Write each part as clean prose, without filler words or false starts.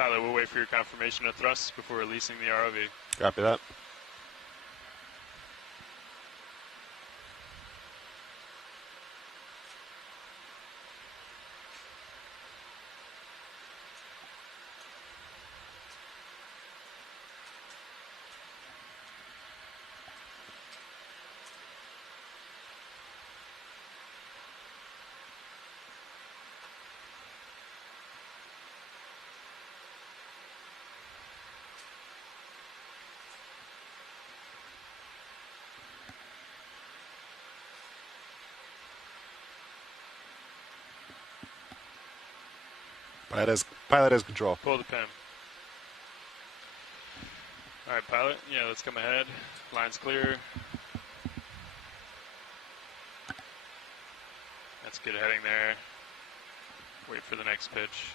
Pilot, we'll wait for your confirmation of thrust before releasing the ROV. Copy that. Pilot has control. Pull the pin. All right, pilot. Yeah, let's come ahead. Line's clear. That's good heading there. Wait for the next pitch.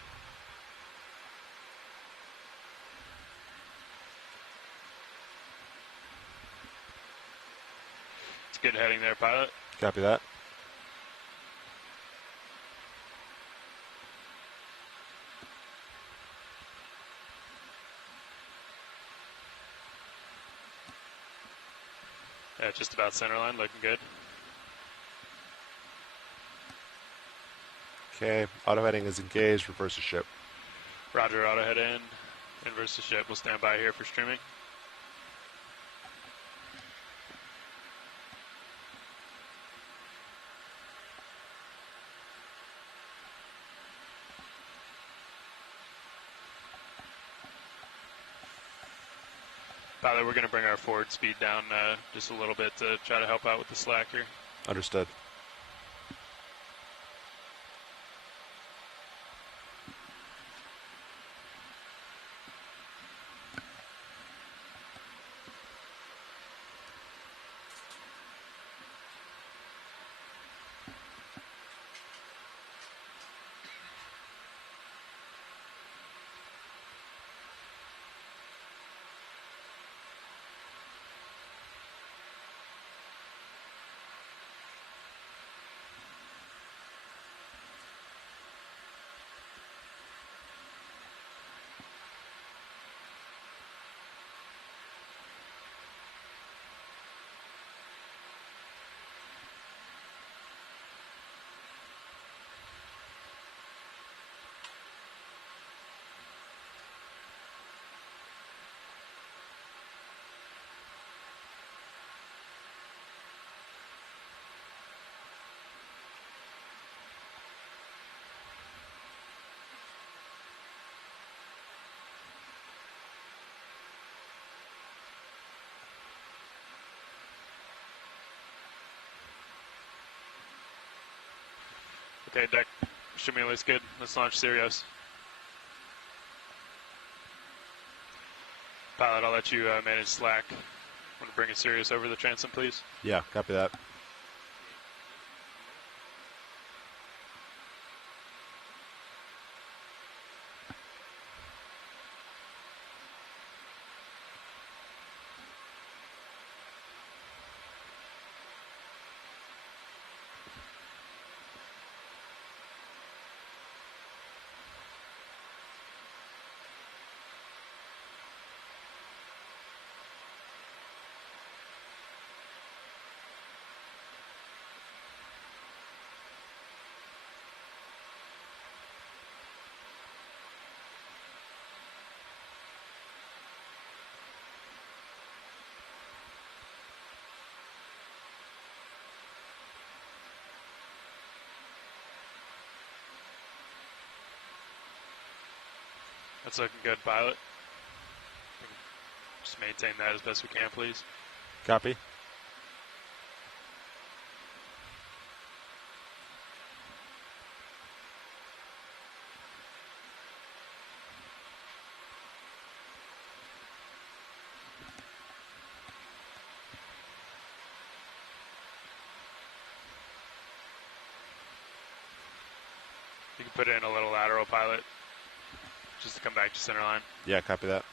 It's good heading there, pilot. Copy that. Yeah, just about center line, looking good. Okay, auto heading is engaged, reverse the ship. Roger, auto head in, inverse the ship. We'll stand by here for streaming. Pilot, we're going to bring our forward speed down just a little bit to try to help out with the slack here. Understood. Okay, deck. Shimmy looks good. Let's launch Sirius. Pilot, I'll let you manage slack. Want to bring a Sirius over the transom, please? Yeah, copy that. That's looking good, pilot. Just maintain that as best we can, please. Copy. You can put in a little lateral, pilot, just to come back to center line. Yeah, copy that.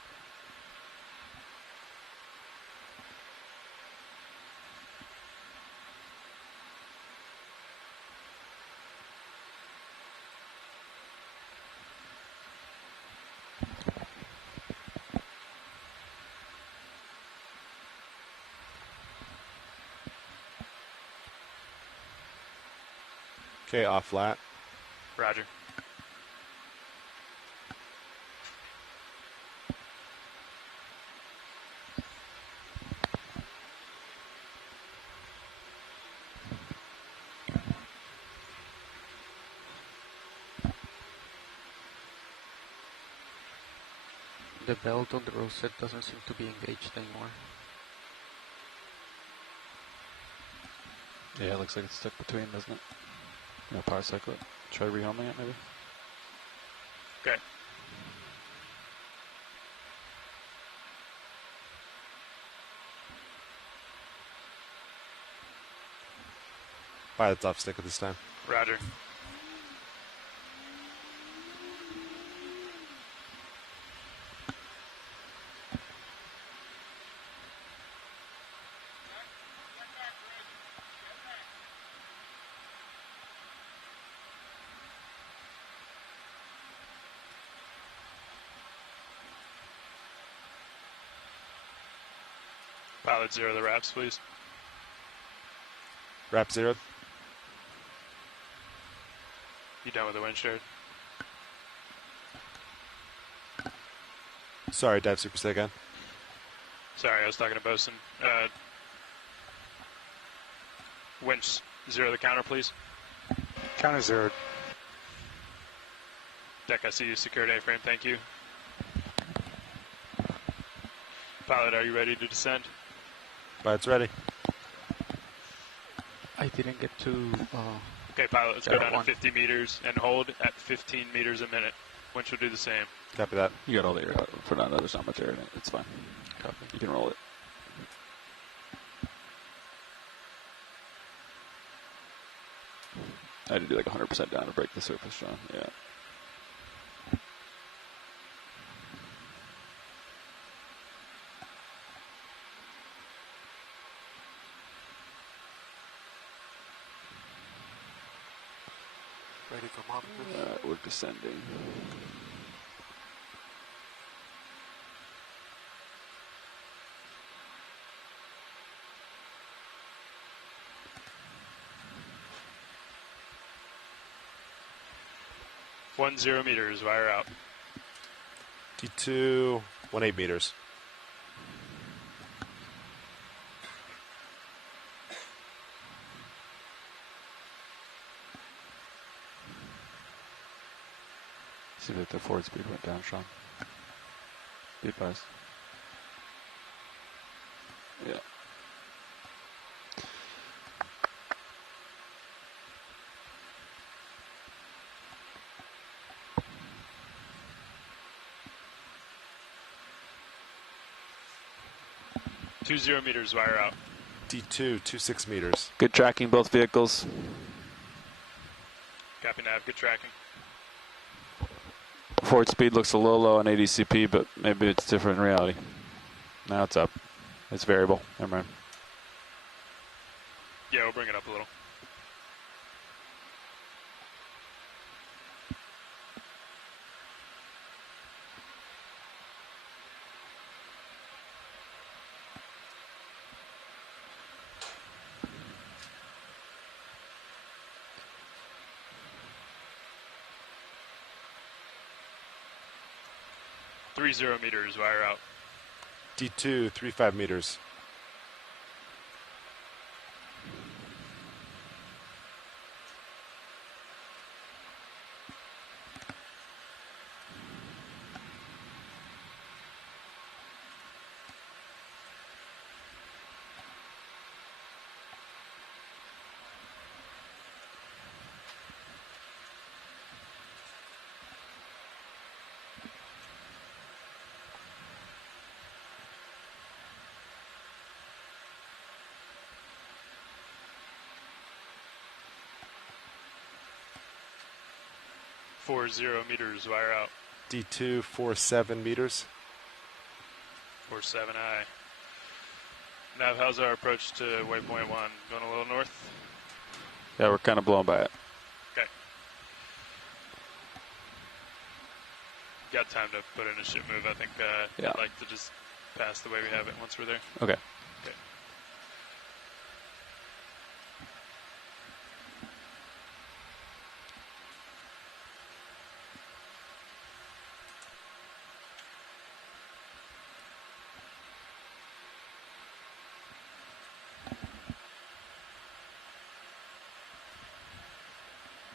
Okay, off flat. Roger. The belt on the rosette doesn't seem to be engaged anymore. Yeah, it looks like it's stuck between, doesn't it? No, power cycle it. Try rehelming it, maybe? Okay. Pilot's off stick at this time. Roger. Pilot 0 the wraps, please. Wrap zeroed. You done with the wind shared? Sorry, dive super stick again. Sorry, I was talking to bosun. Winch 0 the counter, please. Counter 0. Deck, I see you. Secured A-frame, thank you. Pilot, are you ready to descend? Pilot's ready. I didn't get to... Okay, pilot, let's Got go down one. to 50 meters and hold at 15 meters a minute. Winch will do the same. Copy that. You got all the air out for now. There's not much air in it. It's fine. Copy. You can roll it. I had to do like 100% down to break the surface, John. Yeah. Ready for mom. We're descending. One 0 meters, wire out. D2, 18 meters. See that the forward speed went down, Sean. Be advised. Yeah. Two 0 meters, wire out. D2, 26 meters. Good tracking, both vehicles. Copy nav, good tracking. Forward speed looks a little low on ADCP, but maybe it's different in reality. Now it's up. It's variable. Never mind. Yeah, we'll bring it up a little. Three 0 meters, wire out. D2, 35 meters. Four 0 meters, wire out. D2, 47 meters. 47I. Nav, how's our approach to waypoint 1? Going a little north? Yeah, we're kind of blown by it. Okay. Got time to put in a ship move. I think Yeah. I'd like to just pass the way we have it once we're there. Okay. Okay.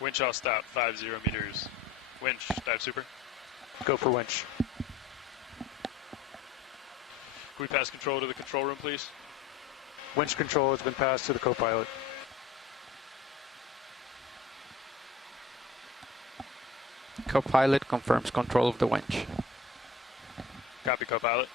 Winch all stop, 50 meters. Winch, dive super. Go for winch. Can we pass control to the control room, please? Winch control has been passed to the co-pilot. Co-pilot confirms control of the winch. Copy, co-pilot.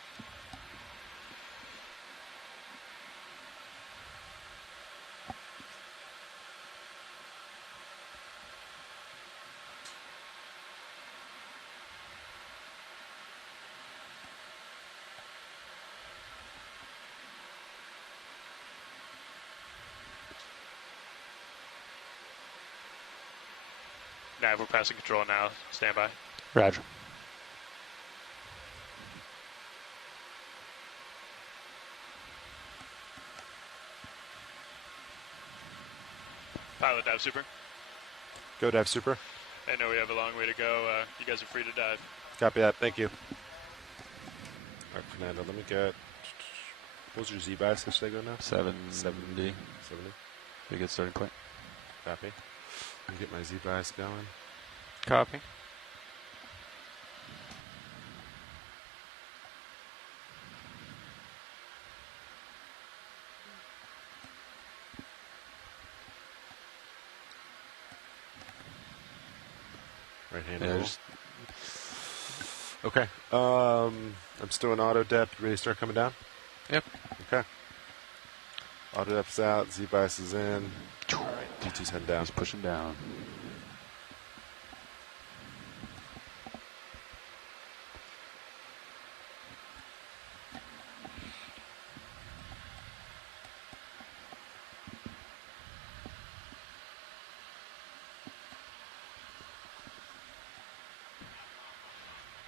Nav, we're passing control now. Stand by. Roger. Pilot, dive super. Go dive super. I know we have a long way to go. You guys are free to dive. Copy that. Thank you. All right, Fernando, let me get... What was your Z-bias? How should I go now? 70. 70. Be a good starting point. Copy. Let me get my Z-bias going. Copy. Right hand Yeah, roll. just Okay. I'm still in auto depth. Ready to start coming down? Yep. Okay. Auto depth's out. Z-bias is in. All right. D2's heading down. he's pushing down.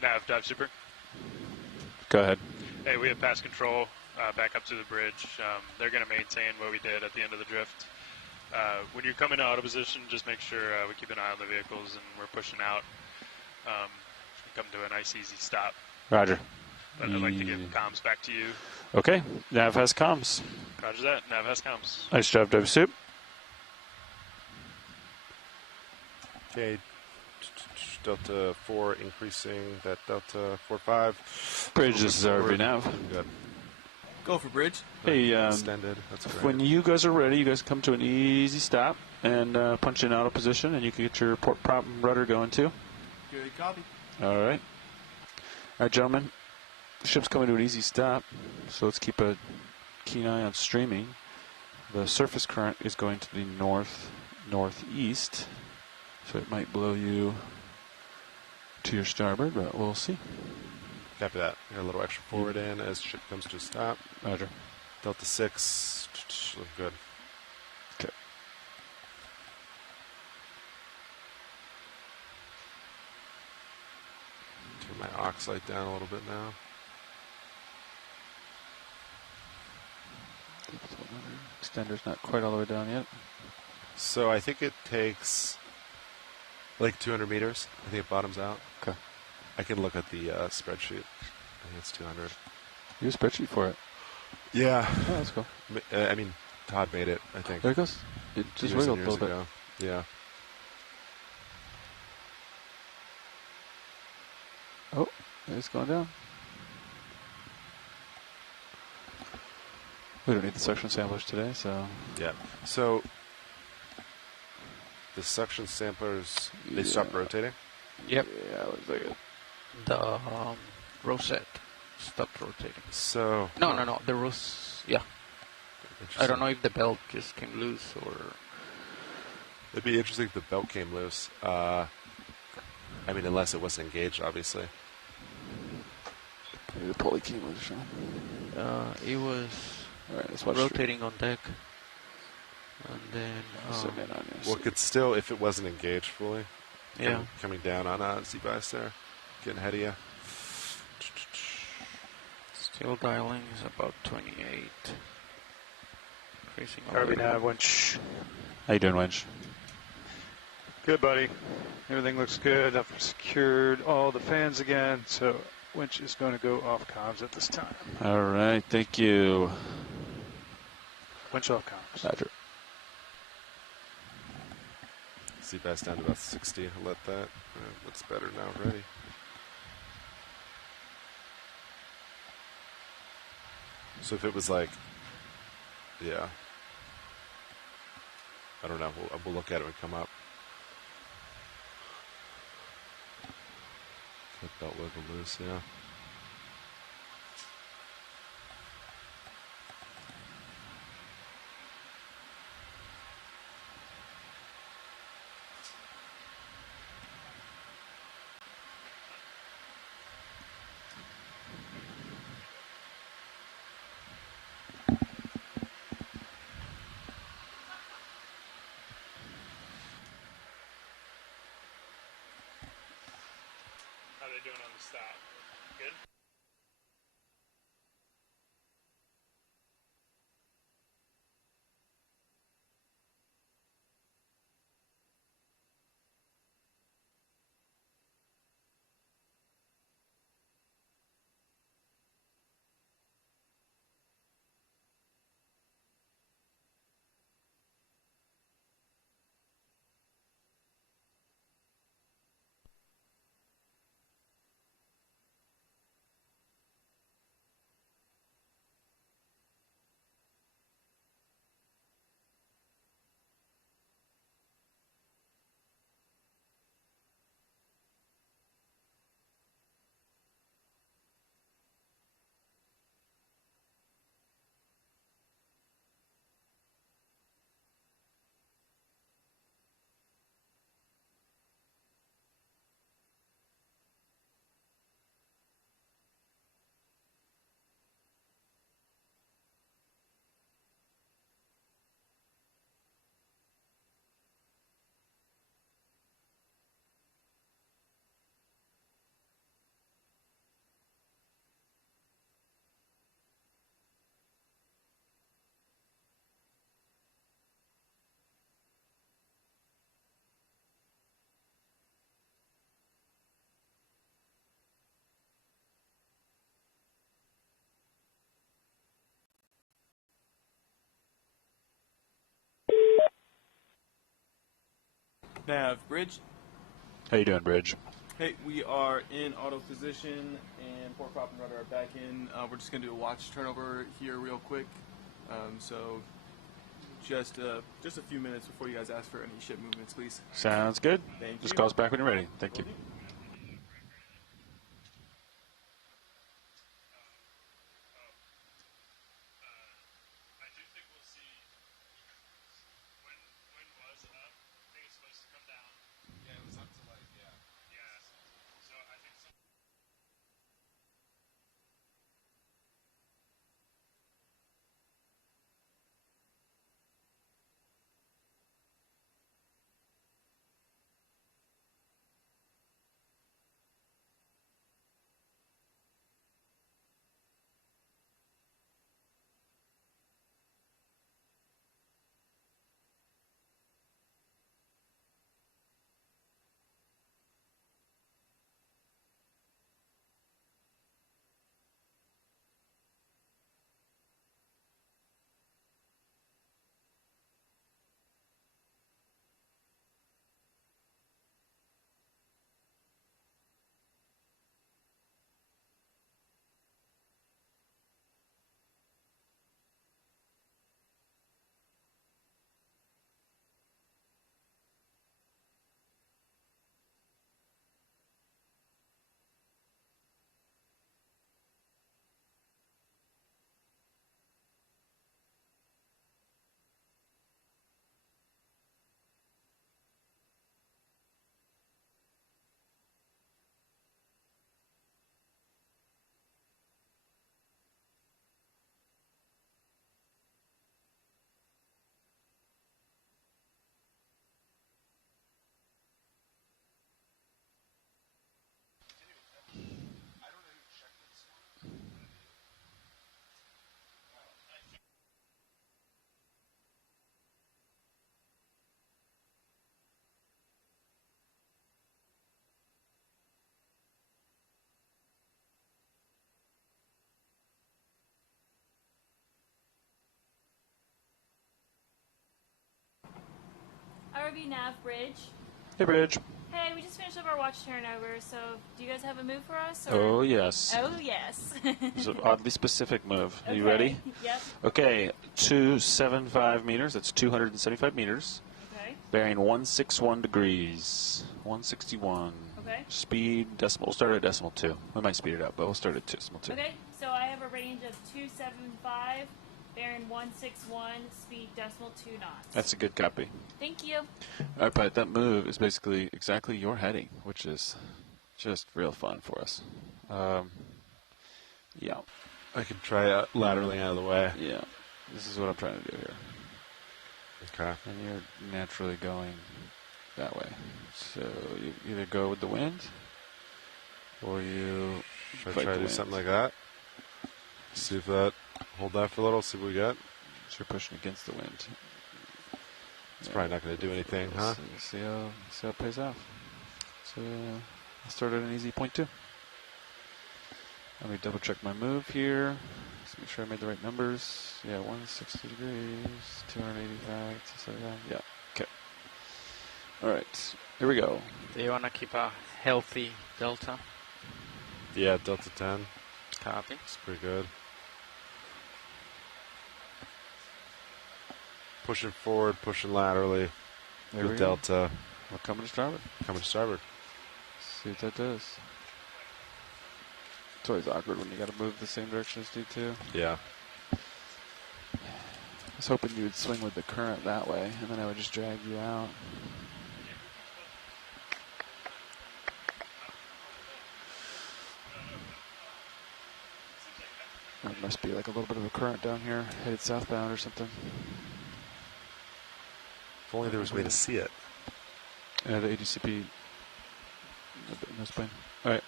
Nav, dive super. Go ahead. Hey, we have pass control back up to the bridge. They're going to maintain what we did at the end of the drift. When you come into auto position, just make sure we keep an eye on the vehicles and we're pushing out. Come to a nice, easy stop. Roger. But I'd like to give comms back to you. Okay. Nav has comms. Roger that. Nav has comms. Nice job, dive soup. Okay. Delta 4 increasing. That Delta 4-5. Bridge, this is RV Nav. Good. Go for bridge. Hey, Extended. That's great. when you guys are ready, you guys come to an easy stop and punch in auto position, and you can get your port prop and rudder going too. Good copy. All right. All right, gentlemen. The ship's coming to an easy stop, so let's keep a keen eye on streaming. The surface current is going to the northeast, so it might blow you to your starboard, but we'll see. Copy that. Got a little extra forward in as ship comes to a stop. Roger. Delta 6. Look good. Okay. Turn my aux light down a little bit now. Extender's not quite all the way down yet. So I think it takes like 200 meters. I think it bottoms out. Okay. I can look at the spreadsheet. I think it's 200. You have a spreadsheet for it. Yeah. Oh, that's cool. I mean, Todd made it, I think. There it goes. It just years wiggled and a little years bit. ago. Yeah. Oh, it's going down. We don't need the suction samplers today, so... Yeah. So the suction samplers, they stopped rotating? Yep. Yeah, looks like it. The rosette stopped rotating. So... No. The yeah. I don't know if the belt just came loose or... It'd be interesting if the belt came loose. I mean, unless it wasn't engaged, obviously. Maybe the pulley came loose, Sean. It was All right, let's watch rotating on deck. And then... Zoom in on you. Well, it could still, if it wasn't engaged fully, yeah. coming down on Z-bias there, getting ahead of you. Still dialing is about 28. Increasing all RV the way. nav winch. How you doing, Winch? Good, buddy. Everything looks good. I've secured all the fans again, so winch is going to go off comms at this time. All right, thank you. Winch off comms. Roger. Seabass down to about 60. I'll let that. Looks better now already. So if it was like, yeah. I don't know. We'll look at it when we come up. That belt wiggle loose, yeah. How are they doing on the stop? Good? Nav, Bridge. How you doing, Bridge? Hey, we are in auto position, and port prop and rudder are back in. We're just going to do a watch turnover here real quick. So just a few minutes before you guys ask for any ship movements, please. Sounds good. Thank Just you. call us back when you're ready. Thank you. I do think we'll see. When was it up? I think it's supposed to come down. Yeah, it was up to like, yeah. Yeah. So I think some. RV Nav Bridge. Hey, Bridge. Hey, we just finished up our watch turnover, so do you guys have a move for us? Or? Oh, yes. Oh, yes. It's an oddly specific move. Are you Okay. ready? Yep. Okay, 275 meters. That's 275 meters. Okay. Bearing 161 degrees. 161. Okay. Speed, decimal. We'll start at decimal 2. We might speed it up, but we'll start at decimal 2. Okay, so I have a range of 275, bearing 161, speed decimal 2 knots. That's a good copy. Thank you. All right, but that move is basically exactly your heading, which is just real fun for us. Yeah. I can try laterally out of the way. Yeah. This is what I'm trying to do here. Okay. And you're naturally going that way. So you either go with the wind or you Should I fight try the to do wind. something like that? See if that, hold that for a little, see what we get. So you're pushing against the wind. It's probably not going to do anything, huh? See how it pays off. So I'll start at an easy point 2. Let me double check my move here. Just make sure I made the right numbers. Yeah, 160 degrees, 285, 275. Yeah, okay. All right, here we go. Do you want to keep a healthy delta? Yeah, Delta 10. Copy. It's pretty good. Pushing forward, pushing laterally. There we Good go. Delta. We're coming to starboard. Coming to starboard. See what that does. It's always awkward when you got to move the same direction as D2. Yeah. I was hoping you would swing with the current that way, and then I would just drag you out. There must be like a little bit of a current down here, headed southbound or something. If only there was a way to see it. Yeah, the ADCP. No plane. All right.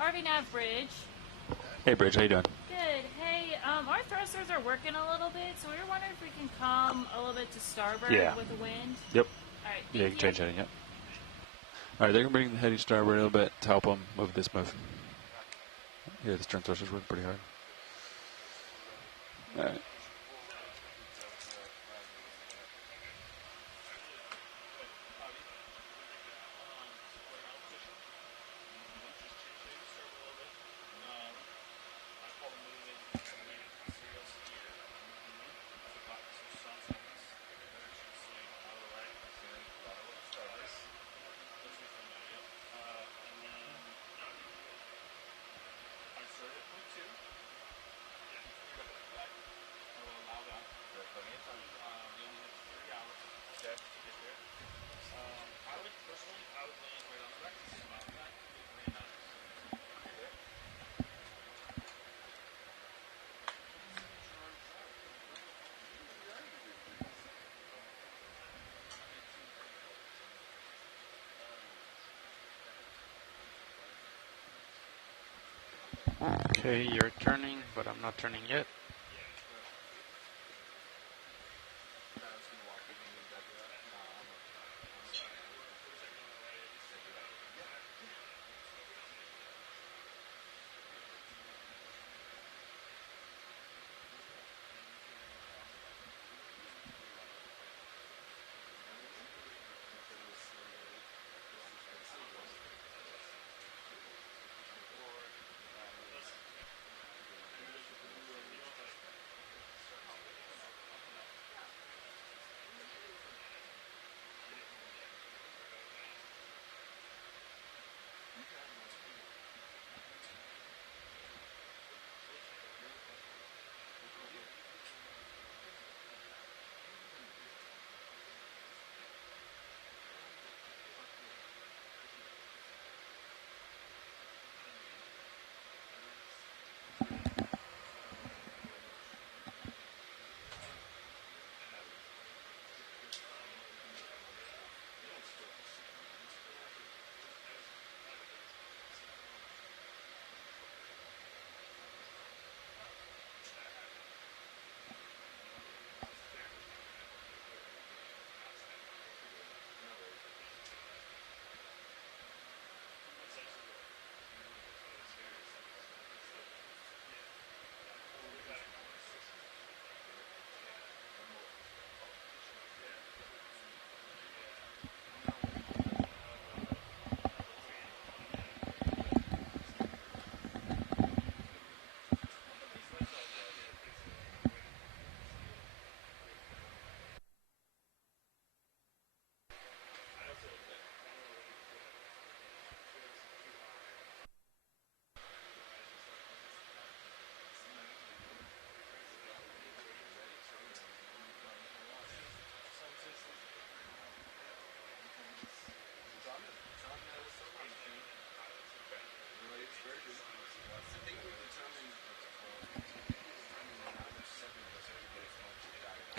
RV Nav Bridge. Hey, Bridge, how you doing? Good. Hey, our thrusters are working a little bit, so we were wondering if we can come a little bit to starboard Yeah. with the wind. Yep. All right. Yeah, you can change heading, yep. All right, they're going to bring the heading starboard a little bit to help them move this move. Yeah, the stern thrusters work pretty hard. All right. Okay, you're turning, but I'm not turning yet.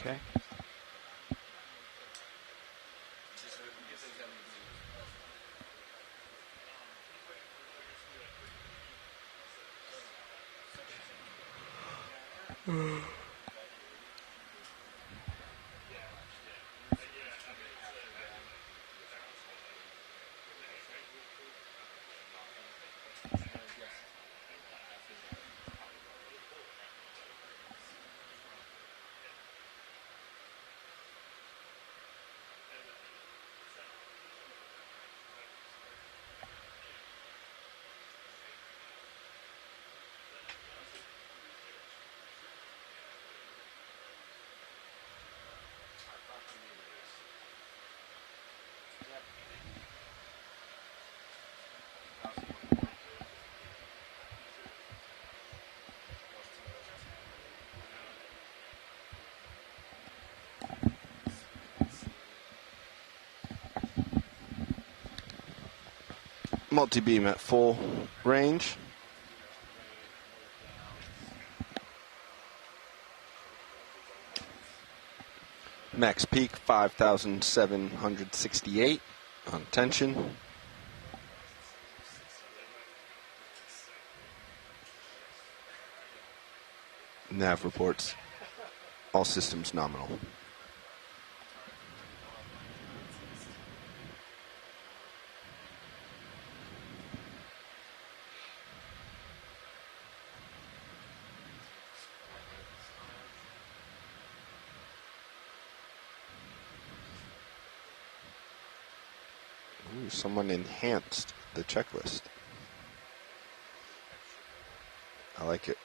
Okay. Multi-beam at full range. Max peak 5,768 on tension. Nav reports all systems nominal. Ooh, someone enhanced the checklist. I like it.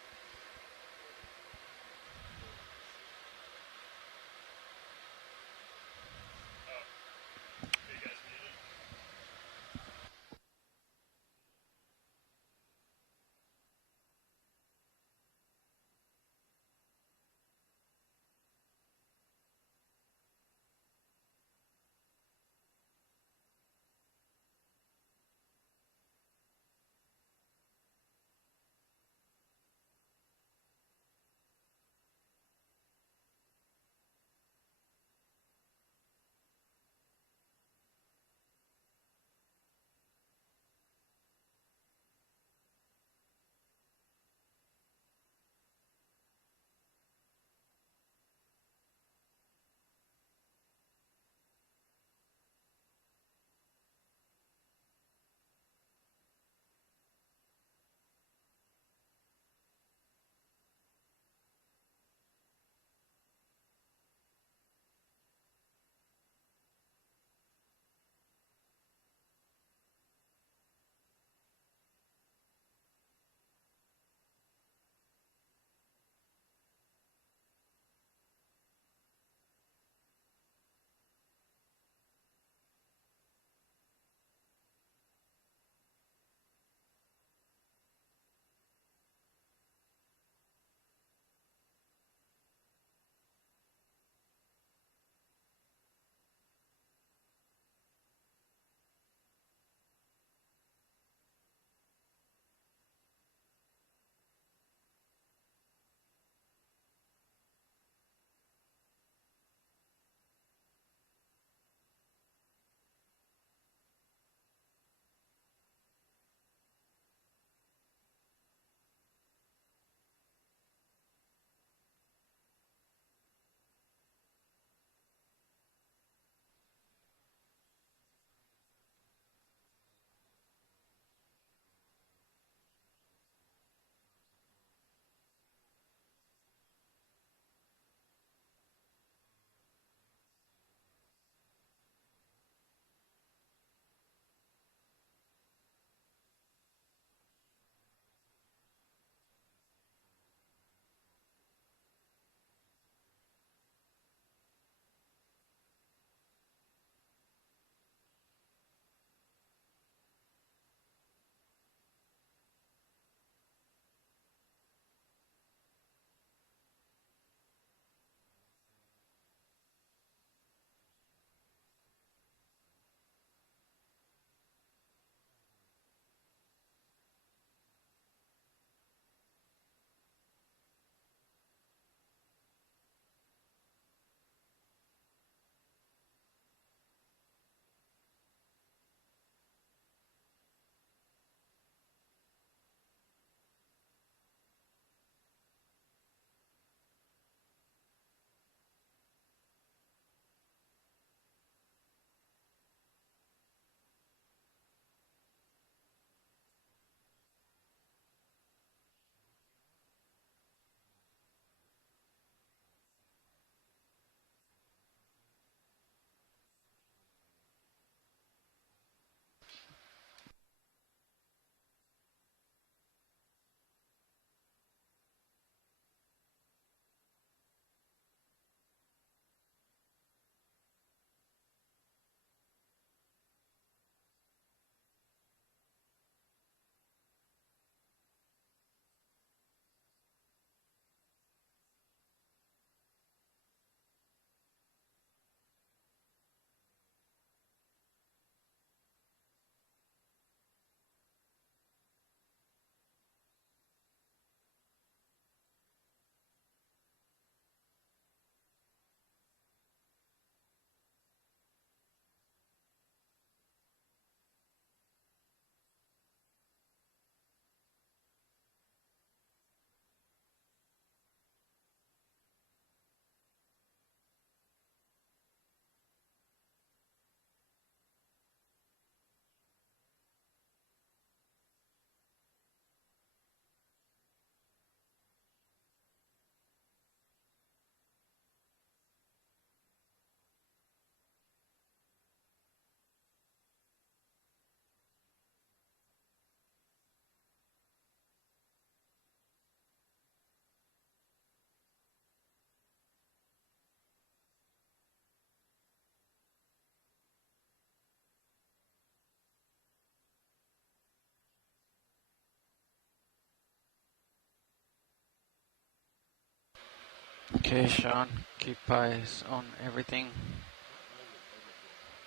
Okay, Sean, keep eyes on everything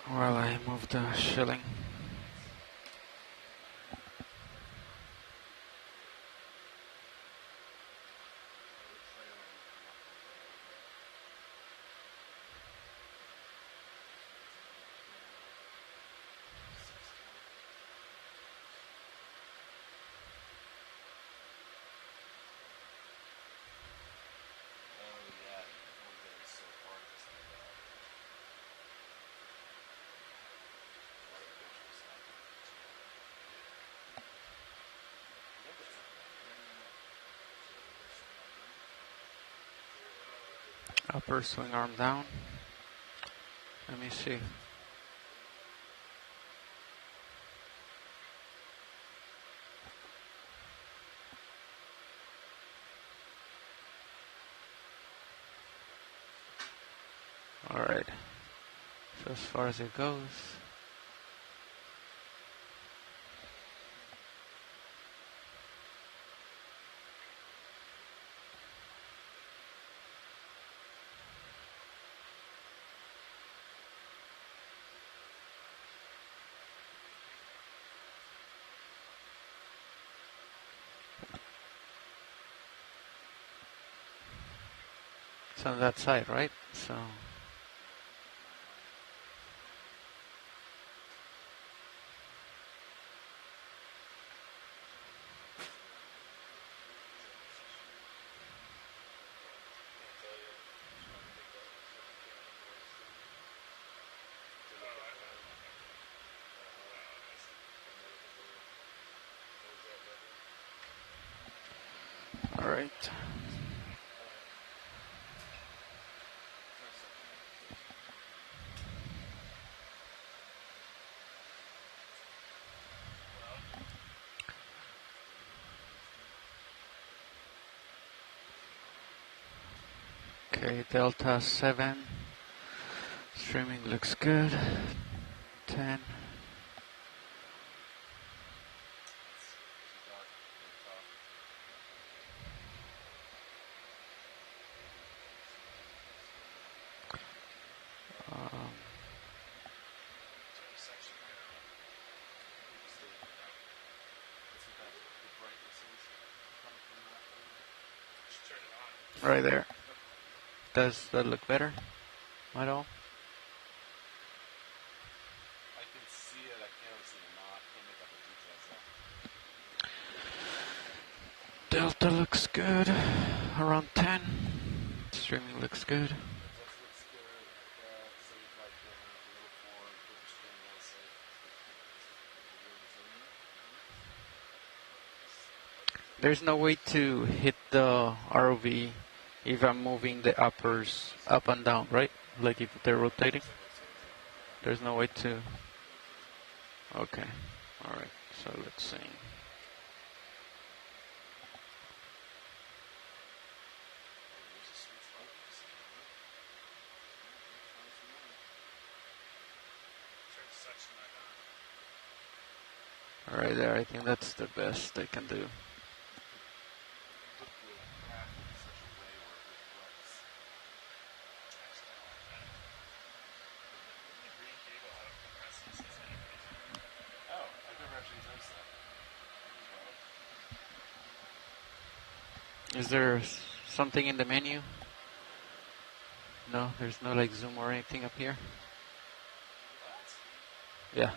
while I move the shilling. Upper swing arm down. Let me see. Alright. So as far as it goes. It's on that side, right? So all right. Okay, Delta 7. Streaming looks good. 10. Right there. Does that look better at all? I can see it. I can't see the knot. Can't make out the details though. Delta looks good. Around 10. Streaming looks good. There's no way to hit the ROV if I'm moving the uppers up and down, right? Like if they're rotating? There's no way to... Okay. Alright, so let's see. Alright there, I think that's the best I can do. Is there something in the menu? No, there's no like zoom or anything up here? Yeah.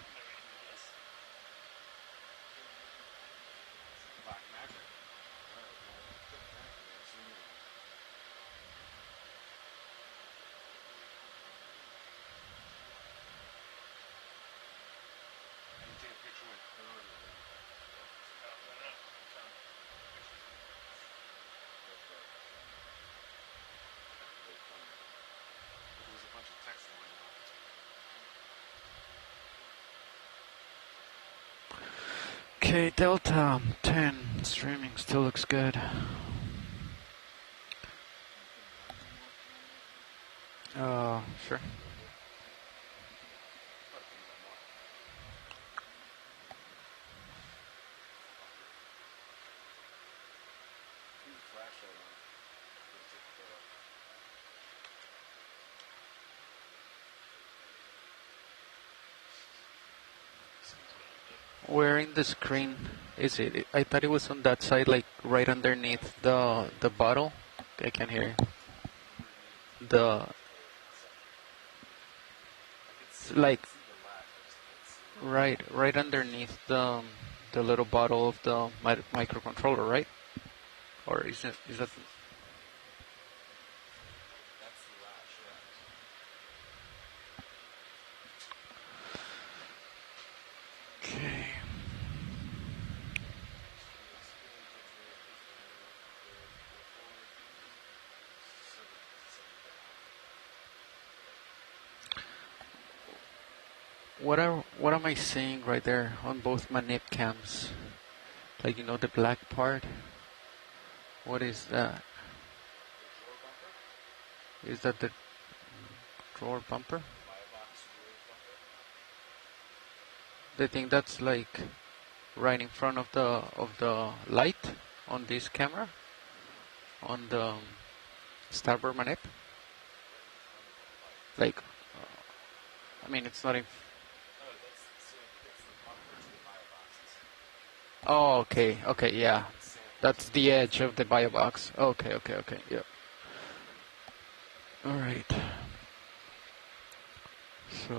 Okay, Delta 10 streaming still looks good. Sure. Where in the screen is it? I thought it was on that side, like right underneath the bottle. I can hear you. The like right underneath the little bottle of the microcontroller, right? Or is that? Okay. What am I seeing right there on both my nip cams? Like, you know, the black part. What is that? Is that the drawer bumper? The thing that's like right in front of the light on this camera, on the starboard manip. Like, I mean, it's not in. Oh, okay, okay, yeah. That's the edge of the bio box. Okay, okay, okay, yeah. All right. So.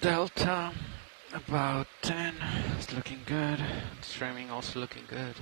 Delta, about 10. It's looking good. Streaming also looking good.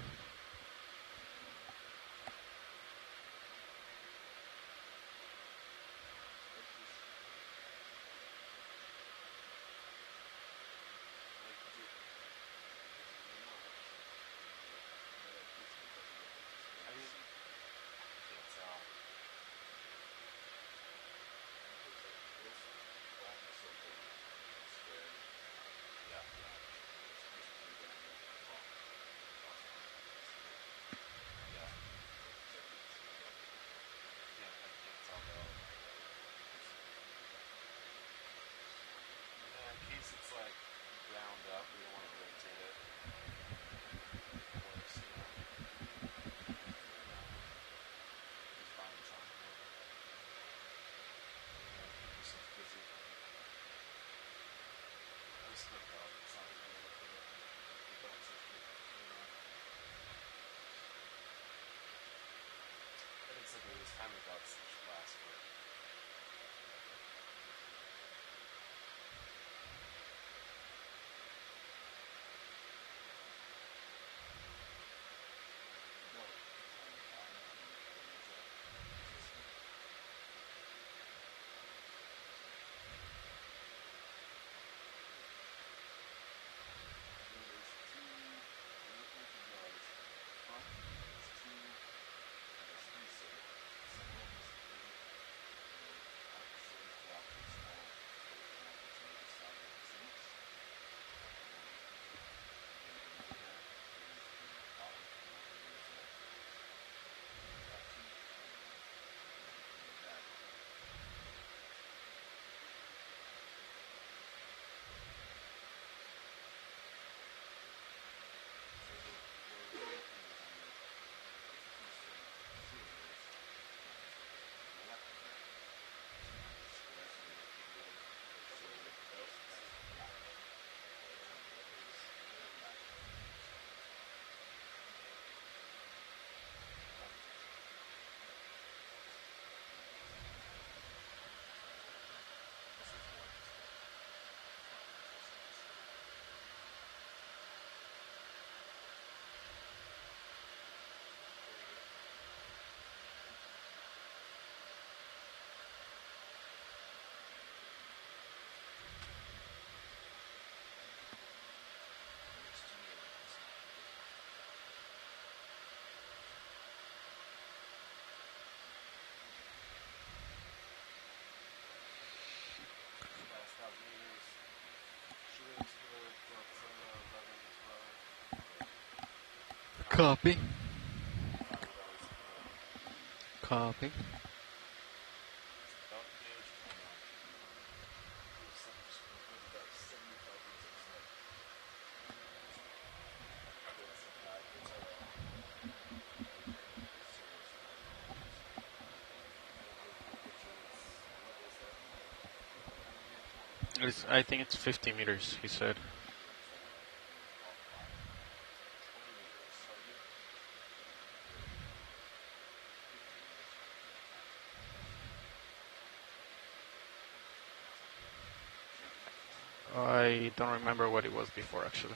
Copy. Copy. I think it's 50 meters, he said. I don't remember what it was before, actually.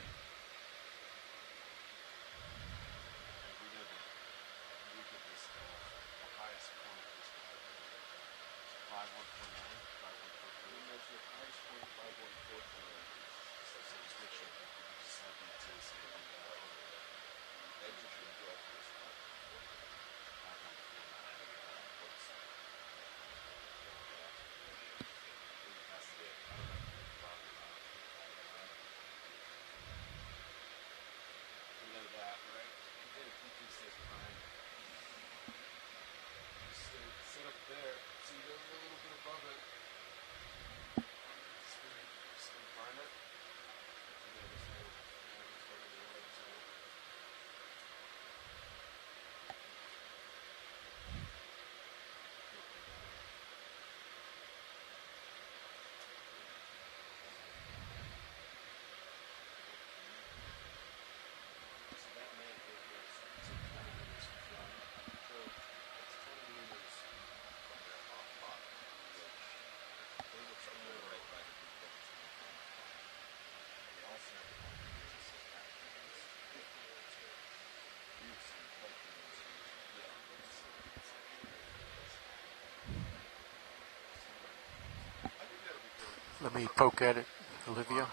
Let me poke at it, Olivia.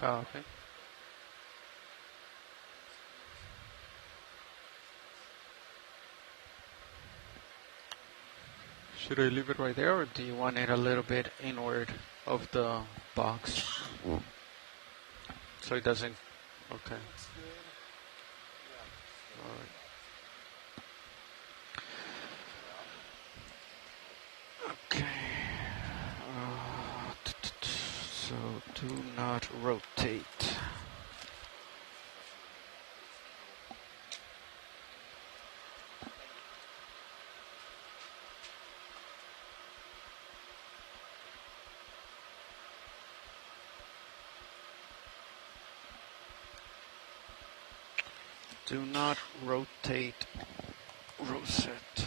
Copy. Should I leave it right there, or do you want it a little bit inward of the box? So it doesn't... Okay. Alright. Okay. So do not rotate. Do not rotate rosette.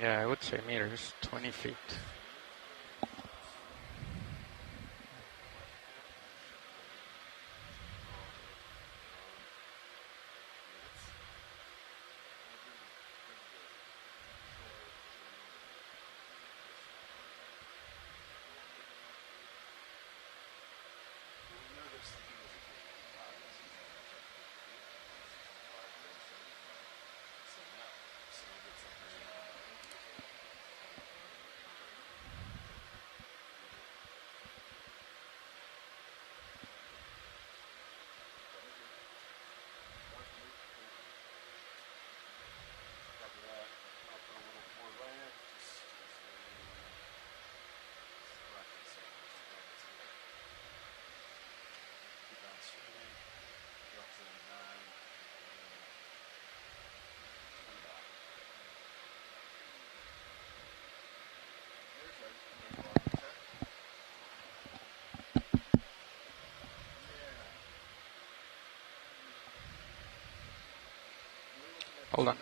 Yeah, I would say meters, 20 feet. Hold on.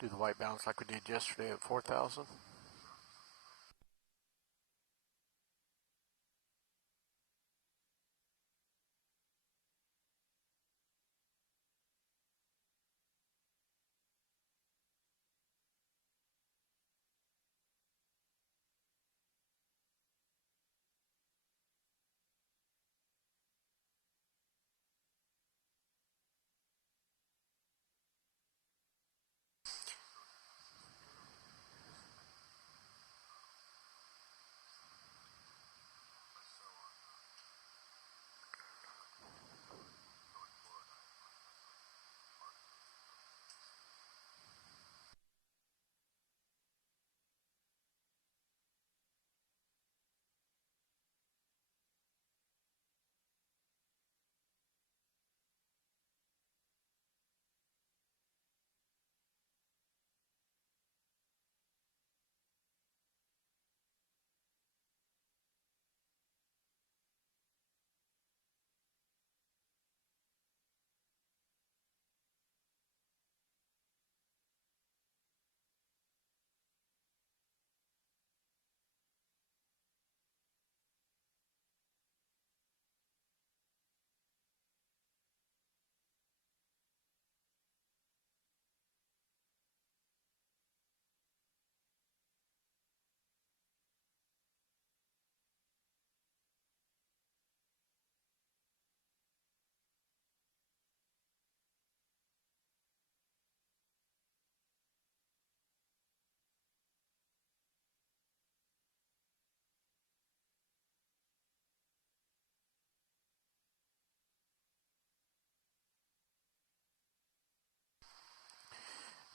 Do the white balance like we did yesterday at 4,000.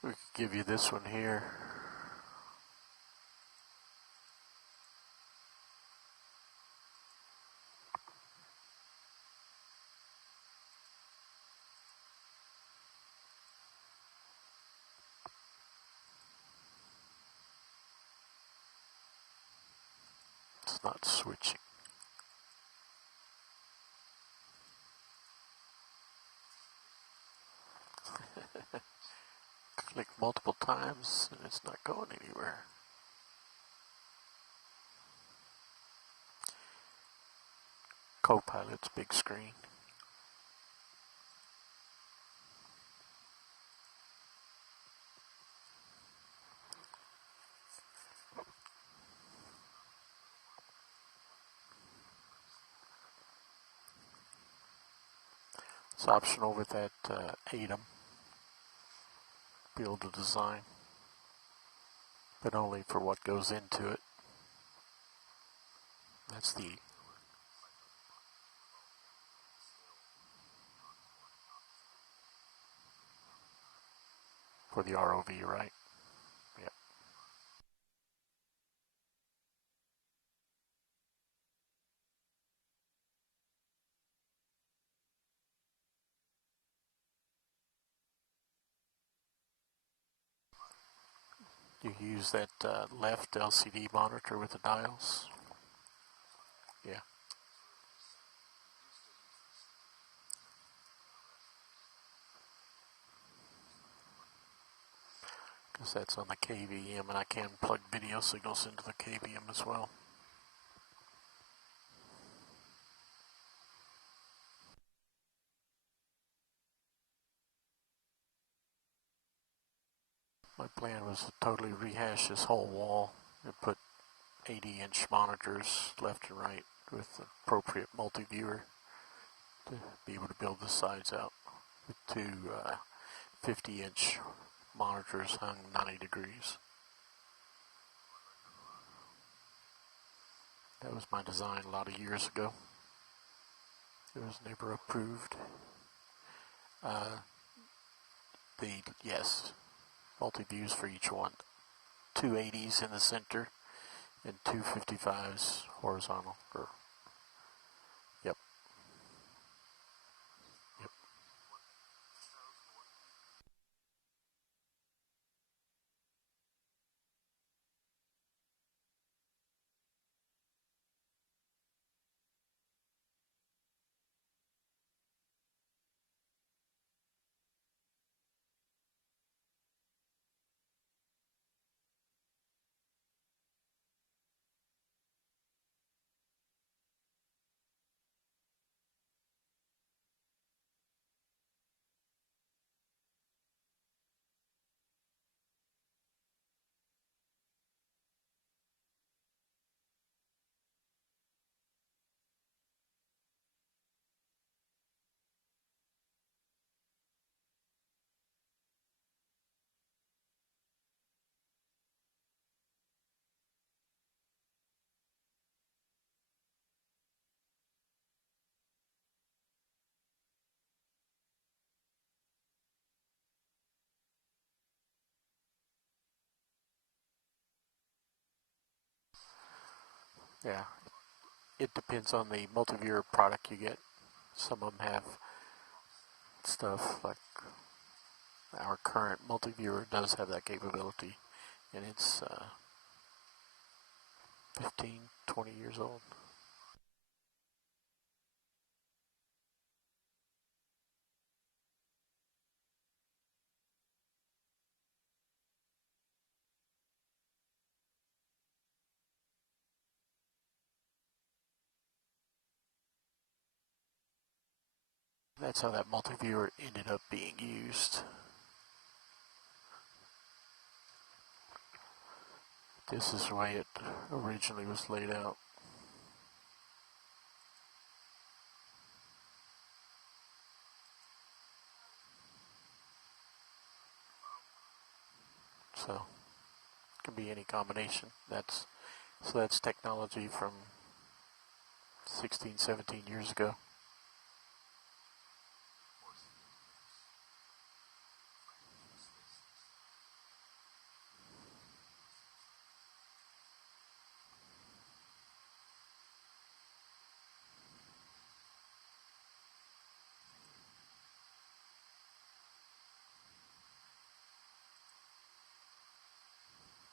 We could give you this one here. It's not switching. Click multiple times and it's not going anywhere. Copilot's big screen. It's optional with that ATOM. Be able to design, but only for what goes into it. That's the for the ROV, right? Yep. You use that left LCD monitor with the dials? Yeah. Because that's on the KVM, and I can plug video signals into the KVM as well. My plan was to totally rehash this whole wall and put 80-inch monitors left and right with appropriate multi-viewer to be able to build the sides out with two 50-inch monitors hung 90 degrees. That was my design a lot of years ago. It was never approved. Yes, multi-views for each one. Two 80s in the center and two 55s horizontal. Yep. Yep. Yeah, it depends on the multi-viewer product you get. Some of them have stuff like our current multi-viewer does have that capability, and it's 15, 20 years old. That's how that multi-viewer ended up being used. This is the way it originally was laid out. So it can be any combination. That's technology from 16, 17 years ago.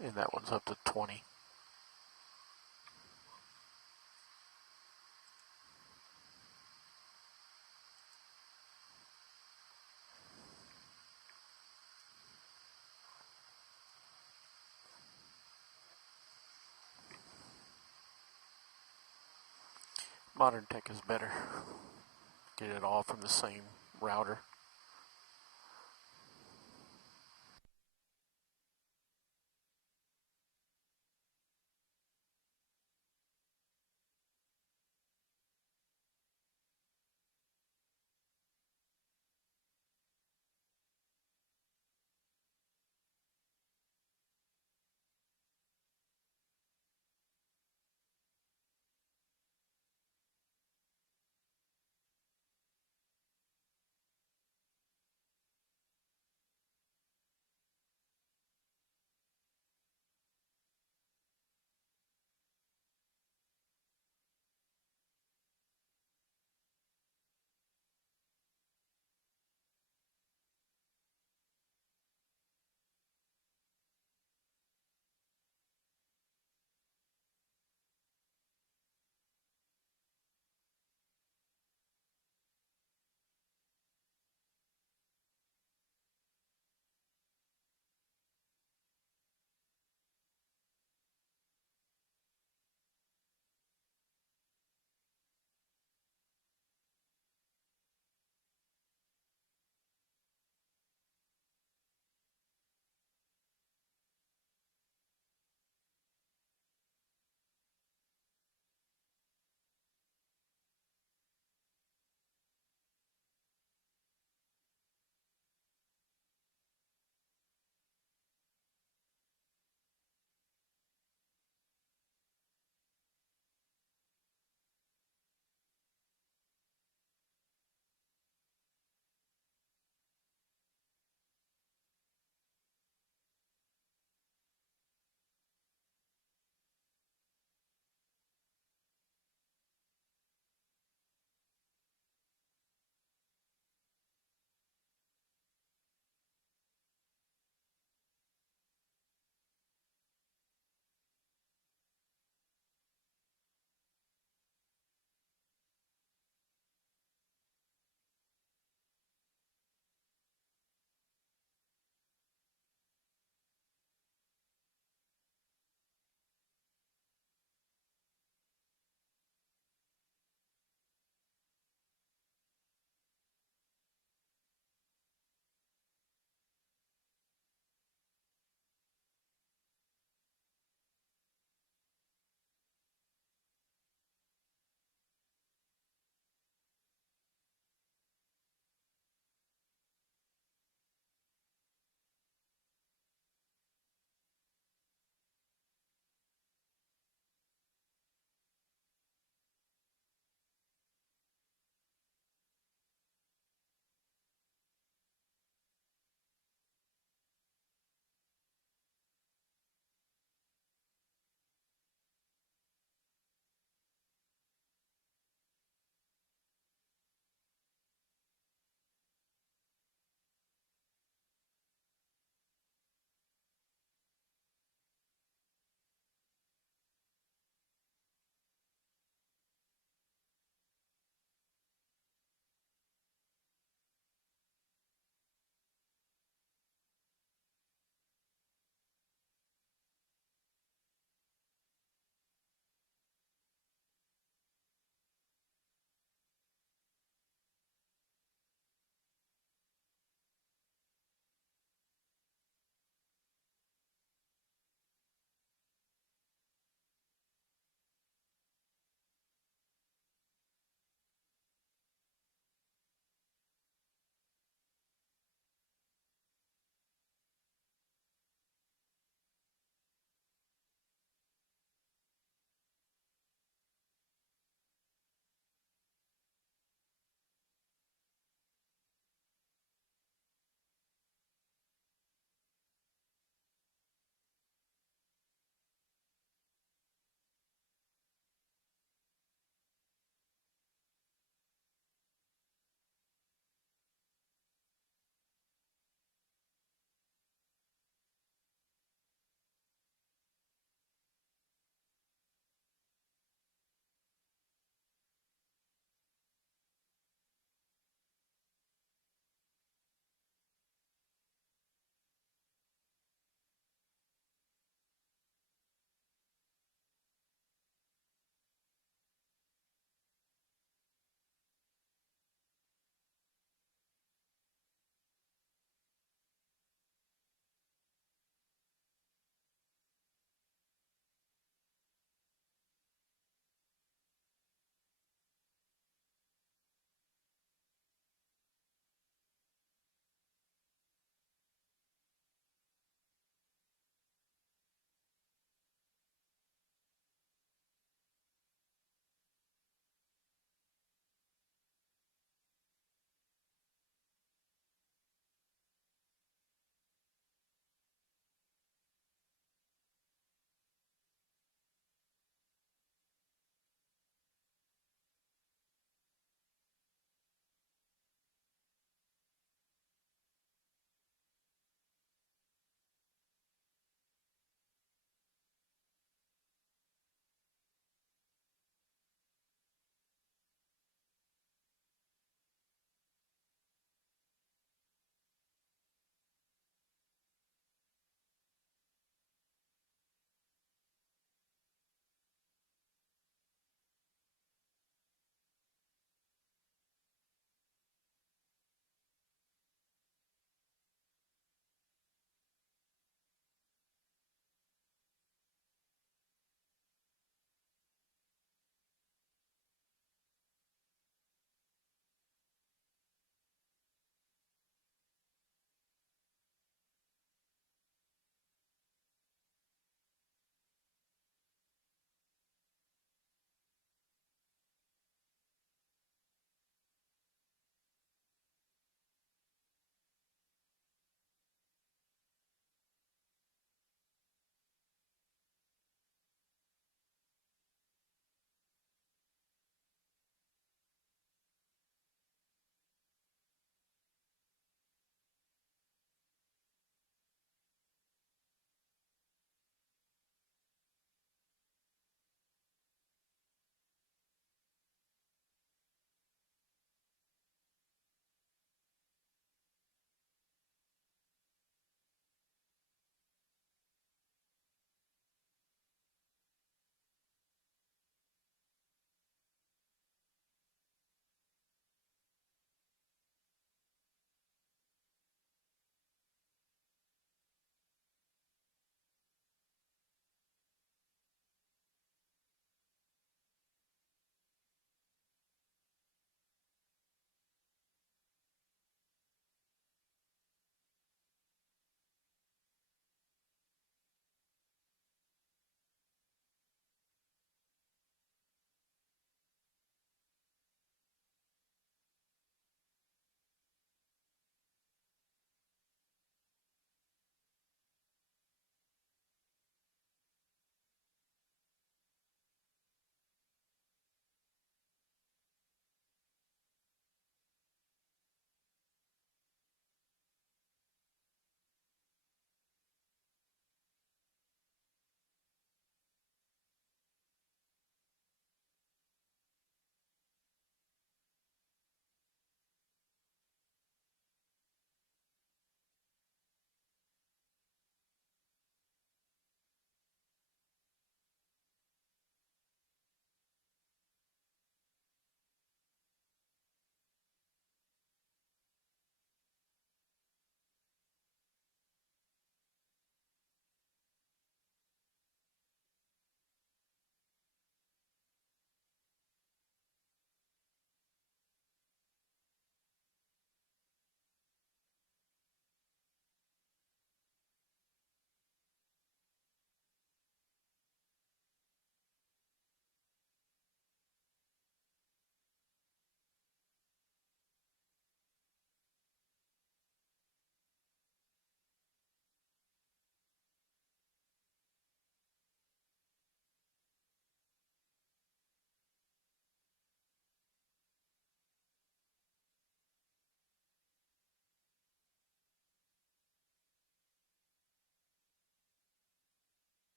And that one's up to 20. Modern tech is better. Get it all from the same router.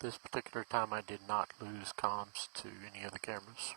This particular time I did not lose comms to any of the cameras.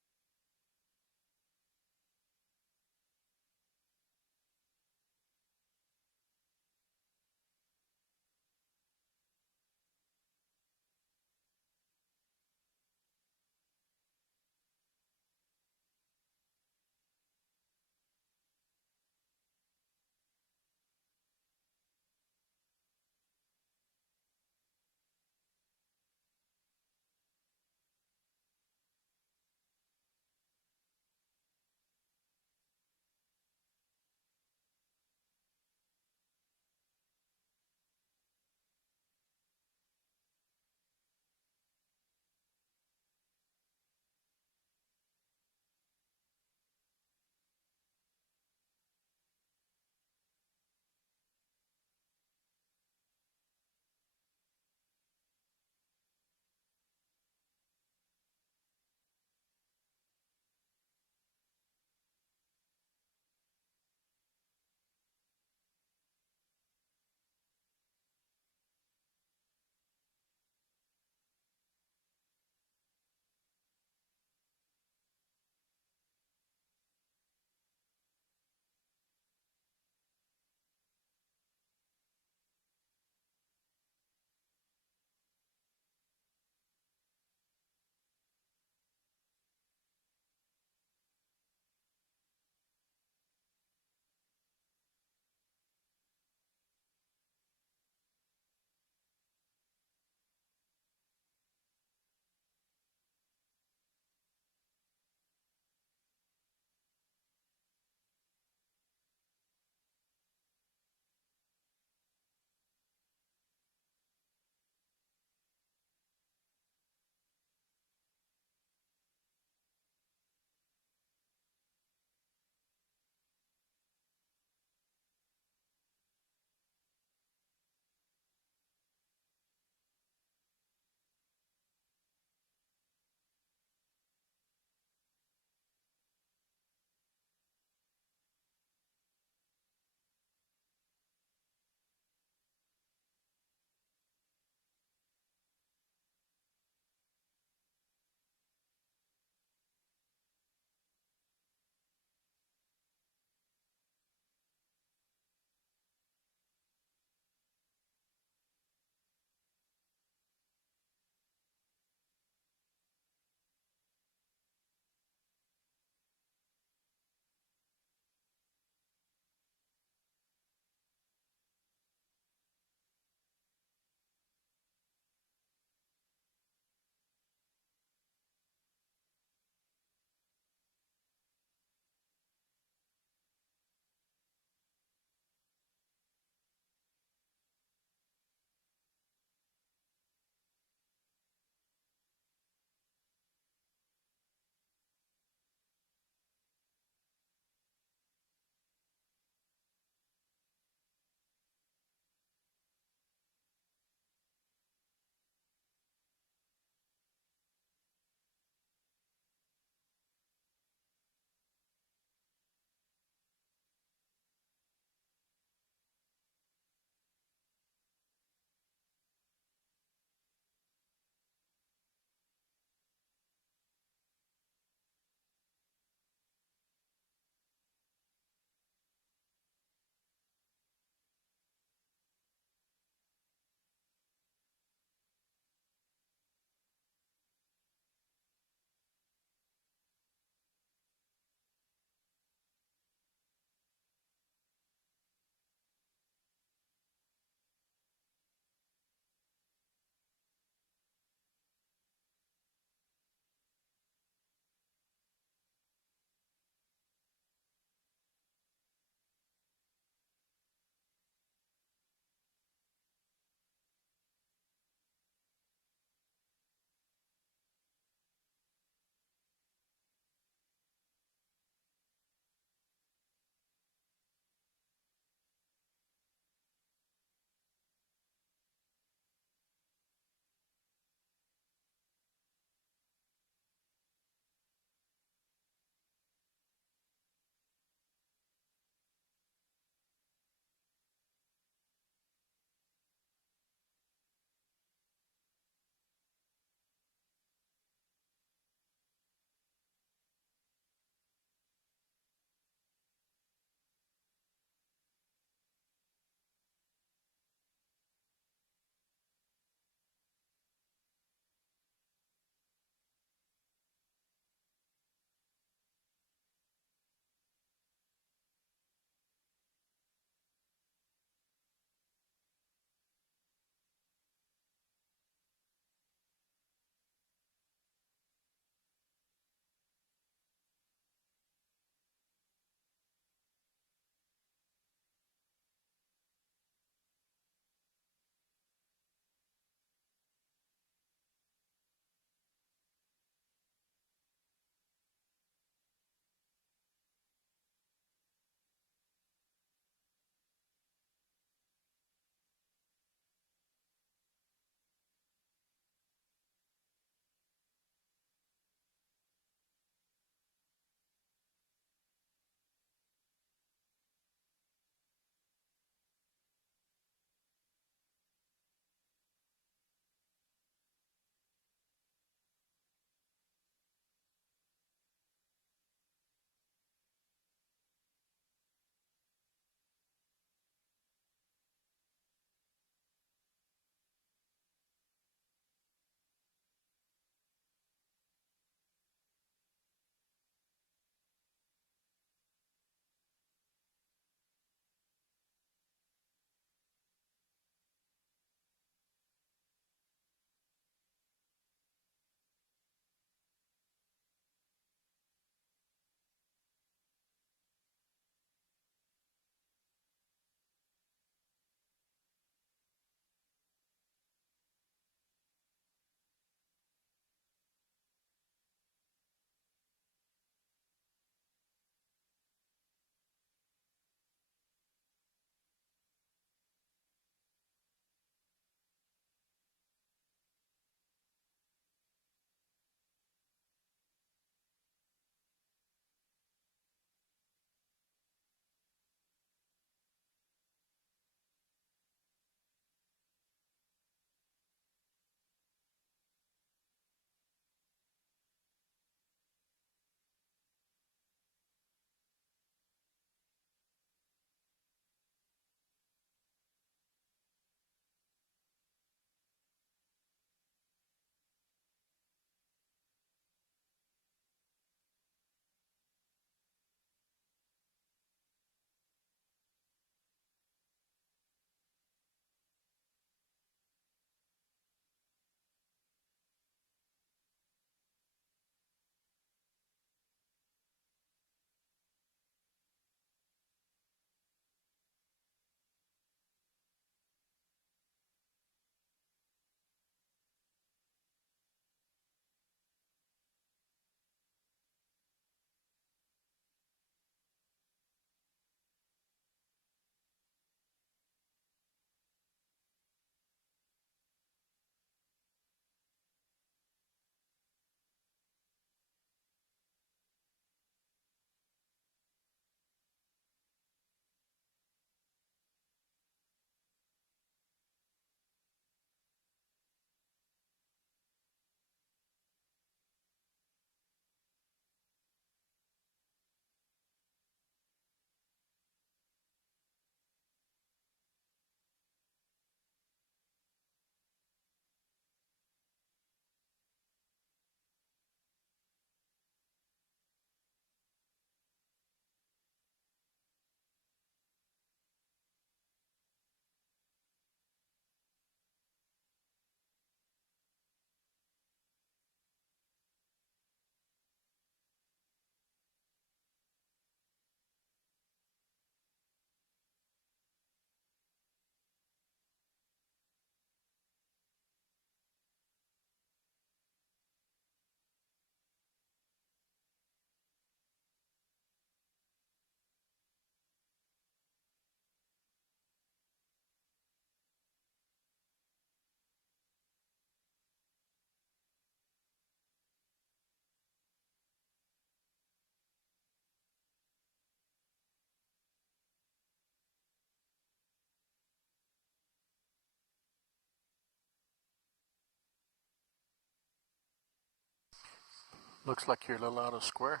Looks like you're a little out of square.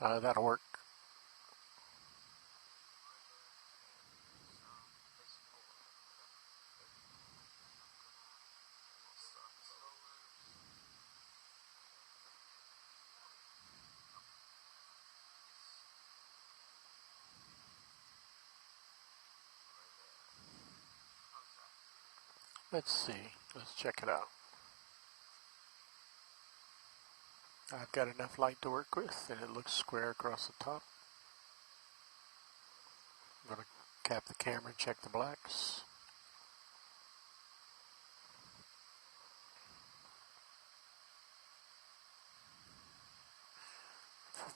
That'll work. Let's see. Let's check it out. I've got enough light to work with, and it looks square across the top. I'm going to cap the camera and check the blacks.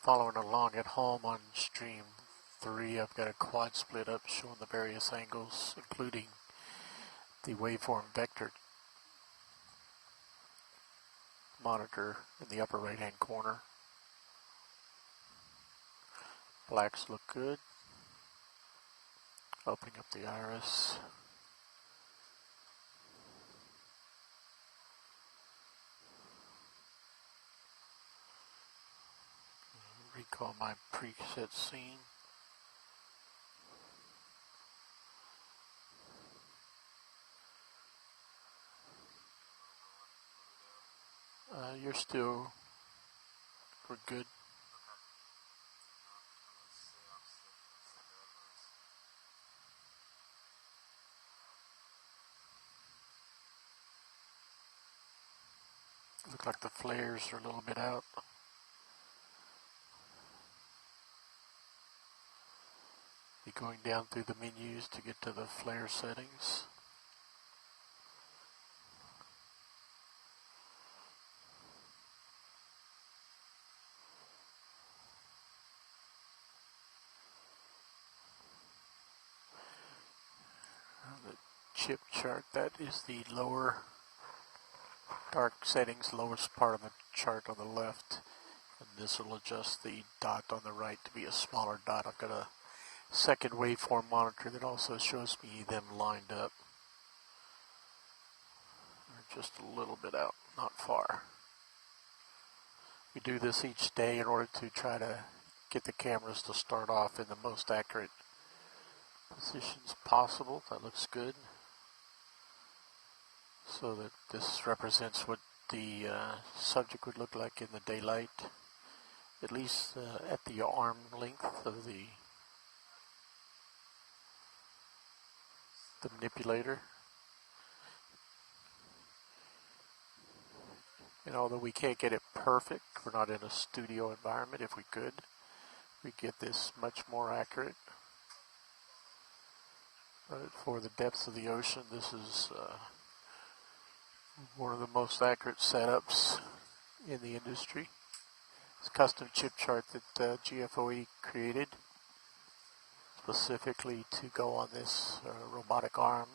Following along at home on stream 3, I've got a quad split up showing the various angles, including the waveform vector monitor in the upper right hand corner. Blacks look good. Opening up the iris. Recall my preset scene. You're still, we're good. Look like the flares are a little bit out. Be going down through the menus to get to the flare settings. Chip chart, that is the lower dark settings, lowest part of the chart on the left, and this will adjust the dot on the right to be a smaller dot. I've got a second waveform monitor that also shows me them lined up. They're just a little bit out, not far. We do this each day in order to try to get the cameras to start off in the most accurate positions possible. That looks good. So that this represents what the subject would look like in the daylight, at least at the arm length of the manipulator. And although we can't get it perfect, we're not in a studio environment. If we could, we get this much more accurate. But for the depths of the ocean, this is one of the most accurate setups in the industry. It's a custom chip chart that GFOE created specifically to go on this robotic arm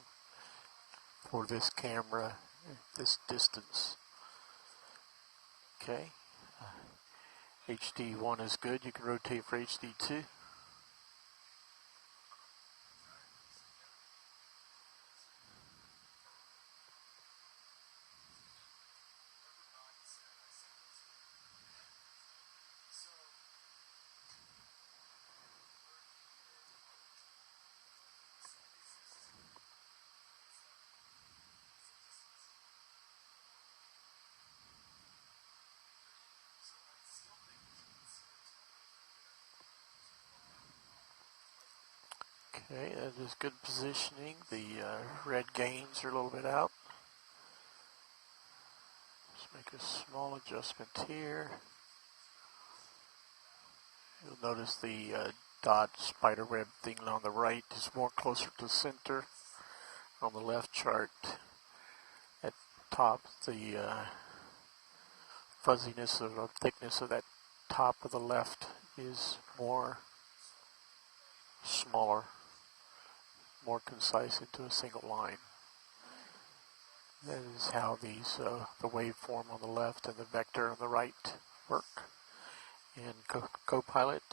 for this camera at this distance. Okay, HD1 is good. You can rotate for HD2. Okay, that is good positioning. The red gains are a little bit out. Just make a small adjustment here. You'll notice the dot spiderweb thing on the right is more closer to the center. On the left chart, at top, the fuzziness or thickness of that top of the left is more smaller, more concise into a single line. That is how these the waveform on the left and the vector on the right work. And Copilot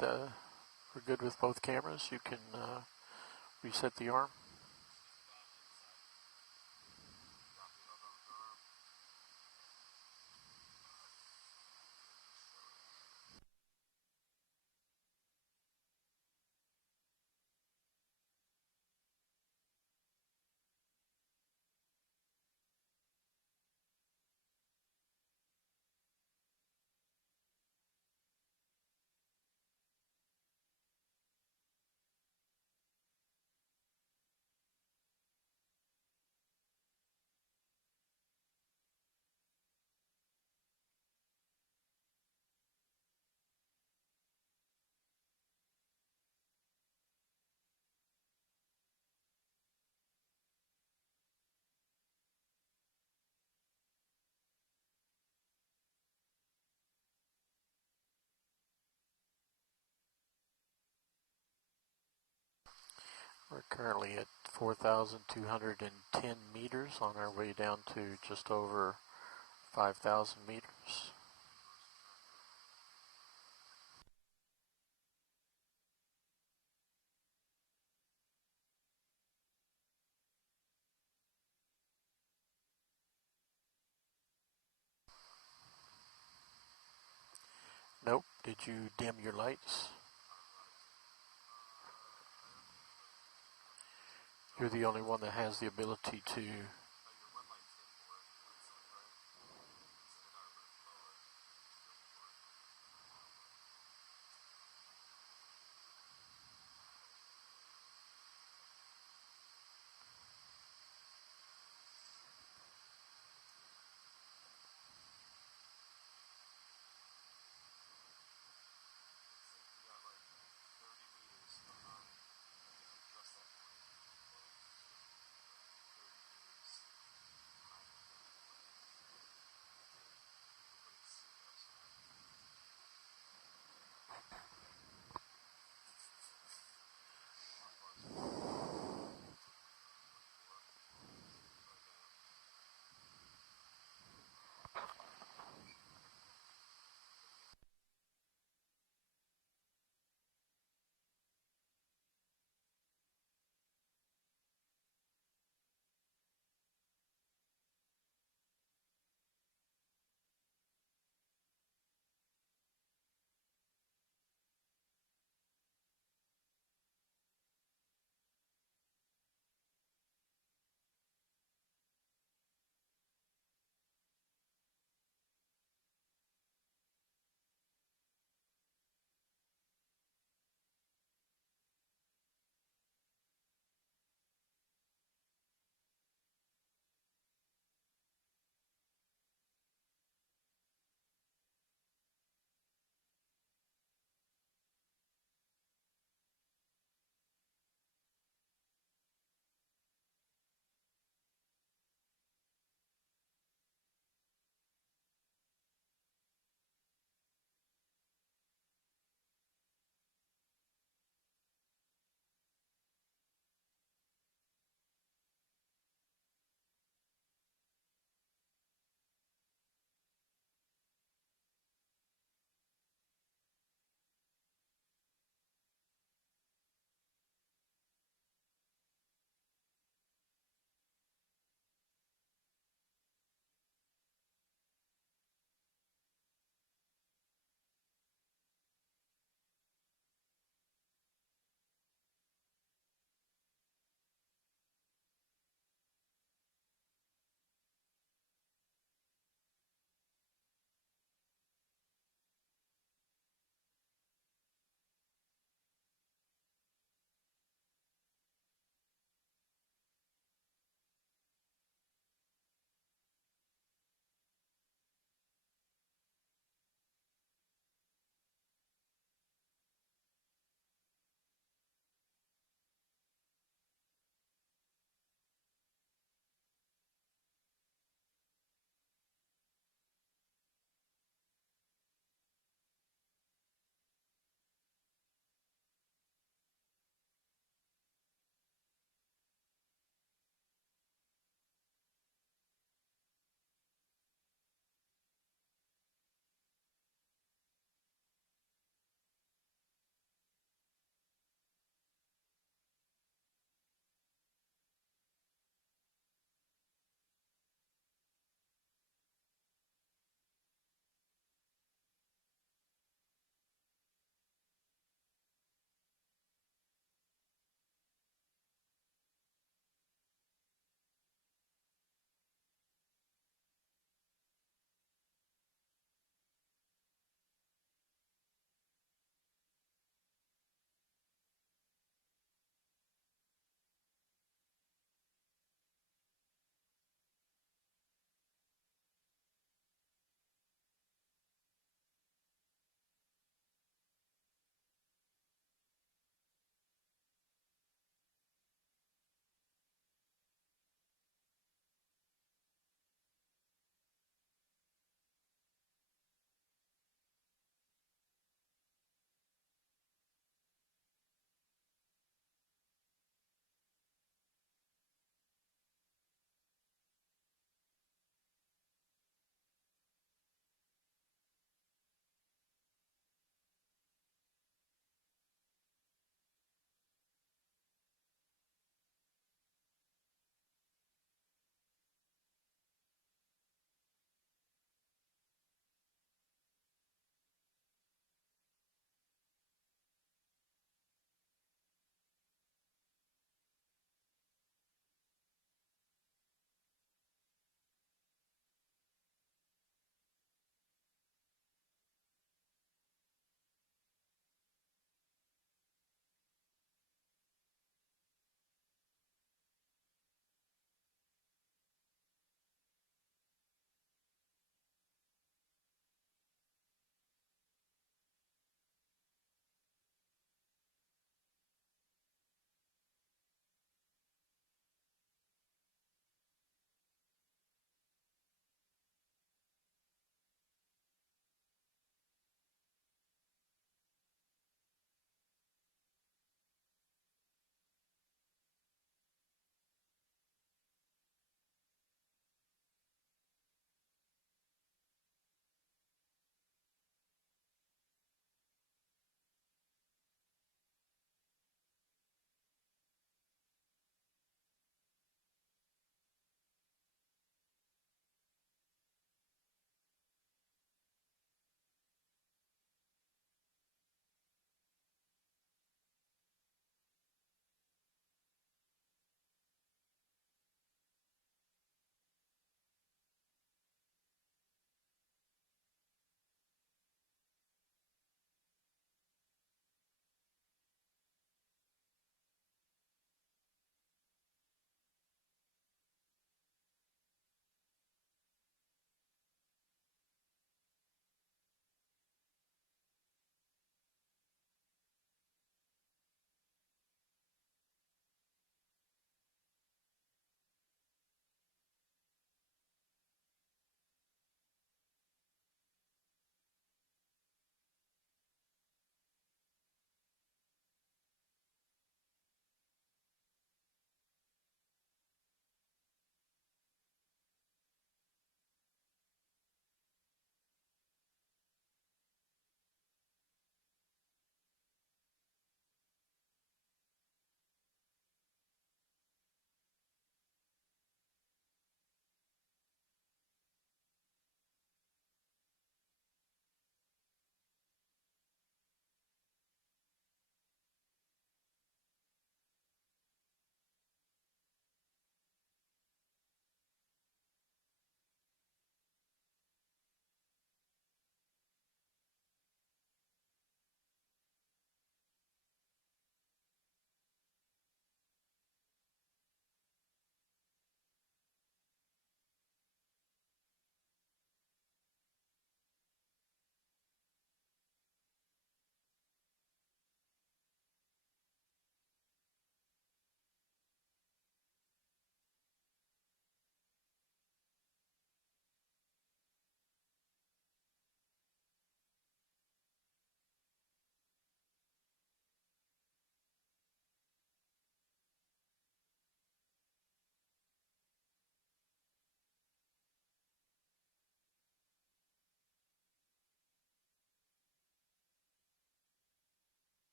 We're good with both cameras. You can reset the arm. We're currently at 4,210 meters on our way down to just over 5,000 meters. Nope. Did you dim your lights? You're the only one that has the ability to.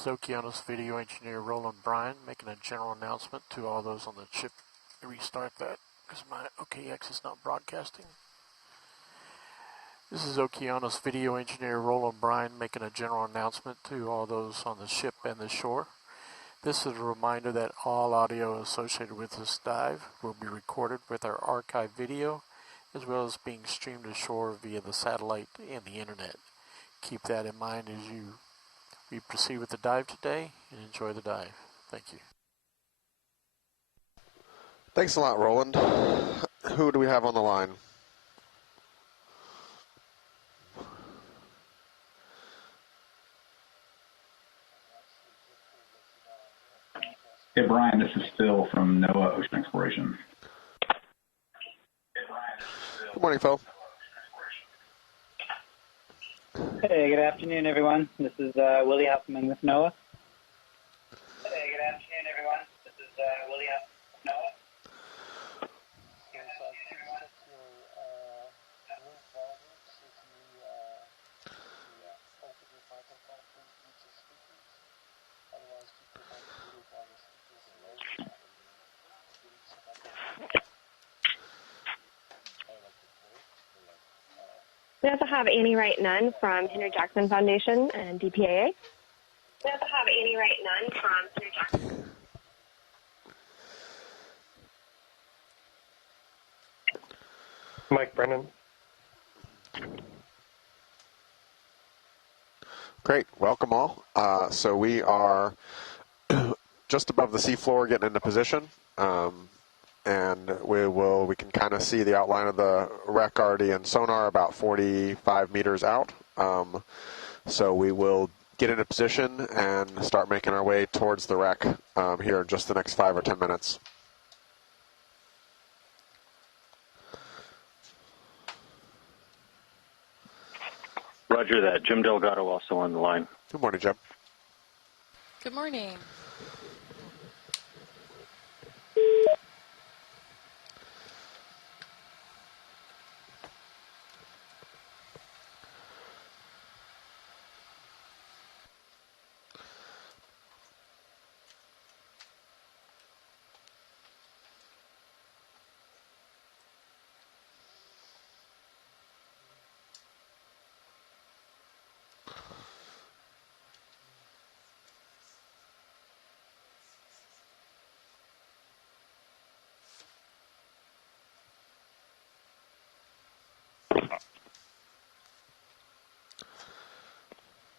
is Okeanos video engineer Roland Bryan making a general announcement to all those on the ship. Restart that because my OKX is not broadcasting. This is Okeanos video engineer Roland Bryan making a general announcement to all those on the ship and the shore. This is a reminder that all audio associated with this dive will be recorded with our archive video, as well as being streamed ashore via the satellite and the internet. Keep that in mind as we proceed with the dive today, and enjoy the dive. Thank you. Thanks a lot, Roland. Who do we have on the line? Hey, Brian, this is Phil from NOAA Ocean Exploration. Good morning, Phil. Hey, good afternoon, everyone. This is Willie Huffman with NOAA. Hey, good afternoon, everyone. This is Willie Huffman with NOAA. We also have Annie Wright Nunn from Henry Jackson Foundation and DPAA. We also have Annie Wright Nunn from Henry Jackson. Mike Brennan. Great. Welcome all. So we are just above the seafloor getting into position. And we can kind of see the outline of the wreck already in sonar about 45 meters out. So we will get into position and start making our way towards the wreck here in just the next 5 or 10 minutes. Roger that. Jim Delgado also on the line. Good morning, Jim. Good morning.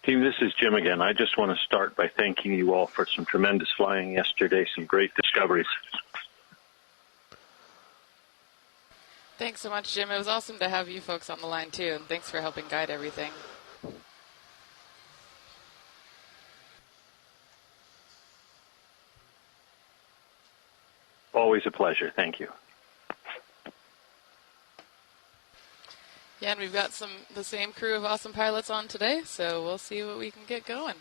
Team, this is Jim again. I just want to start by thanking you all for some tremendous flying yesterday, some great discoveries. Thanks so much, Jim. It was awesome to have you folks on the line, too, and thanks for helping guide everything. Always a pleasure. Thank you. Yeah, and we've got the same crew of awesome pilots on today, so we'll see what we can get going.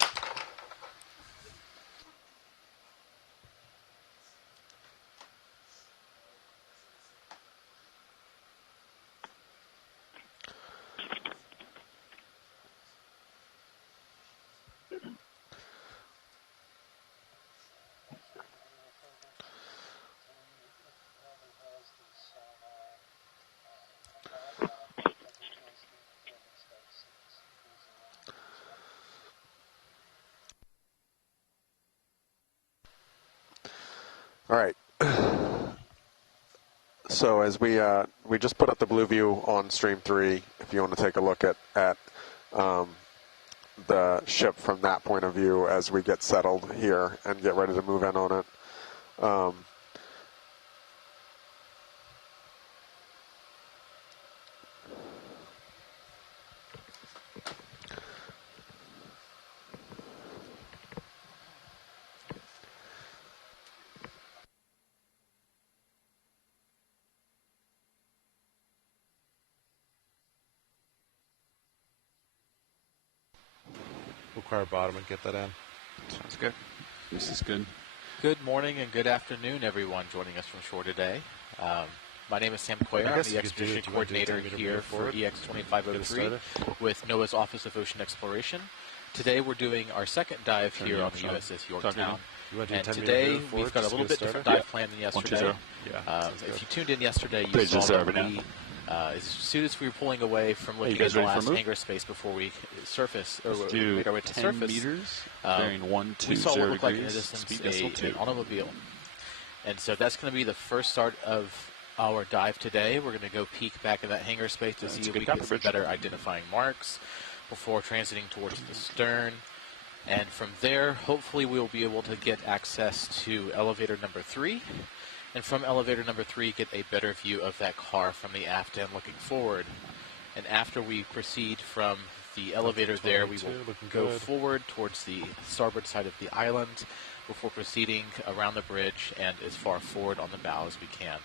All right. So as we just put up the blue view on Stream 3, if you want to take a look at the ship from that point of view as we get settled here and get ready to move in on it. Require bottom and get that in. Sounds good. This is good. Good morning and good afternoon, everyone joining us from shore today. My name is Sam Quayer. I'm the expedition coordinator here for EX2503 with NOAA's Office of Ocean Exploration. Today we're doing our second dive here on the USS Yorktown. And today we've got a little bit different dive plan than yesterday. If you tuned in yesterday, you saw that we, as soon as we were pulling away from looking at the last hangar space before we surface, or made our way to the surface, meters, bearing 120 we saw what looked like in the degrees, distance an automobile. And so that's going to be the first start of our dive today. We're going to go peek back in that hangar space to see if we can get some better identifying marks before transiting towards the stern. And from there, hopefully we'll be able to get access to elevator number 3. And from elevator number 3, get a better view of that car from the aft end looking forward. And after we proceed from the elevator there, we will go forward towards the starboard side of the island before proceeding around the bridge and as far forward on the bow as we can,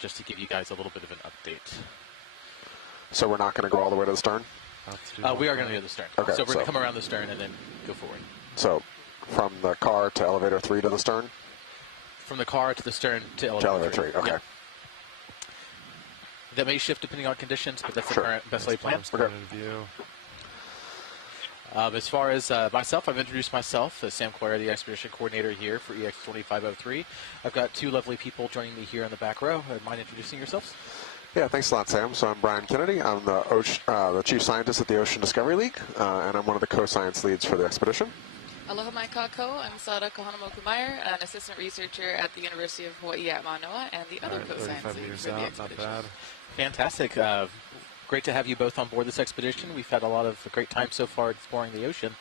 just to give you guys a little bit of an update. So we're not going to go all the way to the stern? We are going to go to the stern. Okay, so we're going to come around the stern and then go forward. So from the car to elevator 3 to the stern? From the car to the stern to elevator 3. Okay. Yeah. That may shift depending on conditions, but that's the current best laid plan. As far as myself, I've introduced myself as Sam Quayer, the expedition coordinator here for EX2503. I've got two lovely people joining me here in the back row. Mind introducing yourselves? Yeah, thanks a lot, Sam. So I'm Brian Kennedy. I'm the chief scientist at the Ocean Discovery League, and I'm one of the co-science leads for the expedition. Aloha mai kākou. I'm Sada Kahanamoku-Meyer, an assistant researcher at the University of Hawaii at Manoa, and the other co-science lead for the expedition. Not bad. Fantastic. Great to have you both on board this expedition. We've had a lot of great time so far exploring the ocean.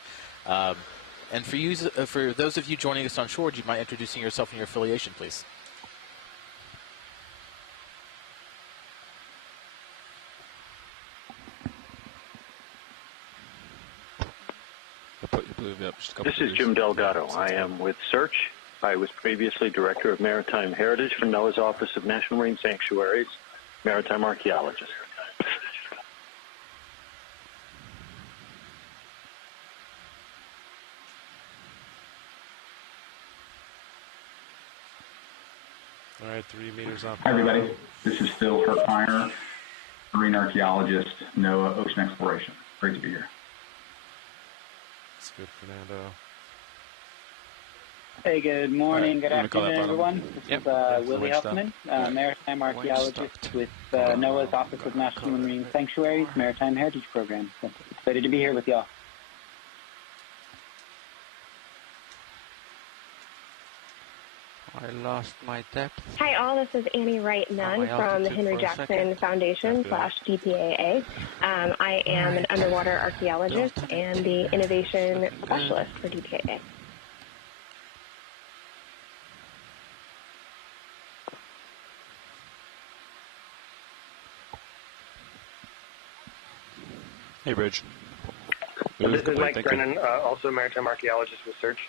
And for those of you joining us on shore, do you mind introducing yourself and your affiliation, please? This is Jim Delgado. I am with Search. I was previously Director of Maritime Heritage for NOAA's Office of National Marine Sanctuaries, Maritime Archaeologist. All right, 3 meters up. Hi, everybody. This is Phil Hertmeyer, Marine Archaeologist, NOAA Ocean Exploration. Great to be here. That's good, Fernando. Hey, good morning, good afternoon, everyone. This is Willie Huffman, Maritime Archaeologist with NOAA's Office of National Marine Sanctuaries, Maritime Heritage Program. So excited to be here with y'all. I lost my depth. Hi all, this is Annie Wright Nunn from the Henry Jackson Foundation /DPAA. I am an underwater archaeologist and the innovation specialist for DPAA. Hey, Bridge. This is Mike Brennan, also maritime archaeologist with Search.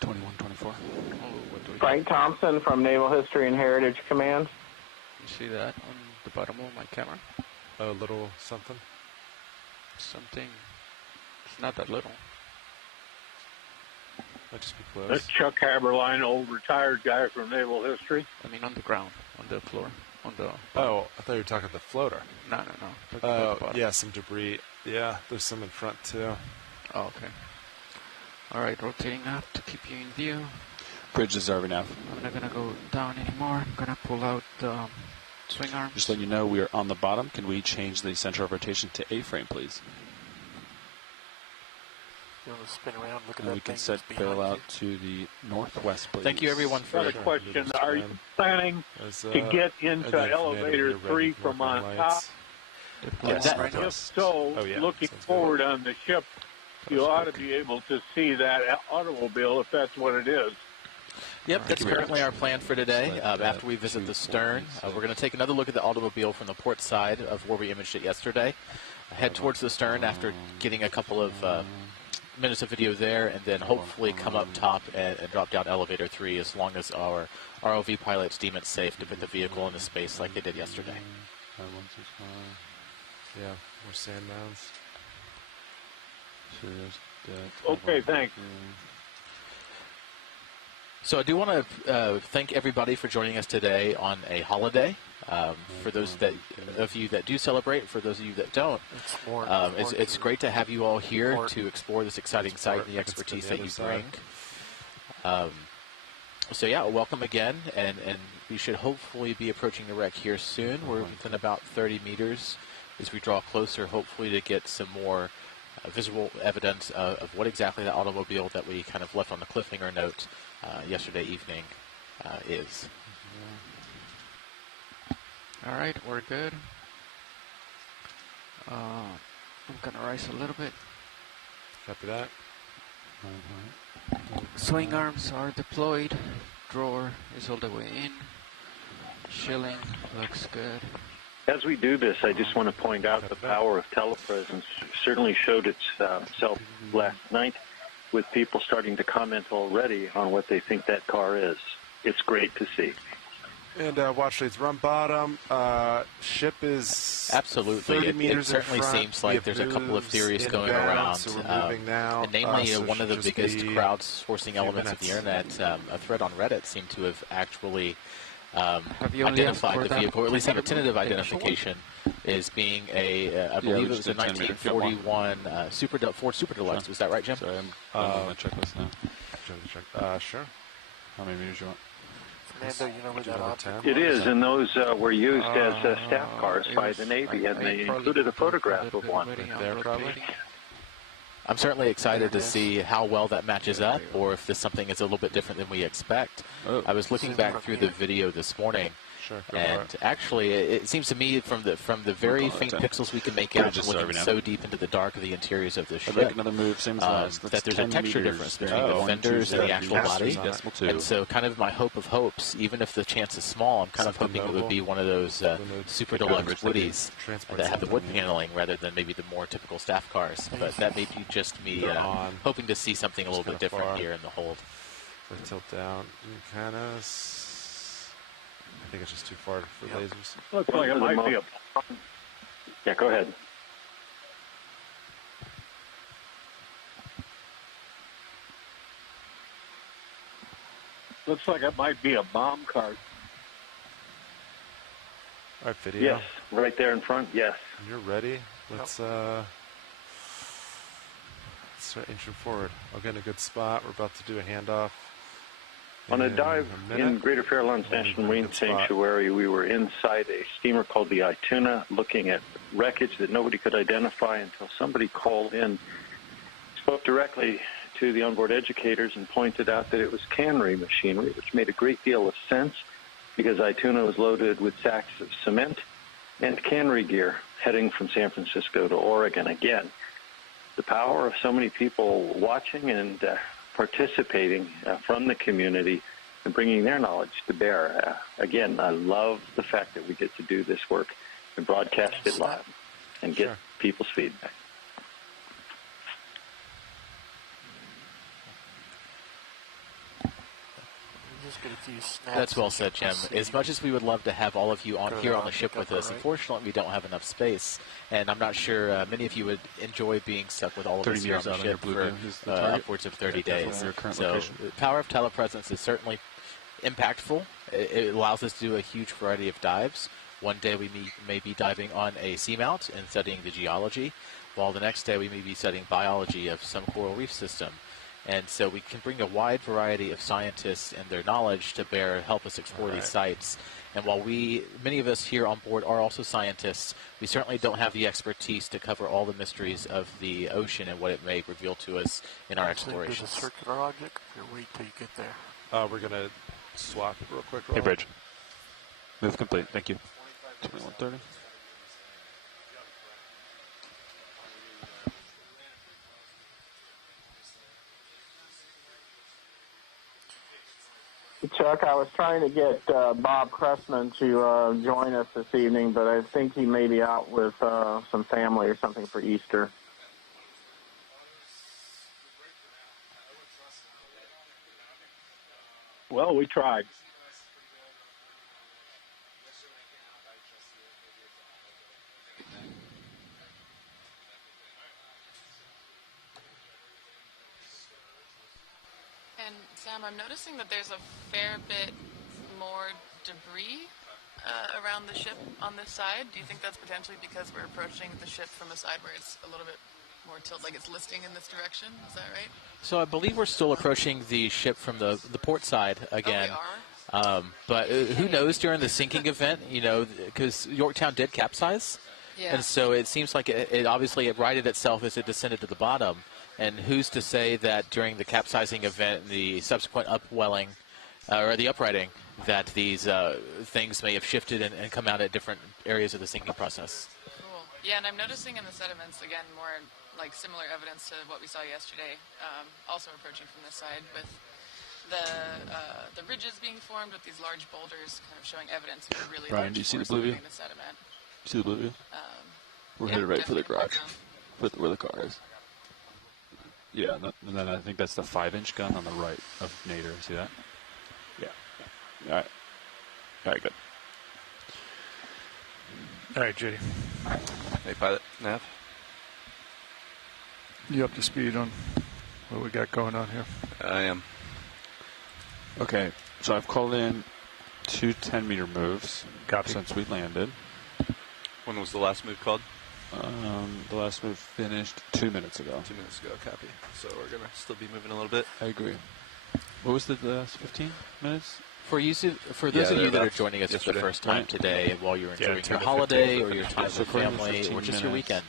2124. Frank Thompson from Naval History and Heritage Command. You see that on the bottom of my camera? A little something? Something. It's not that little. Might just be close. That's Chuck Haberline, old retired guy from Naval History. I mean on the ground, on the floor. On the oh, I thought you were talking the floater. No. Oh, yeah, some debris. Yeah, there's some in front too. Oh, okay. All right, rotating up to keep you in view. Bridge is over now. I'm not gonna go down anymore. I'm gonna pull out the swing arm. Just letting you know we are on the bottom. Can we change the center of rotation to A-frame, please? You want to spin around, look at and that we can thing set bail out to the northwest, please. Thank you, everyone, for the question. Are you planning to get into elevator 3 from on top? Yes. If so, looking forward on the ship, you ought to be able to see that automobile if that's what it is. Yep, that's currently our plan for today. After we visit the stern, we're going to take another look at the automobile from the port side of where we imaged it yesterday. Head towards the stern after getting a couple of minutes of video there, and then hopefully come up top and drop down elevator 3 as long as our ROV pilots deem it safe to put the vehicle into space like they did yesterday. Yeah, more sand mounds. Okay, thanks. So I do want to thank everybody for joining us today on a holiday. For those of you that do celebrate, for those of you that don't, it's great to have you all here to explore this exciting site and the expertise that you bring. So yeah, welcome again, and we should hopefully be approaching the wreck here soon. We're within about 30 meters as we draw closer, hopefully to get some more visual evidence of what exactly that automobile that we kind of left on the cliffhanger note yesterday evening is. All right, we're good. I'm going to rise a little bit. Copy that. Swing arms are deployed. Drawer is all the way in. Shilling looks good. As we do this, I just want to point out the power of telepresence certainly showed itself last night with people starting to comment already on what they think that car is. It's great to see. And watch leads run bottom. Ship is absolutely. 30 meters it certainly in front. Seems like there's a couple of theories going around. So we're moving now. And namely, so one of the biggest crowdsourcing elements of the internet, a thread on Reddit, seemed to have actually identified the vehicle, or at least have a tentative identification, as being I believe it was a 1941 Ford Super Deluxe. Was that right, Jim? Sorry, I'm on my checklist now. Sure. How many meters you want? Fernando, you know where that object It is, and those were used as staff cars by the Navy, and they included a photograph of one. There, probably. I'm certainly excited to see how well that matches up, or if this something is a little bit different than we expect. I was looking back through the video this morning, and actually, it seems to me from the very faint pixels we can make out, looking so deep into the dark of the interiors of the ship, another move, same as last. that there's a texture difference between the fenders and the actual body. And so, kind of my hope of hopes, even if the chance is small, I'm kind of hoping it would be one of those super deluxe woodies that have the wood paneling rather than maybe the more typical staff cars. But that may be just me hoping to see something a little bit different here in the hold. Tilt down, kind of. I think it's just too far for lasers. Looks like it might be a... Yeah, go ahead. Looks like it might be a bomb cart. All right, video. Yes, right there in front, yes. You're ready. Let's start inching forward. I'll get in a good spot. We're about to do a handoff. On a dive in Greater Farallones National Marine Sanctuary, we were inside a steamer called the Ituna, looking at wreckage that nobody could identify until somebody called in, spoke directly to the onboard educators, and pointed out that it was cannery machinery, which made a great deal of sense because Ituna was loaded with sacks of cement and cannery gear heading from San Francisco to Oregon. Again, the power of so many people watching and participating from the community and bringing their knowledge to bear. Again, I love the fact that we get to do this work and broadcast it live and get people's feedback. That's well said, Jim. As much as we would love to have all of you on here on the ship with us, unfortunately we don't have enough space, and I'm not sure many of you would enjoy being stuck with all of us here on the ship for upwards of 30 days. So the power of telepresence is certainly impactful. It allows us to do a huge variety of dives. One day we may be diving on a seamount and studying the geology, while the next day we may be studying biology of some coral reef system. And so we can bring a wide variety of scientists and their knowledge to bear, help us explore these sites. And while many of us here on board are also scientists, we certainly don't have the expertise to cover all the mysteries of the ocean and what it may reveal to us in our explorations. There's a circular object, or wait till you get there. We're going to swap real quick. Hey, Bridge. Move complete. Thank you. 2130. Chuck, I was trying to get Bob Cressman to join us this evening, but I think he may be out with some family or something for Easter. Well, we tried. Sam, I'm noticing that there's a fair bit more debris around the ship on this side. Do you think that's potentially because we're approaching the ship from a side where it's a little bit more tilt, like it's listing in this direction? Is that right? So I believe we're still approaching the ship from the port side again. Oh, we are? But who knows during the sinking event, because Yorktown did capsize. Yeah. And so it seems like it obviously righted itself as it descended to the bottom. And who's to say that during the capsizing event, the subsequent upwelling, or the uprighting, that these things may have shifted and come out at different areas of the sinking process. Cool. Yeah, and I'm noticing in the sediments, again, more like similar evidence to what we saw yesterday, also approaching from this side with the ridges being formed with these large boulders kind of showing evidence of a really Ryan, large do you see the force blue view? moving the sediment. See the blue view? We're headed right for the garage, where the car is. Yeah, and then I think that's the 5-inch gun on the right of Nader. See that? Yeah. All right. All right, good. All right, JD. Hey, pilot, Nav. You up to speed on what we got going on here? I am. Okay, so I've called in 2 10-meter moves since we landed. When was the last move called? The last move finished 2 minutes ago. 2 minutes ago, copy. So we're going to still be moving a little bit. I agree. What was the last 15 minutes? For those of you that are joining us for the first time today, while you're enjoying your holiday or your time with family or just your weekend,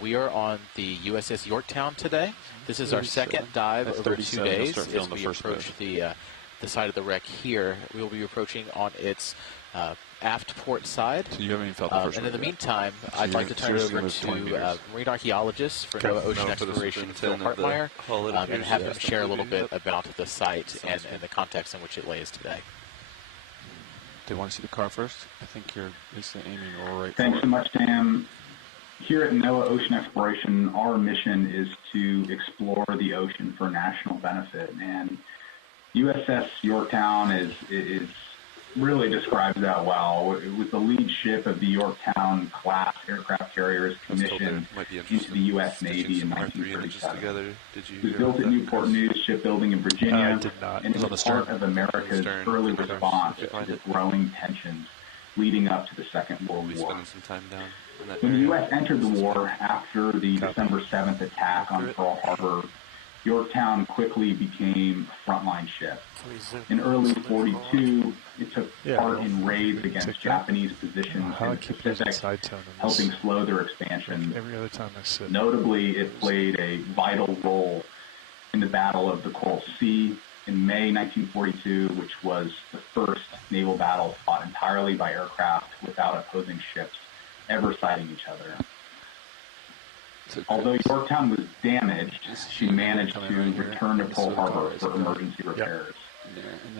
we are on the USS Yorktown today. This is our second dive over 2 days as we approach the side of the wreck here. We will be approaching on its aft port side. So you haven't even felt the first and in the meantime, I'd like to turn it over to marine archaeologist for NOAA Ocean Exploration, Phil Hartmeyer, and have him share a little bit about the site and the context in which it lays today. Do you want to see the car first? I think you're basically aiming right Thanks for so much, Sam. Here at NOAA Ocean Exploration, our mission is to explore the ocean for national benefit, and USS Yorktown is really describes that well. It was the lead ship of the Yorktown class aircraft carriers commissioned into the U.S. Navy in 1937. It was built at Newport News Shipbuilding in Virginia, and it was part of America's early response to the growing tensions leading up to the Second World War. When the U.S. entered the war after the December 7th attack on Pearl Harbor, Yorktown quickly became a frontline ship. In early 42, it took part in raids against Japanese positions in the Pacific, helping slow their expansion. Notably, it played a vital role in the Battle of the Coral Sea in May 1942, which was the first naval battle fought entirely by aircraft without opposing ships ever sighting each other. Although Yorktown was damaged, she managed to return to Pearl Harbor for emergency repairs.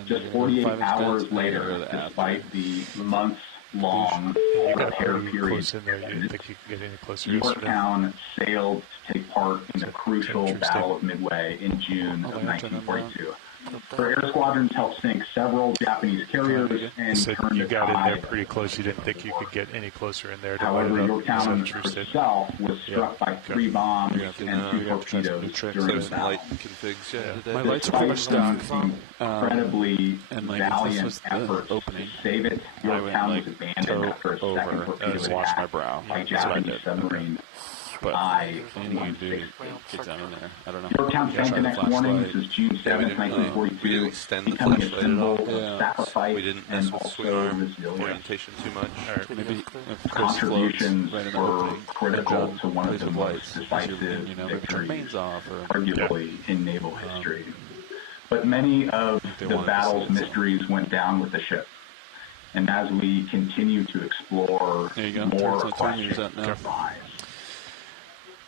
Just 48 hours later, despite the months-long repair period, Yorktown sailed to take part in the crucial Battle of Midway in June of 1942. Her air squadrons helped sink several Japanese carriers and turned you the got in tide. there pretty close. You didn't think you could get any closer in there. However, Yorktown herself was struck by 3 bombs and 2 torpedoes during the battle. my lights are pretty much stuck. Incredibly valiant efforts to save it. Yorktown was abandoned after a second torpedo attack by Japanese submarine. But anything you do, get down in there. I don't know. Yorktown sank the next morning. This is June 7th, 1942, becoming a symbol of sacrifice and also resilience. Maybe Contributions were critical to one of the most decisive victories, arguably in naval history. But many of the battle's mysteries went down with the ship. And as we continue to explore, more questions arise.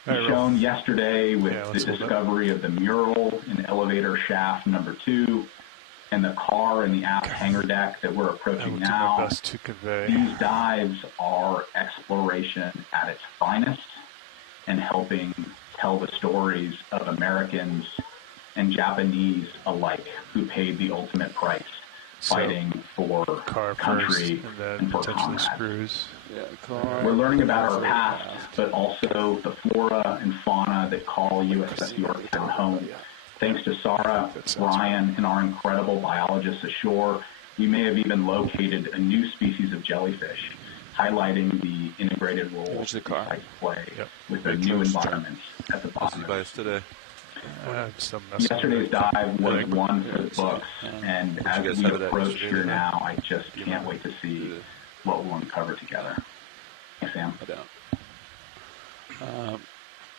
Shown yesterday with the discovery of the mural in elevator shaft number 2 and the car in the aft hangar deck that we're approaching now. These dives are exploration at its finest and helping tell the stories of Americans and Japanese alike who paid the ultimate price fighting for country and for comrade. We're learning about our past, but also the flora and fauna that call USS Yorktown home, Thanks to Sarah, Ryan, and our incredible biologists ashore, we may have even located a new species of jellyfish, highlighting the integrated role that these sites play with their new environments at the bottom. Yesterday's dive was one for the books, and as we approach here now, I just can't wait to see what we'll uncover together. Thanks, Sam.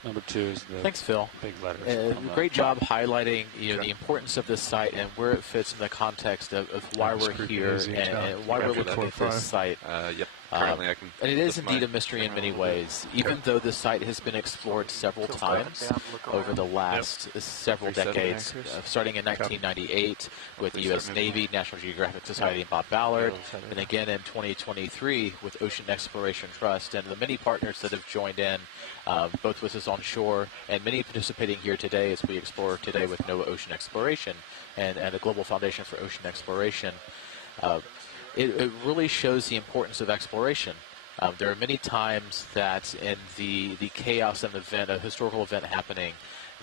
Number 2 is the Thanks, Phil. Big letters. Great job highlighting the importance of this site and where it fits in the context of why we're here and why we're looking at this site. Yep. Currently, I can. And it is indeed a mystery in many ways. Even though the site has been explored several times over the last several decades, starting in 1998 with the U.S. Navy, National Geographic Society, and Bob Ballard, and again in 2023 with Ocean Exploration Trust and the many partners that have joined in, both with us on shore and many participating here today as we explore today with NOAA Ocean Exploration and the Global Foundation for Ocean Exploration. It really shows the importance of exploration. There are many times that in the chaos of a historical event happening,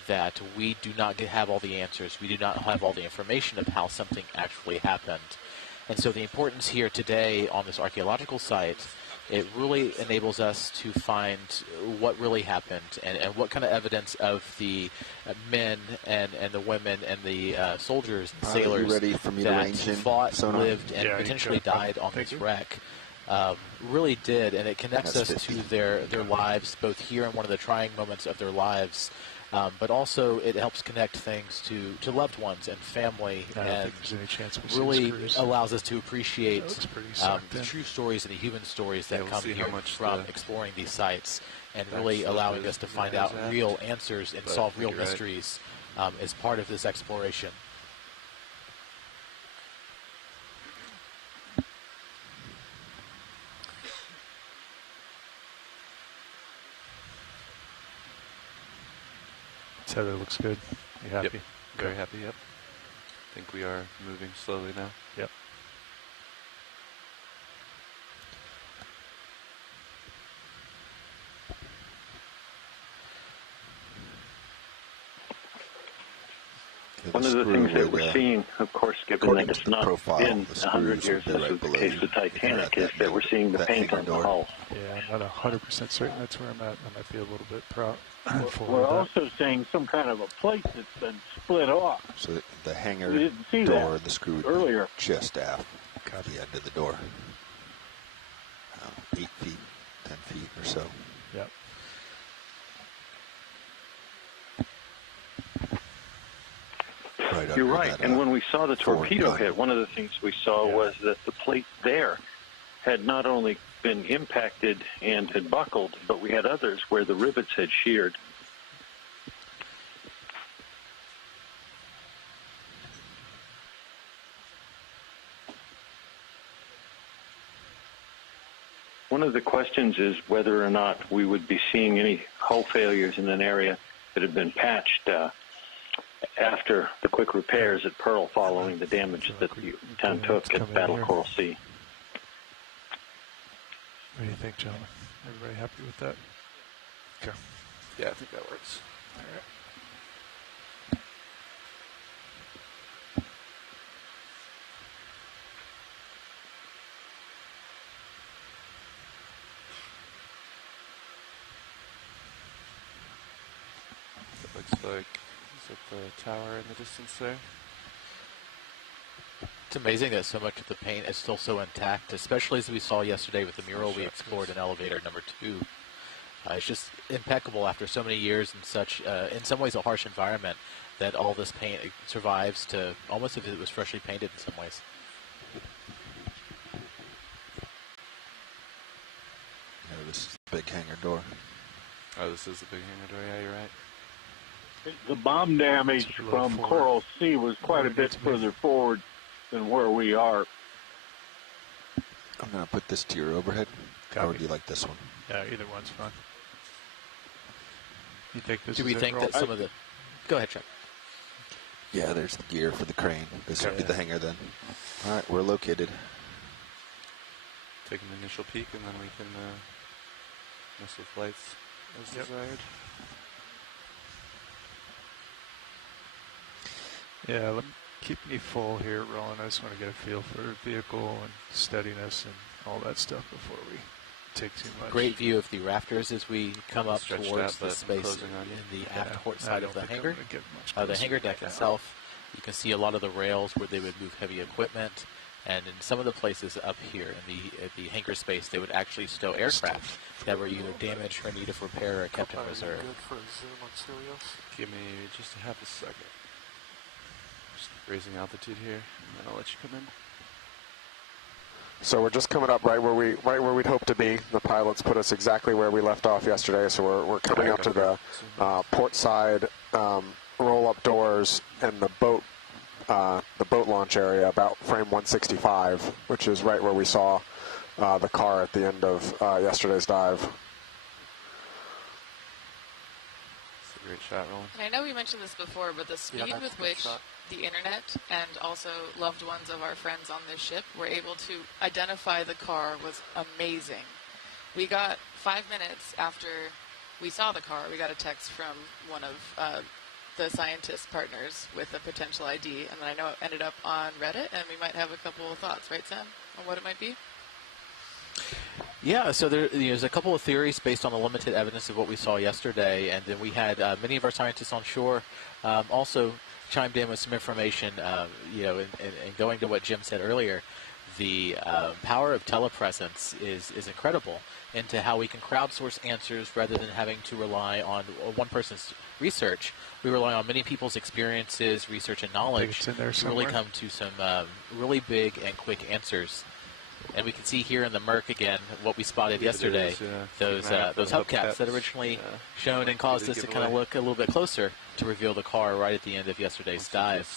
that we do not have all the answers. We do not have all the information of how something actually happened. And so the importance here today on this archaeological site, it really enables us to find what really happened and what kind of evidence of the men and the women and the soldiers and sailors that fought, lived, and potentially died on this wreck really did. And it connects us to their lives, both here and one of the trying moments of their lives. But also it helps connect things to loved ones and family, and really allows us to appreciate the true stories and the human stories that come here from exploring these sites, and really allowing us to find out real answers and solve real mysteries as part of this exploration. Heather looks good. You happy? Yep. Very happy, yep. I think we are moving slowly now. Yep. One of the things that we're seeing, of course, given that it's not been 100 years, this was the case with Titanic, is that we're seeing the paint on the hull. Yeah, I'm not 100% certain that's where I'm at. I might be a little bit proud. We're also seeing some kind of a plate that's been split off. So the hangar We didn't see door, that the screw earlier. just aft the end of the door. 8 feet, 10 feet or so. Yep. You're right. And when we saw the torpedo hit, one of the things we saw was that the plate there had not only been impacted and had buckled, but we had others where the rivets had sheared. One of the questions is whether or not we would be seeing any hull failures in an area that had been patched after the quick repairs at Pearl following the damage that the town took at Battle of Coral Sea. What do you think, gentlemen? Everybody happy with that? Okay. Yeah, I think that works. All right. It looks like, is it the tower in the distance there? It's amazing that so much of the paint is still so intact, especially as we saw yesterday with the mural we explored in elevator number 2. It's just impeccable after so many years in such, in some ways, a harsh environment, that all this paint survives to almost as if it was freshly painted in some ways. Yeah, this is the big hangar door. Oh, this is the big hangar door. Yeah, you're right. The bomb damage from Coral Sea was quite a bit further forward than where we are. I'm going to put this to your overhead. Or do you like this one? Yeah, either one's fine. You think this Do we think that some of the... Go ahead, Chuck. Yeah, there's the gear for the crane. This would be the hangar then. All right, we're located. Take an initial peek and then we can miss the flights as desired. Yeah, keep me full here, Roland. I just want to get a feel for vehicle and steadiness and all that stuff before we take too much. Great view of the rafters as we come up towards the space in the aft port side of the hangar. The hangar deck itself, you can see a lot of the rails where they would move heavy equipment, and in some of the places up here in the hangar space, they would actually stow aircraft that were either damaged or in need of repair or kept in reserve. Give me just a half a second. Just raising altitude here, and then I'll let you come in. So we're just coming up right where we'd hope to be. The pilots put us exactly where we left off yesterday. So we're coming up to the port side roll-up doors and the boat launch area, about frame 165, which is right where we saw the car at the end of yesterday's dive. That's a great shot, Roland. And I know we mentioned this before, but the speed with which the internet and also loved ones of our friends on this ship were able to identify the car was amazing. We got 5 minutes after we saw the car, we got a text from one of the scientist partners with a potential ID, and then I know it ended up on Reddit, and we might have a couple of thoughts, right, Sam, on what it might be? Yeah, so there's a couple of theories based on the limited evidence of what we saw yesterday, and then we had many of our scientists on shore also chimed in with some information, and going to what Jim said earlier, the power of telepresence is incredible into how we can crowdsource answers rather than having to rely on one person's research. We rely on many people's experiences, research, and knowledge to really come to some really big and quick answers. And we can see here in the murk again what we spotted yesterday, those hubcaps that originally shown and caused us to kind of look a little bit closer to reveal the car right at the end of yesterday's dive.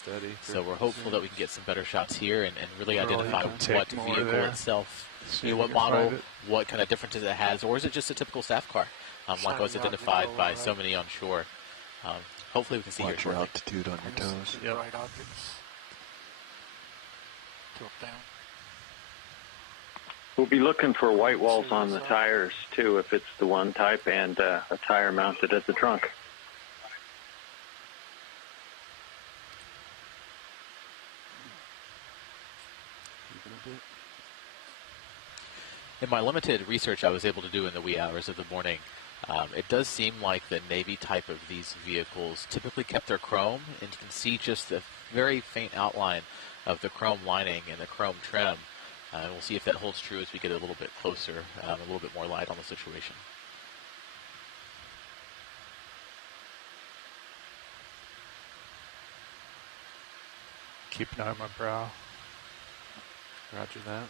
So we're hopeful that we can get some better shots here and really identify what vehicle itself, what model, what kind of differences it has, or is it just a typical staff car, like was identified by so many on shore. Hopefully we can see here shortly. Watch your altitude on your toes. Yep. Right objects. Tilt down. We'll be looking for white walls on the tires, too, if it's the one type, and a tire mounted at the trunk. In my limited research I was able to do in the wee hours of the morning, it does seem like the Navy type of these vehicles typically kept their chrome, and you can see just a very faint outline of the chrome lining and the chrome trim. We'll see if that holds true as we get a little bit closer, a little bit more light on the situation. Keep an eye on my brow. Roger that.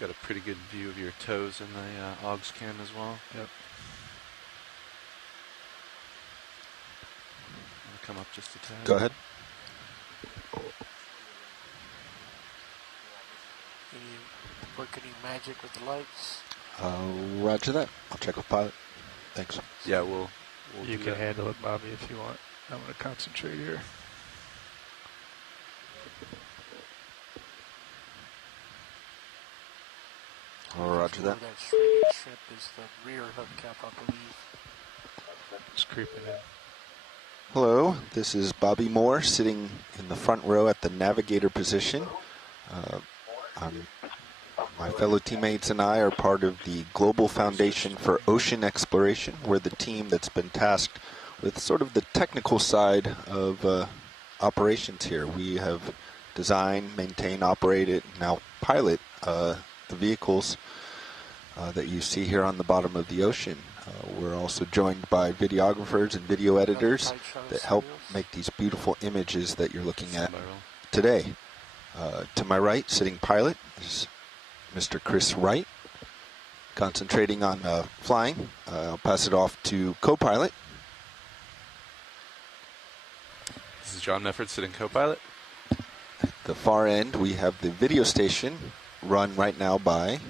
Got a pretty good view of your toes in the AUX cam as well. Yep. Come up just a tad. Go ahead. Work any magic with the lights? Roger that. I'll check with pilot. Thanks. Yeah, we'll you can handle it, Bobby, if you want. I'm going to concentrate here. Roger that. That shredded strip is the rear hubcap, I believe. Just creeping in. Hello, this is Bobby Moore sitting in the front row at the navigator position. My fellow teammates and I are part of the Global Foundation for Ocean Exploration. We're the team that's been tasked with sort of the technical side of operations here. We have designed, maintained, operated, now pilot the vehicles that you see here on the bottom of the ocean. We're also joined by videographers and video editors that help make these beautiful images that you're looking at today. To my right, sitting pilot, is Mr. Chris Wright, concentrating on flying. I'll pass it off to co-pilot. This is John Mefford, sitting co-pilot. At the far end, we have the video station run right now by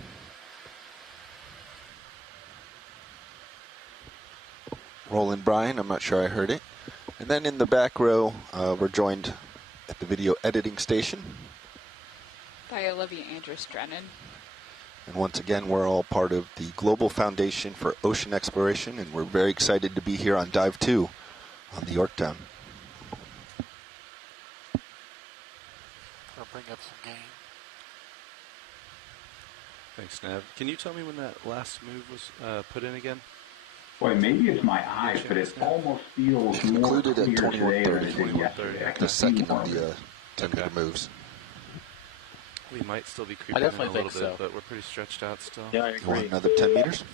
Roland Bryan. I'm not sure I heard it. And then in the back row, we're joined at the video editing station by Olivia Andrus Drennan. And once again, we're all part of the Global Foundation for Ocean Exploration, and we're very excited to be here on Dive 2 on the Yorktown. up some gain. Thanks, Nav. Can you tell me when that last move was put in again? Boy, maybe it's my eyes, but it almost feels more clear today than it did yesterday. The second of the 10-meter moves. We might still be creeping in a little bit, but we're pretty stretched out still. Yeah, I agree. You want another 10 meters?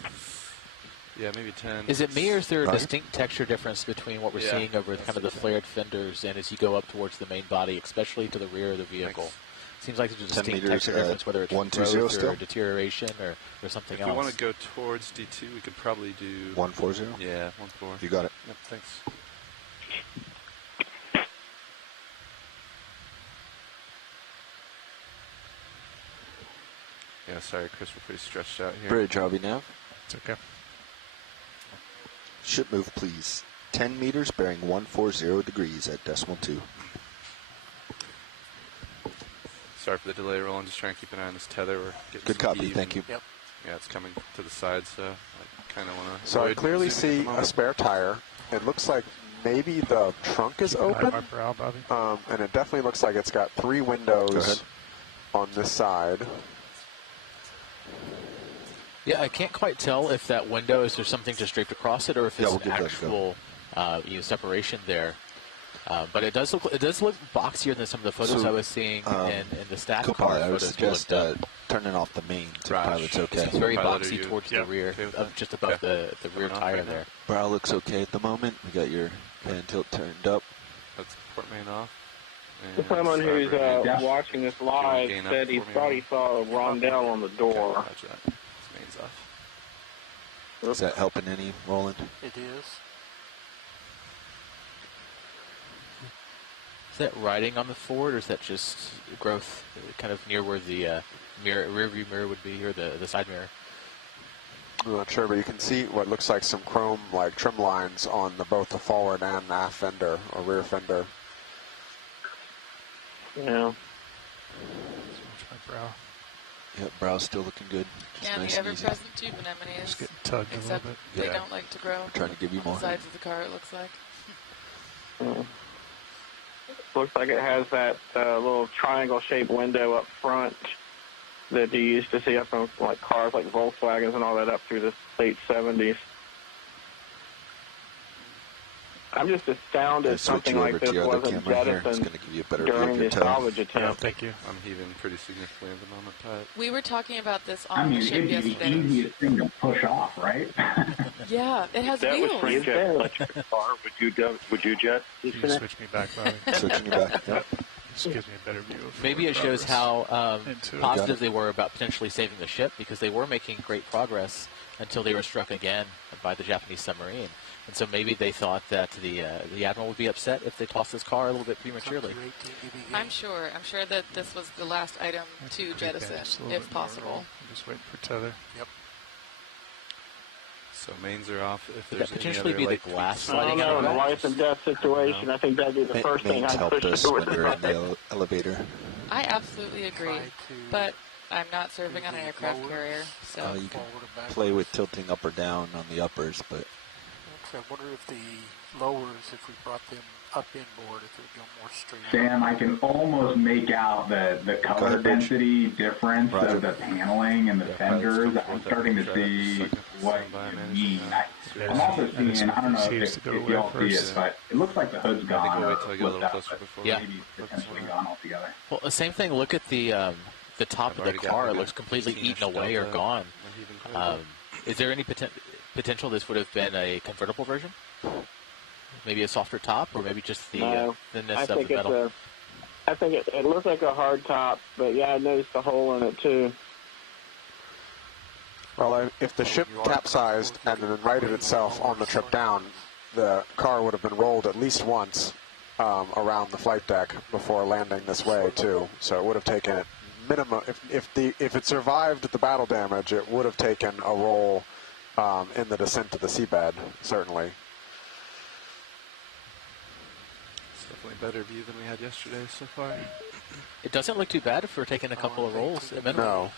Yeah, maybe 10. Is it me, or is there a distinct texture difference between what we're seeing over kind of the flared fenders and as you go up towards the main body, especially to the rear of the vehicle? Seems like there's a distinct texture difference, whether it's growth or deterioration or something else. If we want to go towards D2, we could probably do 140. Yeah, 140. You got it. Yep, thanks. Yeah, sorry, Chris, we're pretty stretched out here. Bridge, Harvey Nav. It's okay. Ship move, please. 10 meters bearing 140 degrees at decimal 2. Sorry for the delay, Roland. Just trying to keep an eye on this tether. We're getting Good copy, thank you. Yep. Yeah, it's coming to the side, so I kind of want to. So I clearly see a spare tire. It looks like maybe the trunk is open. And it definitely looks like it's got 3 windows on this side. Yeah, I can't quite tell if that window is there something just draped across it, or if it's actual separation there. But it does look boxier than some of the photos I was seeing in the staff car I would photos. suggest turning off the main to pilot's okay. It's very boxy towards the rear, just above the rear tire there. Brow looks okay at the moment. We got your pan tilt turned up. That's port main off. Someone who's watching this live said he thought he saw a rondelle on the door. Main's off. Is that helping any, Roland? It is. Is that riding on the Ford, or is that just growth kind of near where the rear view mirror would be, or the side mirror? I'm not sure, but you can see what looks like some chrome like trim lines on both the forward and aft fender or rear fender. Yeah. My brow. Yep, brow's still looking good. Yeah, nice the ever-present tube anemones. Just getting tugged a little bit. They don't like to grow. Trying to give you on more. the sides of the car, it looks like. Looks like it has that little triangle-shaped window up front that you used to see up on like cars like Volkswagens and all that up through the late 70s. I'm just astounded something like this wasn't jettisoned during the salvage attempt. Thank you. I'm heaving pretty significantly at the moment, but We were talking about this on the ship yesterday. It'd be the easiest thing to push off, right? Yeah, it has that wheels. was Frank Jet electric car. Would you Jet? You can switch me back, Bobby. Switching you back, yep. This gives me a better view of Maybe it shows how positive they were about potentially saving the ship, because they were making great progress until they were struck again by the Japanese submarine. And so maybe they thought that the Admiral would be upset if they tossed this car a little bit prematurely. I'm sure that this was the last item to jettison, if possible. I'm just waiting for tether. Yep. so mains are off. If Could there's that potentially any be other, the glass I sliding don't know, out? in a life and death situation, I think that'd be the first thing Mains I'd help push us through. when you're in the elevator. I absolutely agree, but I'm not serving on an aircraft carrier, so. You can play with tilting up or down on the uppers, but I wonder if the lowers, if we brought them up inboard, if it would go more straight. Sam, I can almost make out the color density difference of the paneling and the fenders. I'm starting to see what you mean. I'm also seeing, I don't know if you all see it, but it looks like the hood's gone or flipped out, but maybe potentially gone altogether. Well, the same thing. Look at the top of the car. It looks completely eaten away or gone. Is there any potential this would have been a convertible version? Maybe a softer top, or maybe just the thinness of the metal? I think it looks like a hard top, but yeah, I noticed the hole in it too. Well, if the ship capsized and then righted itself on the trip down, the car would have been rolled at least once around the flight deck before landing this way too. So it would have taken it minimum. If it survived the battle damage, it would have taken a roll in the descent to the seabed, certainly. It's definitely a better view than we had yesterday so far. It doesn't look too bad if we're taking a couple of rolls at minimum. No.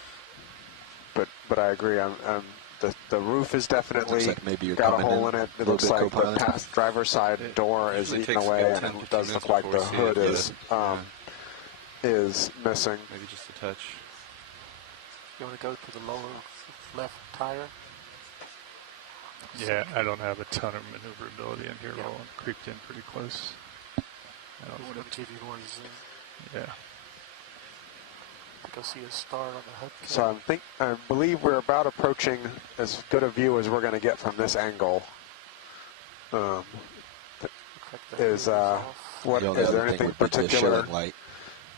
But I agree. The roof is definitely got a hole in it. It looks like the driver's side door is eaten away, and it does look like the hood is is missing. Maybe just a touch. You want to go to the lower left tire? Yeah, I don't have a ton of maneuverability in here. Roland creeped in pretty close. I don't want to give you more zoom. Yeah. Go see a star on the HUD. So I believe we're about approaching as good a view as we're going to get from this angle. Is there anything particular?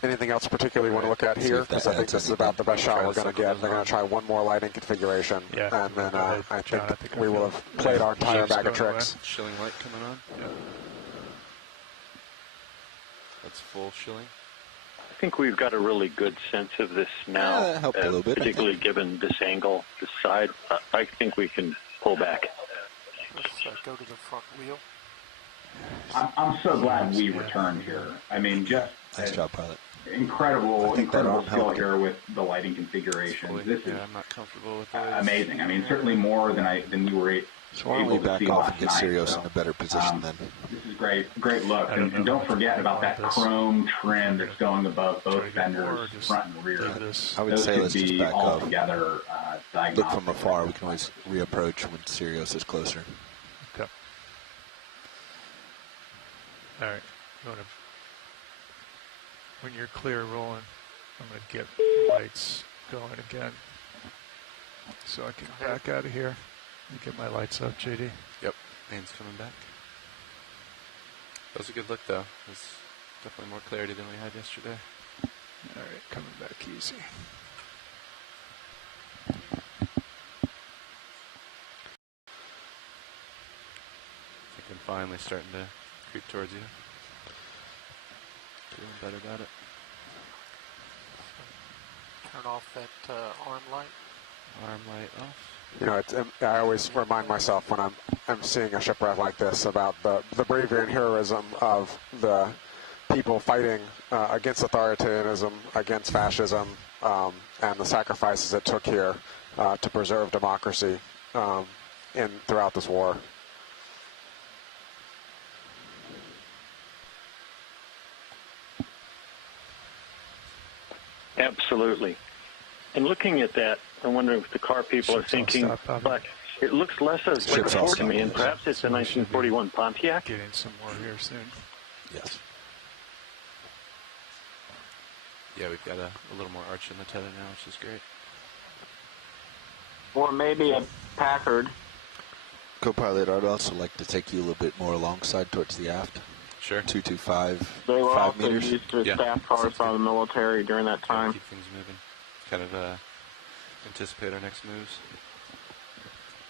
Anything else particularly you want to look at here? Because I think this is about the best shot we're going to get. They're going to try one more lighting configuration, and then I think we will have played our entire bag of tricks. Shilling light coming on. Yeah. That's full shilling. I think we've got a really good sense of this now, helped a little bit, particularly given this angle, this side. I think we can pull back. Let's go to the front wheel. I'm so glad we returned here. I mean, just nice job, pilot. Incredible skill here with the lighting configuration. This is I'm not comfortable with amazing. I mean, certainly more than we were so why don't we back off and get Sirius in a better position then? This is great look. And don't forget about that chrome trim that's going above both fenders, front and rear. I would say let's just back off. Together, look from afar. We can always reapproach when Sirius is closer. Okay. All right. When you're clear, Roland, I'm going to get lights going again so I can back out of here and get my lights up, JD. Yep, mains coming back. That was a good look, though. There's definitely more clarity than we had yesterday. All right, coming back easy. I think I'm finally starting to creep towards you. Feeling better about it. Turn off that arm light. Arm light off. You know, I always remind myself when I'm seeing a shipwreck like this about the bravery and heroism of the people fighting against authoritarianism, against fascism, and the sacrifices it took here to preserve democracy throughout this war. Absolutely. And looking at that, I'm wondering if the car people are thinking, but it looks less like a Ford to me, and perhaps it's a 1941 Pontiac. Getting some more here soon. Yes. Yeah, we've got a little more arch in the tether now, which is great. Or maybe a Packard. Co-pilot, I'd also like to take you a little bit more alongside towards the aft. Sure. 225. They were 5 also meters. used to staff cars by the military during that time. Keep things moving. Kind of anticipate our next moves.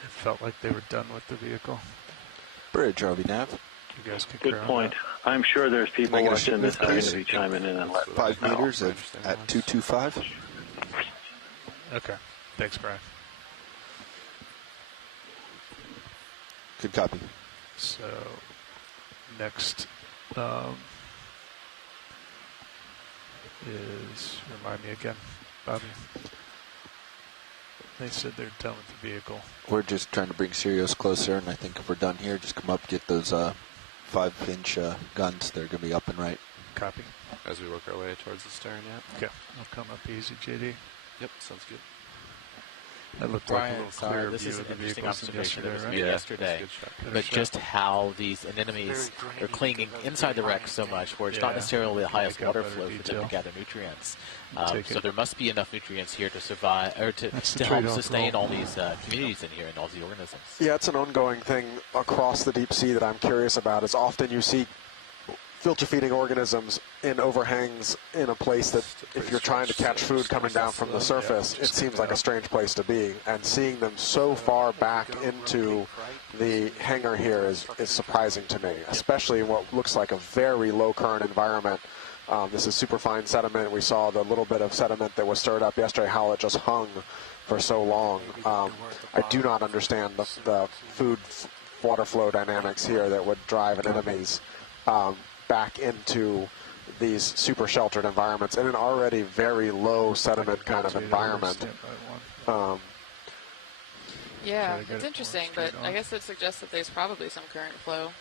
It felt like they were done with the vehicle. Bridge, RV Nav. You guys can Good point. I'm sure there's people watching this are going to be chiming in and let 5 meters at 225. Okay. Thanks, Brian. Good copy. So, next is, remind me again, Bobby. They said they're done with the vehicle. We're just trying to bring Sirius closer, and I think if we're done here, just come up, get those 5-inch guns. They're going to be up and right. Copy. As we work our way towards the stern, yeah. Okay. I'll come up easy, JD. Yep, sounds good. That looked Brian, like a little clearer this view is of an the interesting vehicles observation that was right? made yesterday, but just how these anemones are clinging inside the wreck so much, where it's not necessarily the highest water flow for them to gather nutrients. So there must be enough nutrients here to survive, or to help sustain all these communities in here and all these organisms. Yeah, it's an ongoing thing across the deep sea that I'm curious about. Is often you see filter-feeding organisms in overhangs in a place that, if you're trying to catch food coming down from the surface, it seems like a strange place to be. And seeing them so far back into the hangar here is surprising to me, especially in what looks like a very low current environment. This is superfine sediment. We saw the little bit of sediment that was stirred up yesterday, how it just hung for so long. I do not understand the food water flow dynamics here that would drive anemones back into these super sheltered environments in an already very low sediment kind of environment. Yeah, it's interesting, but I guess it suggests that there's probably some current flow.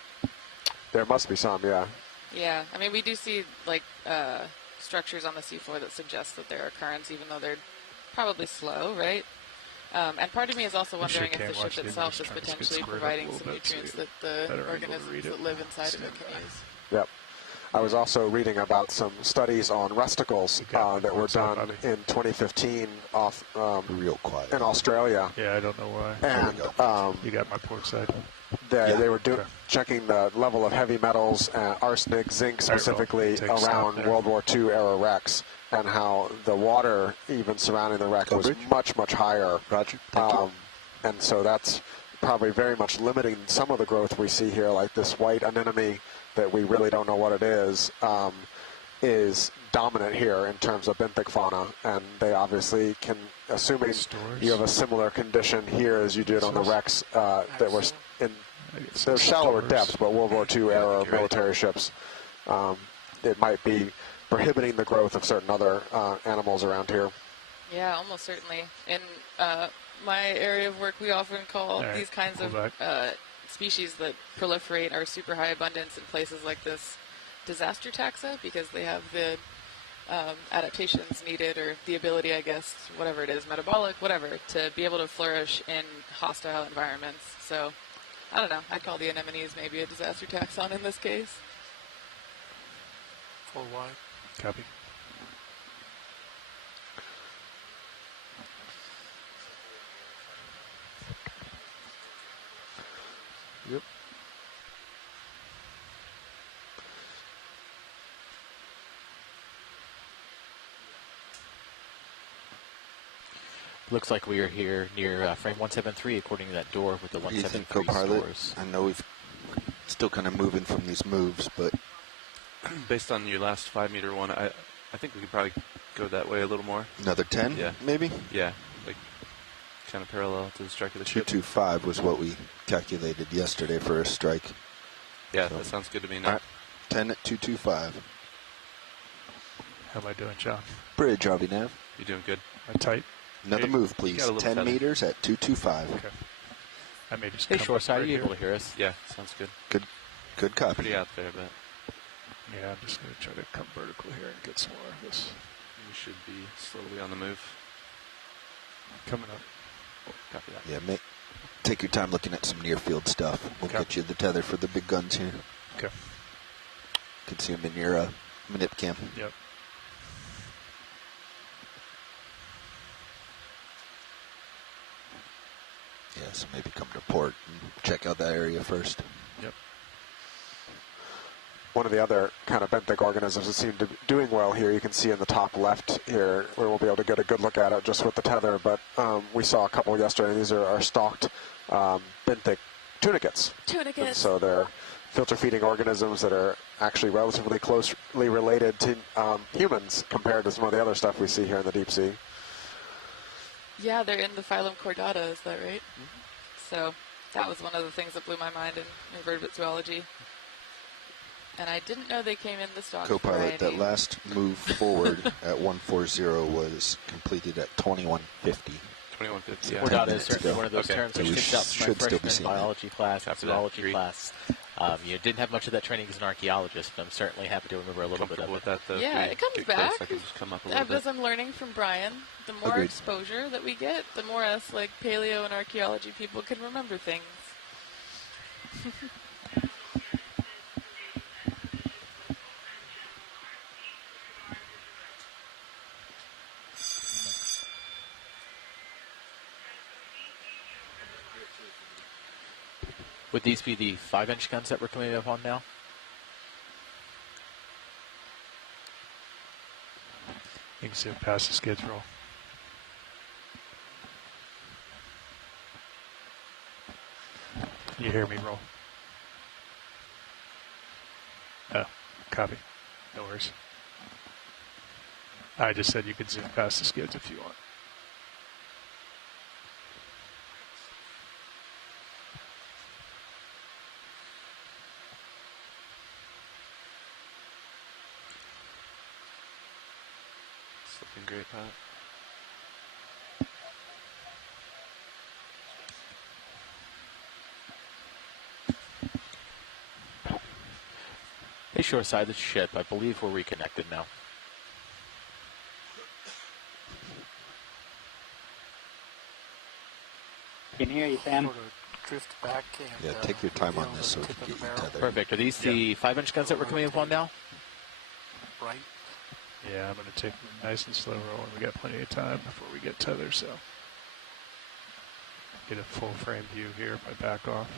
There must be some, yeah. Yeah, I mean, we do see, like, structures on the seafloor that suggest that there are currents, even though they're probably slow, right? And part of me is also wondering if the ship itself is potentially providing some nutrients that the organisms that live inside of it can use. Yep. I was also reading about some studies on rusticles that were done in 2015 off real quiet in Australia. Yeah, I don't know why. And you got my port side. They were checking the level of heavy metals, arsenic, zinc specifically, around World War II era wrecks, and how the water even surrounding the wreck was much, much higher. Roger. And so that's probably very much limiting some of the growth we see here, like this white anemone that we really don't know what it is dominant here in terms of benthic fauna, and they obviously can, assuming you have a similar condition here as you did on the wrecks that were in they're shallower depths, but World War II era military ships, it might be prohibiting the growth of certain other animals around here. Yeah, almost certainly. In my area of work, we often call these kinds of species that proliferate or super high abundance in places like this disaster taxa, because they have the adaptations needed, or the ability, I guess, whatever it is, metabolic, whatever, to be able to flourish in hostile environments. So, I don't know, I'd call the anemones maybe a disaster taxon in this case. 4 wide. Copy. Yep. Looks like we are here near frame 173, according to that door with the 173 Co-pilot, stores. I know we've still kind of moving from these moves, but based on your last 5-meter one, I think we could probably go that way a little more. Another 10, maybe? Yeah, like kind of parallel to the strike of the ship. 225 was what we calculated yesterday for a strike. Yeah, so that sounds good to me now. All right, 10 at 225. How am I doing, John? Bridge, Avi Nav. You're doing good. Am I tight? Another move, please. 10 meters at 225. Okay. I may just hey, Shoreside, are you able to hear us? Yeah, sounds good. Good copy. Pretty out there, but... Yeah, I'm just going to try to come vertical here and get some more of this. We should be slowly on the move. Coming up. Copy that. Yeah, take your time looking at some near-field stuff. We'll get you the tether for the big guns here. Okay. You can see them in your manip cam. Yep. Yeah, so maybe come to port and check out that area first. Yep. One of the other kind of benthic organisms that seem to be doing well here, you can see in the top left here, we won't be able to get a good look at it just with the tether, but we saw a couple yesterday. These are stalked benthic tunicates. And so they're filter-feeding organisms that are actually relatively closely related to humans compared to some of the other stuff we see here in the deep sea. Yeah, they're in the phylum Chordata, is that right? So that was one of the things that blew my mind in invertebrate zoology. And I didn't know they came in the stock Co-pilot, that last move forward at 140 was completed at 2150. 2150, yeah. Chordata is certainly one of those terms which sticks out from my freshman biology class, zoology class. You didn't have much of that training as an archaeologist, but I'm certainly happy to remember a little bit of it. With that, though, yeah, it comes back. I can just come up a little As I'm learning from Brian, the more exposure that we get, the more us, like paleo and archaeology people, can remember things. Would these be the 5-inch guns that we're coming up on now? You can see it past the skids roll. You hear me roll? Oh, copy. No worries. I just said you could zoom past the skids if you want. Looking great, Pat. Hey, Shoreside, the ship. I believe we're reconnected now. can hear you, Sam. Drift back and, yeah, take your time on this so we can get you tethered. Perfect. Are these the 5-inch guns that we're coming upon now? Right. Yeah, I'm going to take a nice and slow roll, and we got plenty of time before we get tethered, so. Get a full frame view here if I back off.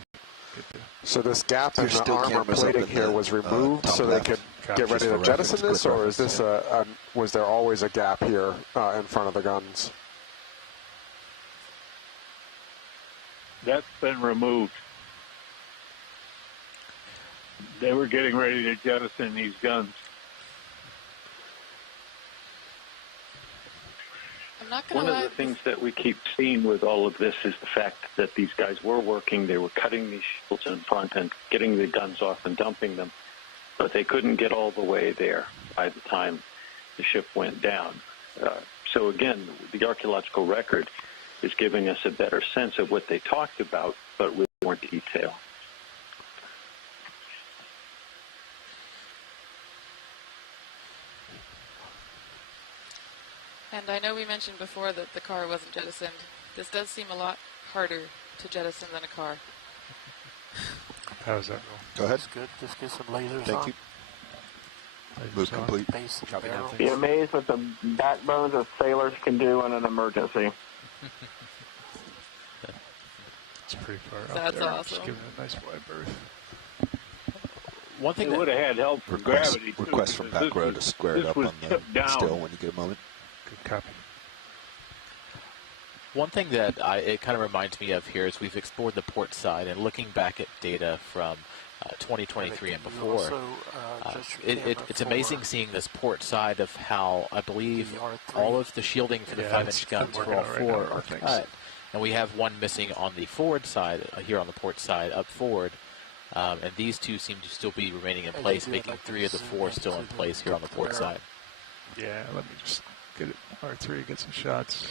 So this gap in the armor plating here was removed so they could get ready to jettison this, or is this was there always a gap here in front of the guns? That's been removed. They were getting ready to jettison these guns. One of the things that we keep seeing with all of this is the fact that these guys were working. They were cutting these shields in front and getting the guns off and dumping them, but they couldn't get all the way there by the time the ship went down. So again, the archaeological record is giving us a better sense of what they talked about, but with more detail. And I know we mentioned before that the car wasn't jettisoned. This does seem a lot harder to jettison than a car. How does that roll? Go ahead. That's good. Just get some lasers Thank on. you. Move complete. Base Copy barrel. that. Be amazed what the backbones of sailors can do in an emergency. It's pretty far out That's there. awesome. Just giving it a nice wide berth. One thing They would have had help from gravity, too. Request from back row to square it up on the still when you get a moment. Good copy. One thing that it kind of reminds me of here is we've explored the port side, and looking back at data from 2023 and before, it's amazing seeing this port side of how I believe all of the shielding for the 5-inch guns for all four are cut. And we have one missing on the forward side, here on the port side, up forward. And these two seem to still be remaining in place, making 3 of the 4 still in place here on the port side. Yeah, let me just get it. R3, get some shots.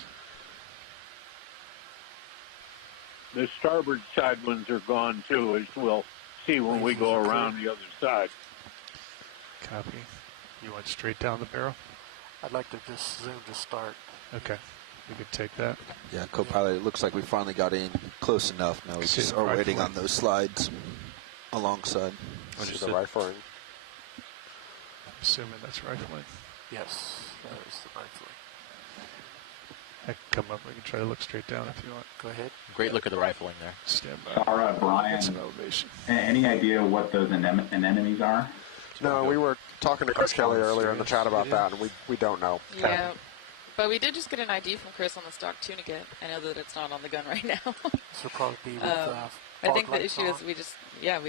The starboard side ones are gone, too, as we'll see when we go around the other side. Copy. You went straight down the barrel? I'd like to just zoom to start. Okay. We could take that. Yeah, co-pilot, it looks like we finally got in close enough. Now we just are waiting on those slides alongside. See the rifling. Assuming that's rifling. Yes, that is the rifling. I can come up. We can try to look straight down if you want. Go ahead. Great look at the rifling there. Stand by. Sarah, Brian, Get some elevation. any idea what those anemones are? No, we were talking to Chris Kelly earlier in the chat about that, and we don't know. Yeah. But we did just get an ID from Chris on the stock tunicate. I know that it's not on the gun right now. This will probably be with I think the issue is we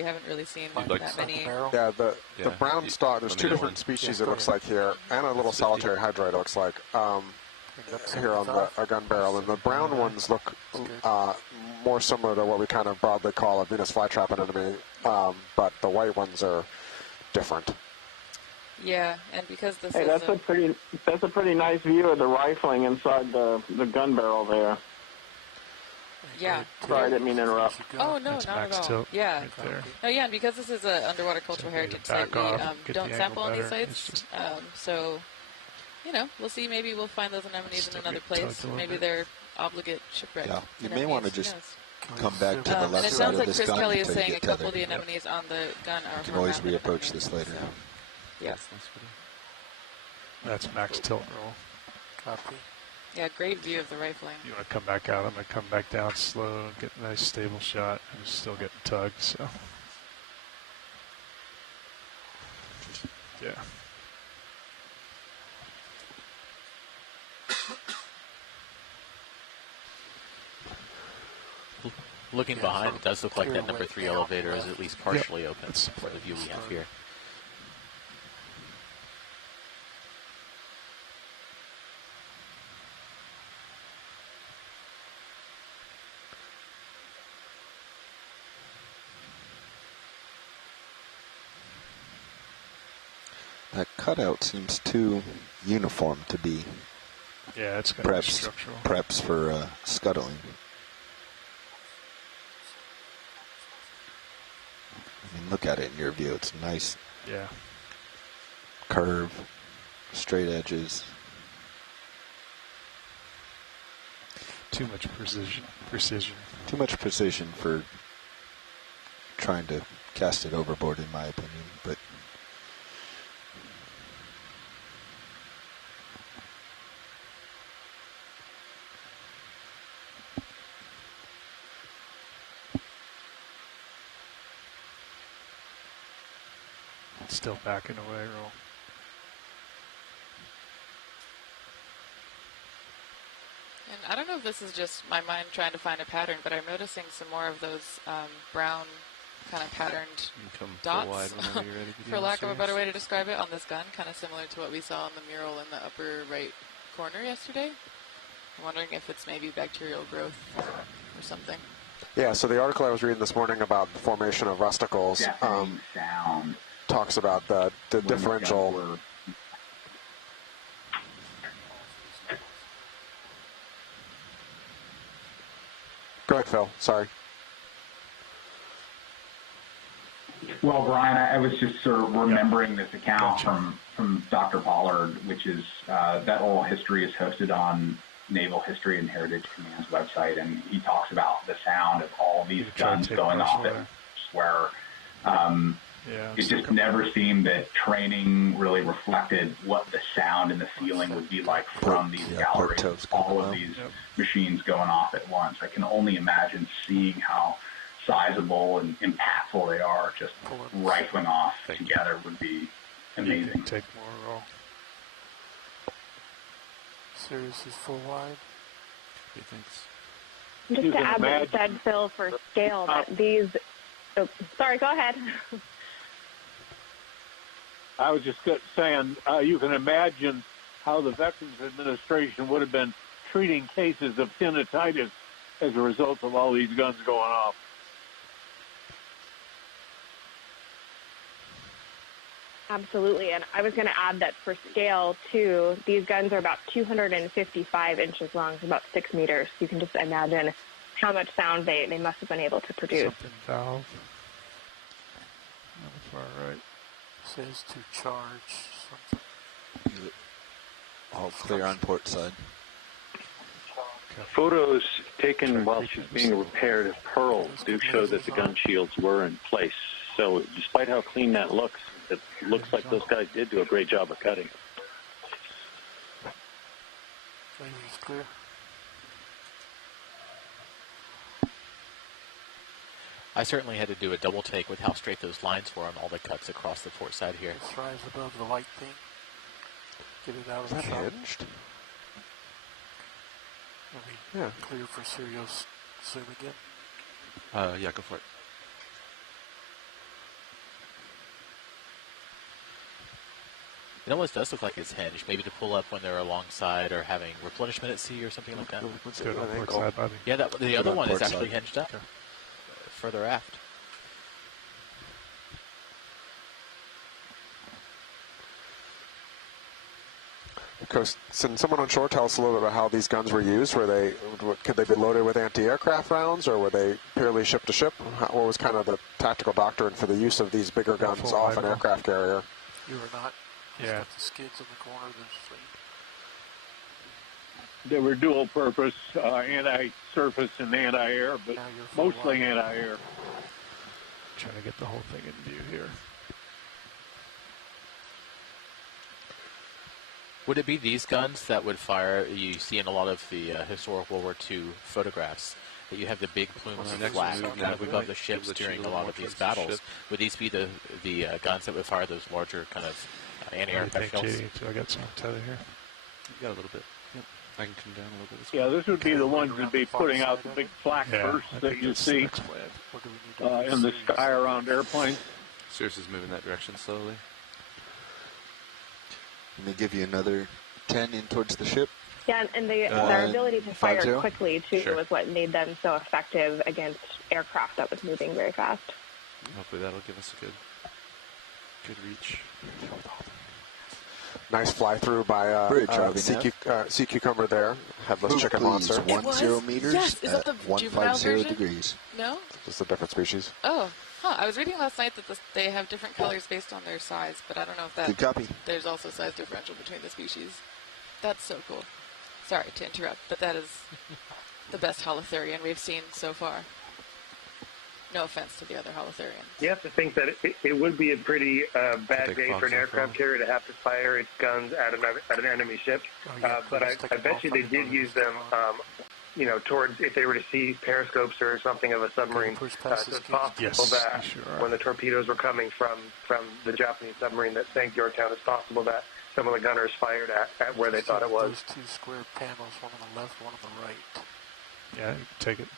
haven't really seen that many. Yeah, the brown stock, there's 2 different species it looks like here, and a little solitary hydroid it looks like here on the gun barrel. And the brown ones look more similar to what we kind of broadly call a Venus flytrap anemone, but the white ones are different. Yeah, and because this Hey, is that's a pretty nice view of the rifling inside the gun barrel there. Yeah. Sorry, I didn't mean to interrupt. Oh, no, not at all. Yeah. Right there. No, yeah, and because this is an underwater cultural heritage site, we don't sample on these sites. So, we'll see. Maybe we'll find those anemones in another place. Maybe they're obligate shipwreck. Yeah, you may want to just come back to the left and it side sounds of like this Chris gun Kelly is until you saying a get couple of tethered. the anemones on the gun are You can always reapproach this later. Yes. That's max tilt roll. Copy. Yeah, great view of the rifling. You want to come back out? I'm going to come back down slow and get a nice stable shot. I'm still getting tugged, so. Yeah. Looking behind, it does look like that number 3 elevator is at least partially open for the view we have here. That cutout seems too uniform to be it's gonna be structural. preps for scuttling. I mean, look at it in your view. It's nice. Yeah. Curve, straight edges. Too much precision. Too much precision for trying to cast it overboard, in my opinion, but it's still backing away, roll. And I don't know if this is just my mind trying to find a pattern, but I'm noticing some more of those brown kind of patterned dots, for lack of a better way to describe it, on this gun, kind of similar to what we saw on the mural in the upper right corner yesterday. I'm wondering if it's maybe bacterial growth or something. Yeah, so the article I was reading this morning about the formation of rusticles talks about the differential. Go ahead, Phil. Sorry. Well, Brian, I was just sort of remembering this account from Dr. Pollard, which is that oral history is hosted on Naval History and Heritage Command's website, and he talks about the sound of all these guns going off at where it just never seemed that training really reflected what the sound and the feeling would be like from these galleries, all of these machines going off at once. I can only imagine seeing how sizable and impactful they are, just rifling off together would be amazing. Take more roll. Sirius is full wide. Thanks. Just to add what you said, Phil, for scale, that these... Oh, sorry, go ahead. I was just saying, you can imagine how the Veterans Administration would have been treating cases of tinnitus as a result of all these guns going off. Absolutely, and I was going to add that for scale, too, these guns are about 255 inches long, so about 6 meters. You can just imagine how much sound they must have been able to produce. Something valve. On the far right. Says to charge something. All clear on port side. Photos taken while she's being repaired of Pearl do show that the gun shields were in place. So despite how clean that looks, it looks like those guys did do a great job of cutting. Is clear. I certainly had to do a double take with how straight those lines were on all the cuts across the port side here. Just rise above the white thing. Get it out of the shot. Hinged? Yeah. Clear for Sirius. Zoom again. Yeah, go for it. It almost does look like it's hinged, maybe to pull up when they're alongside or having replenishment at sea or something like that. Yeah, the other one is actually hinged up further aft. Can someone on shore tell us a little bit about how these guns were used? Could they be loaded with anti-aircraft rounds, or were they purely ship to ship? What was kind of the tactical doctrine for the use of these bigger guns off an aircraft carrier? You were not. Yeah. Got the skids in the corner of the fleet. They were dual purpose, anti-surface and anti-air, but mostly anti-air. Trying to get the whole thing in view here. Would it be these guns that would fire, you see in a lot of the historic World War II photographs, that you have the big plumes of flag kind of above the ships during a lot of these battles? Would these be the guns that would fire those larger kind of anti-aircraft shells? So I got some tether here. You got a little bit. Yep. I can come down a little bit. Yeah, this would be the ones that would be putting out the big flak bursts that you see in the sky around airplanes. Sirius is moving that direction slowly. Let me give you another 10 in towards the ship. Yeah, and their ability to fire 5-0? quickly, too, was what made them so effective against aircraft that was moving very fast. Hopefully that'll give us a good reach. Nice fly through by Sea Cucumber there. Headless chicken monster. 10 meters at 150 degrees. No? Just a different species. Oh, I was reading last night that they have different colors based on their size, but I don't know if that... Good copy. There's also size differential between the species. That's so cool. Sorry to interrupt, but that is the best holothurian we've seen so far. No offense to the other holothurians. You have to think that it would be a pretty bad day for an aircraft carrier to have to fire its guns at an enemy ship. But I bet you they did use them, towards if they were to see periscopes or something of a submarine. So it's possible that when the torpedoes were coming from the Japanese submarine that sank Yorktown, it's possible that some of the gunners fired at where they thought it was. Those two square panels, one on the left, one on the right. Yeah, you can take it.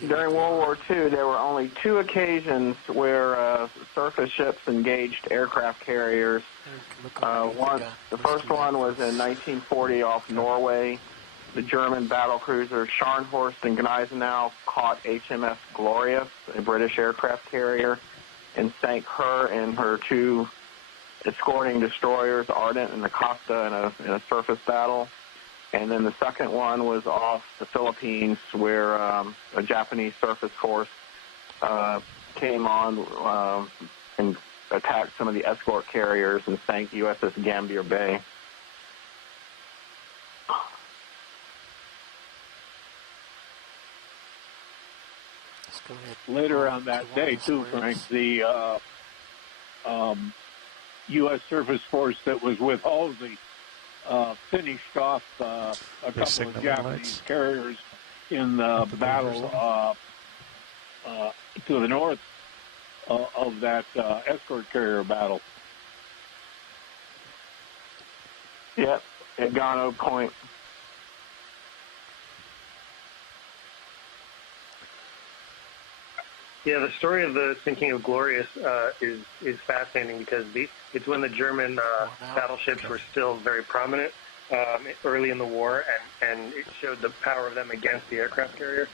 During World War II, there were only 2 occasions where surface ships engaged aircraft carriers. The first one was in 1940 off Norway. The German battlecruiser Scharnhorst and Gneisenau caught HMS Glorious, a British aircraft carrier, and sank her and her 2 escorting destroyers, Ardent and Acosta, in a surface battle. And then the second one was off the Philippines, where a Japanese surface force came on and attacked some of the escort carriers and sank USS Gambier Bay. Later on that day, too, Frank, the U.S. surface force that was with Halsey finished off a couple of Japanese carriers in the battle to the north of that escort carrier battle. Yep, at Gano Point. Yeah, the story of the sinking of Glorious is fascinating because it's when the German battleships were still very prominent early in the war, and it showed the power of them against the aircraft carrier.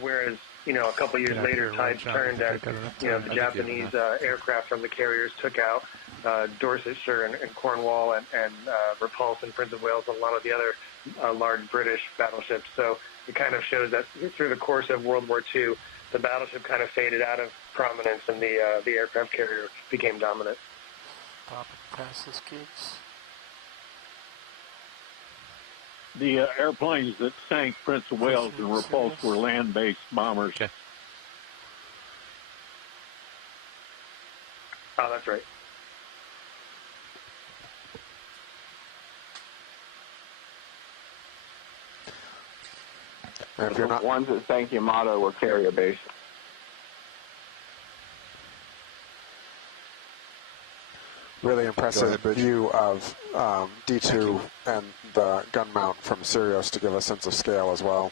Whereas, a couple years later, tides turned and, the Japanese aircraft from the carriers took out Dorsetshire and Cornwall and Repulse and Prince of Wales and a lot of the other large British battleships. So it kind of shows that through the course of World War II, the battleship kind of faded out of prominence and the aircraft carrier became dominant. Pop and pass this, kids. The airplanes that sank Prince of Wales and Repulse were land-based bombers. Okay. Oh, that's right. If you're not ones that sank Yamato were carrier-based. really impressive view of D2 and the gun mount from Sirius to give a sense of scale as well.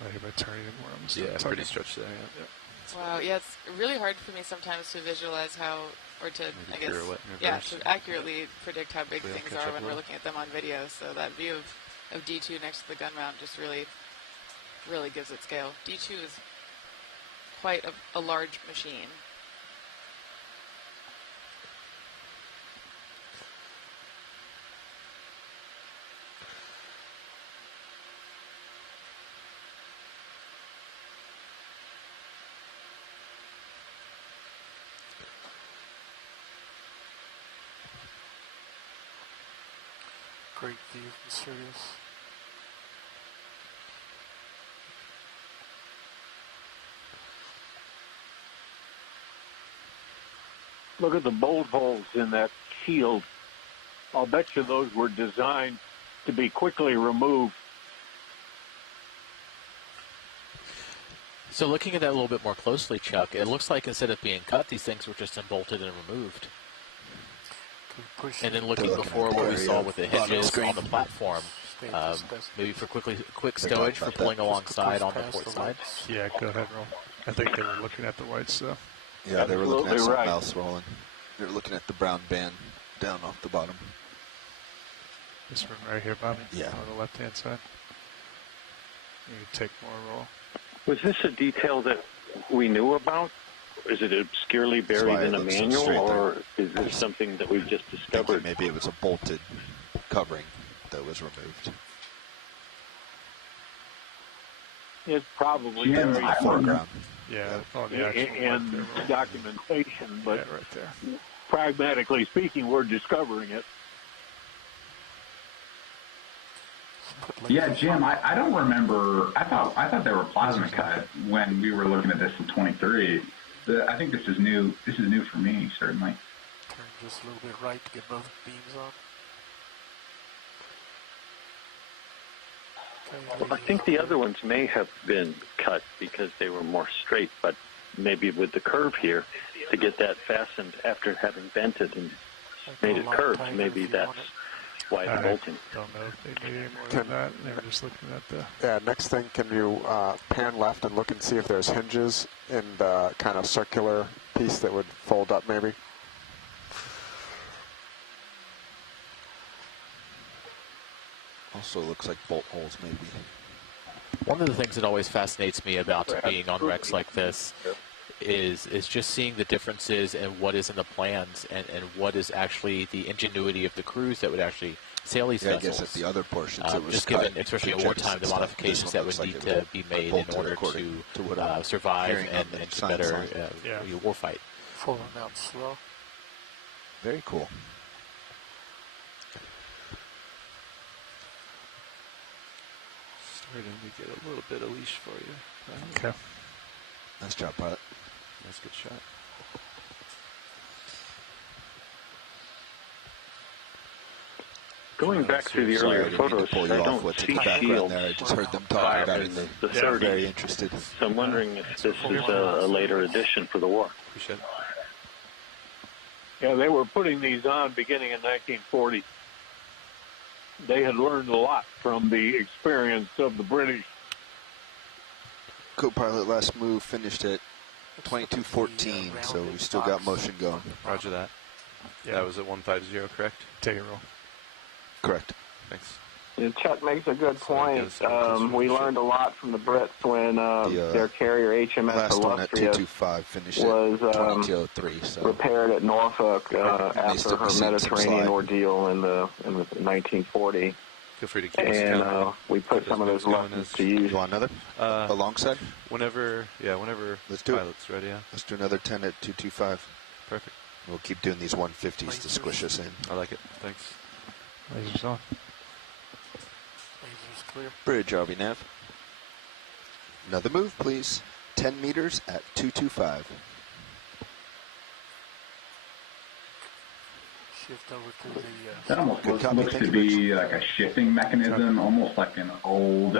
I hear my turning more. Yeah, pretty stretched there. Yeah. Wow, yeah, it's really hard for me sometimes to visualize how, or to, maybe I guess, to accurately predict how big things are when we're looking at them on video. So that view of D2 next to the gun mount just really gives it scale. D2 is quite a large machine. Great view from Sirius. Look at the bolt holes in that shield. I'll bet you those were designed to be quickly removed. So looking at that a little bit more closely, Chuck, it looks like instead of being cut, these things were just unbolted and removed. And then looking before what we saw with the hinges on the platform, maybe for quick stowage for pulling alongside on the port side. Yeah, go ahead, roll. I think they were looking at the whites, though. Yeah, they were looking at something else rolling. They were looking at the brown band down off the bottom. This one right here, Bobby? Yeah. On the left-hand side. You can take more roll. Was this a detail that we knew about? Is it obscurely buried in a manual, or is this something that we've just discovered? Maybe it was a bolted covering that was removed. It's probably buried in the foreground. Yeah, in documentation, but right there. Pragmatically speaking, we're discovering it. Yeah, Jim, I don't remember. I thought they were plasma cut when we were looking at this in 23. I think this is new. This is new for me, certainly. Turn just a little bit right to get both beams on. I think the other ones may have been cut because they were more straight, but maybe with the curve here, to get that fastened after having bent it and made it curved, maybe that's why it's bolting. Don't know if they need any more than that. They were just looking at the... Yeah, next thing, can you pan left and look and see if there's hinges in the kind of circular piece that would fold up maybe? Also looks like bolt holes maybe. One of the things that always fascinates me about being on wrecks like this is just seeing the differences in what is in the plans and what is actually the ingenuity of the crews that would actually sail these vessels. I guess at the other portions it was just given, especially at wartime, the modifications that would need to be made in order to survive and to better warfight. Falling out slow. Very cool. Starting to get a little bit of leash for you. Okay. Nice job, pilot. That's a good shot. Going back to the earlier photos, I don't see shields. I just heard them talking about it. The 30s. Very interested. So I'm wondering if this is a later addition for the war. Yeah, they were putting these on beginning in 1940. They had learned a lot from the experience of the British. Co-pilot last move finished at 22:14, so we still got motion going. Roger that. Yeah. That was at 150, correct? Take it roll. Correct. Thanks. And Chuck makes a good point. We learned a lot from the Brits when their carrier HMS last one at Illustrious 225 finished was at 2203. So repaired at Norfolk after her Mediterranean ordeal in 1940. Feel free to keep and we put some of those lessons to use. You want another? Alongside? Whenever let's do pilot's ready, yeah. Let's do another 10 at 225. Perfect. We'll keep doing these 150s to squish us in. I like it. Thanks. Lasers on. Lasers clear. Bridge, RV Nav. Another move, please. 10 meters at 225. Shift over to the... That almost looks to be like a shifting mechanism, almost like an old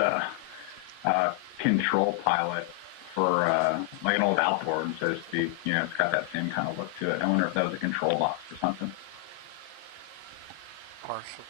control pilot for like an old outboard, so to speak. You know, it's got that same kind of look to it. I wonder if that was a control box or something. Partial.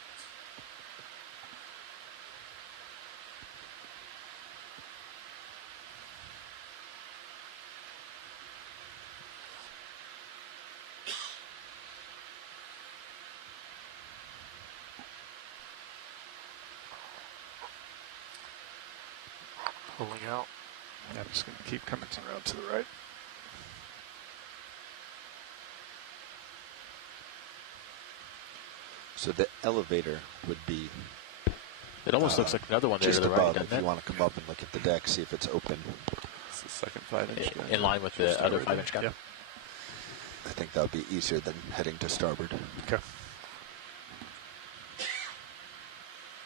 Pulling out. Yeah, I'm just going to keep coming around to the right. So the elevator would be... It almost looks like another one there just to the above, right, if you want to come up and look at the deck, see if it's open. It's the second 5-inch gun. In line with the other 5-inch gun. Yeah. I think that would be easier than heading to starboard. Okay.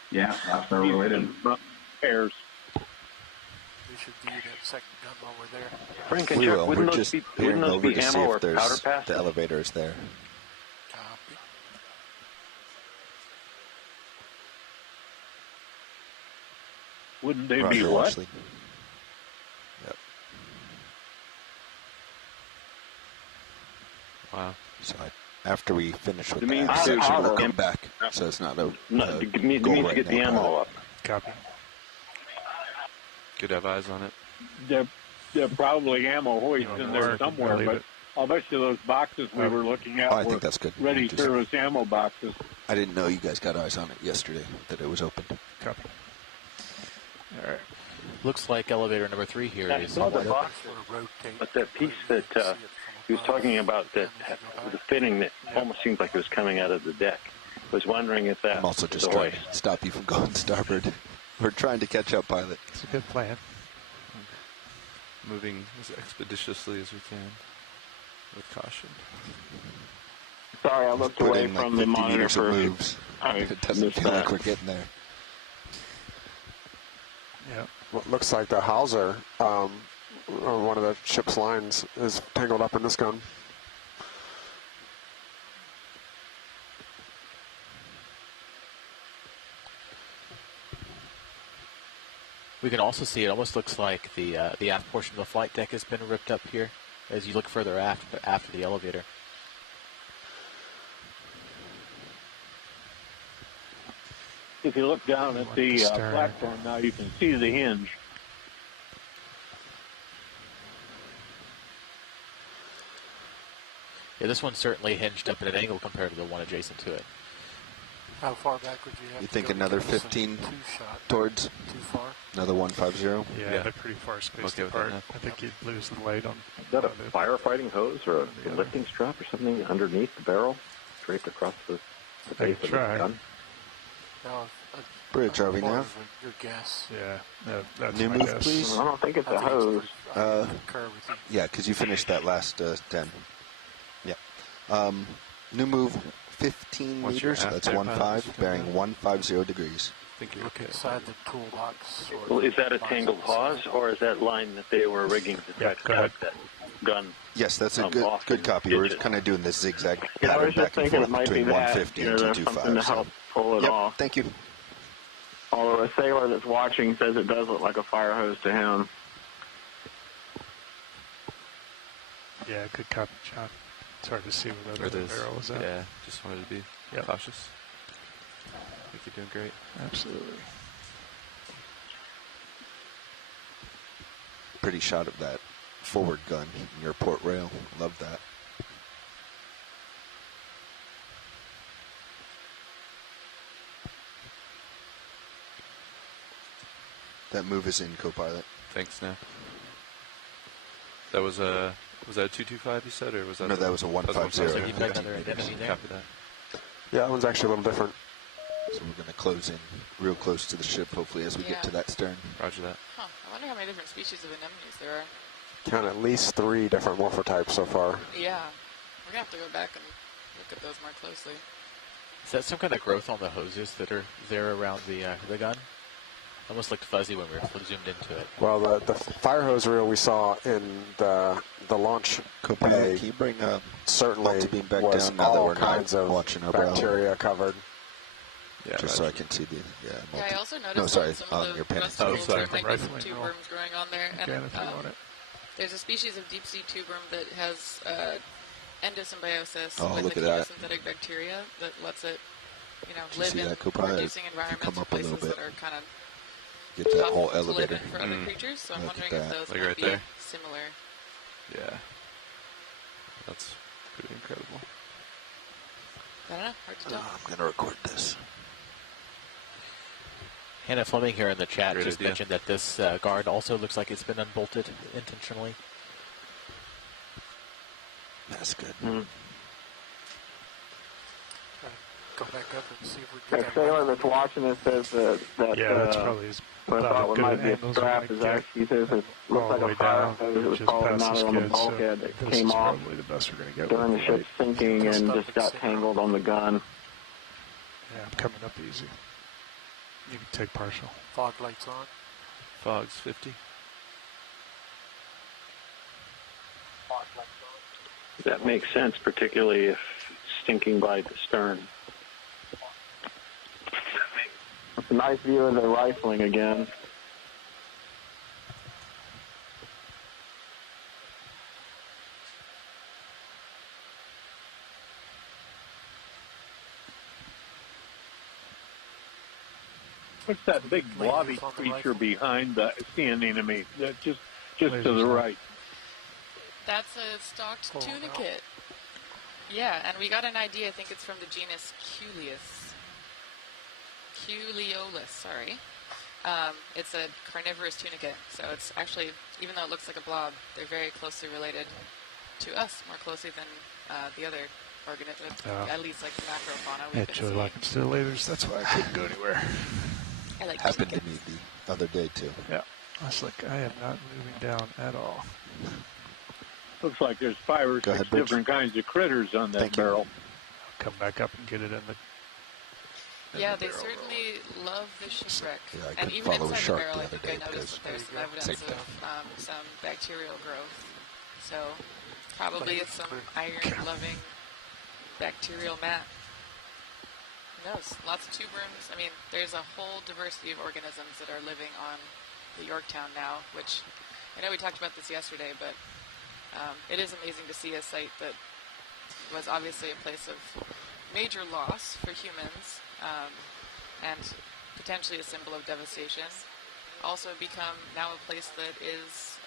Yeah, that's very related. Pairs. We should view that second gun while we're there. Frank and We Chuck, will. wouldn't We're those just be, peering wouldn't those over be to see ammo or if there's powder pass? the elevators there. Copy. Wouldn't they Roger, be what? Ashley. Yep. Wow. So after we finish with It the means app to- section, we'll come back. So it's not a No, it goal means to right get the now, ammo pilot. up. Copy. Good to have eyes on it. They're probably ammo hoists in there somewhere, leave but it. I'll bet you those boxes we were looking at Oh, I were think that's good. ready Thank you, sir. service ammo boxes. I didn't know you guys got eyes on it yesterday, that it was open. Copy. All right. Looks like elevator number 3 here I is saw the somewhat box, but that piece that he was talking about, that the fitting that almost seemed like it was coming out of the deck. I was wondering if that I'm also was just a trying hoist. to stop you from going starboard. We're trying to catch up, pilot. It's a good plan. Moving as expeditiously as we can, with caution. Sorry, I looked Put away in like from the 50 monitor meters of for moves. I It doesn't missed feel like that. we're getting there. Yeah. What looks like the hawser, or one of the ship's lines, is tangled up in this gun. We can also see it almost looks like the aft portion of the flight deck has been ripped up here as you look further aft, after the elevator. If you look down at the platform now, you can see the hinge. Yeah, this one's certainly hinged up at an angle compared to the one adjacent to it. How far back would you have You to think go another to get 15 two-shot? towards? Too far? Another 150? Yeah, they're pretty far spaced apart. I think you'd lose the light on. Is that a firefighting hose or a lifting strap or something underneath the barrel, draped across the base of the gun? No, Bridge, are we now? Your guess. Yeah, that's New my move, guess. please. I don't think it's a hose. Yeah, because you finished that last 10. Yeah. New move, 15 What's your meters. That's aft 1.5, bearing 150 degrees. I think you're Look okay. inside the toolbox. Well, is that a tangled hawse, or is that line that they were rigging to try to cut that gun? Yes, that's a good copy. ditches? We're kind of doing this zigzag Yeah, I pattern was just back and thinking it forth might be between that. 150 and There's something 225. to help pull it Yep, off. thank you. Although a sailor that's watching says it does look like a fire hose to him. Yeah, good copy, John. It's hard to see where There it the is. barrel is at. Yeah, just wanted to be cautious. I think you're doing great. Absolutely. Pretty shot of that forward gun in your port rail. Love that. That move is in, co-pilot. Thanks, Snap. That was a 225 you said, or was that? No, that was a 150. So you put another identity there? Copy that. Yeah, that one's actually a little different. So we're going to close in real close to the ship, hopefully, as we get to that stern. Roger that. Huh. I wonder how many different species of anemones there are. Count at least 3 different morphotypes so far. Yeah. We're going to have to go back and look at those more closely. Is that some kind of growth on the hoses that are there around the gun? Almost looked fuzzy when we were zoomed into it. Well, the fire hose reel we saw in the launch bay Can you bring certainly multi-beam back was down now that all we're kinds not of watching our bacteria covered. Yeah, just so I can see the Yeah, I also noticed no, sorry, on some of your the pen. rust holes there might be some tube worms growing on there. And Again, if you want it. there's a species of deep sea tube worm that has endosymbiosis Oh, with look the at that. chemosynthetic bacteria that lets it, Did you live see in that, co-pilot? producing If you environments, come up a little places bit. that are kind of Get that tough whole to live elevator. in for other creatures. So I'm Look at wondering if that. those Like might right be there? similar. Yeah. That's pretty incredible. I don't know. Hard to tell. I'm going to record this. Hannah Fleming here in the chat Great just idea. mentioned that this guard also looks like it's been unbolted intentionally. That's good. Go back up and see if we That sailor that's watching this says that Yeah, that's probably as what I about thought as what good might an be a angle as strap we is might get. actually, he says it All looks like the a way fire down, hose. It was which is probably past the mounted on the skid, so bulkhead that this came is off probably the best we're going to get. during the with ship light. sinking and just got tangled on the gun. Yeah, I'm coming up easy. You can take partial. Fog lights on. Fog's 50. That makes sense, particularly if stinking by the stern. It's a nice view of the rifling again. What's that big blobby creature behind the seeing enemy? That just to the right. That's a stocked tunicate. Yeah, and we got an idea. I think it's from the genus Culeolus, sorry. It's a carnivorous tunicate, so it's actually, even though it looks like a blob, they're very closely related to us, more closely than the other organisms, at least like the macrofauna. Yeah, Joey like instillators. That's why I couldn't go anywhere. I like Happened to me the other day, too. Yeah. I was like, I am not moving down at all. Looks like there's 5 or 6 different kinds of critters on that barrel. Come back up and get it in the Yeah, they certainly love the shipwreck. Yeah, I and couldn't even follow a inside the shark barrel, the I other think I day noticed that there's some evidence same of thing. some bacterial growth. So probably it's some iron-loving bacterial mat. Who knows? Lots of tube worms. I mean, there's a whole diversity of organisms that are living on the Yorktown now, which I know we talked about this yesterday, but it is amazing to see a site that was obviously a place of major loss for humans and potentially a symbol of devastation, also become now a place that is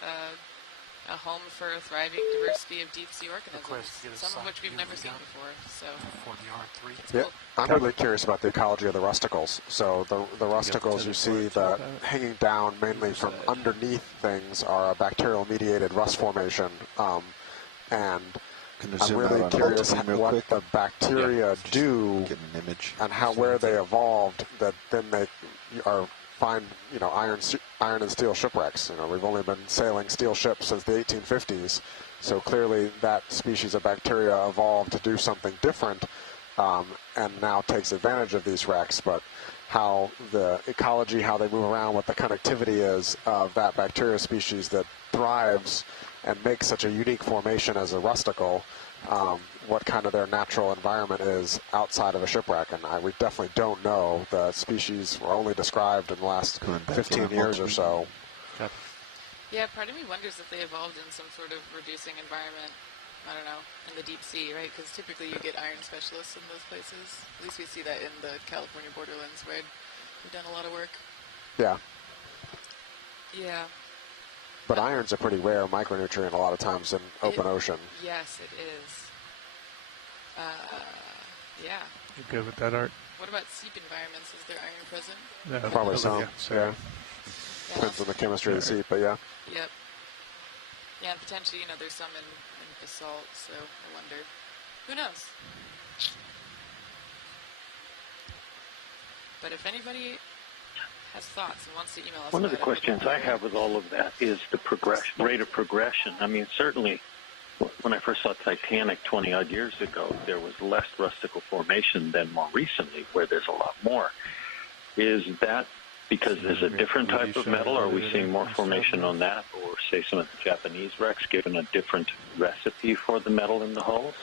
a home for a thriving diversity of deep-sea organisms, some of which we've never seen before. So for the R3. Yeah, I'm really curious about the ecology of the rusticles. So the rusticles you see that hanging down mainly from underneath things are a bacterial-mediated rust formation, and I'm really curious what the bacteria do and where they evolved that then they find iron and steel shipwrecks. We've only been sailing steel ships since the 1850s, so clearly that species of bacteria evolved to do something different, and now takes advantage of these wrecks. But how the ecology, how they move around, what the connectivity is of that bacteria species that thrives and makes such a unique formation as a rusticle, what kind of their natural environment is outside of a shipwreck. And we definitely don't know. The species were only described in the last 15 years or so. Yeah, part of me wonders if they evolved in some sort of reducing environment, I don't know, in the deep sea, right? Because typically you get iron specialists in those places. At least we see that in the California borderlands where we've done a lot of work. Yeah. Yeah. But iron's a pretty rare micronutrient a lot of times in open ocean. Yes, it is. Yeah. You good with that, Art? What about seep environments? Is there iron present? Yeah, probably so. Yeah. Depends on the chemistry of the seep, but yeah. Yep. Yeah, and potentially, there's some in basalt, so I wonder. Who knows? But if anybody has thoughts and wants to email us, one of the questions I have with all of that is the rate of progression. I mean, certainly, when I first saw Titanic 20-odd years ago, there was less rustical formation than more recently, where there's a lot more. Is that because there's a different type of metal? Are we seeing more formation on that? Or, say, some of the Japanese wrecks given a different recipe for the metal in the hulls?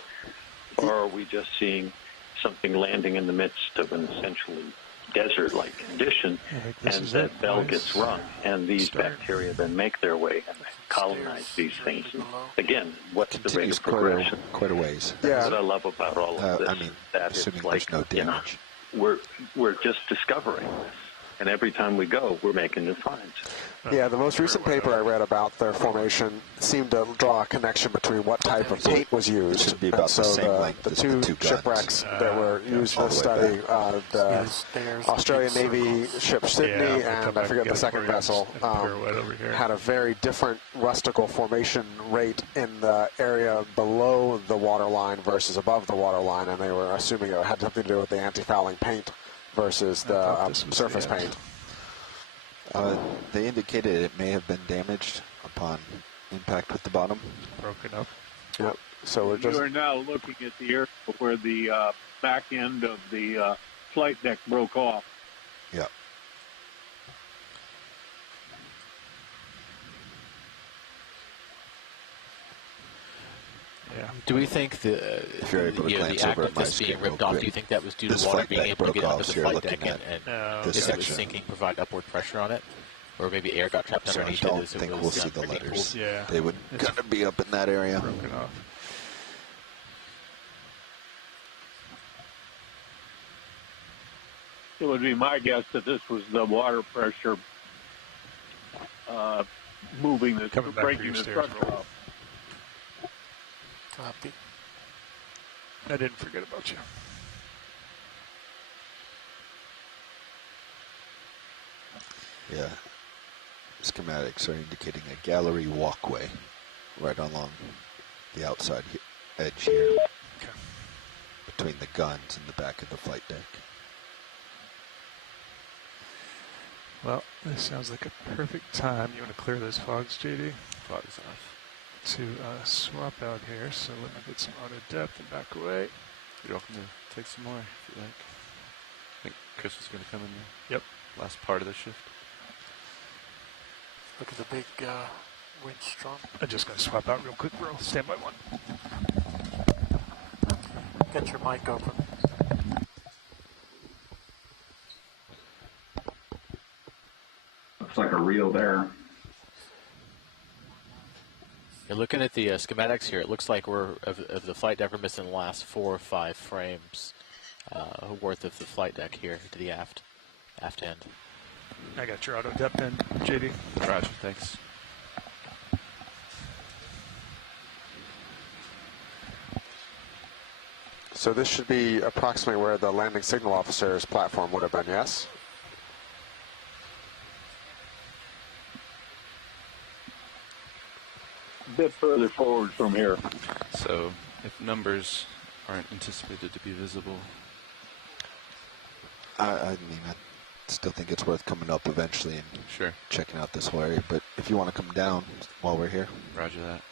Or are we just seeing something landing in the midst of an essentially desert-like condition, and that bell gets rung, and these bacteria then make their way and colonize these things? And again, what's the rate of progression? Quite a ways. That's what I love about all of this. I mean, that assuming it's like, there's no damage. We're just discovering this. And every time we go, we're making new finds. Yeah, the most recent paper I read about their formation seemed to draw a connection between what type of paint was used. It should be about so the same length as the two shipwrecks that were used in the study, the Australian Navy ship Sydney and I forget the second vessel, had a very different rustical formation rate in the area below the waterline versus above the waterline, and they were assuming it had something to do with the anti-fouling paint versus the surface paint. They indicated it may have been damaged upon impact with the bottom. Broken up. Yep. So we're just. You are now looking at the area where the back end of the flight deck broke off. Yep. Yeah. Do we think the act of this being ripped off, do you think that was due to water being able to get onto the flight deck and if it was sinking, provide upward pressure on it? Or maybe air got trapped underneath it? I don't think we'll see the letters. Yeah. They would kind of be up in that area. Broken off. It would be my guess that this was the water pressure moving the breaking the structure up. Copy. I didn't forget about you. Yeah. Schematics are indicating a gallery walkway right along the outside edge here. Okay. Between the guns and the back of the flight deck. Well, this sounds like a perfect time. You want to clear those fogs, JD? Fogs off. To swap out here, so let me get some auto depth and back away. You're welcome to take some more if you like. think Chris was going to come in there. Yep. Last part of the shift. Look at the big windstorm. I'm just going to swap out real quick, bro. Stand by one. Get your mic open. Looks like a reel there. You're looking at the schematics here. It looks like we're of the flight deck, we're missing the last 4 or 5 frames worth of the flight deck here to the aft end. I got your auto depth in, JD. Roger, thanks. So this should be approximately where the landing signal officer's platform would have been, yes? A bit further forward from here. So if numbers aren't anticipated to be visible. I mean, I still think it's worth coming up eventually and checking out this whole area. But if you want to come down while we're here. Roger that.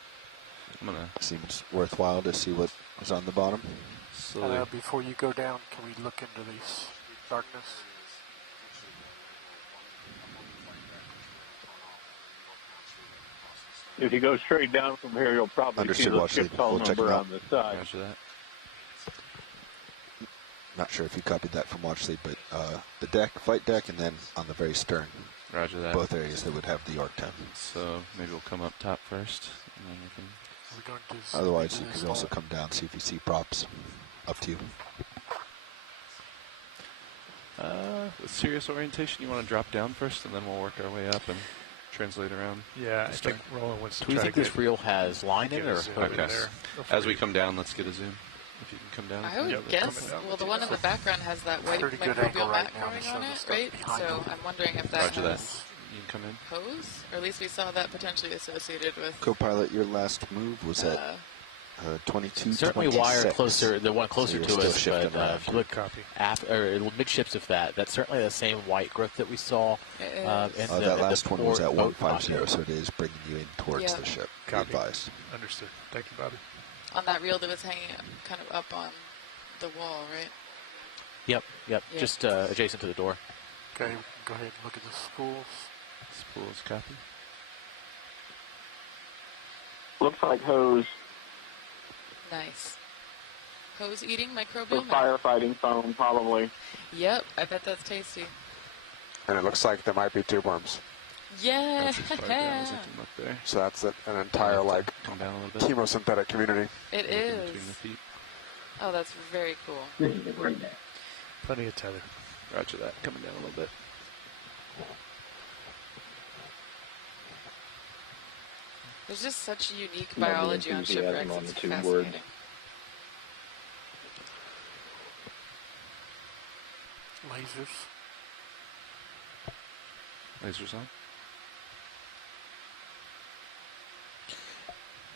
I'm gonna. Seems worthwhile to see what is on the bottom. Before you go down, can we look into this darkness? If you go straight down from here, you'll probably see the ship's hull number on the side. Roger that. Not sure if you copied that from Watchley, but the deck, flight deck, and then on the very stern. Roger that. Both areas that would have the Yorktown. So maybe we'll come up top first, and then we can. Otherwise, you could also come down, see if you see props. Up to you. With serious orientation, you want to drop down first, and then we'll work our way up and translate around. Yeah, I think Roland wants to Do we think this reel has line in it or okay. As we come down, let's get a zoom. If you can come down. I would guess, well, the one in the background has that white microbial mat growing on it, right? So I'm wondering if that Roger has you can come in. hose, or at least we saw that potentially associated with... Co-pilot, your last move was at 22, certainly 26. wire closer, the one closer so to us, but if you look Copy. midships of that, that's certainly the same white growth that we saw. That last one was at 150, so it is bringing you in towards the ship. Copy. Advised. Understood. Thank you, Bobby. On that reel that was hanging kind of up on the wall, right? Yep, just adjacent to the door. Okay, go ahead and look at the spools. Spools, copy. Looks like hose. Nice. Hose eating For microbial mat. firefighting foam, probably. Yep, I bet that's tasty. And it looks like there might be tube worms. Yeah. That's as far down as I can look there. So that's an entire, like, come down a little bit. chemosynthetic community. It is. Between the feet. Oh, that's very cool. This is a great day. Plenty of tether. Roger that. Coming down a little bit. There's just such unique biology on shipwrecks. on the It's tube fascinating. word. Lasers. Lasers on.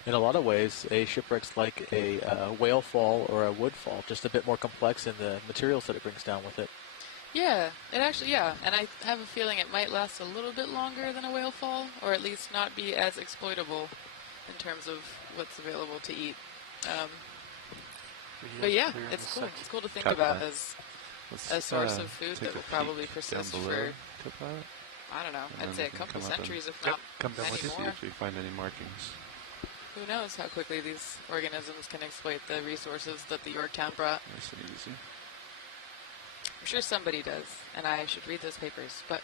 In a lot of ways, a shipwreck's like a whale fall or a wood fall, just a bit more complex in the materials that it brings down with it. Yeah, it actually, yeah. And I have a feeling it might last a little bit longer than a whale fall, or at least not be as exploitable in terms of what's available to eat. But yeah, it's cool. It's cool to think about as a source of food that will probably persist for, I don't know, I'd say a couple centuries, if not many See more. if we find any markings. Who knows how quickly these organisms can exploit the resources that the Yorktown brought. Nice and easy. I'm sure somebody does, and I should read those papers, but...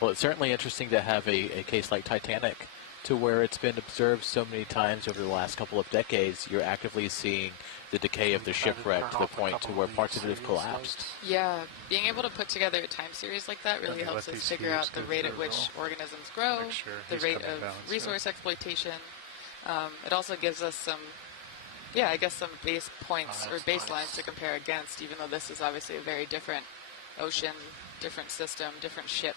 Well, it's certainly interesting to have a case like Titanic, to where it's been observed so many times over the last couple of decades. You're actively seeing the decay of the shipwreck to the point to where parts of it have collapsed. Yeah, being able to put together a time series like that really helps us figure out the rate at which organisms grow, the rate of resource exploitation. It also gives us some, I guess some base points or baselines to compare against, even though this is obviously a very different ocean, different system, different ship,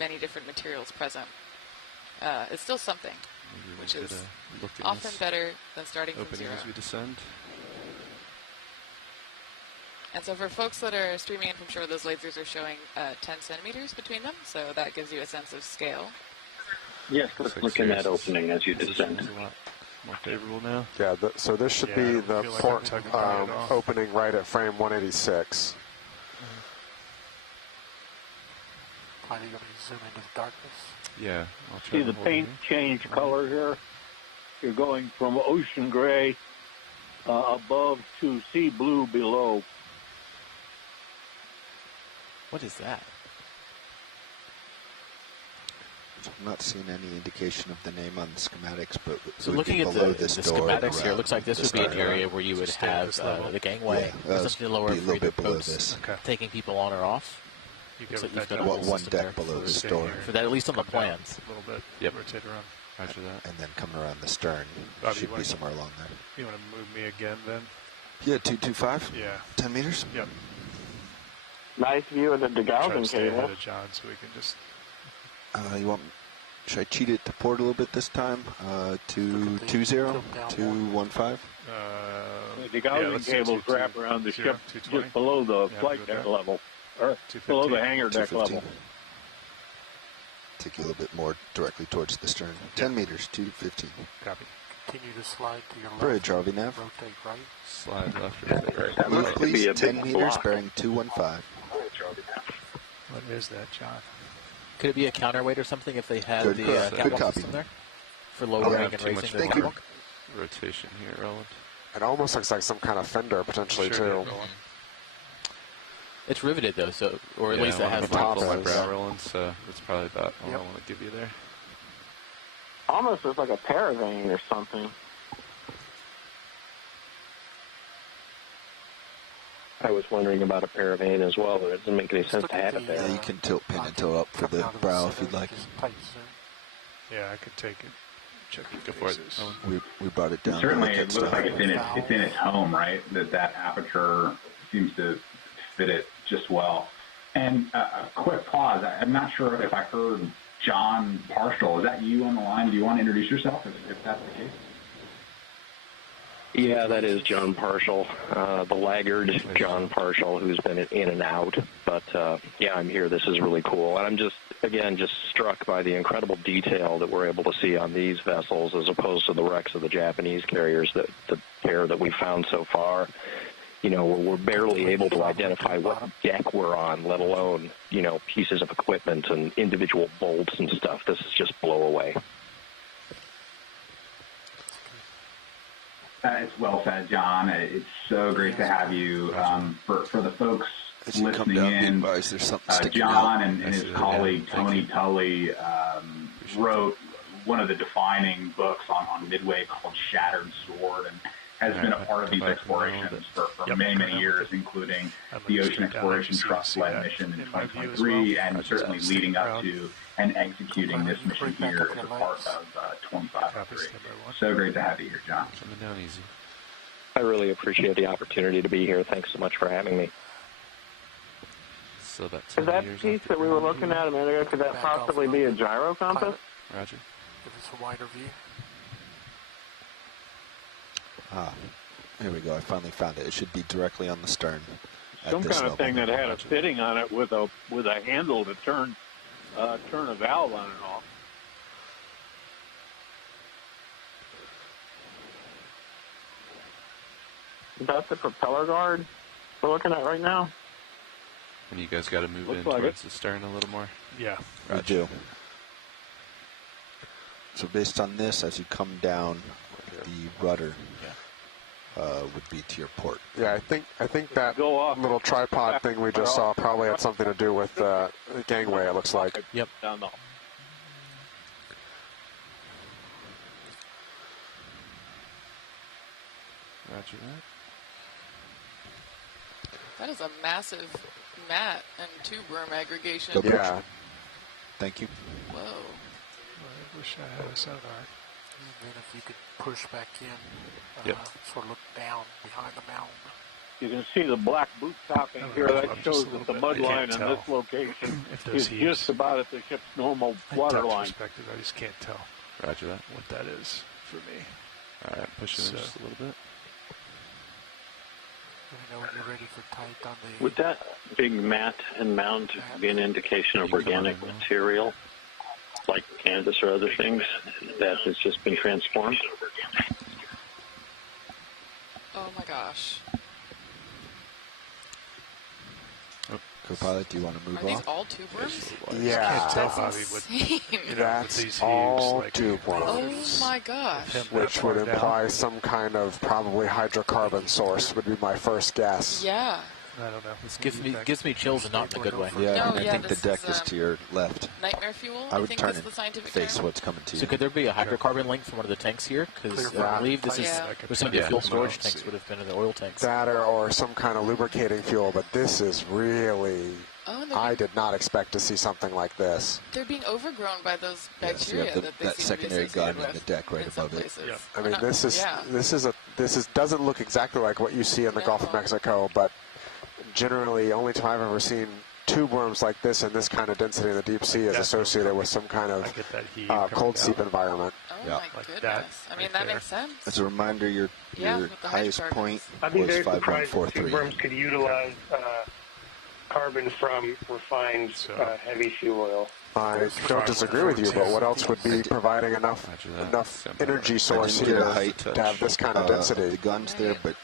many different materials present. It's still something, which is often better than starting from zero. As we descend. And so for folks that are streaming in from shore, those lasers are showing 10 centimeters between them, so that gives you a sense of scale. Yes, let's look in that opening as you descend. More favorable now. Yeah, so this should be the port opening right at frame 186. Finally, going to zoom into the darkness. Yeah. I'll try See the paint change color here? You're going from ocean gray above to sea blue below. What is that? I'm not seeing any indication of the name on the schematics, but so looking at the schematics here, it looks like this would be an area where you would have the gangway, essentially lower for either boats, taking people on or off. So one deck below the door. For that, at least on the plans. A little bit. Yep. Rotate around. Roger that. And then coming around the stern, Bobby, should be somewhere along there. You want to move me again then? Yeah, 225. Yeah. 10 meters. Yep. Nice view of the degaussing Stay cable. ahead of John so we can just. You want? Should I cheat it to port a little bit this time? 220, 215. The degaussing cables wrap around the ship just below the flight deck level, or below the hangar deck level. Take you a little bit more directly towards the stern. 10 meters, 215. Copy. Continue to slide to your left. Bridge, RV nav. Rotate right. Slide left, rotate right. Move, please. 10 meters, bearing 215. What is that, John? Could it be a counterweight or something if they had Good catwalk copy. system there? For lowering and raising the catwalk? Rotation here, Roland. It almost looks like some kind of fender potentially too. It's riveted though, so or at least it has the top of my brow, Roland. So that's probably about all I want to give you there. Almost looks like a paravane or something. I was wondering about a paravane as well, but it doesn't make any sense to have it there. Yeah, you can tilt pin and tilt up for the brow if you'd like. Yeah, I could take it. Check your Go for it. We brought it down. Certainly, it looks like it's in its home, right? That aperture seems to fit it just well. And a quick pause. I'm not sure if I heard John Partial. Is that you on the line? Do you want to introduce yourself if that's the case? Yeah, that is John Partial, the laggard John Partial, who's been in and out. But, yeah, I'm here. This is really cool. And I'm just struck by the incredible detail that we're able to see on these vessels as opposed to the wrecks of the Japanese carriers, the pair that we found so far. You know, we're barely able to identify what deck we're on, let alone, you know, pieces of equipment and individual bolts and stuff. This is just blow away. It's well said, John. It's so great to have you. For the folks listening in, John and his colleague Tony Tully wrote one of the defining books on Midway called Shattered Sword, and has been a part of these explorations for many, many years, including the Ocean Exploration Trust-led mission in 2023, and certainly leading up to and executing this mission here as a part of 2503. So great to have you here, John. Coming down easy. I really appreciate the opportunity to be here. Thanks so much for having me. So that's Is that piece that we were looking at a minute ago, could that possibly be a gyro compass? Roger. Give us a wider view. Ah, here we go. I finally found it. It should be directly on the stern. Some kind of thing that had a fitting on it with a handle to turn a valve on and off. Is that the propeller guard we're looking at right now? And you guys got to move in like towards the stern a little more. Yeah. We do. So based on this, as you come down, the rudder would be to your port. Yeah, I think that little tripod thing we just saw probably had something to do with the gangway, it looks like. Yep. Down the Roger that. That is a massive mat and tube worm aggregation. Yeah. Thank you. Whoa. I wish I had a sonar. And then if you could push back in, sort of look down behind the mountain. You can see the black boot topping here. That shows that the mud line in this location is just about at the ship's normal water line. Perspective, I just can't tell. Roger that. What that is for me. All right, pushing in just a little bit. Let me know when you're ready for tight on the... Would that big mat and mount be an indication of organic material? like canvas or other things that has just been transformed. Oh my gosh. Co-pilot, do you want to move Are these off? all tube worms? Yeah. I can't tell, That's Bobby, insane. That's all tube Oh worms. my gosh. Which would imply some kind of probably hydrocarbon source would be my first guess. Yeah. I don't know. This gives me chills and not in a good way. Yeah, No, I yeah, think the this deck is, is to your left. Nightmare fuel, I would think turn is it the scientific face term. what's coming to you. So could there be a hydrocarbon link from one of the tanks here? Because I believe this is with some of the fuel storage tanks would have been in the oil tanks. That or some kind of lubricating fuel, but this is really... I did not expect to see something like this. They're being overgrown by those Yes, you bacteria have that they that seem secondary to be associated gun in the with deck right in some above it. places. I mean, Yeah. this doesn't look exactly like what you see in the Gulf of Mexico, but generally, only time I've ever seen tube worms like this and this kind of density in the deep sea is associated with some kind of cold seep environment. Oh Yeah. my goodness. I mean, that makes sense. As a reminder, your with the highest point I'd be was very surprised if 5143. tube worms could utilize carbon from refined heavy fuel oil. I don't disagree with you, but what else would be providing enough energy source I didn't here get a height to have this kind of density? The guns there, but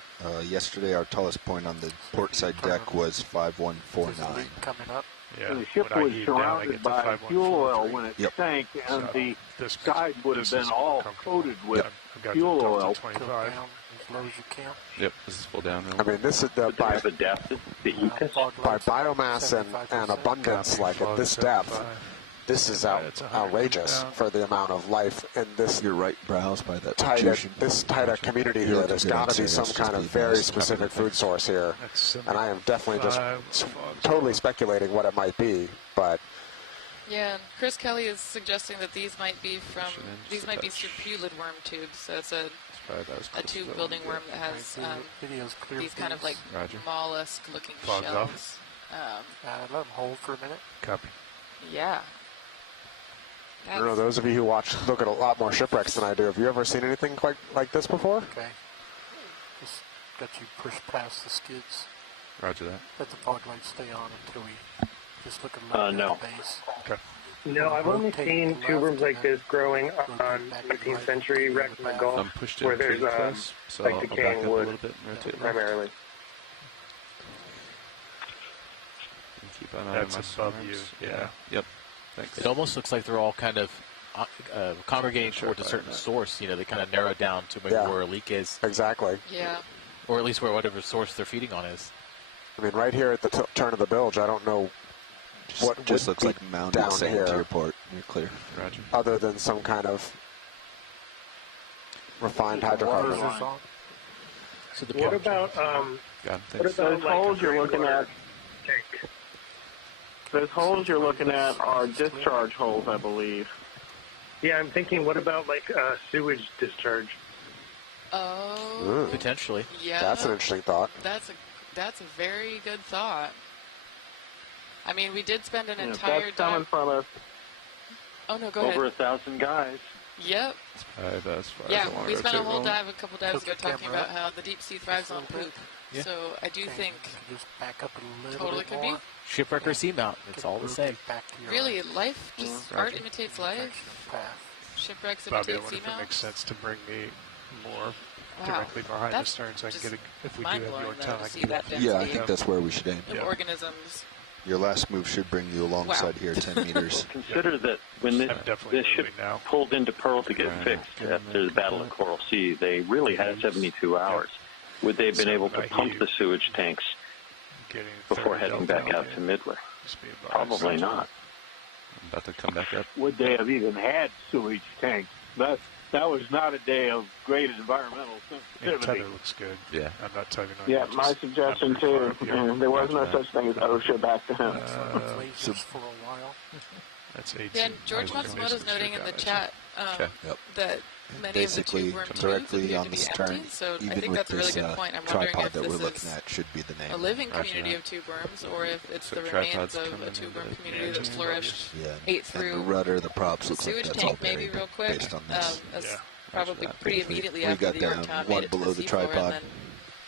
yesterday our tallest point on the port side deck was 5149. Coming up. And the ship was surrounded by fuel oil when it sank, and the side would have been all coated with fuel oil. As low as you can. Yep, this is full down. I mean, this is by biomass and abundance, like at this depth, this is outrageous for the amount of life in this. Your right brows by that this tight a community here. There's got to be some kind of very specific food source here, and I am definitely just totally speculating what it might be, but. Yeah, and Chris Kelly is suggesting that these might be serpulid worm tubes. So it's a tube building worm that has these kind of like mollusk-looking shells. Let them hold for a minute. Copy. Yeah. I don't know, those of you who look at a lot more shipwrecks than I do, have you ever seen anything quite like this before? Okay. Just got you push past the skids. Roger that. Let the fog lights stay on until we just look a little bit at the base. Okay. No, I've only seen tube worms like this growing on 18th century wrecks in the Gulf, where there's like decaying wood, primarily. Keep an eye That's on my above storms. you. Yeah. Yep. Thanks. It almost looks like they're all kind of congregating towards a certain source. You know, they kind of narrow down to maybe where a leak is. Exactly. Yeah. Or at least where whatever source they're feeding on is. I mean, right here at the turn of the bilge, I don't know what just would looks be like mounted down sand here, to your port. You're clear. Roger. other than some kind of refined hydrocarbon. So What about those holes you're looking at? Those holes you're looking at are discharge holes, I believe. Yeah, I'm thinking, what about like sewage discharge? Oh. Potentially. Yeah. That's an interesting thought. That's a very good thought. I mean, we did spend an Yeah, entire that's coming from us. Oh no, go Over ahead. 1,000 guys. Yep. As far Yeah, as I we spent a whole rotate a couple dives ago talking about how the deep sea thrives on poop. Yeah. So I do think just back up a little totally bit could more. be. Shipwreck or seamount, it's all the same. Really, life just art imitates life. Shipwrecks Bobby, I imitate wonder if it seamounts. makes sense to bring me more Wow. directly behind That's the stern so I can just get if we do have mind-blowing, Yorktown, though, I to see can that get Yeah, I think that's where we should aim. Of organisms. Your last move should bring you alongside here 10 meters. Consider that when this ship pulled into Pearl to get fixed after the Battle of Coral Sea, they really had 72 hours. Would they have been able to pump the sewage tanks before heading back out to Midway? Probably not. I'm about to come back up. Would they have even had sewage tanks? That was not a day of great environmental sensitivity. Tether looks good. Yeah. I'm not tugging on Yeah, it, my just- suggestion too. There was no such thing as OSHA back then. So for a while. That's 18. Yeah, George Matsumoto's noting in the chat that many Basically, of the tube worm tubes directly appear on to the be stern, empty, so I even think with that's a really this good point. I'm wondering tripod if that we're this looking is at should be the name. a living Roger community that. of tube worms, or if it's So the tripod's remains of a coming tube worm into community that flourished Yeah, 8 and through the rudder, the props the looks like sewage that's all tank, maybe buried real quick, based on this. as probably that. pretty We- immediately we after got the down Yorktown one made it to below the the seafloor tripod. and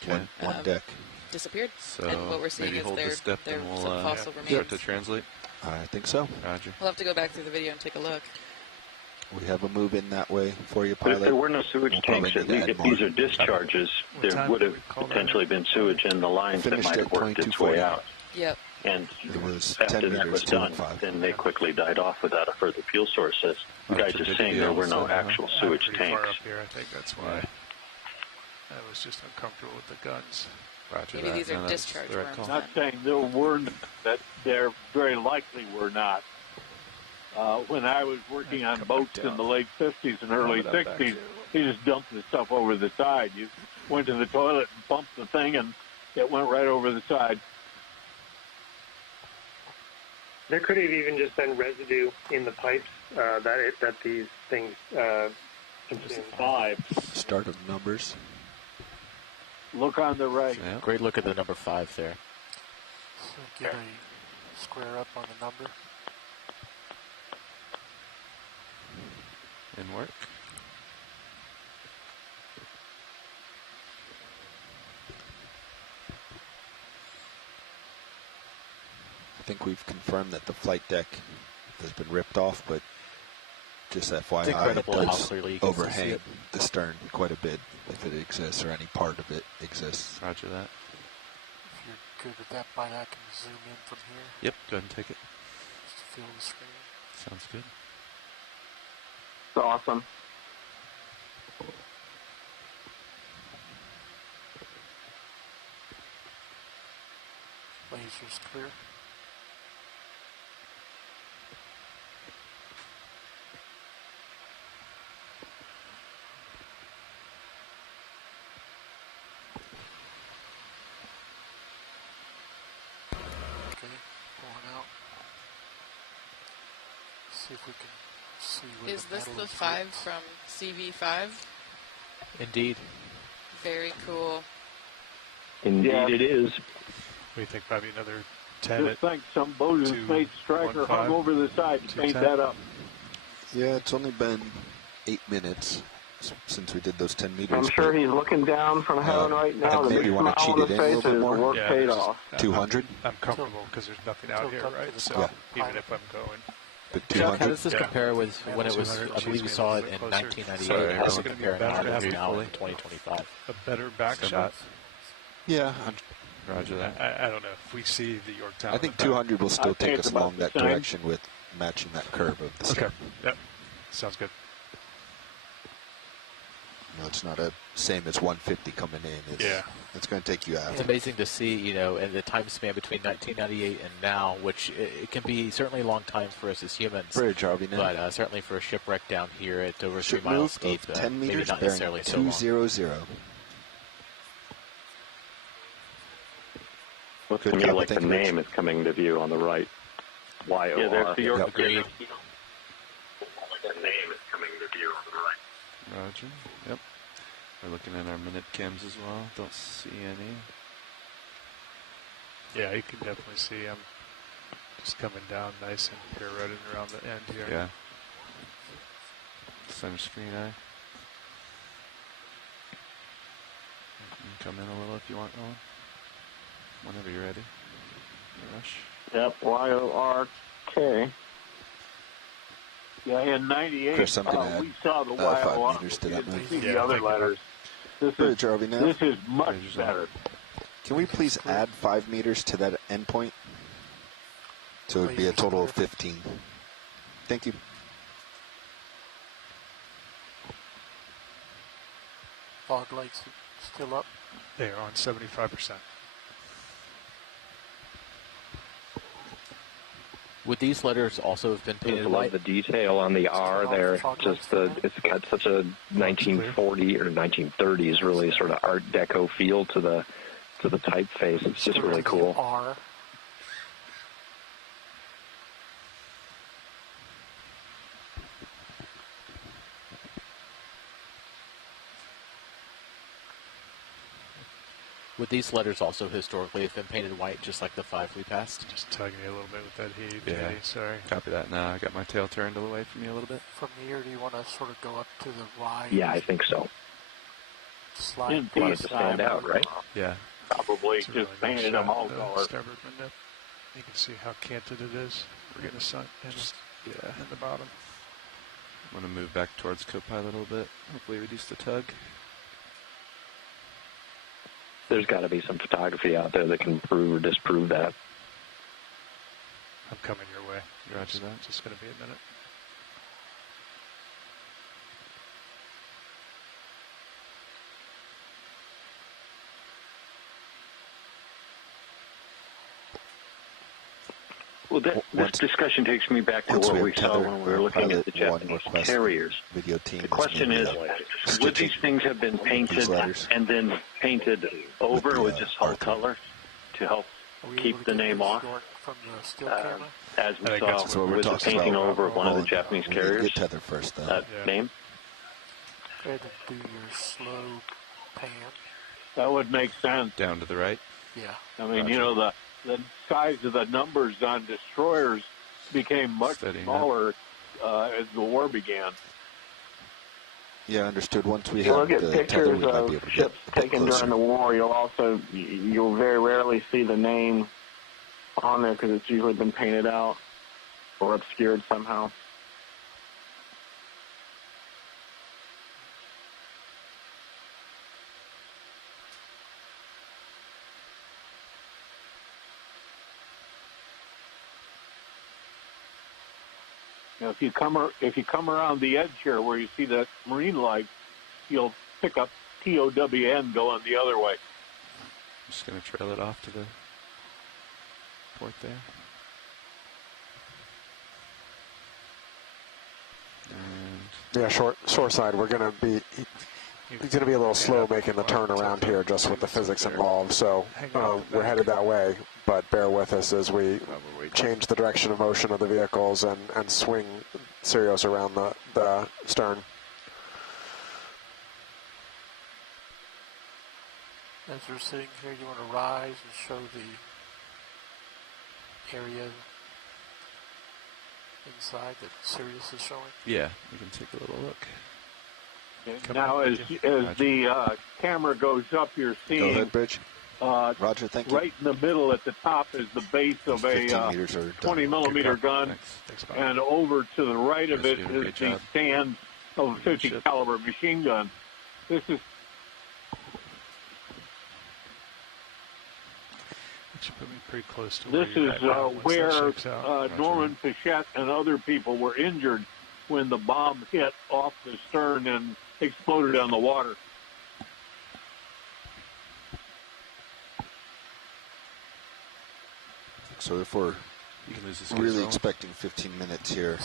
then One deck. disappeared. So and what we're seeing maybe is hold their this step and some we'll fossil start remains. to translate. I think so. Roger. We'll have to go back through the video and take a look. We have a move in that way for you, But pilot. if there were no sewage tanks, if these are discharges, there would have potentially been sewage in the lines that might have worked its way out. Yep. And it was after 10 that meters, was done, then they quickly died off without a further fuel source. As the guys are saying, there were no actual sewage pretty tanks. far up here, I think that's why. I was just uncomfortable with the guns. Roger Maybe these are discharge worms. Not saying there weren't, that there very likely were not. When I was working on boats in the late 50s and early 60s, you just dumped the stuff over the side. You went to the toilet and pumped the thing, and it went right over the side. There could have even just been residue in the pipes that these things consume. 5. Start of numbers. Look on the right. Yeah. Great look at the number 5 there. So get a square up on the number. In work. I think we've confirmed that the flight deck has been ripped off, but just FYI, it does overhang the stern quite a bit if it exists or any part of it exists. Roger that. If you're good with that, I can zoom in from here. Yep, go ahead and take it. Just to feel the screen. Sounds good. It's awesome. Laser's clear. Okay, pulling out. See if we can see where Is the this metal the 5 from CV5? Indeed. Very cool. Indeed, it is. What do you think? Probably another 10. Just think some boat has made striker hung over the side to paint that up. Yeah, it's only been 8 minutes since we did those 10 meters. I'm sure he's looking down from heaven right now. The maybe big want to smile cheat on it his in a face little bit and his more. work paid off. 200? I'm comfortable because there's nothing out here, right? So even if I'm going. But Chuck, 200? how does this compare with when it was, I believe we saw it in 1998, how does it compare now in 2025? A better back shot? Yeah. Roger that. I don't know if we see the Yorktown. I think 200 will still take us along that direction with matching that curve of the stern. Okay. Yep. Sounds good. No, it's not a same as 150 coming in. It's, it's going to take you out. It's amazing to see, you know, in the time span between 1998 and now, which it can be certainly a long time for us as humans. Bridge, Harvey, now. But certainly for a shipwreck down here at over 3 Ship miles move deep, of 10 maybe meters not bearing necessarily so long. 200. Looks to me like the name is coming to view on the right. Y-O-R. Yeah, there's the York. Agreed. The name is coming to view on the right. Roger. Yep. We're looking at our minute cams as well. Don't see any. Yeah, you can definitely see I'm just coming down nice and pirouetting around the end here. Yeah. Center screen eye. You can come in a little if you want, Owen. Whenever you're ready. Rush. Yep, Y-O-R-K. Yeah, in 98, Chris, I'm gonna we saw the add 5 Y-O-R. meters to that You move. see the other letters. Bridge, Harvey, now. This is much better. Can we please add 5 meters to that endpoint? So it would be a total of 15. Thank you. Fog lights still up. They are on 75%. Would these letters also have been painted I love white? the detail on the R there. Just it's got such a 1940 or 1930s really sort of Art Deco feel to the typeface. It's just really cool. R. Would these letters also historically have been painted white, just like the 5 we passed? Just tugging you a little bit with that heat. Yeah. Sorry. Copy that now. I got my tail turned away from you a little bit. From here, do you want to sort of go up to the Y? Yeah, I think so. Slide. In Want it peace to stand out, right? Yeah. Probably It's a really just nice painted shot them all of the color. starboard window. You can see how canted it is. we're getting a sun in, in the bottom. I'm going to move back towards co-pilot a little bit. Hopefully reduce the tug. There's got to be some photography out there that can prove or disprove that. I'm coming your way. Roger that. It's just going to be a minute. Well, this discussion takes me back to what we saw when we were looking at the Japanese carriers. Video team the question is, would these things have been painted and then painted over with just hull color to help keep the name off? From the still camera? As we saw with the painting over one of the Japanese carriers, get tether first, though. that name? Go ahead and do your slow pan. That would make sense. Down to the right? Yeah. I mean, you know, the size of the numbers on destroyers became much smaller as the war began. Yeah, understood. Once we If you have look at the pictures tether, we might be able of to ships get taken closer. during the war, you'll very rarely see the name on there because it's usually been painted out or obscured somehow. You know, if you come around the edge here where you see that marine light, you'll pick up TOWN going the other way. Just going to trail it off to the port there. And Yeah, shore side. We're going to be. He's going to be a little slow making the turn around here just with the physics involved, so we're headed that way, but bear with us as we change the direction of motion of the vehicles and swing Sirius around the stern. As we're sitting here, you want to rise and show the area inside that Sirius is showing? yeah, we can take a little look. Now, as the camera goes up, you're seeing. Go ahead, Bridge. Roger, thank you. Right in the middle at the top is the base of a 20-millimeter gun, and over to the right of it is the stand of a 50 caliber machine gun. This is. Put me pretty close to this is where Norman Pichette and other people were injured when the bomb hit off the stern and exploded on the water. So if we're really expecting 15 minutes here.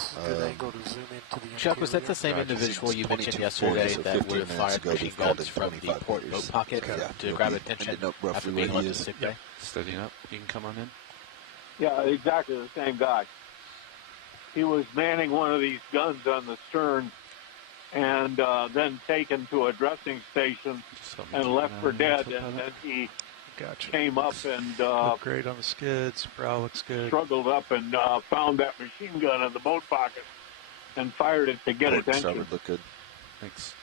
Chuck, was that the same individual you mentioned yesterday that would have fired machine guns from the port boat pocket to grab attention after being left to sick bay? Steadying up. You can come on in. Yeah, exactly the same guy. He was manning one of these guns on the stern and then taken to a dressing station and left for dead. And then he came up and look great on the skids. Brow looks good. Struggled up and found that machine gun in the boat pocket and fired it to get attention. Look good. Thanks.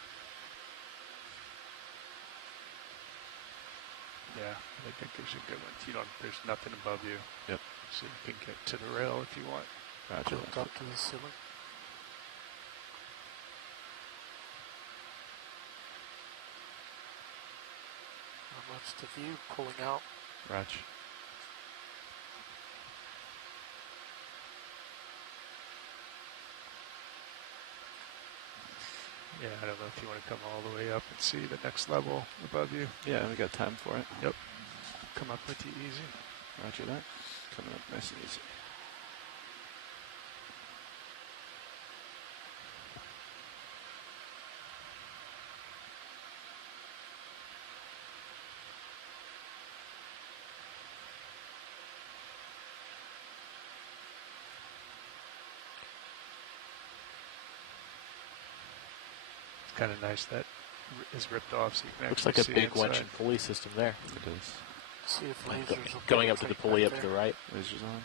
Yeah, I think there's a good one. There's nothing above you. Yep. So you can get to the rail if you want. Roger. Up to the ceiling. How much the view pulling out? Roger. Yeah, I don't know if you want to come all the way up and see the next level above you. Yeah, we got time for it. Yep. Come up with you easy. Roger that. Coming up nice and easy. Kind of nice that is ripped off so you can Looks actually like a see big winch inside. and pulley system there. It is. See if lasers will Going up to the pulley up to the right. Lasers on.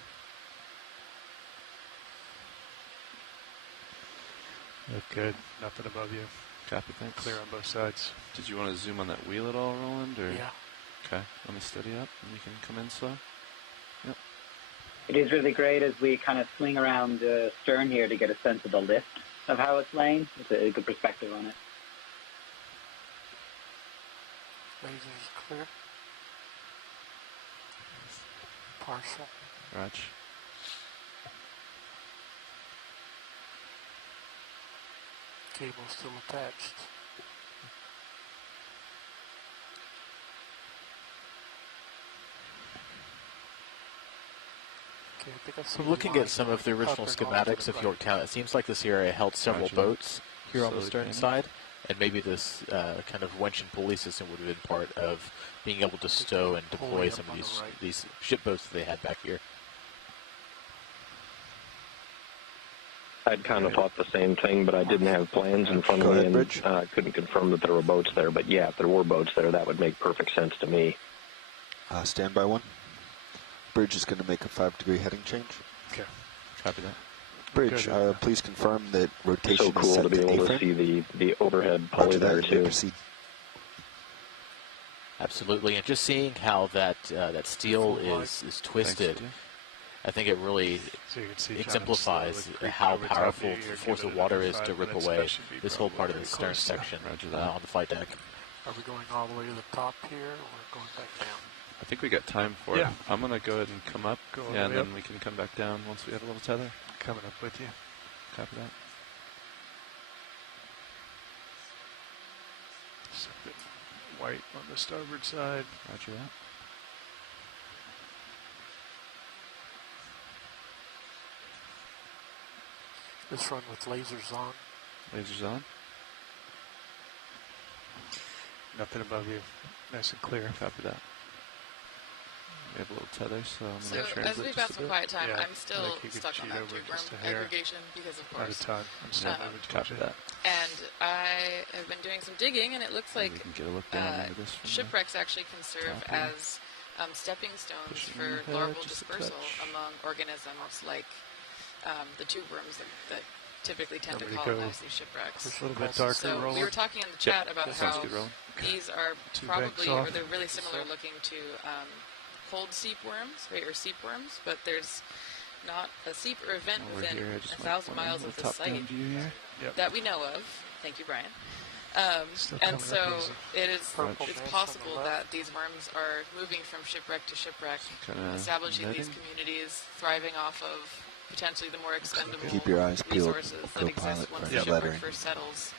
Look good. Nothing above you. Copy, thanks. Clear on both sides. Did you want to zoom on that wheel at all, Roland? Or? Yeah. Okay, let me steady up and you can come in slow. Yep. It is really great as we kind of swing around stern here to get a sense of the lift of how it's laying. It's a good perspective on it. Lasers clear. Partial. Roger. Cable still attached. Okay, I think I see So looking at some of the original schematics of Yorktown, it seems like this area held several boats here on the stern side, and maybe this kind of winch and pulley system would have been part of being able to stow and deploy some of these ship boats that they had back here. I'd kind of thought the same thing, but I didn't have plans in front of me, and I couldn't confirm that there were boats there. But yeah, if there were boats there, that would make perfect sense to me. Stand by one. Bridge is going to make a 5-degree heading change. Okay. Copy that. Bridge, please confirm that rotation So is cool set to be able A-frame. to see the overhead pulley there too. Proceed. Absolutely, and just seeing how that that steel is twisted, I think it really exemplifies how powerful the force of water is to rip away this whole part of the stern section on the flight deck. Are we going all the way to the top here, or going back down? I think we got time for it. I'm going to go ahead and come up, and then we can come back down once we have a little tether. Coming up with you. Copy that. Just a bit white on the starboard side. Roger that. This run with lasers on. Lasers on. Nothing above you. Nice and clear. Copy that. We have a little tether, so I'm So going to translate as we've got just a some bit. quiet time, I'm still stuck on that over tube just worm a hair. aggregation because, of course, Out of time. I'm still moving towards Copy you. that. and I have been doing some digging, and it looks like We can get a look down into this from shipwrecks actually can serve top here. as stepping stones Pushing for ahead larval just a dispersal touch. among organisms like the tube worms that typically tend to Want me to go colonize these shipwrecks. a little bit darker, So Roland? we were talking in the chat about Sounds how good, Roland. these are Two probably, banks or off. they're really similar looking to cold seep worms, right, or seep worms, but there's not a seep or a vent Over within here, I just 1,000 want miles a of the top-down site view here. that we know of. Thank you, Brian. Still And coming up so easy. it is Purple it's bits possible on the left. that these worms are moving from shipwreck to shipwreck, Kinda establishing these netting. communities, thriving off of potentially the more expendable Keep your eyes peeled, resources that exist co-pilot, once for the the shipwreck lettering. first settles,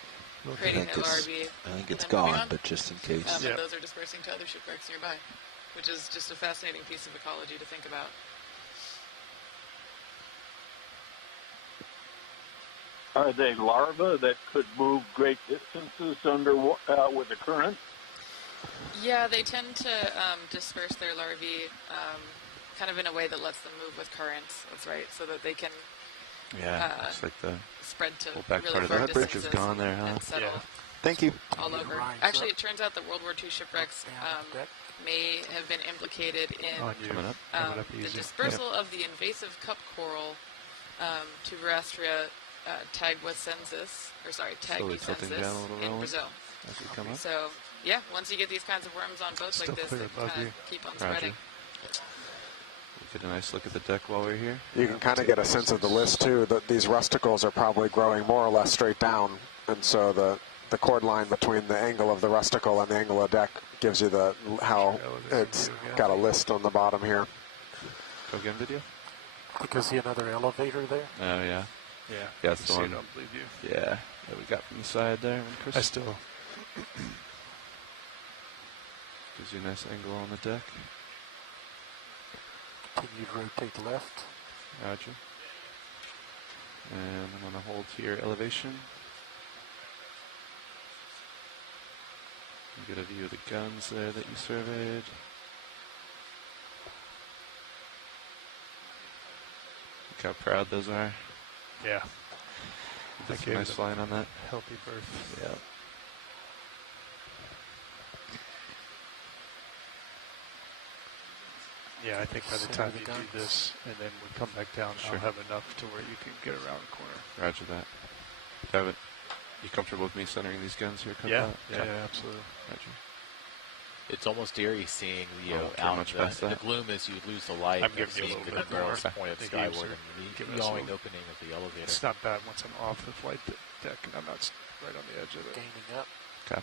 I creating think their it's, larvae. I think it's and then moving gone, on. but just in case. And those are dispersing to other shipwrecks nearby, which is just a fascinating piece of ecology to think about. Are they larvae that could move great distances under with the current? Yeah, they tend to disperse their larvae kind of in a way that lets them move with currents. That's right, so that they can Looks like the spread to whole back really part of far that bridge is distances gone there, huh? and settle Thank you. all over. Actually, it turns out that World War II shipwrecks may have been implicated in On you. Coming up the easy. dispersal of the invasive cup coral Tuberastria taguacensis, or sorry, Slowly tilting down a taguacensis little, in Roland, Brazil. as we come up. So, yeah, once you get these kinds of worms on boats Still like this, clear they above kind you. of keep on Roger. spreading. Get a nice look at the deck while we're here. You can kind of get a sense of the list too, that these rusticles are probably growing more or less straight down, and so the chord line between the angle of the rusticle and the angle of the deck gives you how it's got a list on the bottom here. Go again, video? I think I see another elevator there. Oh, yeah. Yeah. Yeah, that's the See, one. don't believe you. Yeah, that we got from the side there. Chris. I still. Gives you a nice angle on the deck. Continue to rotate left. Roger. And I'm going to hold here elevation. You get a view of the guns there that you surveyed. Look how proud those are. Yeah. Did some nice flying on that. Healthy birth. Yeah. Yeah, I think by the time you do this and then we come back down, Sure. I'll have enough to where you can get around the corner. Roger that. David, you comfortable with me centering these guns here? Yeah, yeah, absolutely. Roger. It's almost eerie seeing out the gloom as you lose the light. I'm giving you a little bit more. Pointed skyward and the yawing opening of the elevator. It's not bad once I'm off the flight deck and I'm not right on the edge of it. Gaining up. Okay.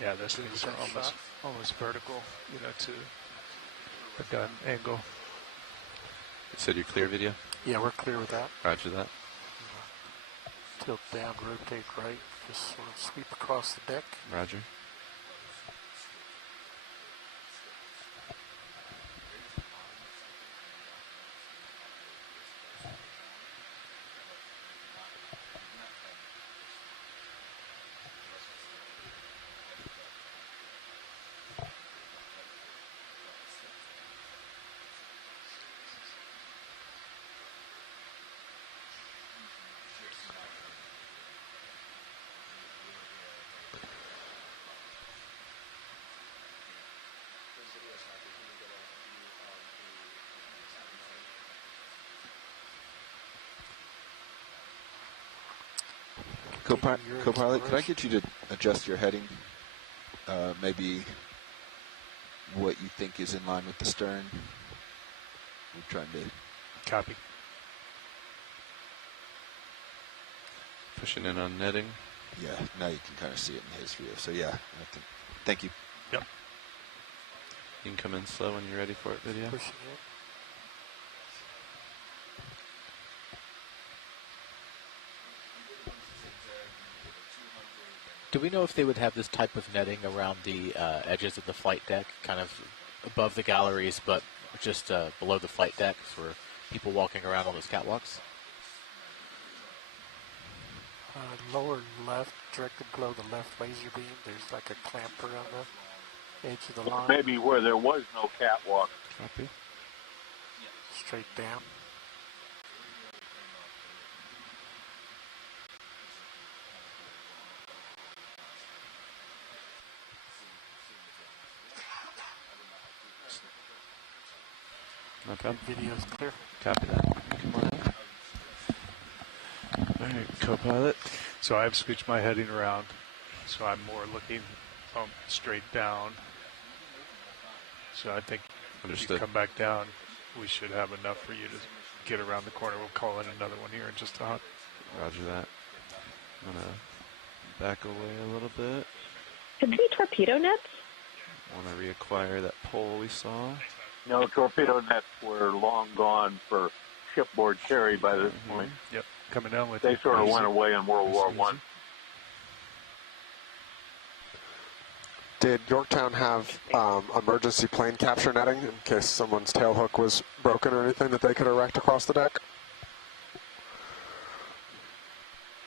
Yeah, those things are almost vertical, to a gun angle. You said you're clear, video? Yeah, we're clear with that. Roger that. Tilt down, rotate right, just sort of sweep across the deck. Roger. Co-pilot, could I get you to adjust your heading? Maybe what you think is in line with the stern. We're trying to copy. Pushing in on netting. Yeah, now you can kind of see it in his view. So yeah, thank you. Yep. You can come in slow when you're ready for it, video. Pushing it. Do we know if they would have this type of netting around the edges of the flight deck, kind of above the galleries, but just below the flight deck for people walking around on those catwalks? Lower left, directly below the left laser beam, there's like a clamper on the edge of the line. Maybe where there was no catwalk. Copy. Straight down. No problem. Video's clear. Copy that. Come on out. All right, co-pilot. So I've switched my heading around, so I'm more looking straight down. So I think if you come back down, we should have enough for you to get around the corner. We'll call in another one here in just a hot. Roger that. I'm going to back away a little bit. Could be torpedo nets? Want to reacquire that pole we saw. No, torpedo nets were long gone for shipboard carry by this point. Yep, coming down with They sort of went away in World War I. Did Yorktown have emergency plane capture netting in case someone's tail hook was broken or anything that they could erect across the deck?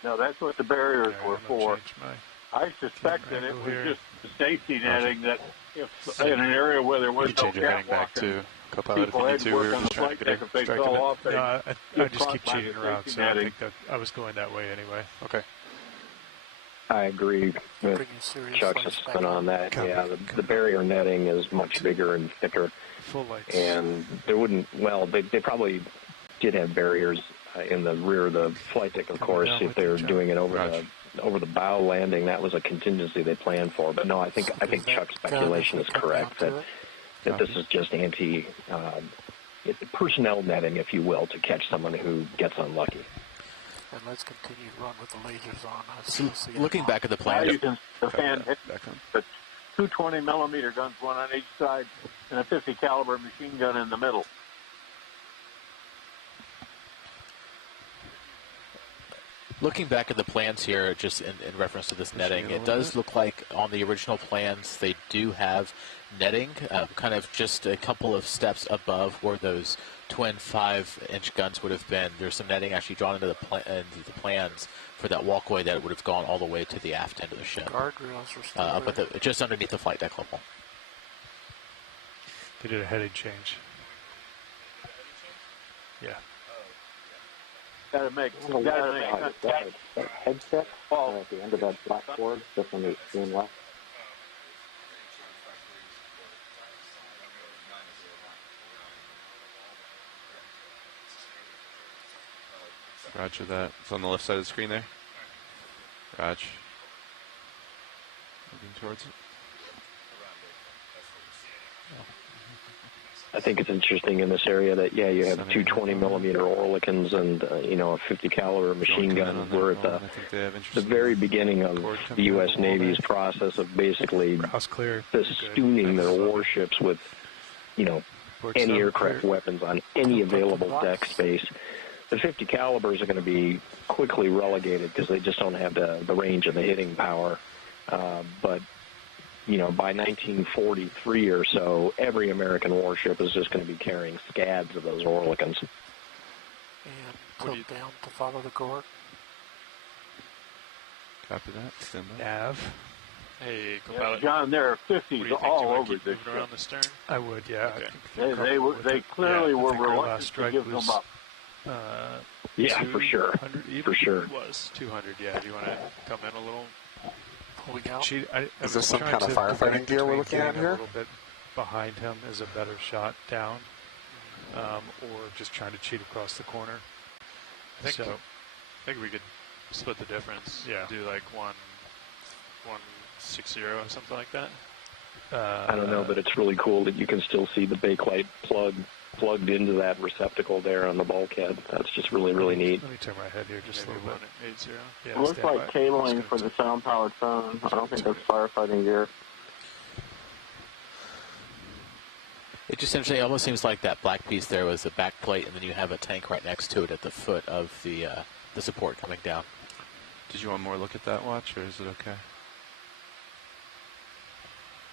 No, that's what the barriers were for. I suspect that it was just the safety netting that if in an area where there was no catwalk and people had to work on the flight deck, if they fell off, I just keep cheating around, so I think that I was going that way anyway. Okay. I agree with Chuck's assessment on that. Yeah, the barrier netting is much bigger and thicker. Full lights. And there wouldn't, well, they probably did have barriers in the rear of the flight deck, of course, if they were doing it over the bow landing. That was a contingency they planned for. But no, I think Chuck's speculation is correct that this is just personnel netting, if you will, to catch someone who gets unlucky. And let's continue to run with the lasers on. Looking back at the plan, you can stand the 220 millimeter guns, one on each side, and a 50 caliber machine gun in the middle. looking back at the plans here, just in reference to this netting, it does look like on the original plans they do have netting, kind of just a couple of steps above where those twin 5-inch guns would have been. There's some netting actually drawn into the plans for that walkway that would have gone all the way to the aft end of the ship. Guardrails are still up at just underneath the flight deck level. They did a heading change. Yeah. Gotta make that headset at the end of that blackboard, just on the extreme left. Roger that. It's on the left side of the screen there. Roger. Moving towards it. I think it's interesting in this area that, yeah, you have two 20-millimeter Oerlikons and, a 50-caliber machine gun. We're at the very beginning of the U.S. Navy's process of basically festooning their warships with, any aircraft weapons on any available deck space. The 50 calibers are going to be quickly relegated because they just don't have the range and the hitting power. But by 1943 or so, every American warship is just going to be carrying scads of those Oerlikons. And tilt down to follow the court. Copy that. Stand by. Nav. Hey, John, there are 50s all over this ship. Around the stern? I would, yeah. Okay. They clearly were reluctant to give them up. Yeah, for sure. For sure. It was 200, yeah. Do you want to come in a little? Is this some kind of firefighting gear we're looking at here? A little bit behind him is a better shot down, or just trying to cheat across the corner. I think we could split the difference. Yeah. Do like 160 or something like that. I don't know, but it's really cool that you can still see the bakelite plugged into that receptacle there on the bulkhead. That's just really, really neat. Let me turn my head here just a little bit. 80. Yeah, it looks like cabling for the sound-powered phone. I don't think that's firefighting gear. It just essentially almost seems like that black piece there was a back plate, and then you have a tank right next to it at the foot of the support coming down. Did you want more look at that watch, or is it okay?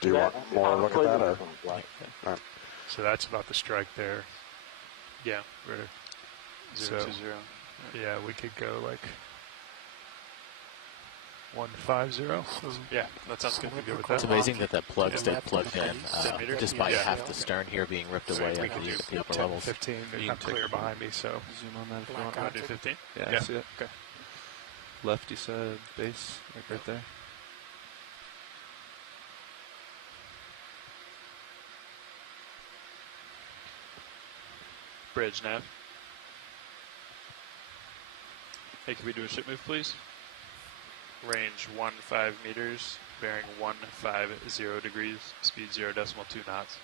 Do you want more look at that? Or? Right. So that's about the strike there. Yeah, we're 020. Yeah, we could go like 150. Yeah, that sounds good. Good with that. It's amazing that plug stayed plugged in, despite half the stern here being ripped away underneath the upper levels. 15, I'm clear behind me, so zoom on that if you want. Want to do 15? Yeah, I see it. Okay. Lefty side base, right there. Bridge nav. Hey, can we do a ship move, please? Range 15 meters, bearing 150 degrees, speed 0.2 knots.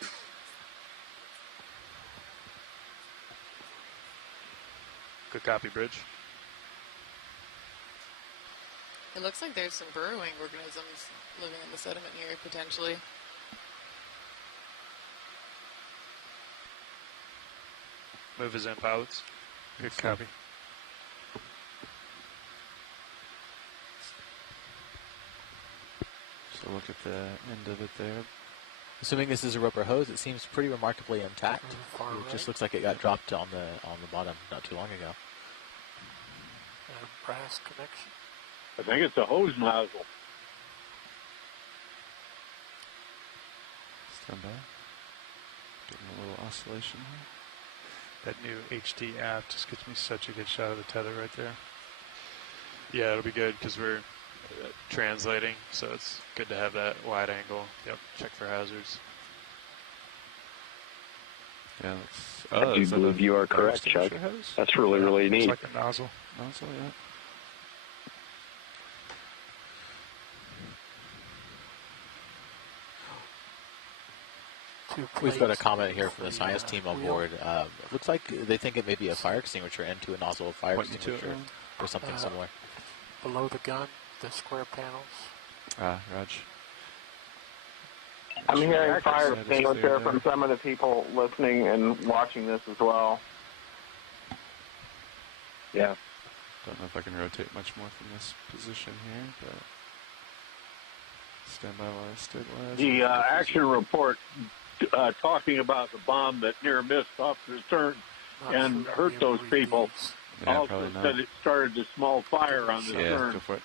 Good copy, bridge. It looks like there's some burrowing organisms living in the sediment here, potentially. Move is in, pilots. Good copy. So look at the end of it there. Assuming this is a rubber hose, it seems pretty remarkably intact. It just looks like it got dropped on the bottom not too long ago. And brass connection. I think it's a hose nozzle. Stand by. Getting a little oscillation here. That new HD app just gets me such a good shot of the tether right there. Yeah, it'll be good because we're translating, so it's good to have that wide angle. Yep. Check for hazards. Yeah, I do believe you are correct, Chuck. That's really, really neat. It's like a nozzle. Nozzle, yeah. We've got a comment here from the science team on board. Looks like they think it may be a fire extinguisher into a nozzle of fire extinguisher or something similar. Below the gun, the square panels. Raj. I'm hearing fire extinguisher from some of the people listening and watching this as well. Yeah. Don't know if I can rotate much more from this position here, but stand by while I stabilize. The action report talking about the bomb that near missed off the stern and hurt those people. Yeah, also said it started a small fire on the stern. Yeah, go for it.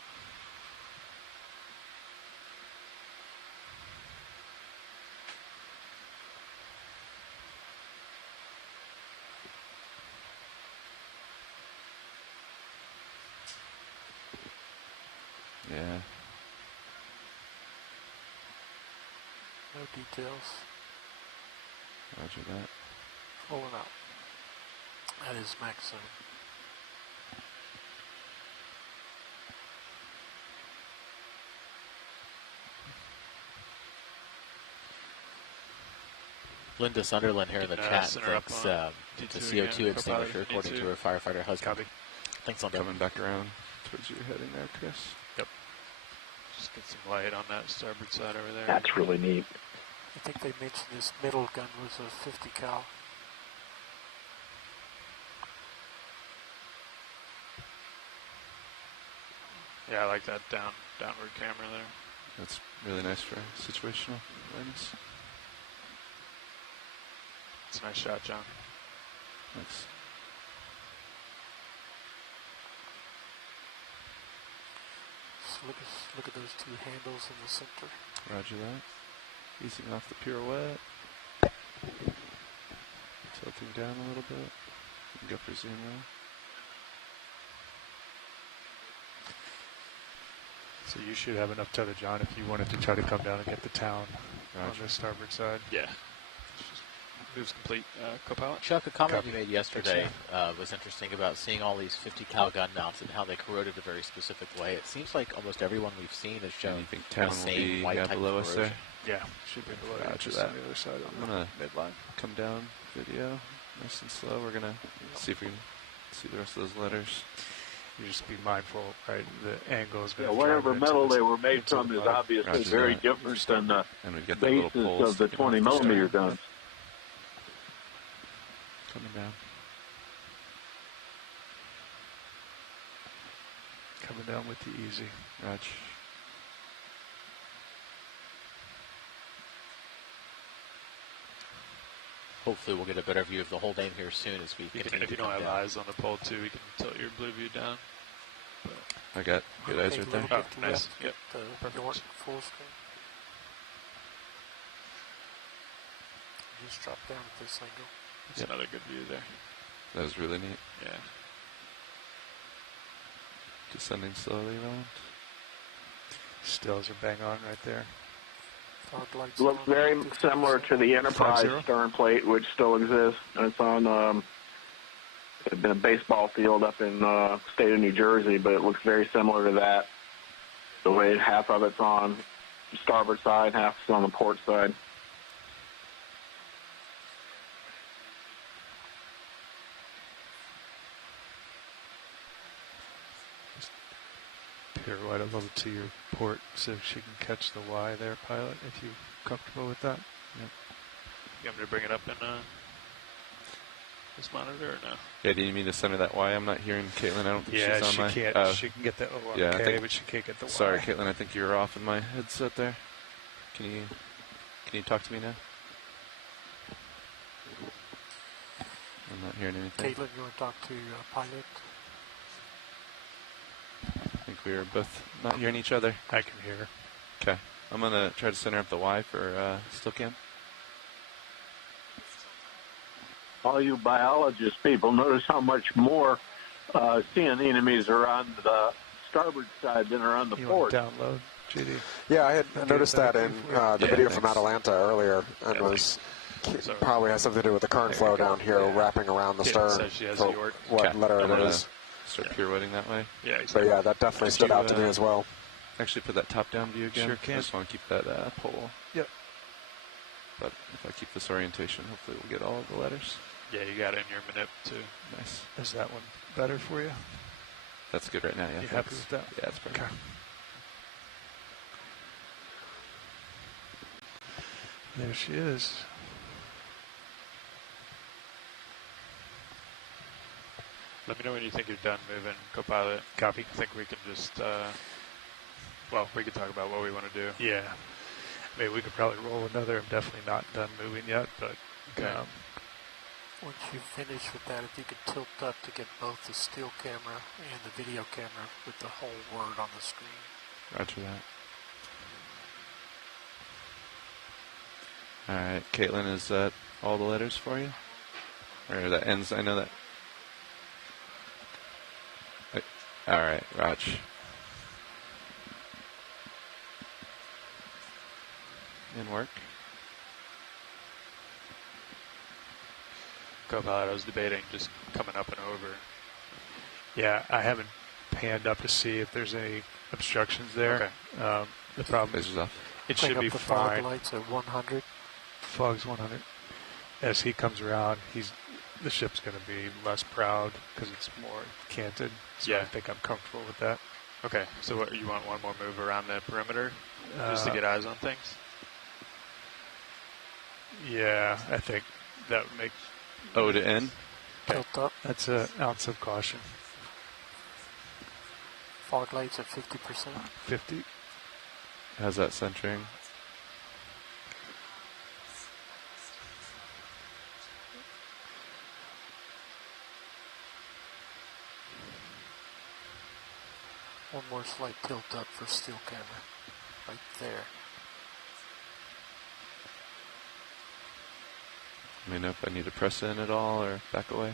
Yeah. No details. Roger that. Pulling out. That is maximum. Linda Sunderland here in the chat thinks it's a CO2 extinguisher, according to her firefighter husband. Copy. Thanks, Linda. Coming back around towards your heading there, Chris. Yep. Just get some light on that starboard side over there. That's really neat. I think they mentioned this middle gun was a 50 cal. Yeah, I like that downward camera there. That's really nice for situational awareness. It's a nice shot, John. Thanks. So look at those two handles in the center. Roger that. Easing off the pirouette. Tilting down a little bit. You can go for zoom roll. So you should have enough tether, John, if you wanted to try to come down and get the town on the starboard side. Yeah. Moves complete, co-pilot. Chuck, a comment you made yesterday was interesting about seeing all these 50 cal gun mounts and how they corroded a very specific way. It seems like almost everyone we've seen has shown the same white type below of us corrosion. Yeah, should be below you, just that. on the other side I'm going to come down video nice and slow. We're going to see if we can see the rest of those letters. You just be mindful, right? The angle is going to whatever metal they were made from is obviously very different than the bases of the 20 millimeter guns. Coming down. Coming down with the easy. Rog. Hopefully we'll get a better view of the whole dame here soon as we continue if you don't have eyes on the pole too, we can tilt your blue view down. I got good eyes right there. Oh, nice. Yep. Perfect. Full screen. Just drop down at this angle. That's another good view there. That was really neat. Yeah. Descending slowly around. Stills are bang on right there. Looks very similar to the Enterprise stern plate, which still exists. It's on it's been a baseball field up in state of New Jersey, but it looks very similar to that. The way half of it's on the starboard side, half is on the port side. Pirouette a little to your port so she can catch the Y there, pilot, if you're comfortable with that. Yep. You want me to bring it up in this monitor or no? Yeah, do you mean to center that Y? I'm not hearing Caitlin. I don't think she's on my... Can't, she can get the O, yeah, okay, but she can't get the Y. Sorry, Caitlin, I think you're off in my headset there. Can you talk to me now? I'm not hearing anything. Caitlin, you want to talk to pilot? I think we were both not hearing each other. I can hear her. Okay. I'm going to try to center up the Y for StillCam. All you biologist people, notice how much more seeing enemies are on the starboard side than are on the port. Download, GD. Yeah, I had noticed that in the video from Atalanta earlier, and probably has something to do with the current flow down here wrapping around the stern. What letter it is. Start pirouetting that way. Yeah, exactly. But yeah, that definitely stood out to me as well. Actually put that top-down view again. Sure can. I just want to keep that pole. Yep. But if I keep this orientation, hopefully we'll get all of the letters. Yeah, you got it in your manip too. Nice. Is that one better for you? That's good right now, yeah. You happy with that? Yeah, it's perfect. Okay. There she is. Let me know when you think you're done moving, co-pilot. Copy. I think we can just, well, we can talk about what we want to do. Yeah. I mean, we could probably roll another. I'm definitely not done moving yet, but once you finish with that, if you could tilt up to get both the still camera and the video camera with the whole word on the screen. Roger that. All right, Caitlin, is that all the letters for you? Or that ends, I know that. All right, Raj. In work. Co-pilot, I was debating just coming up and over. Yeah, I haven't panned up to see if there's any obstructions there. Okay. The problem is it should be the fine. fog lights at 100. Fog's 100. as he comes around, the ship's going to be less proud because it's more canted. So I think I'm comfortable with that. Okay, so what, you want one more move around the perimeter just to get eyes on things? Yeah, I think that would make... O to N? Okay. That's an ounce of caution. Fog lights at 50%. 50. How's that centering? One more slight tilt up for still camera. Right there. Let me know if I need to press in at all or back away.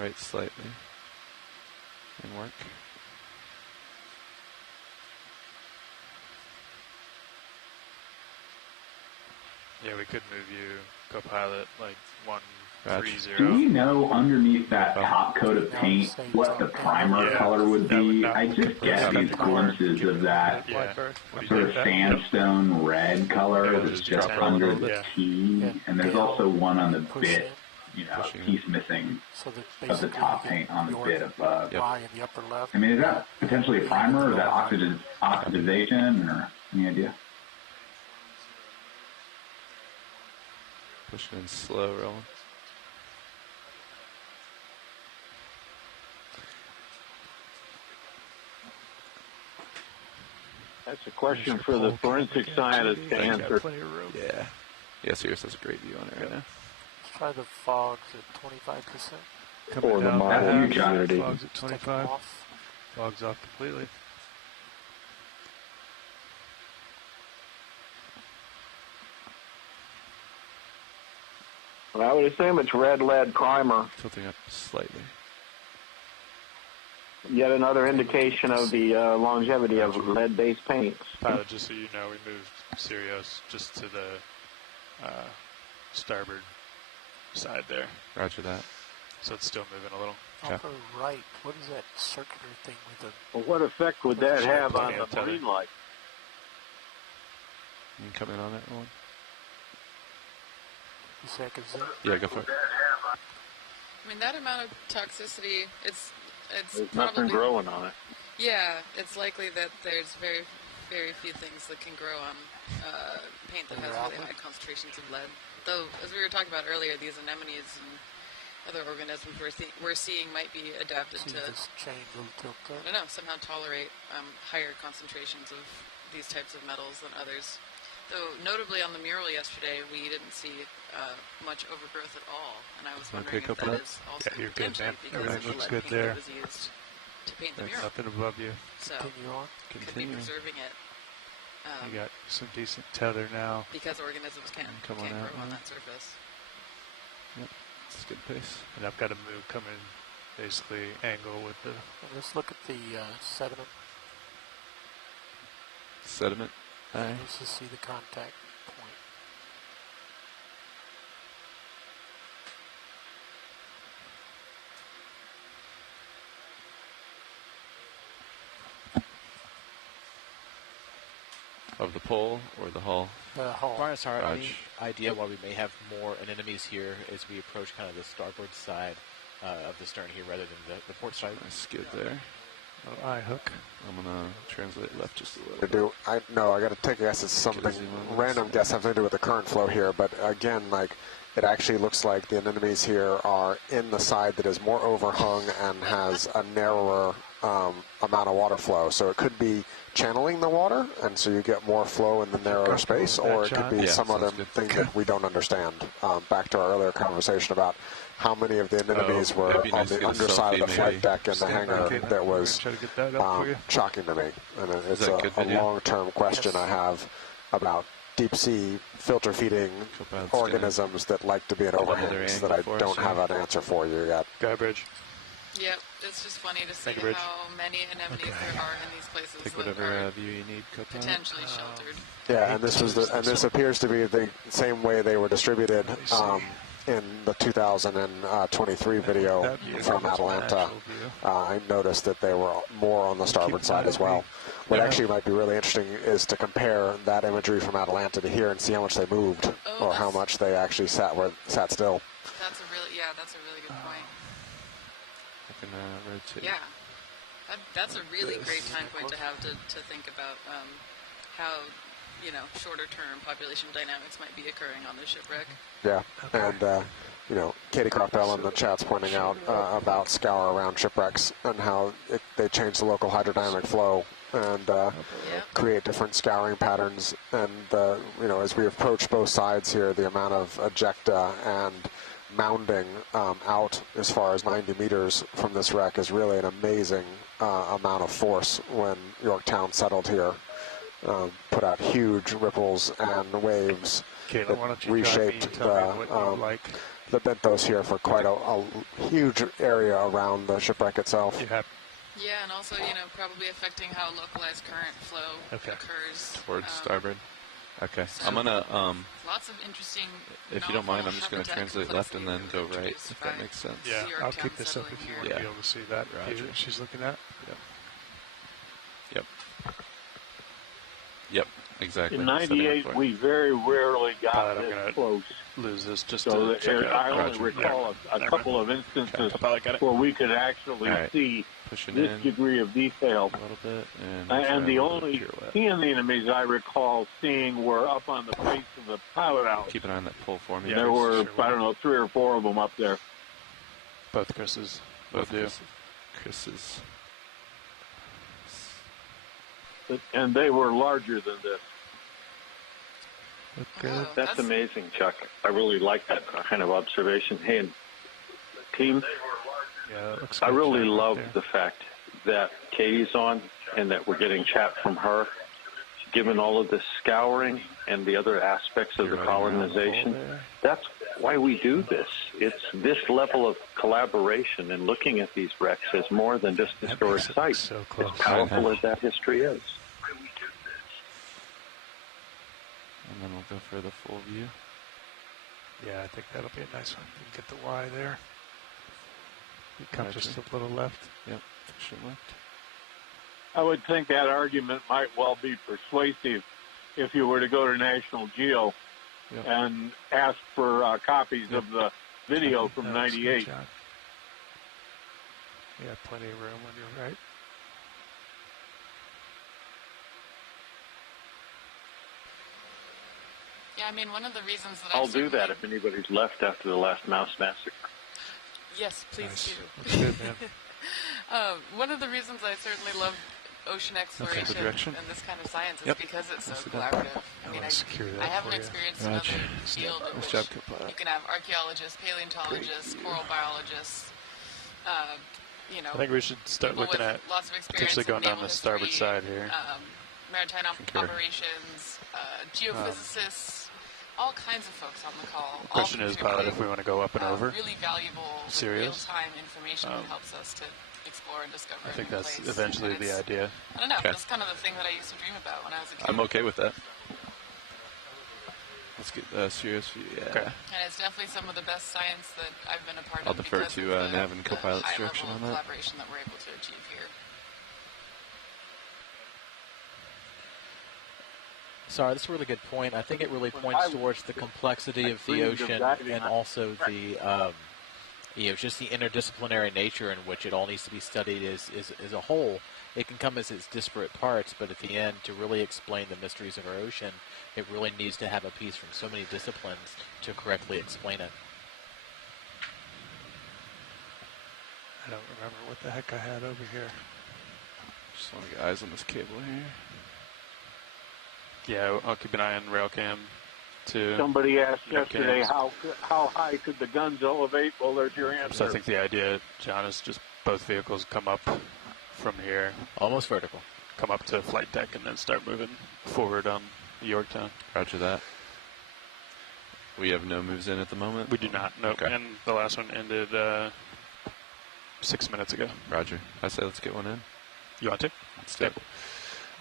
Right slightly. And work. Yeah, we could move you, co-pilot, like 130. Do we know underneath that top coat of paint what the primer color would be? I just get these glimpses of that sort of sandstone red color that's just under the T, and there's also one on the bit, piece missing of the top paint on the bit above. I mean, is that potentially a primer, or is that oxidization, or any idea? Pushing in slow, rolling. That's a question for the forensic scientist to answer. Yeah. Yeah, Sirius has a great view on it right now. Let's try the fogs at 25%. Or the model community. Fogs at 25. Fogs off completely. Well, I would assume it's red lead primer. Tilting up slightly. Yet another indication of the longevity of lead-based paints. Pilot, just so you know, we moved Sirius just to the starboard side there. Roger that. So it's still moving a little. Upper right. What is that circular thing with the... Well, what effect would that have on the marine life? You can come in on that one. 2 seconds there. Yeah, go for it. I mean, that amount of toxicity, it's There's probably... nothing growing on it. Yeah, it's likely that there's very, very few things that can grow on paint that has really high concentrations of lead. Though, as we were talking about earlier, these anemones and other organisms we're seeing might be adapted to, I don't know, somehow tolerate higher concentrations of these types of metals than others. Though, notably on the mural yesterday, we didn't see much overgrowth at all, and I was wondering if that is also potentially because of the lead paint that was used to paint the mural. Nothing above you. So, could be preserving it. You got some decent tether now. Because organisms can't grow on that surface. Yep, it's a good pace. And I've got a move coming, basically angle with the... Let's look at the sediment. Sediment? Aye. Let's just see the contact point. Of the pole or the hull? The hull. Brian, sorry, any idea why we may have more anemones here as we approach kind of the starboard side of the stern here rather than the port side? Nice skid there. Oh, eye hook. I'm going to translate left just a little bit. I got to take a guess. It's something random guess having to do with the current flow here. But again, it actually looks like the anemones here are in the side that is more overhung and has a narrower amount of water flow. So it could be channeling the water, and so you get more flow in the narrower space, or it could be some other thing that we don't understand. Back to our earlier conversation about how many of the anemones were on the underside of the flight deck in the hangar that was shocking to me. And it's a long-term question I have about deep-sea filter-feeding organisms that like to be in overhangs that I don't have an answer for you yet. Guybridge. Yep, it's just funny to see how many anemones there are in these places. Take whatever view you need, potentially sheltered. Yeah, and this appears to be the same way they were distributed in the 2023 video from Atlanta. I noticed that they were more on the starboard side as well. what actually might be really interesting is to compare that imagery from Atalanta to here and see how much they moved or how much they actually sat still. That's a really good point. I can rotate. Yeah, that's a really great time point to have to think about how, shorter term population dynamics might be occurring on the shipwreck. Yeah, and Katie Croppell in the chat's pointing out about scour around shipwrecks and how they change the local hydrodynamic flow and create different scouring patterns. And as we approach both sides here, the amount of ejecta and mounding out as far as 90 meters from this wreck is really an amazing amount of force when Yorktown settled here. Put out huge ripples and waves that reshaped the bentos here for quite a huge area around the shipwreck itself. Yeah, and also, probably affecting how localized current flow occurs. Towards starboard. Okay. So I'm going to... lots of interesting... If you don't mind, I'm just going to translate left and then go right, if that makes sense. Yeah, I'll keep this up if you want to be able to see that view she's looking at. Yep, exactly. In '98, we very rarely got this close. Lose this just so to check I only recall a couple of instances where we could actually see this degree of detail. A little bit. And the only seeing enemies I recall seeing were up on the face of the pilot house. Keep an eye on that pull for me. Yeah, there were, I don't know, 3 or 4 of them up there. Both Chris's. Both Chris's. And they were larger than this. Okay. That's amazing, Chuck. I really like that kind of observation. Hey, and team, I really love the fact that Katie's on and that we're getting chat from her, given all of this scouring and the other aspects of the colonization. That's why we do this. It's this level of collaboration and looking at these wrecks as more than just historic sites, as powerful as that history is. And then we'll go for the full view. Yeah, I think that'll be a nice one. You get the Y there. You come just a little left. Yep, push it left. I would think that argument might well be persuasive if you were to go to National Geo and ask for copies of the video from '98. Yeah, plenty of room on your right. Yeah, I mean, one of the reasons that I'll do that if anybody's left after the last mouse massacre. Yes, please do. That's good, man. One of the reasons I certainly love ocean exploration and this kind of science is because it's so collaborative. I mean, I haven't experienced another field in which you can have archaeologists, paleontologists, coral biologists, I think we should start looking at potentially going down the starboard side here. Maritime operations, geophysicists, all kinds of folks on the call. Question is, pilot, if we want to go up and over. Really valuable, real-time information that helps us to explore and discover. I think that's eventually the idea. I don't know. That's kind of the thing that I used to dream about when I was a kid. I'm okay with that. Let's get serious view. Yeah. Okay. And it's definitely some of the best science that I've been a part I'll of. defer to Nav and co-pilot's direction on that. Collaboration that we're able to achieve here. Sorry, that's a really good point. I think it really points towards the complexity of the ocean and also the, just the interdisciplinary nature in which it all needs to be studied as a whole. It can come as its disparate parts, but at the end, to really explain the mysteries of our ocean, it really needs to have a piece from so many disciplines to correctly explain it. I don't remember what the heck I had over here. Just want to get eyes on this cable here. Yeah, I'll keep an eye on rail cam too. Somebody asked yesterday how high could the guns elevate? Well, there's your answer. So I think the idea, John, is just both vehicles come up from here. Almost vertical. Come up to flight deck and then start moving forward on Yorktown. Roger that. We have no moves in at the moment? We do not, no. Okay. And the last one ended 6 minutes ago. Roger. I say let's get one in. You want to? Let's do it.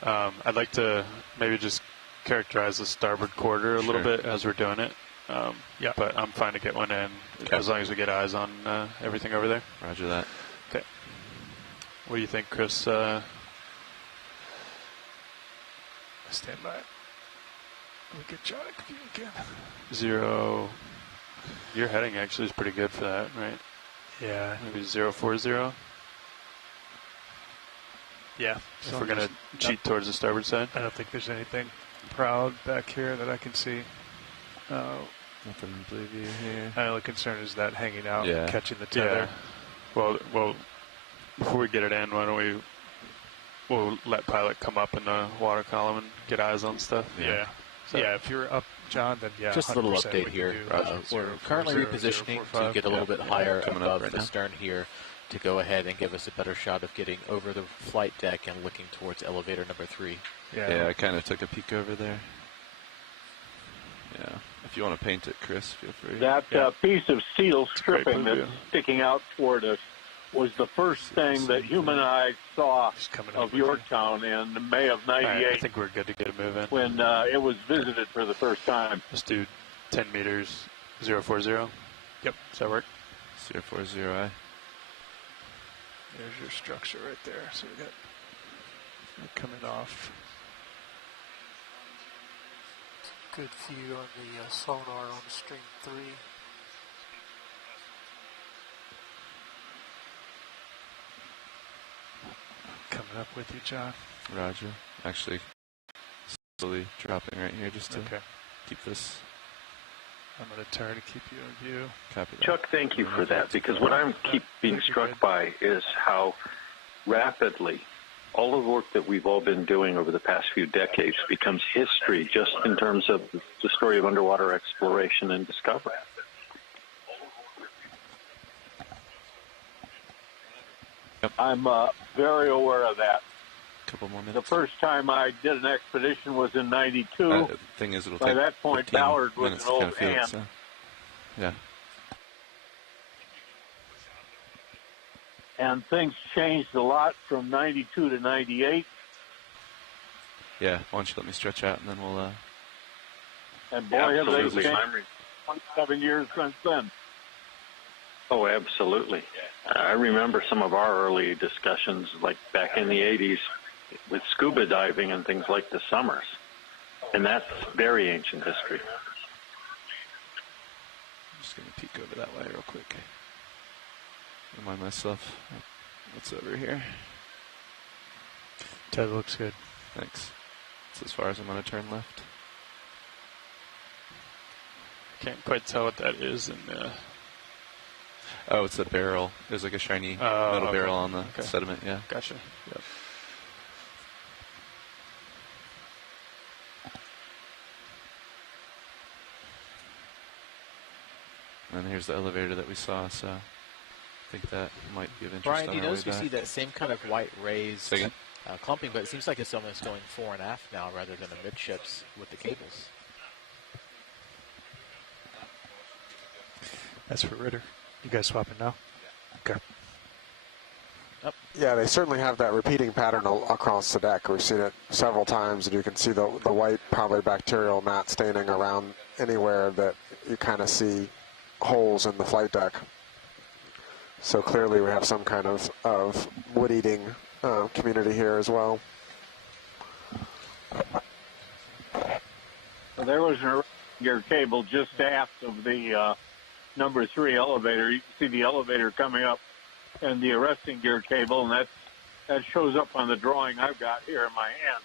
I'd like to maybe just characterize the starboard quarter a little bit as we're doing it. But I'm fine to get one in as long as we get eyes on everything over there. Roger that. Okay. What do you think, Chris? Stand by. Look at John if you can. 0. Your heading actually is pretty good for that, right? Yeah. Maybe 040. Yeah. If we're gonna cheat towards the starboard side. I don't think there's anything proud back here that I can see. Nothing in blue view here. My only concern is that hanging out, and catching the tether. Yeah. Well, before we get it in, why don't we'll let pilot come up in the water column and get eyes on stuff. Yeah. Yeah, if you're up, John, then yeah. Just a little update here. We're currently repositioning to get a little bit higher above the stern here to go ahead and give us a better shot of getting over the flight deck and looking towards elevator number 3. Yeah, I kind of took a peek over there. Yeah, if you want to paint it, Chris, feel free. That piece of steel stripping that's sticking out toward us was the first thing that human eyes saw of Yorktown in May of '98. Right, I think we're good to get a move in. When it was visited for the first time. Let's do 10 meters, 040. Yep. Does that work? 040, There's your structure right there. So we got coming off. Good view on the sonar on stream 3. Coming up with you, John. Roger. Actually, slowly dropping right here just to keep this. I'm going to turn to keep you in view. Copy that. Chuck, thank you for that, because what I'm keep being struck by is how rapidly all of the work that we've all been doing over the past few decades becomes history just in terms of the story of underwater exploration and discovery. I'm very aware of that. Couple more minutes. The first time I did an expedition was in '92. The thing is, it'll By take that point, Ballard was an old hand. So. Yeah. And things changed a lot from '92 to '98. Yeah, why don't you let me stretch out and then we'll... And boy, have they changed 27 years since then. Oh, absolutely. I remember some of our early discussions, like back in the 80s, with scuba diving and things like the Summers. And that's very ancient history. I'm just going to peek over that way real quick. Remind myself what's over here. That looks good. Thanks. That's as far as I'm going to turn left. Can't quite tell what that is in the... Oh, it's a barrel. There's like a shiny metal barrel on the sediment, yeah. Gotcha. Yep. And here's the elevator that we saw, so I think that might be of interest. Brian, do you notice we see that same kind of white raised clumping, but it seems like it's almost going fore and aft now rather than amidships with the cables. That's for Ritter. You guys swapping now? Okay. Yeah, they certainly have that repeating pattern across the deck. We've seen it several times, and you can see the white, probably bacterial mat staining around anywhere that you kind of see holes in the flight deck. So clearly we have some kind of wood-eating community here as well. So there was an gear cable just aft of the number 3 elevator. You can see the elevator coming up and the arresting gear cable, and that shows up on the drawing I've got here in my hand.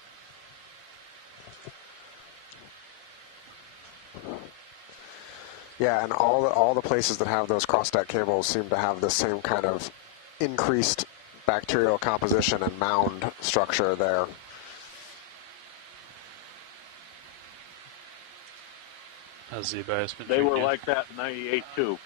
Yeah, and all the places that have those cross-deck cables seem to have the same kind of increased bacterial composition and mound structure there. How's the bias been? They were like that in '98 too.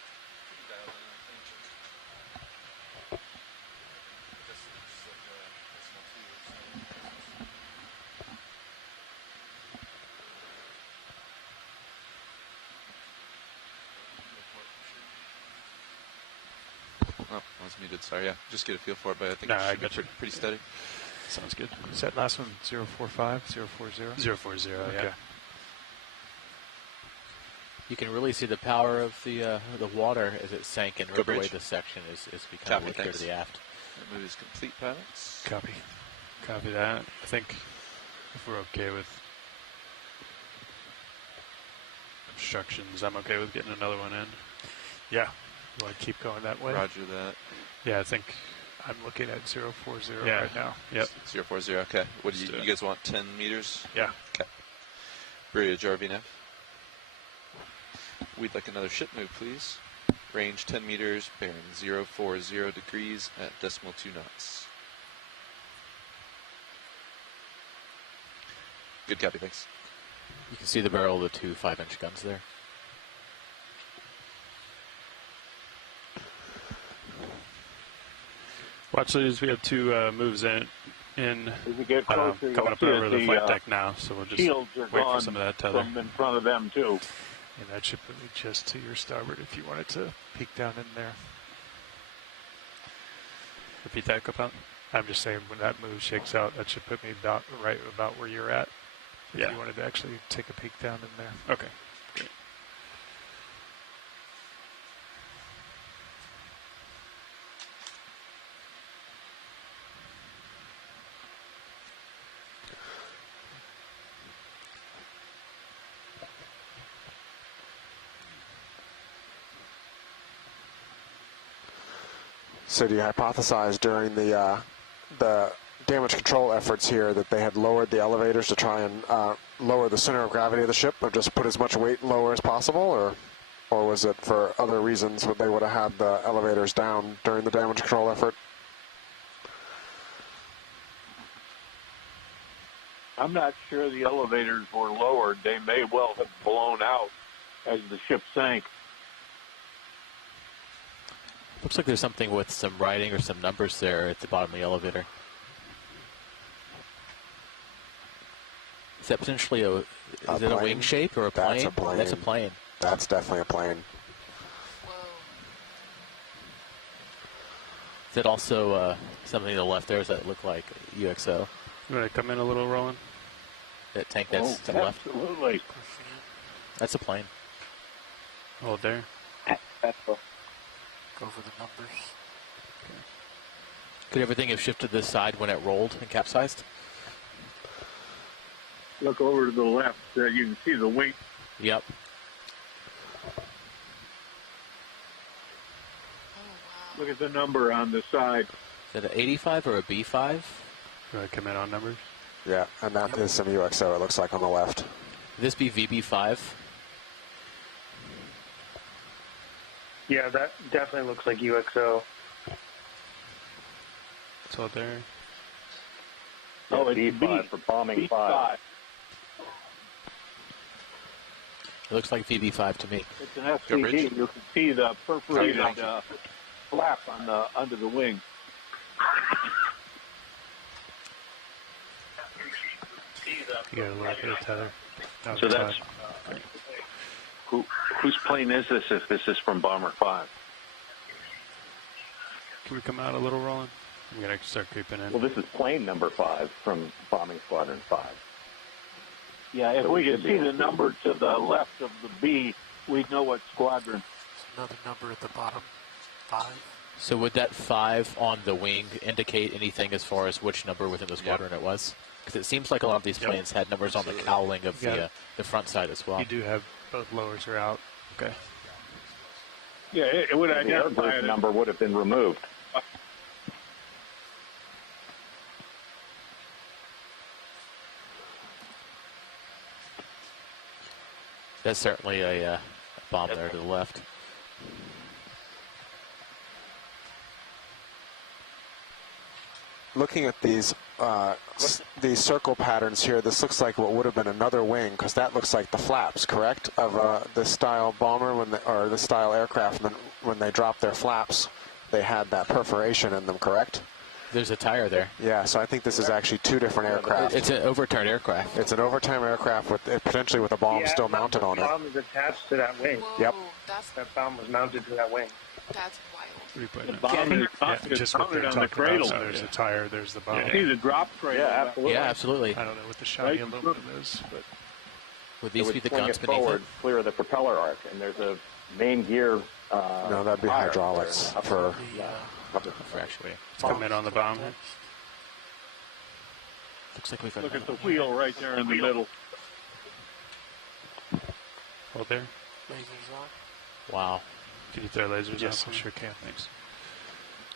Oh, I was muted. Sorry. Yeah, just get a feel for it, but I think it should be pretty steady. Sounds good. Is that last one 045, 040? 040, okay. Yeah. You can really see the power of the water as it sank and ripped away the section as we kind of look here to the aft. That move is complete, pilots. Copy that. I think if we're okay with instructions, I'm okay with getting another one in. Yeah. You want to keep going that way? Roger that. Yeah, I think I'm looking at 040 right now. Yep. 040, okay. What do you guys want, 10 meters? Yeah. Okay. Bridge RVNAV. We'd like another ship move, please. Range 10 meters, bearing 040 degrees at decimal 2 knots. Good copy, thanks. You can see the barrel of the two 5-inch guns there. Watch these. We have two moves in As we get closer, coming up over the flight deck now, so we'll just wait for some of that tether. From in front of them, too. And that should put me just to your starboard if you wanted to peek down in there. Repeat that, Copilot. I'm just saying when that move shakes out, that should put me about where you're at. If you wanted to actually take a peek down in there. Okay. Great. So do you hypothesize during the damage control efforts here that they had lowered the elevators to try and lower the center of gravity of the ship, or just put as much weight lower as possible, or was it for other reasons that they would have had the elevators down during the damage control effort? I'm not sure the elevators were lowered. They may well have blown out as the ship sank. Looks like there's something with some writing or some numbers there at the bottom of the elevator. Is that potentially is it a wing shape or a plane? That's a plane. That's a plane. That's definitely a plane. Is that also something to the left there? Does that look like UXO? You want to come in a little, Roland? That tank that's to the left? Absolutely. That's a plane. Hold there. Go for the numbers. Okay. Could everything have shifted this side when it rolled and capsized? Look over to the left. You can see the wing. Yep. Look at the number on the side. Is that an 85 or a B5? Do I come in on numbers? Yeah, and that is some UXO, it looks like, on the left. Could this be VB5? Yeah, that definitely looks like UXO. It's all there. Oh, it's B5 for bombing 5. It looks like VB5 to me. It's an FCD. You can see the perforated flap on under the wing. You got a little bit of tether. So that's whose plane is this? If this is from Bomber 5? Can we come out a little, Roland? I'm gonna start creeping in. Well, this is plane number 5 from Bombing Squadron 5. Yeah, if we could see the number to the left of the B, we'd know what squadron. There's another number at the bottom. 5. So would that 5 on the wing indicate anything as far as which number within the squadron it was? Because it seems like a lot of these planes had numbers on the cowling of the front side as well. You do have both lowers are out. Okay. Yeah, it would identify the air number would have been removed. That's certainly a bomb there to the left. Looking at these circle patterns here, this looks like what would have been another wing, because that looks like the flaps, correct, of this style bomber or this style aircraft. And then when they dropped their flaps, they had that perforation in them, correct? There's a tire there. Yeah, so I think this is actually two different aircraft. It's an overturned aircraft. It's an overturned aircraft with potentially with a bomb still mounted on it. The bomb is attached to that wing. Whoa, Yep. That bomb was mounted to that wing. That's wild. The bomb is Just what they're mounted on the talking cradle. about. So there's a tire, there's the bomb. See the drop cradle. Yeah, absolutely. Yeah, absolutely. I don't know what the shiny aluminum is, but Would these be the guns it beneath forward, it? clear of the propeller arc, and there's a main gear. No, that'd be hydraulics for. Actually, let's come in on the bomb. Looks like Look at the wheel right there in the middle. Hold there. Lasers on. Wow. Can you throw lasers Yes, on? I sure can. Thanks.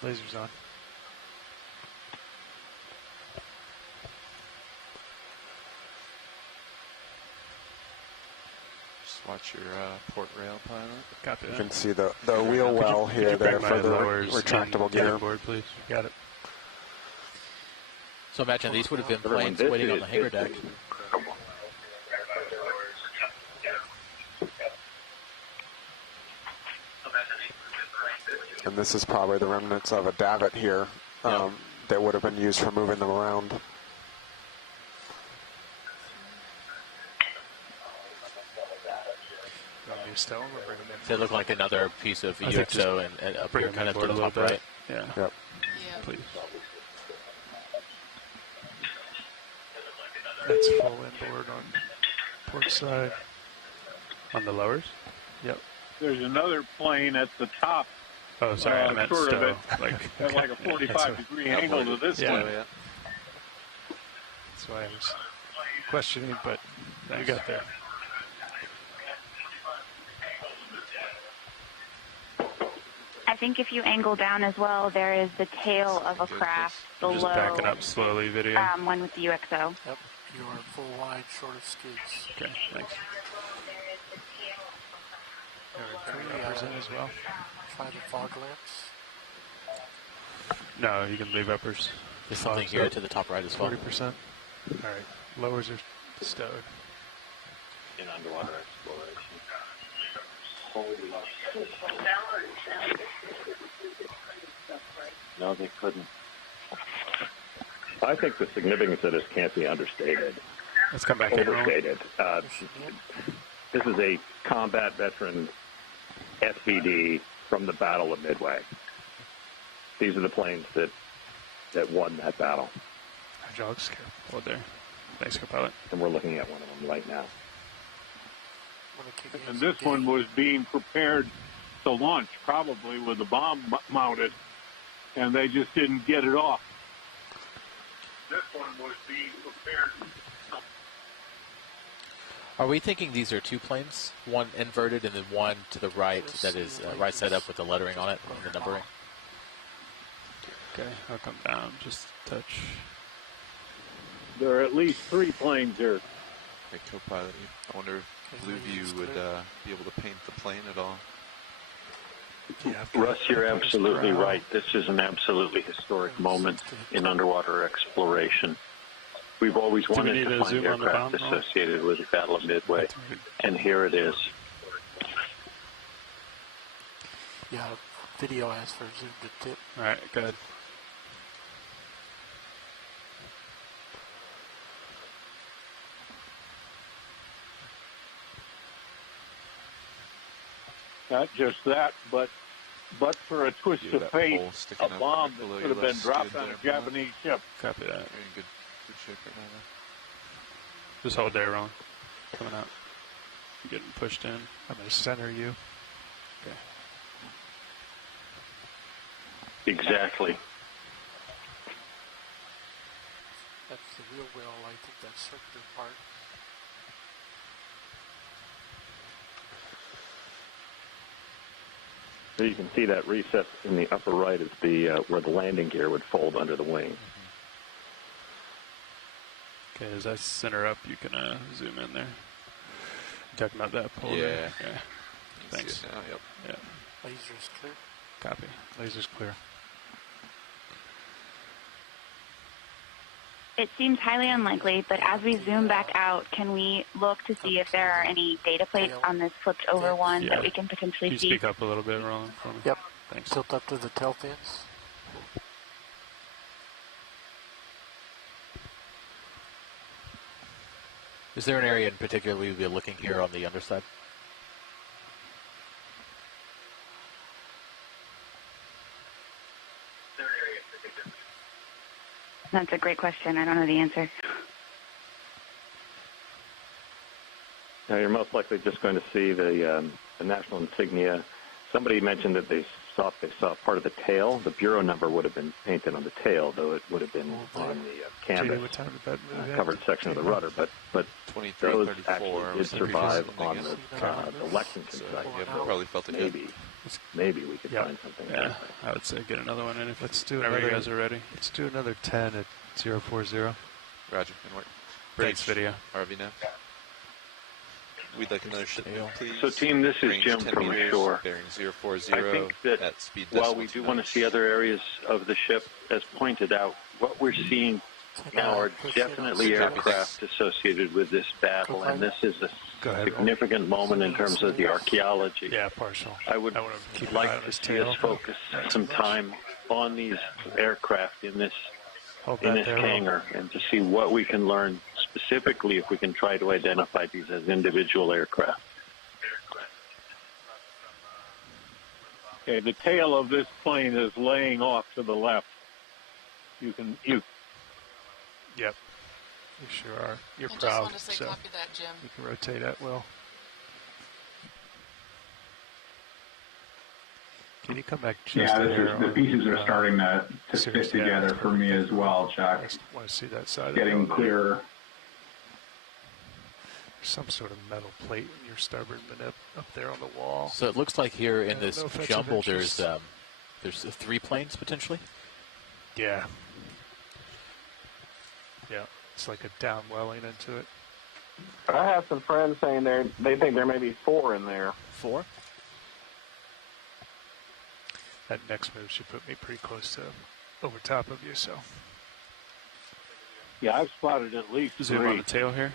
Lasers on. Just watch your port rail pilot. Copy You that. can see the wheel well here there for the retractable gear. Board, please. Got it. So imagine these would have been planes waiting on the hangar deck. And this is probably the remnants of a davit here that would have been used for moving them around. They look like another piece of UXO and up here kind of to the top right. Yeah. Yep. Please. That's full inboard on port side. On the lowers? Yep. There's another plane at the top. Oh, sorry, I meant sort stow. of at like a 45-degree angle to this one. That's why I was questioning, but you got there. I think if you angle down as well, there is the tail of a craft below. Just backing up slowly, video. One with the UXO. Yep. You are full wide, short of skids. Okay, thanks. Uppers in as well. Try the fog lamps. No, you can leave uppers. There's something here to the top right as well. 40%. All right. Lowers are stowed. In underwater exploration. No, they couldn't. I think the significance of this can't be understated. Let's come back overstated. This is a combat veteran SVD from the Battle of Midway. These are the planes that won that battle. Hydraulics care. Hold there. Thanks, co-pilot. And we're looking at one of them right now. And this one was being prepared to launch, probably with the bomb mounted, and they just didn't get it off. This one was being prepared. Are we thinking these are two planes? One inverted and then one to the right that is right side up with the lettering on it and the numbering? Okay, I'll come down just a touch. There are at least 3 planes here. Hey, co-pilot, I wonder if Blue View would be able to paint the plane at all. Russ, you're absolutely right. This is an absolutely historic moment in underwater exploration. We've always wanted to find aircraft associated with the Battle of Midway, and here it is. Yeah, video asks for zoom to tip. All right, good. Not just that, but for a twist of fate, a bomb that could have been dropped on a Japanese ship. Copy that. You're in good shape right now. Just hold there, Ron. Coming out. You're getting pushed in. I'm going to center you. Okay. Exactly. That's the wheel well. I think that's circular part. So you can see that recess in the upper right is the where the landing gear would fold under the wing. Okay, as I center up, you can zoom in there. You talking about that pole? Yeah. There? Yeah. Thanks. Now, yep. Yeah. Laser's clear. Copy. Laser's clear. It seems highly unlikely, but as we zoom back out, can we look to see if there are any data plates on this flipped over one that we can potentially Can you see? speak up a little bit, Roland, for me? Yep. Thanks. Tilt up to the tail fins. Is there an area in particular we would be looking here on the underside? That's a great question. I don't know the answer. Now you're most likely just going to see the national insignia. Somebody mentioned that they thought they saw part of the tail. The bureau number would have been painted on the tail, though it would have been on the canvas covered section of the rudder. But those actually did survive on the Lexington site. Probably felt it. Maybe we could find something. Yeah, I would say get another one in if let's do whenever another, you guys are ready. Let's do another 10 at 040. Roger. And work. Thanks, video. RV now. We'd like another ship, please. So, team, this is Jim from the shore. Bearing 040 I think that at speed while we do want to see other areas of the ship, as pointed out, what we're seeing now are definitely aircraft associated with this battle, and this is a significant moment in terms of the archaeology. Yeah, partial. I would like to see us focus some time on these aircraft in this hangar and to see what we can learn specifically if we can try to identify these as individual aircraft. Okay, the tail of this plane is laying off to the left. Yep, you sure are. You're I proud. Just want to say, so copy that, Jim. You can rotate at will. Can you come back just there? The pieces are starting to fit together for me as well, Chuck. I want to see that side. Getting clearer. Some sort of metal plate in your starboard manip up there on the wall. So it looks like here in this jumble there's 3 planes potentially? Yeah. Yeah, it's like a downwelling into it. I have some friends saying they think there may be 4 in there. 4? That next move should put me pretty close to over top of you, so. Yeah, I've spotted at least 3. Zoom on the tail here.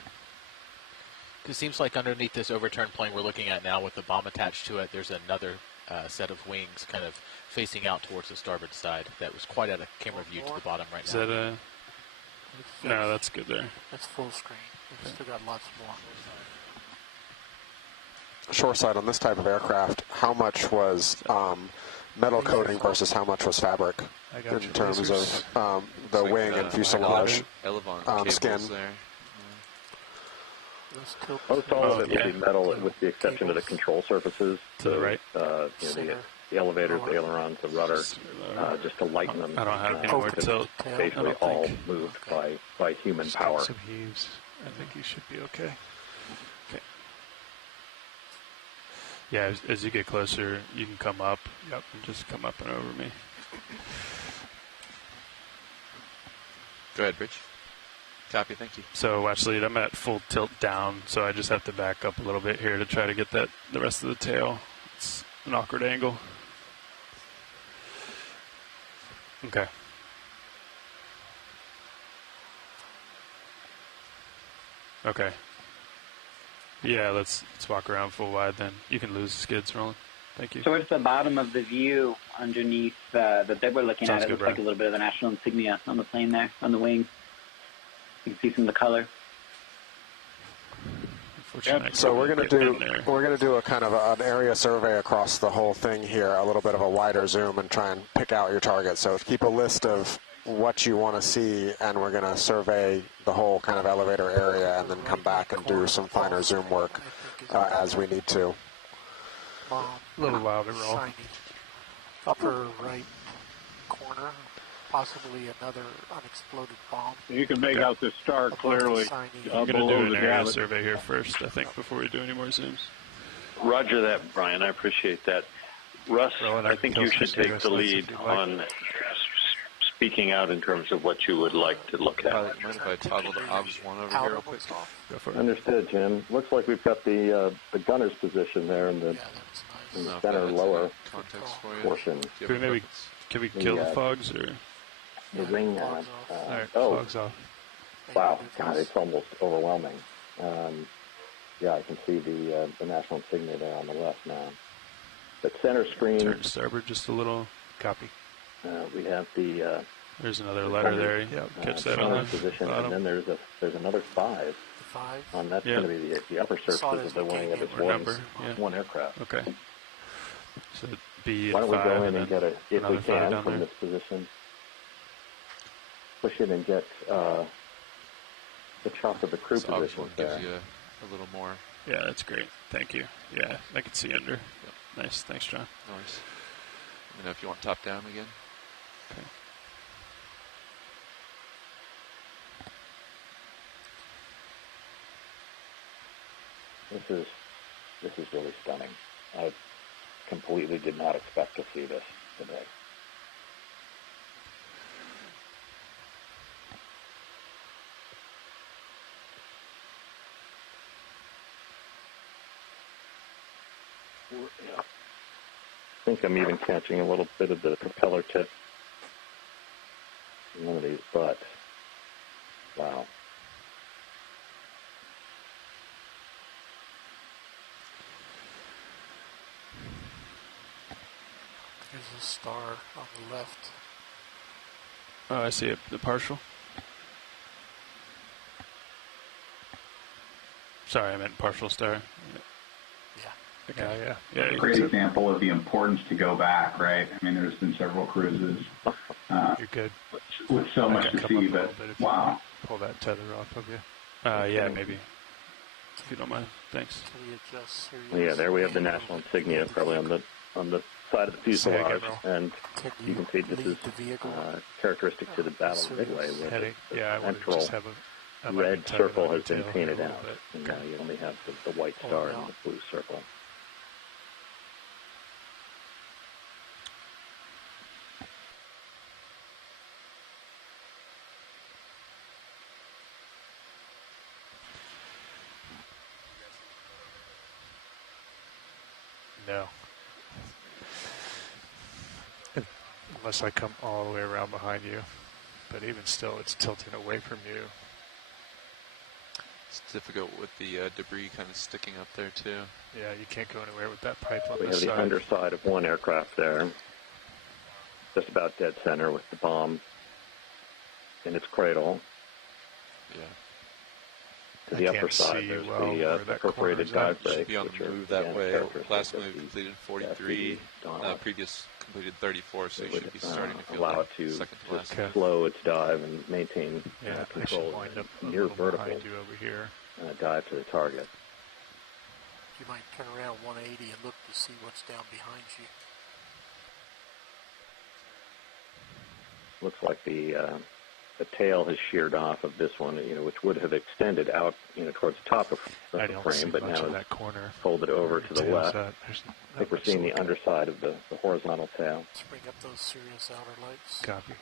It seems like underneath this overturned plane we're looking at now with the bomb attached to it, there's another set of wings kind of facing out towards the starboard side that was quite at a camera view to the bottom right now. Is that a... No, that's good there. That's full screen. We've still got lots more. Shoreside, on this type of aircraft, how much was metal coating versus how much was fabric in terms of the wing and fuselage skin? Most all of it would be metal, with the exception of the control surfaces. To the right. The elevators, the ailerons, the rudder, just to lighten them. I don't have any more tilt. Basically all moved by human power. Some heaves. I think you should be okay. Okay. Yeah, as you get closer, you can come up. Yep. And just come up and over me. Go ahead, Rich. Copy, thank you. So watch lead, I'm at full tilt down, so I just have to back up a little bit here to try to get the rest of the tail. It's an awkward angle. Okay. Okay. Yeah, let's walk around full wide then. You can lose the skids, Roland. Thank you. Towards the bottom of the view, underneath that we're looking at, it looks like a little bit of the national insignia on the plane there, on the wing. You can see some of the color. Yep. So we're going to do a kind of an area survey across the whole thing here, a little bit of a wider zoom, and try and pick out your target. So keep a list of what you want to see, and we're going to survey the whole kind of elevator area, and then come back and do some finer zoom work as we need to. A little louder, roll. Upper right corner. Possibly another unexploded bomb. You can make out the star clearly. I'm going to do an area survey here first, I think, before we do any more zooms. Roger that, Brian. I appreciate that. Russ, I think you should take the lead on speaking out in terms of what you would like to look at. Mind if I toggle the OBS 1 over here real quick? Go for it. Understood, Jim. Looks like we've got the gunner's position there in the center lower portion. Can we kill the fogs or? The wing hat. Fogs off. Wow, God, it's almost overwhelming. Yeah, I can see the national insignia there on the left now. The center screen. Turn starboard just a little. Copy. We have the. There's another letter there. Yeah, catch that on the position, bottom. and then there's another 5. That's going to be the upper surface of the wing of one aircraft. Okay. So B. Why don't we go in and get it if we can down from there. this position? Push in and get the chop of the crew position there. Gives you a little more. Yeah, that's great. Thank you. Yeah, I can see under. Yep. Nice. Thanks, John. Nice. You know, if you want top down again. Okay. This is really stunning. I completely did not expect to see this today. I think I'm even catching a little bit of the propeller tip in one of these, but wow. There's a star on the left. Oh, I see it. The partial. Sorry, I meant partial star. Yeah. Great example of the importance to go back, right? I mean, there's been several cruises. You're good. With so much to see, but wow. Pull that tether off of you. Yeah, maybe. If you don't mind. Thanks. Can we adjust? Yeah, there we have the national insignia, probably on the side of the fuselage, and you can see this is characteristic to the Battle of Midway, where the central red circle has been painted out, and now you only have the white star and the blue circle. No. Unless I come all the way around behind you. But even still, it's tilting away from you. It's difficult with the debris kind of sticking up there, too. Yeah, you can't go anywhere with that pipe on We this have the side. underside of one aircraft there, just about dead center with the bomb in its cradle. Yeah. To the upper side, there's the perforated dive break. Should be on the move that way. Last move completed 43. Previous completed 34, so you should be starting to feel allow it to slow its dive and maintain control near vertical over here. Dive to the target. You might turn around 180 and look to see what's down behind you. Looks like the tail has sheared off of this one, which would have extended out, towards the top of the frame, but now it's folded over to the left. I think we're seeing the underside of the horizontal tail. Let's bring up those Sirius outer lights. Copy.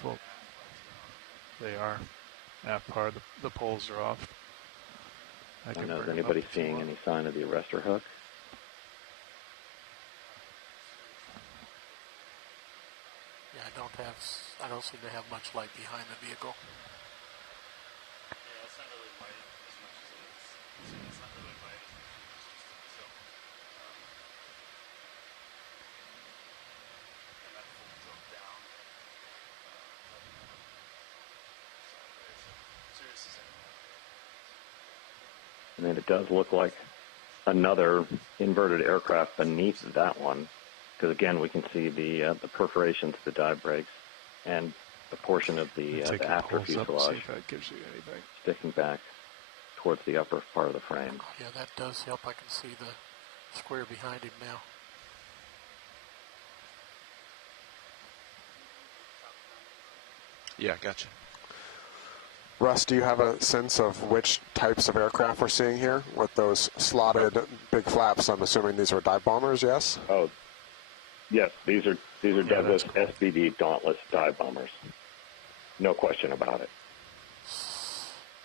Full. They are. Aft par, the poles are off. I don't know, is anybody seeing any sign of the arrestor hook? Yeah, I don't seem to have much light behind the vehicle. Yeah, it's not really light as much as it is. It's not really light as much as it's just tilt. And that full tilt down. Sirius is in. And then it does look like another inverted aircraft beneath that one. Because again, we can see the perforations to the dive brakes and a portion of the after fuselage sticking back towards the upper part of the frame. Yeah, that does help. I can see the square behind him now. Yeah, gotcha. Russ, do you have a sense of which types of aircraft we're seeing here with those slotted big flaps? I'm assuming these are dive bombers, yes? Oh, yes, these are Douglas SBD Dauntless dive bombers. No question about it.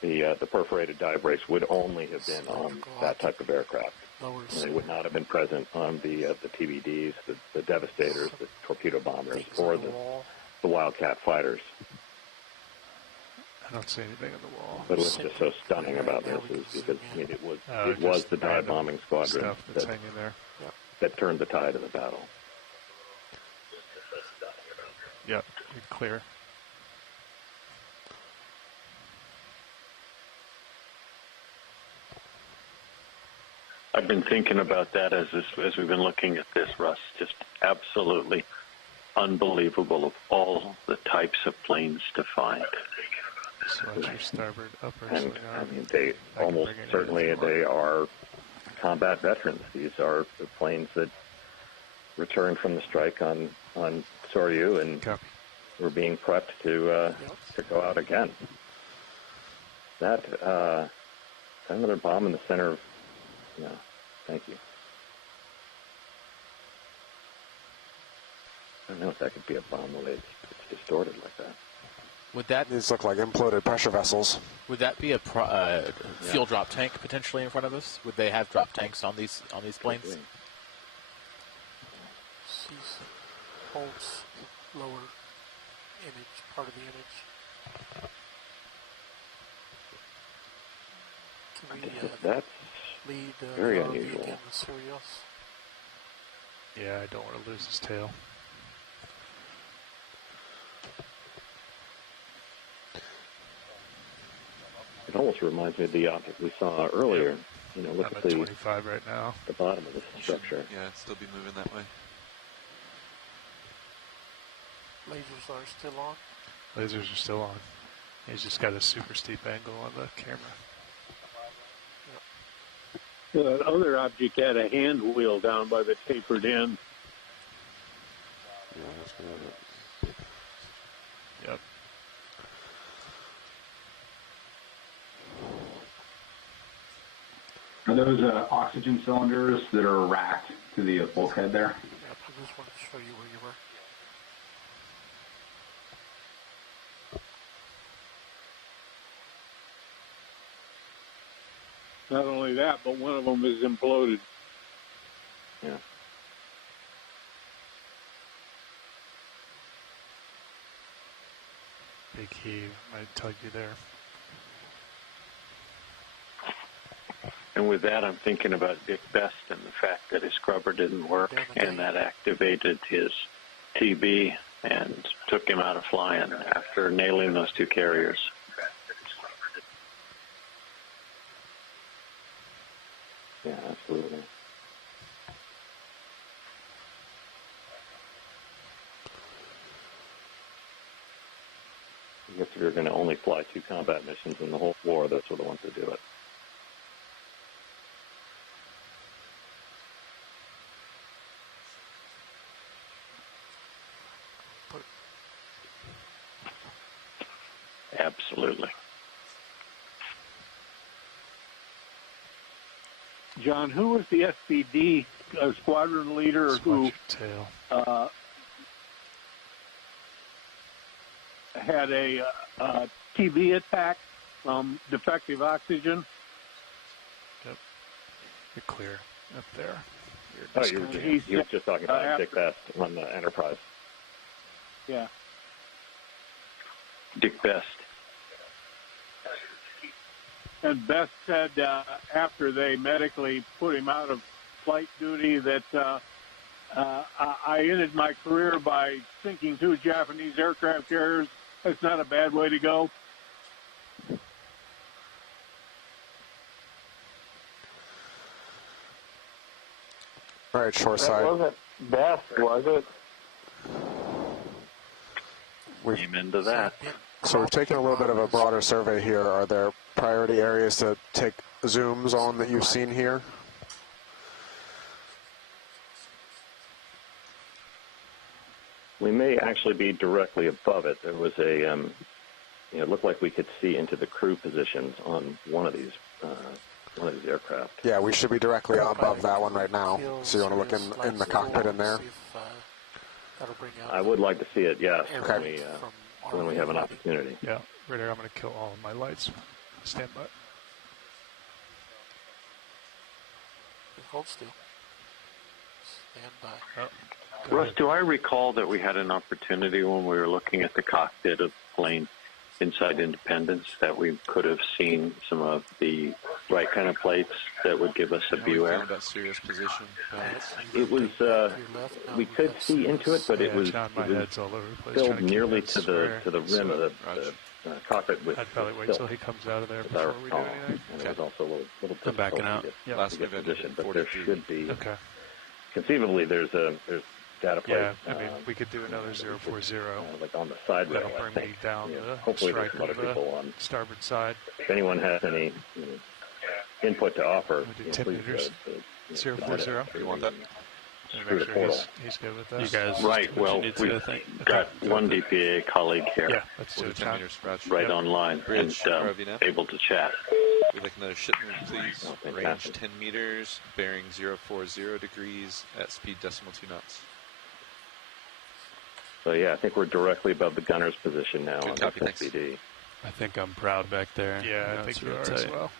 The perforated dive brakes would only have been on that type of aircraft. They would not have been present on the TBDs, the Devastators, the torpedo bombers, or the Wildcat fighters. I don't see anything on the wall. But what's just so stunning about this is because it was the dive bombing squadron that turned the tide of the battle. Yep, you're clear. I've been thinking about that as we've been looking at this, Russ. Just absolutely unbelievable of all the types of planes to find. Starboard, upper, and I mean, they almost certainly they are combat veterans. These are the planes that returned from the strike on Soryu, and we're being prepped to go out again. That another bomb in the center. No, thank you. I don't know if that could be a bomb the way it's distorted like that. Would that these look like imploded pressure vessels? Would that be a fuel drop tank potentially in front of us? Would they have drop tanks on these planes? Sees holds lower image, part of the image. Can we that's lead very ROV unusual. again with Sirius? Yeah, I don't want to lose his tail. It almost reminds me of the object we saw earlier. You know, look I'm at at the 25 right now. The bottom of this structure. Yeah, it'd still be moving that way. Lasers are still on? Lasers are still on. He's just got a super steep angle on the camera. The other object had a hand wheel down by the tapered end. Yeah, that's good. Yep. Are those oxygen cylinders that are racked to the bulkhead there? Yep, I just wanted to show you where you were. Not only that, but one of them is imploded. Yeah. Big heave might tug you there. And with that, I'm thinking about Dick Best and the fact that his scrubber didn't work, and that activated his TB and took him out of flying after nailing those two carriers. Yeah, absolutely. I guess if you're going to only fly 2 combat missions in the whole war, those are the ones that do it. Absolutely. John, who was the SPD squadron leader who had a TB attack from defective oxygen? Yep. You're clear up there. You were just talking about Dick Best on the Enterprise. Yeah. Dick Best. And Best said after they medically put him out of flight duty that I ended my career by sinking 2 Japanese aircraft carriers. That's not a bad way to go. All right, shoreside. That wasn't Best, was it? Amen to that. So we've taken a little bit of a broader survey here. Are there priority areas to take zooms on that you've seen here? We may actually be directly above it. There was a, it looked like we could see into the crew positions on one of these aircraft. Yeah, we should be directly above that one right now. So you want to look in the cockpit in there? I would like to see it, yes, okay. when we have an opportunity. Yeah, right here, I'm going to kill all of my lights. Stand by. Hold still. Stand by. Oh, Russ, do I recall that we had an opportunity when we were looking at the cockpit of the plane inside Independence that we could have seen some of the right kind of plates that would give us a view air? That serious position. It was, we could see into it, but it was, John, my head's all over the place, filled nearly to the rim of the cockpit with I'd probably wait till he comes out of there before we do anything. And it was also a little I'm backing out. Yeah, Last to get event position, but there should be. Okay. Conceivably, there's data plate. Yeah, I mean, we could do another 040. Like on the side rail. That'll bring me down the hopefully there's stripe some other of people the on. starboard side. If anyone has any input to offer, We do 10 meters. 040. You want that? through the portal. He's good with that. You guys, right. Well, we've got one DPA colleague here. Yeah, let's do it. 10 meters crouch. Right online Bridge, and able to chat. We'd like another ship move, please. Range 10 meters, bearing 040 degrees at speed decimal 2 knots. So yeah, I think we're directly above the gunner's position now Good on copy, SPD. I think I'm proud back there. Yeah, I think you are as well.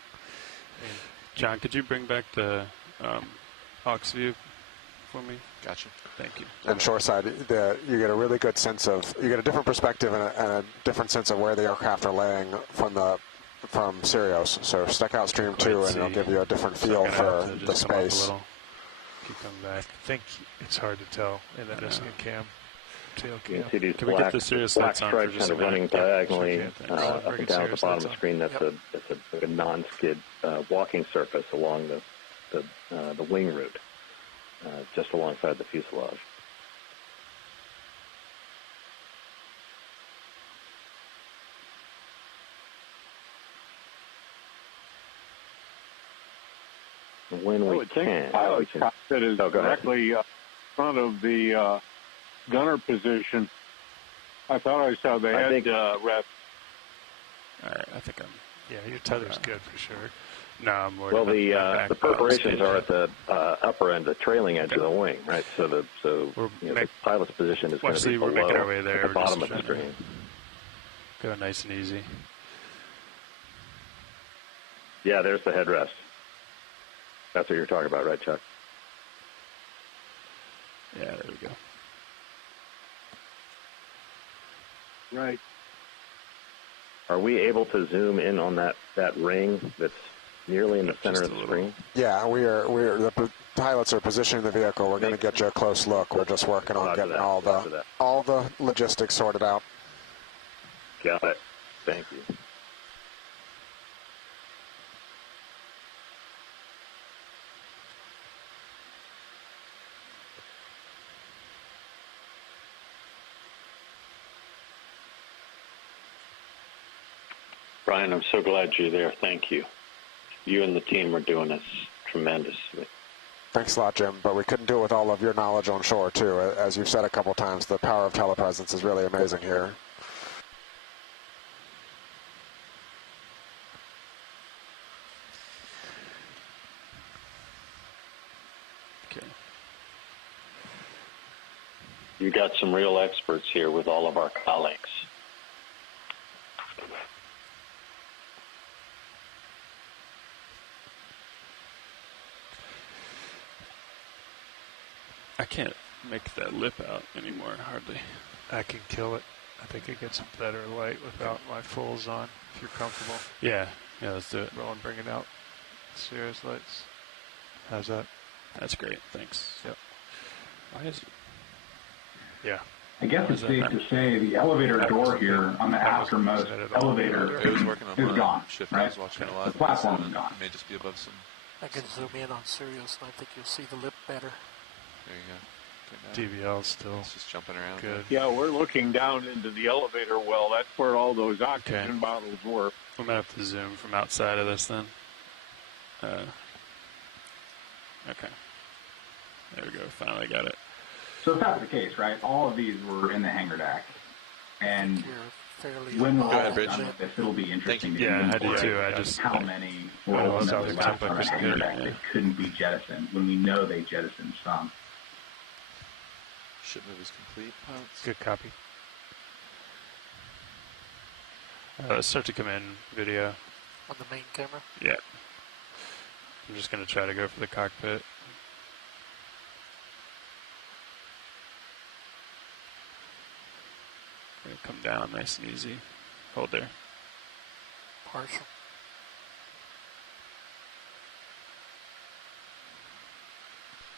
John, could you bring back the aux view for me? Gotcha. Thank you. And shoreside, you get a really good sense of, you get a different perspective and a different sense of where the aircraft are laying from Sirius. So stick out stream too, and it'll give you a different feel for the space. Keep coming back. I think it's hard to tell in the Niskin cam. You can see these Can we get the Sirius black lights on stripes for just kind of a running minute? diagonally Up and down at the bottom of the screen. That's a non-skid walking surface along the wing route, just alongside the fuselage. When we can, pilot cockpit is directly in front of the gunner position. I thought I saw the head rest. All right, I think I'm. Yeah, your tether's good for sure. No, I'm worried Well, about the perforations are at the upper end, the trailing edge of the wing, right? So the pilot's position is going to be we're below making our way there. at the bottom of the screen. Go nice and easy. Yeah, there's the headrest. That's what you're talking about, right, Chuck? Yeah, there we go. Right. Are we able to zoom in on that ring that's nearly in the center of the screen? Yeah, the pilots are positioning the vehicle. We're going to get you a close look. We're just working on getting all the logistics sorted out. Got it. Thank you. Brian, I'm so glad you're there. Thank you. You and the team are doing this tremendously. Thanks a lot, Jim. But we couldn't do it with all of your knowledge on shore, too. As you've said a couple times, the power of telepresence is really amazing here. Okay. You got some real experts here with all of our colleagues. I can't make that lip out anymore, hardly. I can kill it. I think it gets a better light without my fulls on, if you're comfortable. Yeah, let's do it. Roll and bring it out. Sirius lights. How's that? That's great, thanks. Yep. Why is it? Yeah. I guess it's safe to say the elevator door here on the aftermost elevator is gone, right? The platform is gone. It may just be above some. I can zoom in on Sirius, and I think you'll see the lip better. There you go. DVL still. It's just jumping around. Good. Yeah, we're looking down into the elevator well. That's where all those oxygen bottles were. I'm going to have to zoom from outside of this then. Okay. There we go. Finally got it. So if that's the case, right, all of these were in the hangar deck. And when we're all done with this, it'll be interesting to I do too. I just how many were ultimately left on the hangar deck that couldn't be jettisoned when we know they jettisoned some. Ship move is complete, pilots. Good copy. Let's start to come in video. On the main camera? Yeah. I'm just going to try to go for the cockpit. Going to come down nice and easy. Hold there. Partial.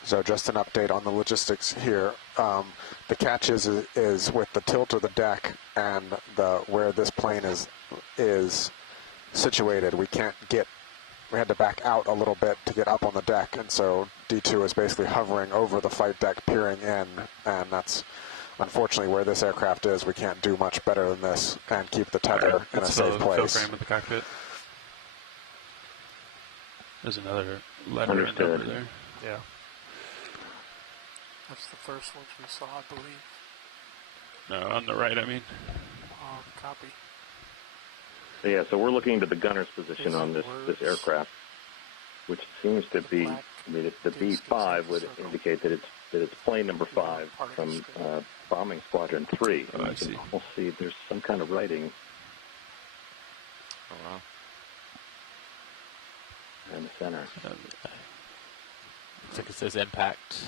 So just an update on the logistics here. The catch is with the tilt of the deck and where this plane is situated. We had to back out a little bit to get up on the deck, and so D2 is basically hovering over the flight deck, peering in, and that's unfortunately where this aircraft is. We can't do much better than this and keep the tether in a safe place. Frame of the cockpit. There's another letter over there. Yeah. That's the first ones we saw, I believe. No, on the right, I mean. Copy. So, yeah, so we're looking to the gunner's position on this aircraft, which seems to be, I mean, the B5 would indicate that it's plane number 5 from Bombing Squadron 3. Oh, I see. We'll see. There's some kind of writing. Oh, wow. In the center. Looks like it says impact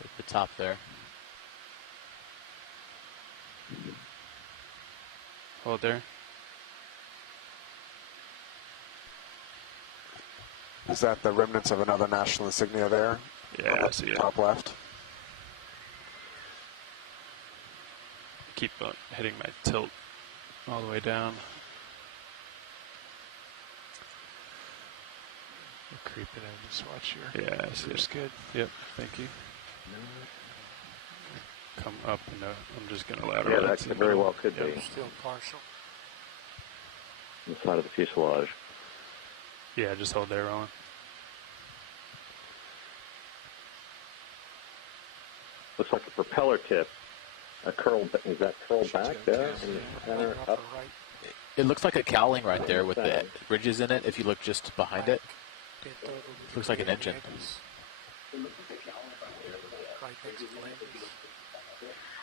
at the top there. Hold there. Is that the remnants of another national insignia there? Yeah, I see it. Top left. Keep hitting my tilt all the way down. We're creeping in. Just watch your. Yeah, I see it. Good. Yep, thank you. Come up, and I'm just going to lateral. Yeah, that very well could be. Still partial. On the side of the fuselage. Yeah, just hold there, Rowan. Looks like a propeller tip. A curl, is that curled back there? In the center, up? It looks like a cowling right there with the ridges in it. If you look just behind it, looks like an engine.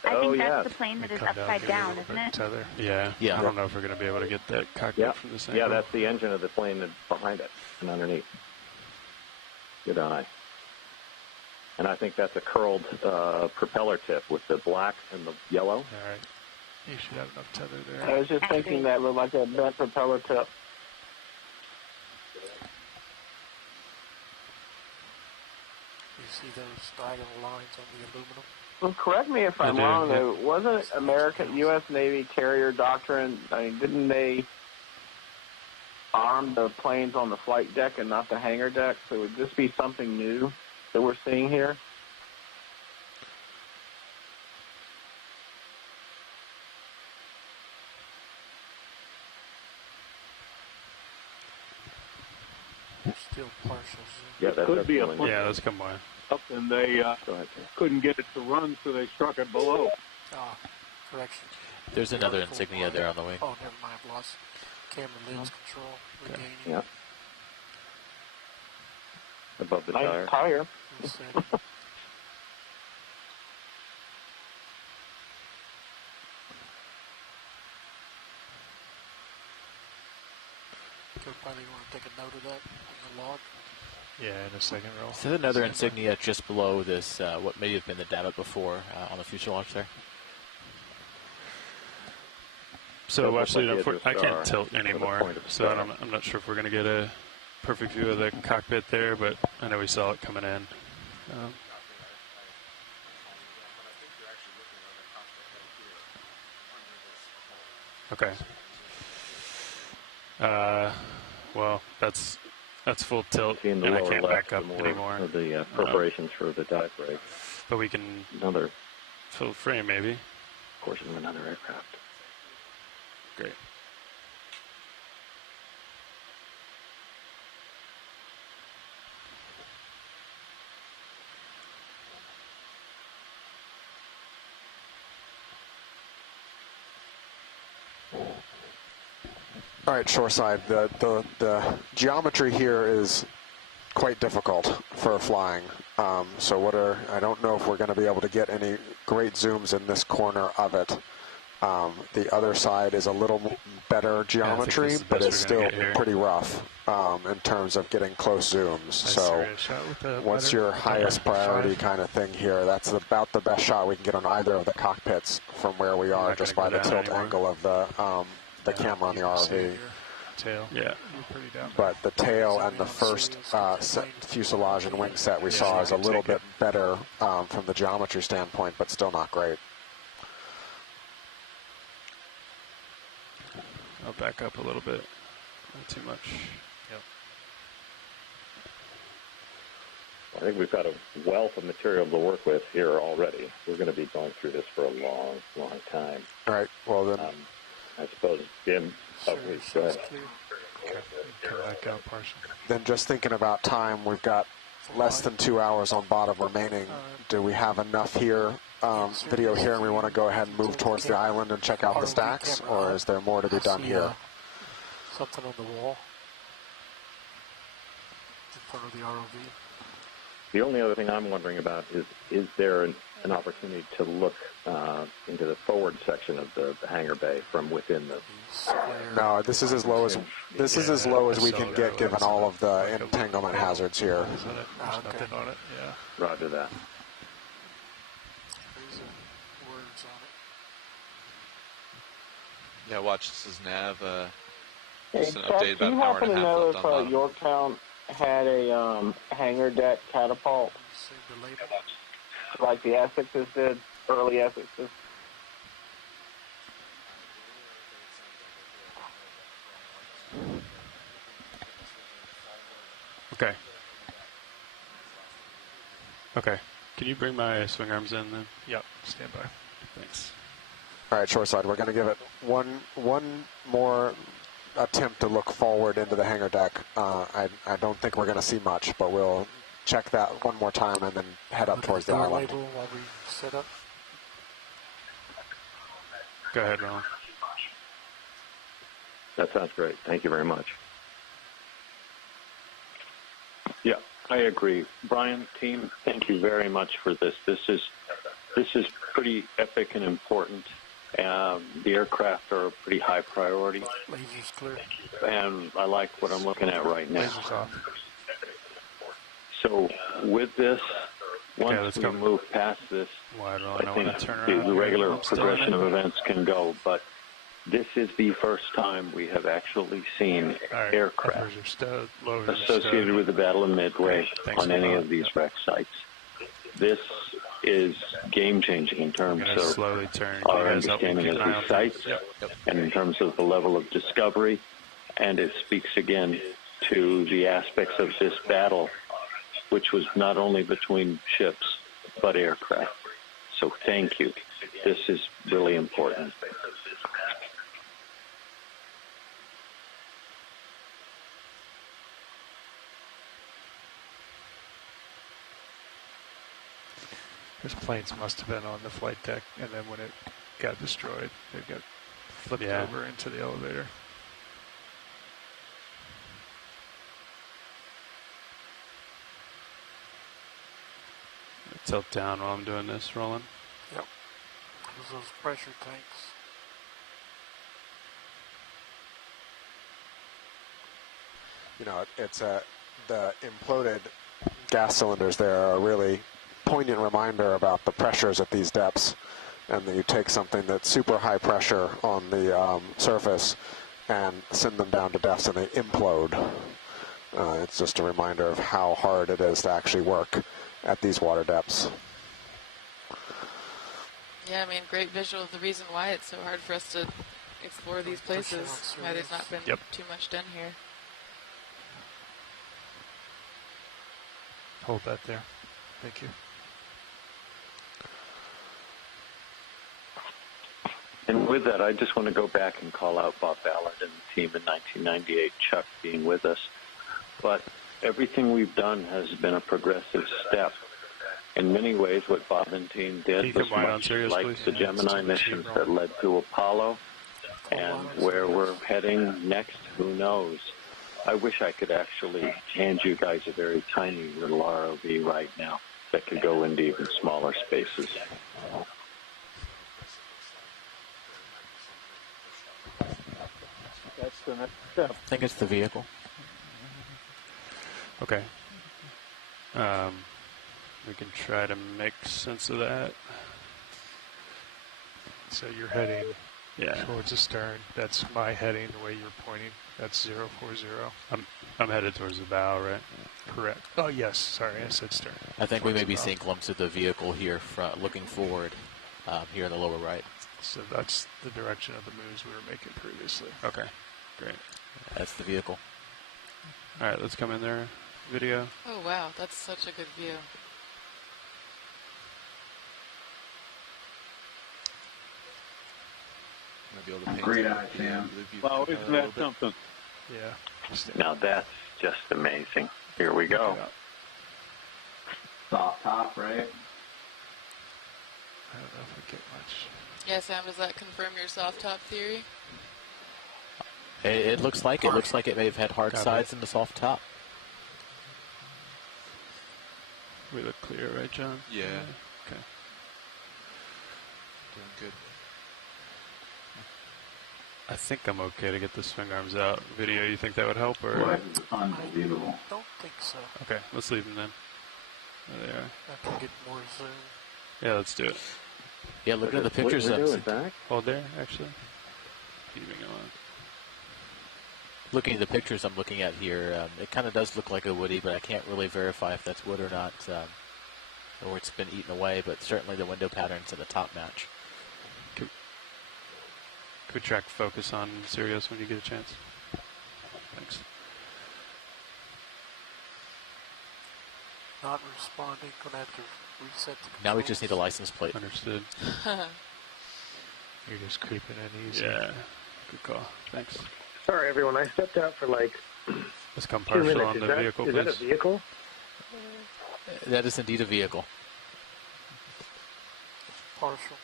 I think that's the plane that is upside down, isn't it? Yeah. Yeah. I don't know if we're going to be able to get that cockpit from this angle. Yeah, that's the engine of the plane that's behind it and underneath. Good eye. And I think that's a curled propeller tip with the black and the yellow. All right. You should have enough tether there. I was just thinking that looked like a bent propeller tip. You see those diagonal lines on the aluminum? Well, correct me if I'm wrong, though. Wasn't American U.S. Navy carrier doctrine, I mean, didn't they arm the planes on the flight deck and not the hangar deck? So would this be something new that we're seeing here? Still partial. Yeah, that could be a yeah, that's come by. Up and they couldn't get it to run, so they struck it below. Correction. There's another insignia there on the wing. Oh, never mind. I've lost camera lens control. Regaining. Yeah. Above the nice tire. Probably want to take a note of that in the log. Yeah, in a second roll. Is there another insignia just below this, what may have been the data before on the fuselage there? So actually, I can't tilt anymore, so I'm not sure if we're going to get a perfect view of the cockpit there, but I know we saw it coming in. Okay. Well, that's full tilt, and I can't back up anymore. Of the preparations for the dive brake. But we can another full frame, maybe. Portion of another aircraft. Great. All right, shoreside. The geometry here is quite difficult for flying. So I don't know if we're going to be able to get any great zooms in this corner of it. The other side is a little better geometry, but it's still pretty rough in terms of getting close zooms. So what's your highest priority kind of thing here? That's about the best shot we can get on either of the cockpits from where we are, just by the tilt angle of the camera on the ROV. Tail. Yeah. But the tail and the first fuselage and wing set we saw is a little bit better from the geometry standpoint, but still not great. I'll back up a little bit. Not too much. Yep. I think we've got a wealth of material to work with here already. We're going to be going through this for a long, long time. All right. Well, then. I suppose, Jim, go ahead. Come back out partial. Then just thinking about time, we've got less than 2 hours on bottom remaining. Do we have enough here, video here, and we want to go ahead and move towards the island and check out the stacks, or is there more to be done here? Something on the wall in front of the ROV. The only other thing I'm wondering about is there an opportunity to look into the forward section of the hangar bay from within the... No, this is as low as we can get given all of the entanglement hazards here. There's nothing on it. Yeah. Roger that. Words on it. Yeah, watch. This is Nav. Hey, just an Chuck, update do about you an hour happen and a to half know left if on bottom. Yorktown had a hangar deck catapult like the Essexes did, early Essexes? Okay. Okay. Can you bring my swing arms in then? Yep. Stand by. Thanks. All right, shoreside, we're going to give it one more attempt to look forward into the hangar deck. I don't think we're going to see much, but we'll check that one more time and then head up towards the island. While we set up. Go ahead, Ron. That sounds great. Thank you very much. Yeah, I agree. Brian, team, thank you very much for this. This is pretty epic and important. The aircraft are a pretty high priority. Lasers clear. And I like what I'm looking at right now. Lasers off. So with this, once we move past this, I think the regular progression of events can go. But this is the first time we have actually seen aircraft associated with the Battle of Midway on any of these wreck sites. This is game-changing in terms of our understanding of these sites and in terms of the level of discovery. And it speaks again to the aspects of this battle, which was not only between ships, but aircraft. So thank you. This is really important. Those planes must have been on the flight deck, and then when it got destroyed, they got flipped over into the elevator. Tilt down while I'm doing this, Roland. Yep. Those pressure tanks. You know, it's the imploded gas cylinders there are a really poignant reminder about the pressures at these depths, and that you take something that's super high pressure on the surface and send them down to depths and they implode. It's just a reminder of how hard it is to actually work at these water depths. Yeah, I mean, great visual of the reason why it's so hard for us to explore these places, why there's not been too much done here. Hold that there. Thank you. And with that, I just want to go back and call out Bob Ballard and the team in 1998, Chuck being with us. But everything we've done has been a progressive step. In many ways, what Bob and team did was much like the Gemini missions that led to Apollo. And where we're heading next, who knows? I wish I could actually hand you guys a very tiny little ROV right now that could go into even smaller spaces. That's the next step. I think it's the vehicle. Okay. We can try to make sense of that. So you're heading towards the stern. That's my heading, the way you're pointing. That's 040. I'm headed towards the bow, right? Correct. Oh, yes. Sorry, I said stern. I think we may be seeing glimpses of the vehicle here looking forward here in the lower right. So that's the direction of the moves we were making previously. Okay, great. That's the vehicle. All right, let's come in there. Video. Oh, wow. That's such a good view. Great eye, Sam. Wow, isn't that something? Yeah. Now that's just amazing. Here we go. soft top, right? I don't know if I get much. Yeah, Sam, does that confirm your soft top theory? It looks like it. It looks like it may have had hard sides and the soft top. We look clear, right, John? Yeah. Okay. Doing good. I think I'm okay to get the swing arms out. Video, you think that would help? Or? Boy, this is unbelievable. I don't think so. Okay, let's leave them then. There they are. I can get more zoom. Yeah, let's do it. Yeah, look at the pictures. Hold there, actually. Keeping on. Looking at the pictures I'm looking at here, it kind of does look like a woody, but I can't really verify if that's wood or not, or it's been eaten away, but certainly the window patterns and the top match. Could we track focus on Sirius when you get a chance? Thanks. Not responding, gonna have to reset the controls. Now we just need a license plate. Understood. You're just creeping in easy. Yeah, good call. Thanks. Sorry, everyone. I stepped out for like Let's come 2 partial minutes. on the vehicle, Is please. that a vehicle? That is indeed a vehicle. Partial.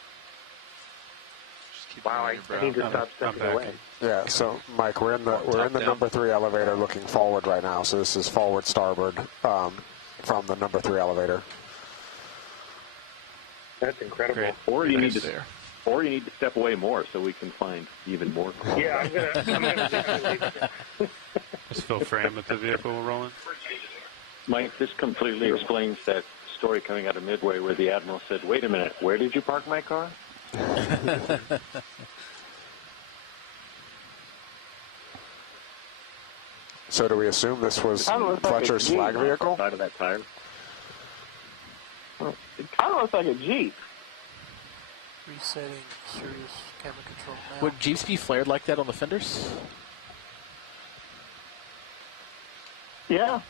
Wow, I need to stop stepping away. Yeah, so Mike, we're in the number 3 elevator looking forward right now. So this is forward starboard from the number 3 elevator. That's incredible. Great. Or you need to step away more so we can find even more. Yeah, I'm gonna Let's fill frame with the vehicle rolling. Mike, this completely explains that story coming out of Midway where the Admiral said, "Wait a minute, where did you park my car?" So do we assume this was Fletcher's flag vehicle? Side of that tire. It kind of looks like a Jeep. Resetting Sirius camera control now. Would Jeeps be flared like that on the fenders? Yeah.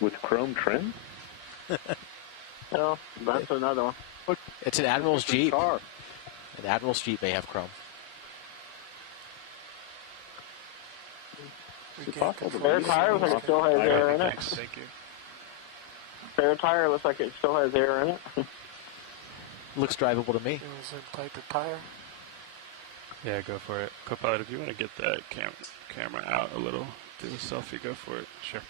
With chrome trim? Well, that's another one. It's an Admiral's Jeep. An Admiral's Jeep may have chrome. Spare tire looks like it still has air in it. Thank you. Spare tire looks like it still has air in it. Looks drivable to me. It was in type of tire. Yeah, go for it. Copilot, if you want to get that camera out a little, do a selfie, go for it. Sure.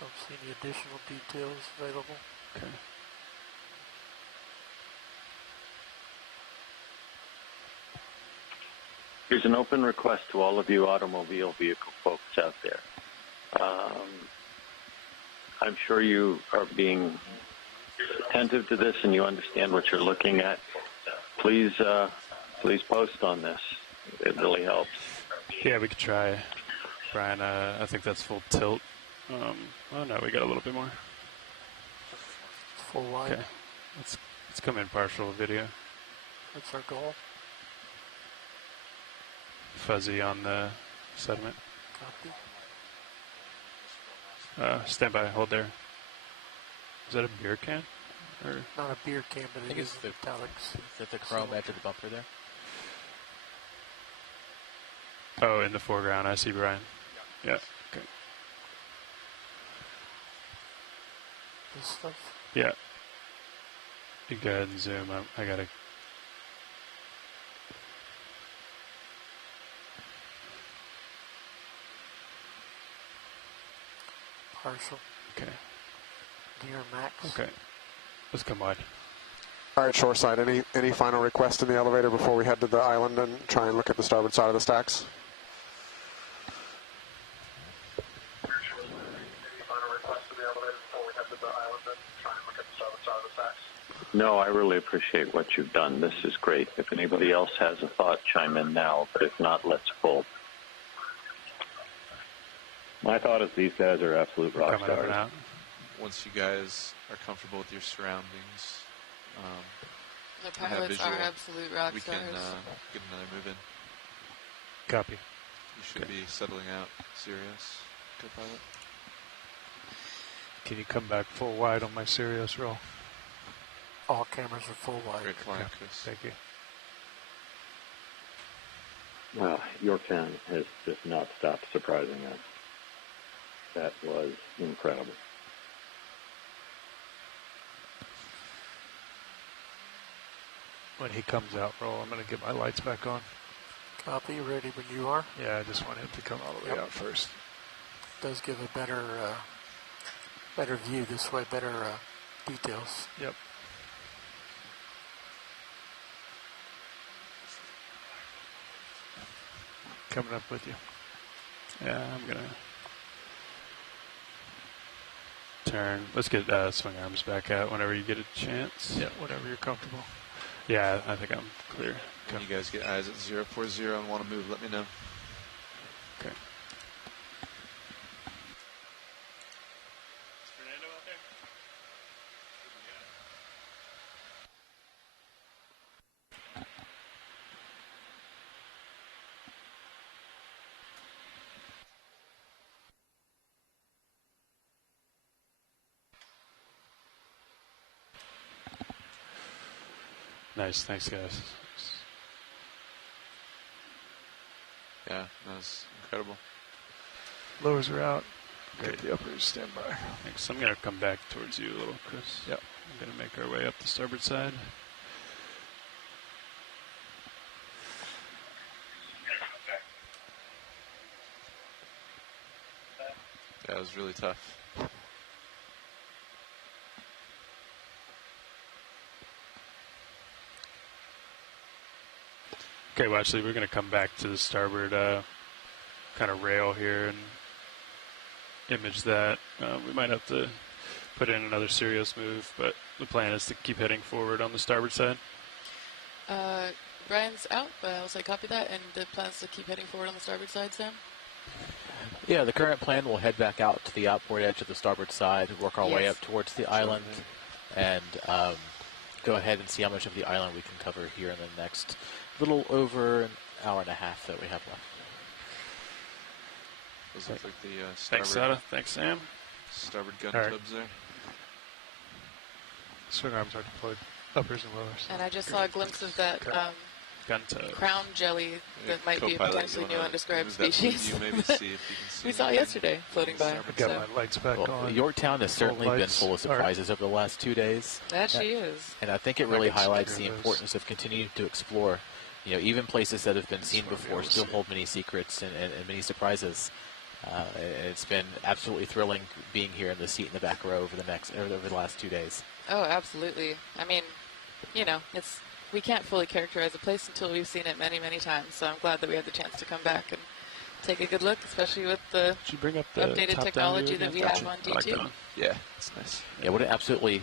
Don't see any additional details available. Okay. Here's an open request to all of you automobile vehicle folks out there. I'm sure you are being attentive to this and you understand what you're looking at. Please post on this. It really helps. Yeah, we could try. Brian, I think that's full tilt. Oh no, we got a little bit more. Full wide. Okay, let's come in partial video. That's our goal. Fuzzy on the sediment. Copy. Stand by, hold there. Is that a beer can? Or? Not a beer can, but I think it it's is the italics. Is that the chrome edge of the bumper there? Oh, in the foreground, I see Brian. Yeah, okay. This stuff? Yeah. You go ahead and zoom. I gotta. Partial. Okay. Gear max. Okay. Let's come wide. All right, shoreside. Any final requests in the elevator before we head to the island and try and look at the starboard side of the stacks? No, I really appreciate what you've done. This is great. If anybody else has a thought, chime in now. But if not, let's pull. My thought is these guys are absolute rock stars. Once you guys are comfortable with your surroundings, the pilots are absolute rock we stars. can get another move in. Copy. You should be settling out. Sirius, co-pilot. Can you come back full wide on my Sirius roll? All cameras are full wide. Great flying, Chris. Thank you. Well, Yorktown has just not stopped surprising us. That was incredible. When he comes out, roll, I'm going to get my lights back on. Copy, ready when you are. Yeah, I just want him to come all the way out first. Does give a better better view this way, better details. Yep. Coming up with you. Yeah, I'm going to turn. Let's get swing arms back out whenever you get a chance. Yeah, whenever you're comfortable. Yeah, I think I'm clear. When you guys get eyes at 040 and want to move, let me know. Okay. Nice, thanks guys. Yeah, that was incredible. Lowers are out. Great, the uppers stand by. Thanks. I'm going to come back towards you a little, Chris. Yep. I'm going to make our way up the starboard side. Yeah, it was really tough. Okay, well, actually, we're going to come back to the starboard kind of rail here and image that. We might have to put in another Sirius move, but the plan is to keep heading forward on the starboard side. Brian's out, but I'll say copy that, and the plan is to keep heading forward on the starboard side, Sam? Yeah, the current plan will head back out to the outboard edge of the starboard side, work our way up towards the island, and go ahead and see how much of the island we can cover here in the next little over an hour and a half that we have left. Those look like the Thanks, starboard. Sada. Thanks, Sam. Starboard gun All right. tubs there. Swing arms are deployed, uppers and lowers. And I just saw a glimpse of that gun tub. crown jelly that might be a potentially new undescribed species. Maybe see if you can see we saw it yesterday floating by. I've got my lights back on. Yorktown has certainly been full of surprises over the last 2 days. That she is. And I think it really highlights the importance of continuing to explore. You know, even places that have been seen before still hold many secrets and many surprises. It's been absolutely thrilling being here in the seat in the back row over the last 2 days. Oh, absolutely. I mean, you know, we can't fully characterize a place until we've seen it many, many times. So I'm glad that we had the chance to come back and take a good look, especially with the updated technology that we have on D2. Yeah, it's nice. Yeah, what an absolutely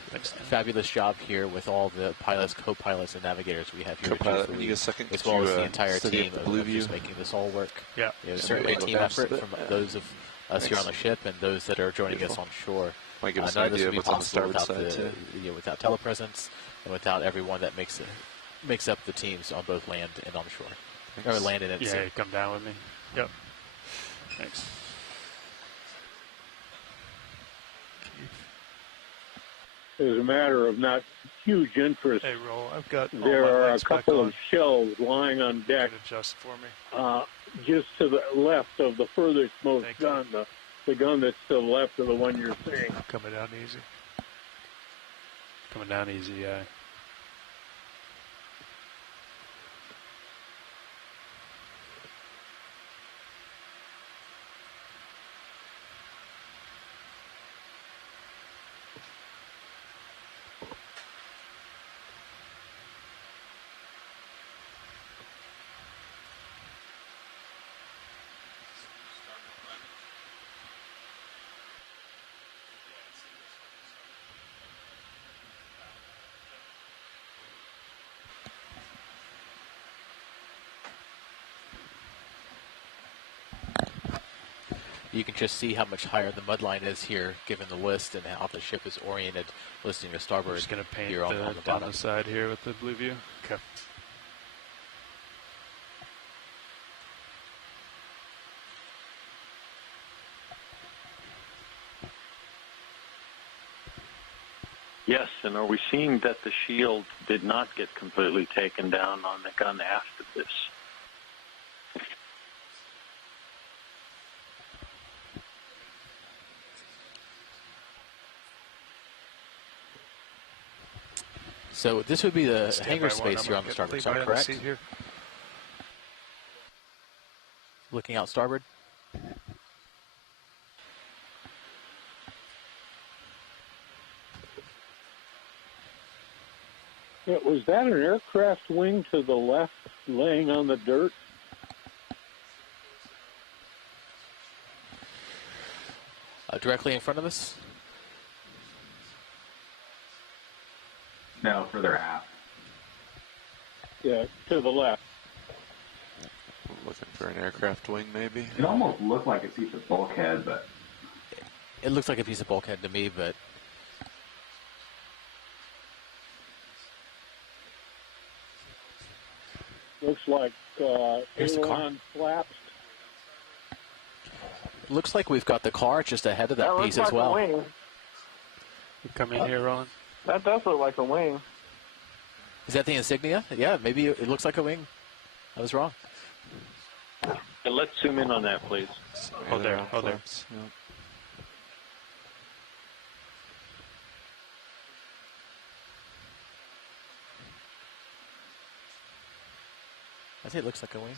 fabulous job here with all the pilots, co-pilots, and navigators we have here. Co-pilot, when you get a second, as well as the entire team of view. just making this all work. Yeah, certainly a team effort from those of us here on the ship and those that are joining us on shore. Might give us None an of this idea would be of what's on the possible starboard without side, without telepresence and without everyone that makes up the teams on both land and on shore. Or land and at sea. Yeah, come down with me. Yep. Thanks. As a matter of not huge interest, hey, roll. I've got there are a couple of shells lying on deck. Adjust for me. Just to the left of the furthest most gun, the gun that's to the left of the one you're seeing. Coming down easy. Coming down easy, yeah. You can just see how much higher the mud line is here, given the list and how the ship is oriented, listing to starboard. I'm just going to paint here on the down bottom. the side here with the blue view. Okay. Yes, and are we seeing that the shield did not get completely taken down on the gun after this? So this would be the hangar space here on the starboard side, correct? Looking out starboard. Yeah, was that an aircraft wing to the left laying on the dirt? Directly in front of us? No, further aft. Yeah, to the left. Looking for an aircraft wing, maybe? It almost looked like a piece of bulkhead, but... It looks like a piece of bulkhead to me, but... Looks like aileron flaps. Looks like we've got the car just ahead of that piece as well. That looks like a wing. You come in here, Roland. That does look like a wing. Is that the insignia? Yeah, maybe it looks like a wing. I was wrong. And let's zoom in on that, please. Oh, there. Oh, there. Yep. I think it looks like a wing.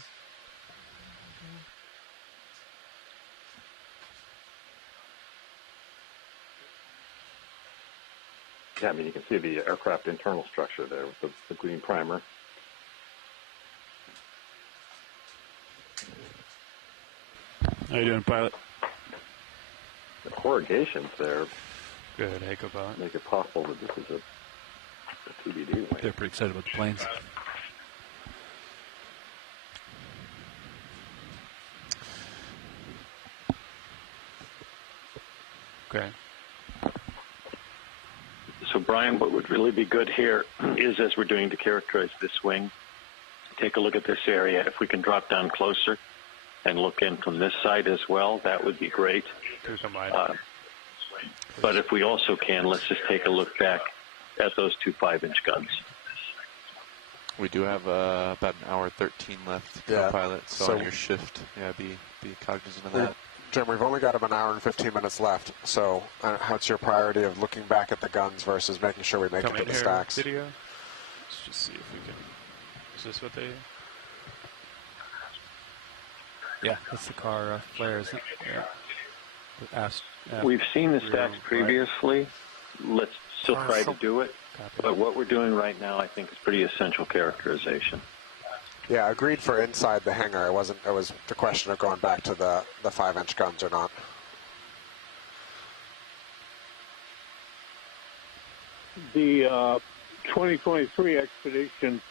Yeah, I mean, you can see the aircraft internal structure there with the green primer. How you doing, pilot? The corrugations there Good, Ichabod. make it possible that this is a TBD wing. They're pretty excited about the planes. Okay. So, Brian, what would really be good here is, as we're doing to characterize this wing, take a look at this area. If we can drop down closer and look in from this side as well, that would be great. But if we also can, let's just take a look back at those two 5-inch guns. We do have about an hour 13 left, co-pilot, so on your shift, be cognizant of that. Jim, we've only got about an hour and 15 minutes left, so what's your priority of looking back at the guns versus making sure we make it to the stacks? Video. Let's just see if we can. Is this what they? Yeah, that's the car flare, isn't it? Yeah. We've seen the stacks previously. Let's still try to do it. But what we're doing right now, I think, is pretty essential characterization. Yeah, agreed for inside the hangar. It was the question of going back to the 5-inch guns or not. The 2023 expedition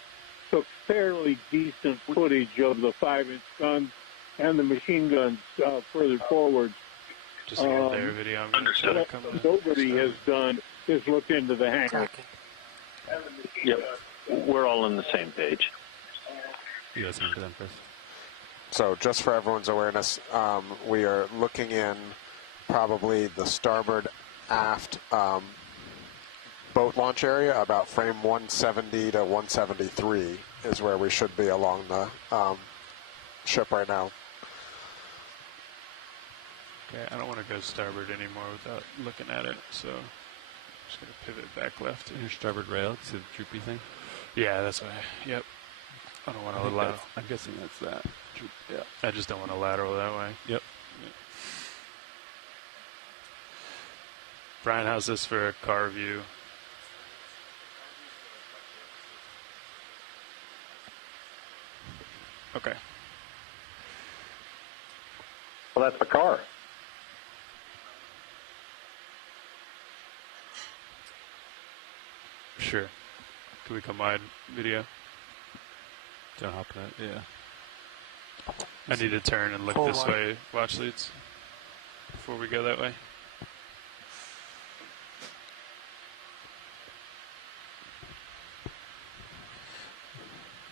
took fairly decent footage of the 5-inch guns and the machine guns further forward. Just get their video. What nobody has done is look into the hangar. Yep, we're all on the same page. So just for everyone's awareness, we are looking in probably the starboard aft boat launch area. About frame 170 to 173 is where we should be along the ship right now. Okay, I don't want to go starboard anymore without looking at it, so I'm just going to pivot back left. Your starboard rail, it's a droopy thing? Yeah, that's why. Yep. I don't want to lateral. I'm guessing that's that. Yeah. I just don't want to lateral that way. Yep. Brian, how's this for a car view? Okay. Well, that's the car. Sure. Can we come wide video? Don't hop in it, yeah. I need to turn and look this way, watch leads, before we go that way.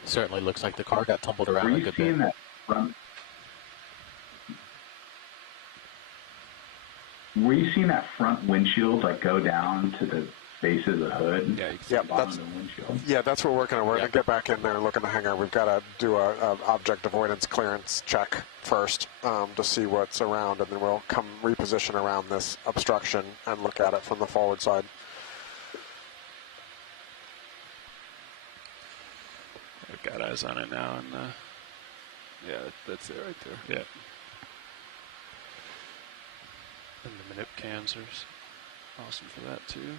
Certainly looks like the car got tumbled around a good bit. Were you seeing that front windshield go down to the faces the hood. Yeah, that's what we're working on. We're going to get back in there and look in the hangar. We've got to do a object avoidance clearance check first to see what's around, and then we'll come reposition around this obstruction and look at it from the forward side. I've got eyes on it now, and yeah, that's it right there. Yeah. And the manip cams are awesome for that too.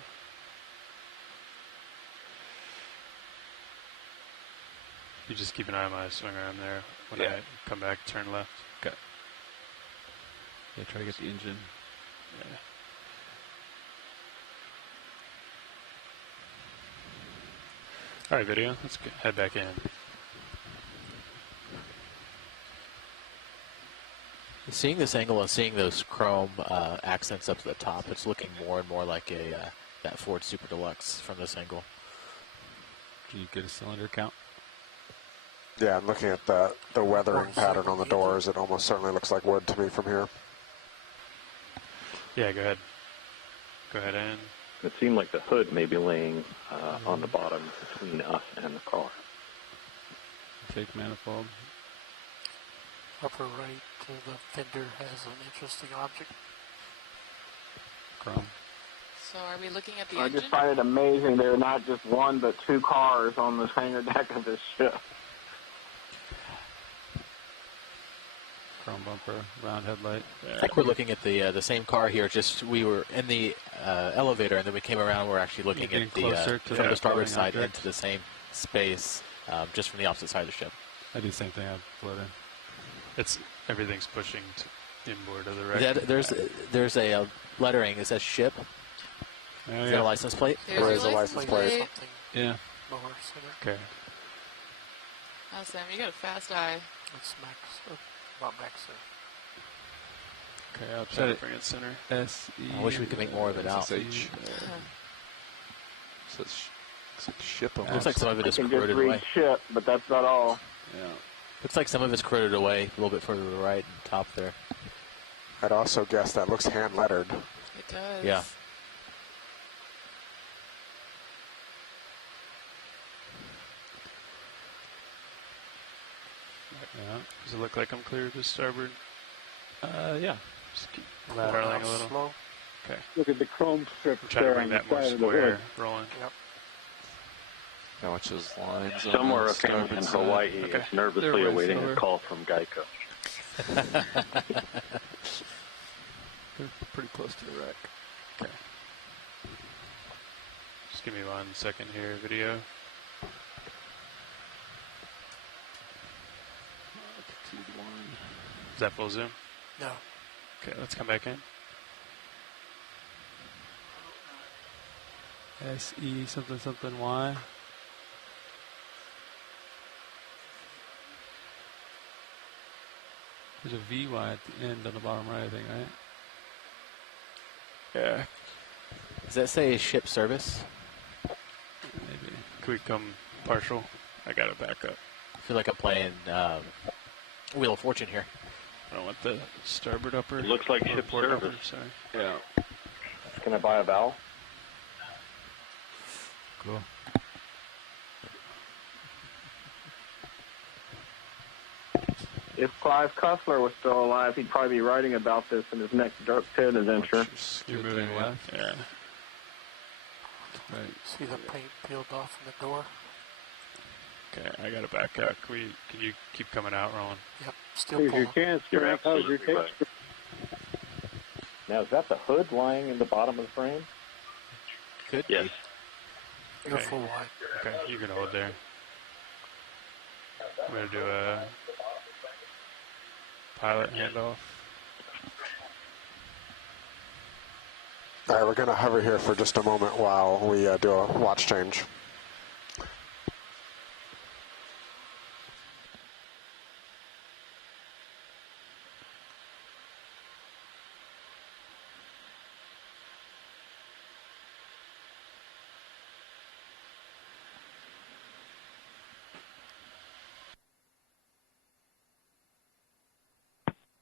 You just keep an eye on my swing arm there. When I come back, turn left. Okay. Yeah, try to get the engine. Yeah. All right, video. Let's head back in. Seeing this angle and seeing those chrome accents up to the top, it's looking more and more like that Ford Super Deluxe from this angle. Can you get a cylinder count? Yeah, and looking at the weathering pattern on the doors, it almost certainly looks like wood to me from here. Yeah, go ahead. Go ahead in. It seemed like the hood may be laying on the bottom between us and the car. Take manifold. Upper right, the fender has an interesting object. Chrome. So are we looking at the I engine? just find it amazing there are not just one but two cars on the hangar deck of this ship. Chrome bumper, round headlight. I think we're looking at the same car here. Just we were in the elevator, and then we came around. We're actually looking at from the starboard side into the same space, just from the opposite side of the ship. I do the same thing. I float in. Everything's pushing inboard of the right. There's a lettering. It says ship. Is that a license plate? There is a license plate. Yeah. Okay. Oh, Sam, you got a fast eye. It's Max. About Max there. Okay, I'll try to bring it center. I wish we could make more of it out. It's like ship almost. Looks like some of it is I can corroded just read away. ship, but that's not all. Yeah. Looks like some of it's corroded away a little bit further to the right and top there. I'd also guess that looks hand lettered. It does. Yeah. Yeah. Does it look like I'm clear to starboard? Yeah. Just keep lateraling a little. Slow. Okay. Look at the chrome strip I'm trying to there bring on the that more side of the hood. square rolling. Yep. Now watch those lines. Somewhere in Hawaii is nervously awaiting a call from Geico. They're pretty close to the wreck. Okay. Just give me 1 second here, video. Is that full zoom? No. Okay, let's come back in. SE something something Y. There's a VY at the end on the bottom right, I think, right? Yeah. Does that say ship service? Maybe. Can we come partial? I got to back up. I feel like I'm playing Wheel of Fortune here. I don't want the starboard upper. It looks like ship port service. upper, sorry. Yeah. Can I buy a vowel? Cool. If Clive Cussler was still alive, he'd probably be writing about this in his next Dirk Pitt adventure. You're moving left? Yeah. Right. See the paint peeled off in the door? Okay, I got to back up. Can you keep coming out, Roland? Yep, still Here's pulling. your chance, Jack. How's your text? Now, is that the hood lying in the bottom of the frame? Could yes. be. Go full wide. Okay, you can hold there. I'm going to do a pilot handoff. All right, we're going to hover here for just a moment while we do a watch change.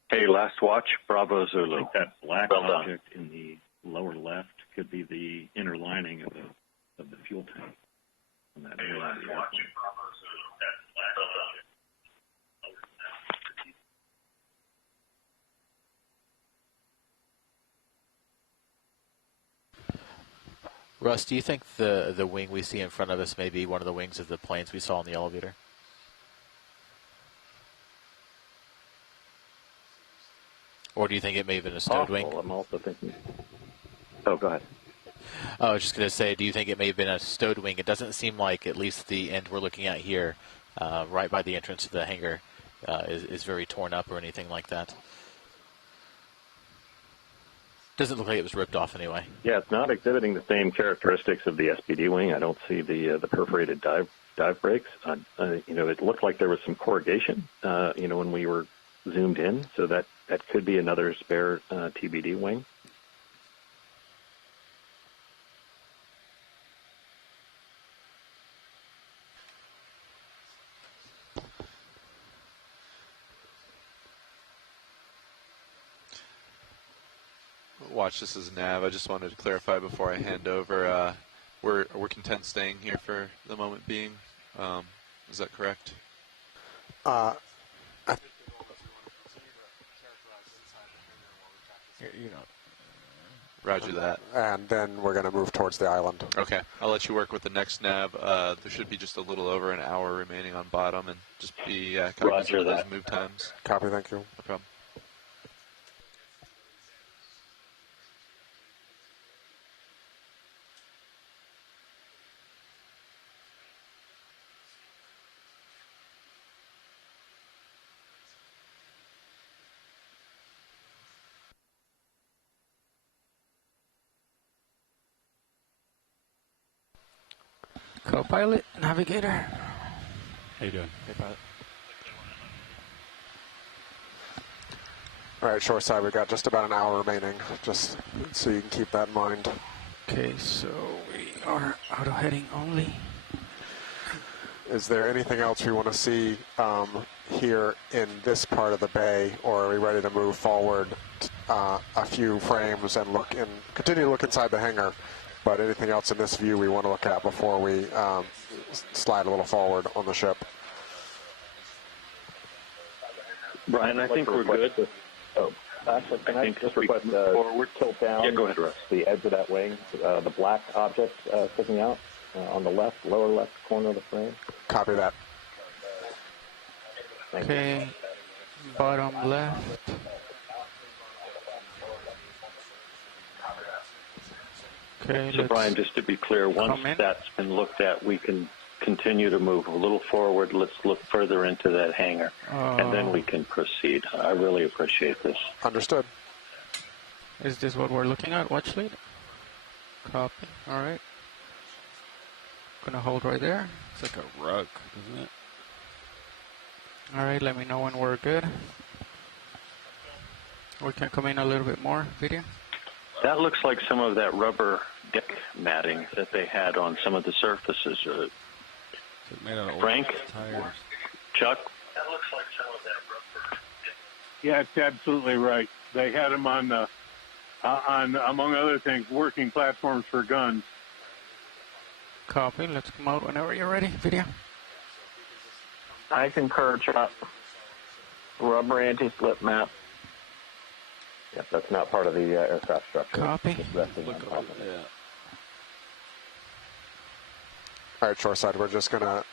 Hey, last watch, Bravo Zulu. That black object in the lower left could be the inner lining of the fuel tank on that area of the airplane. Russ, do you think the wing we see in front of us may be one of the wings of the planes we saw in the elevator? Or do you think it may have been a stowed wing? I'm also thinking. Oh, go ahead. I was just going to say, do you think it may have been a stowed wing? It doesn't seem like, at least the end we're looking at here, right by the entrance to the hangar, is very torn up or anything like that. Doesn't look like it was ripped off anyway. Yeah, it's not exhibiting the same characteristics of the SPD wing. I don't see the perforated dive brakes. It looked like there was some corrugation, when we were zoomed in, so that could be another spare TBD wing. Watch this as nav. I just wanted to clarify before I hand over. We're content staying here for the moment being. Is that correct? Roger that. And then we're going to move towards the island. Okay. I'll let you work with the next nav. There should be just a little over an hour remaining on bottom, and just be cognizant of those move times. Copy, thank you. No problem. Co-pilot, navigator. How you doing? Hey, pilot. All right, shoreside, we've got just about an hour remaining, just so you can keep that in mind. Okay, so we are auto heading only. Is there anything else we want to see here in this part of the bay, or are we ready to move forward a few frames and continue to look inside the hangar? But anything else in this view we want to look at before we slide a little forward on the ship? Brian, I think we're good. Actually, can I just request forward tilt down? Yeah, go ahead, Russ. The edge of that wing, the black object sticking out on the lower left corner of the frame. Copy that. Okay, bottom left. Okay, so Brian, just to be clear, once that's been looked at, we can continue to move a little forward. Let's look further into that hangar, and then we can proceed. I really appreciate this. Understood. Is this what we're looking at? Watch lead? Copy. All right. Gonna hold right there. It's like a rug, isn't it? All right, let me know when we're good. We can come in a little bit more. Video. That looks like some of that rubber deck matting that they had on some of the surfaces. Frank? Chuck? That looks like some of that rubber. Yeah, it's absolutely right. They had them on among other things, working platforms for guns. Copy. Let's come out whenever you're ready. Video. I concur, Chuck. Rubber anti-slip map. Yep, that's not part of the aircraft structure. Copy. All right, shoreside, we're just going to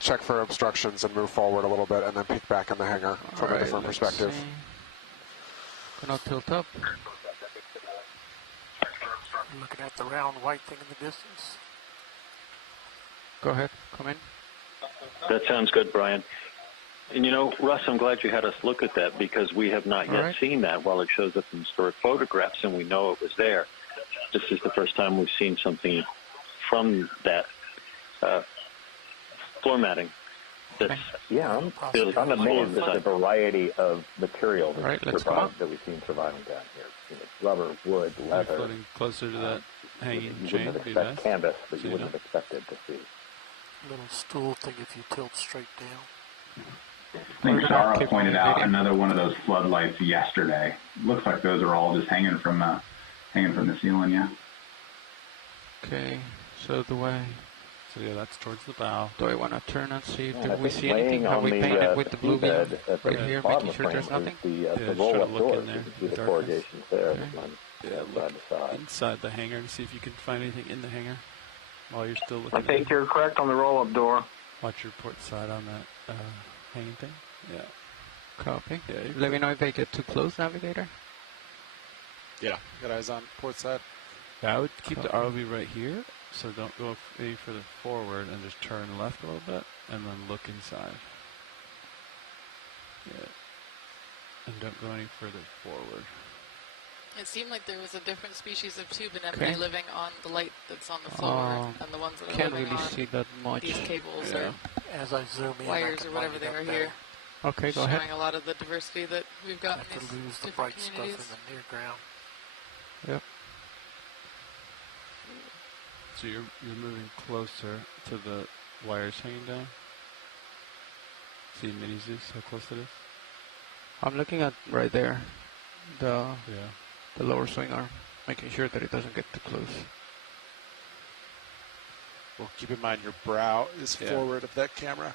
check for obstructions and move forward a little bit and then peek back in the hangar from a different perspective. Gonna tilt up. Looking at the round white thing in the distance. Go ahead, come in. That sounds good, Brian. And Russ, I'm glad you had us look at that because we have not yet seen that while it shows up in historic photographs and we know it was there. This is the first time we've seen something from that floor matting. I'm amazed at the variety of material that we've seen surviving down here. Rubber, wood, leather. Floating closer to that hanging you chain. Wouldn't have expected canvas that you wouldn't have expected to see. Little stool thing if you tilt straight down. I think Sarah pointed out another one of those floodlights yesterday. Looks like those are all just hanging from the ceiling, yeah. Okay, so do I... So yeah, that's towards the bow. Do I want to turn and see if I we think see anything? laying Have on we the painted with the blue beam right here, making sure there's nothing? The roll-up doors. You can see the corrugations there. Okay. Side to side. Inside the hangar and see if you can find anything in the hangar while you're still looking. I think you're correct on the roll-up door. Watch your port side on that hanging thing. Yeah. Copy. Yeah, let me know if I get too close, navigator. Yeah. Got eyes on port side. Yeah, I would keep the ROV right here, so don't go any further forward and just turn left a little bit and then look inside. Yeah. And don't go any further forward. It seemed like there was a different species of tube anemone living on the light that's on the floor, and the ones that are can't living really on see that much. these cables or as I zoom in, wires or whatever they are here. Okay, go ahead. Showing a lot of the diversity that we've got in these lose the different bright stuff in communities. the near ground. Yep. So you're moving closer to the wires hanging down. See mini Zeus, how close it is? I'm looking at right there, the lower swing arm, making sure that it doesn't get too close. Well, keep in mind your brow is forward of that camera.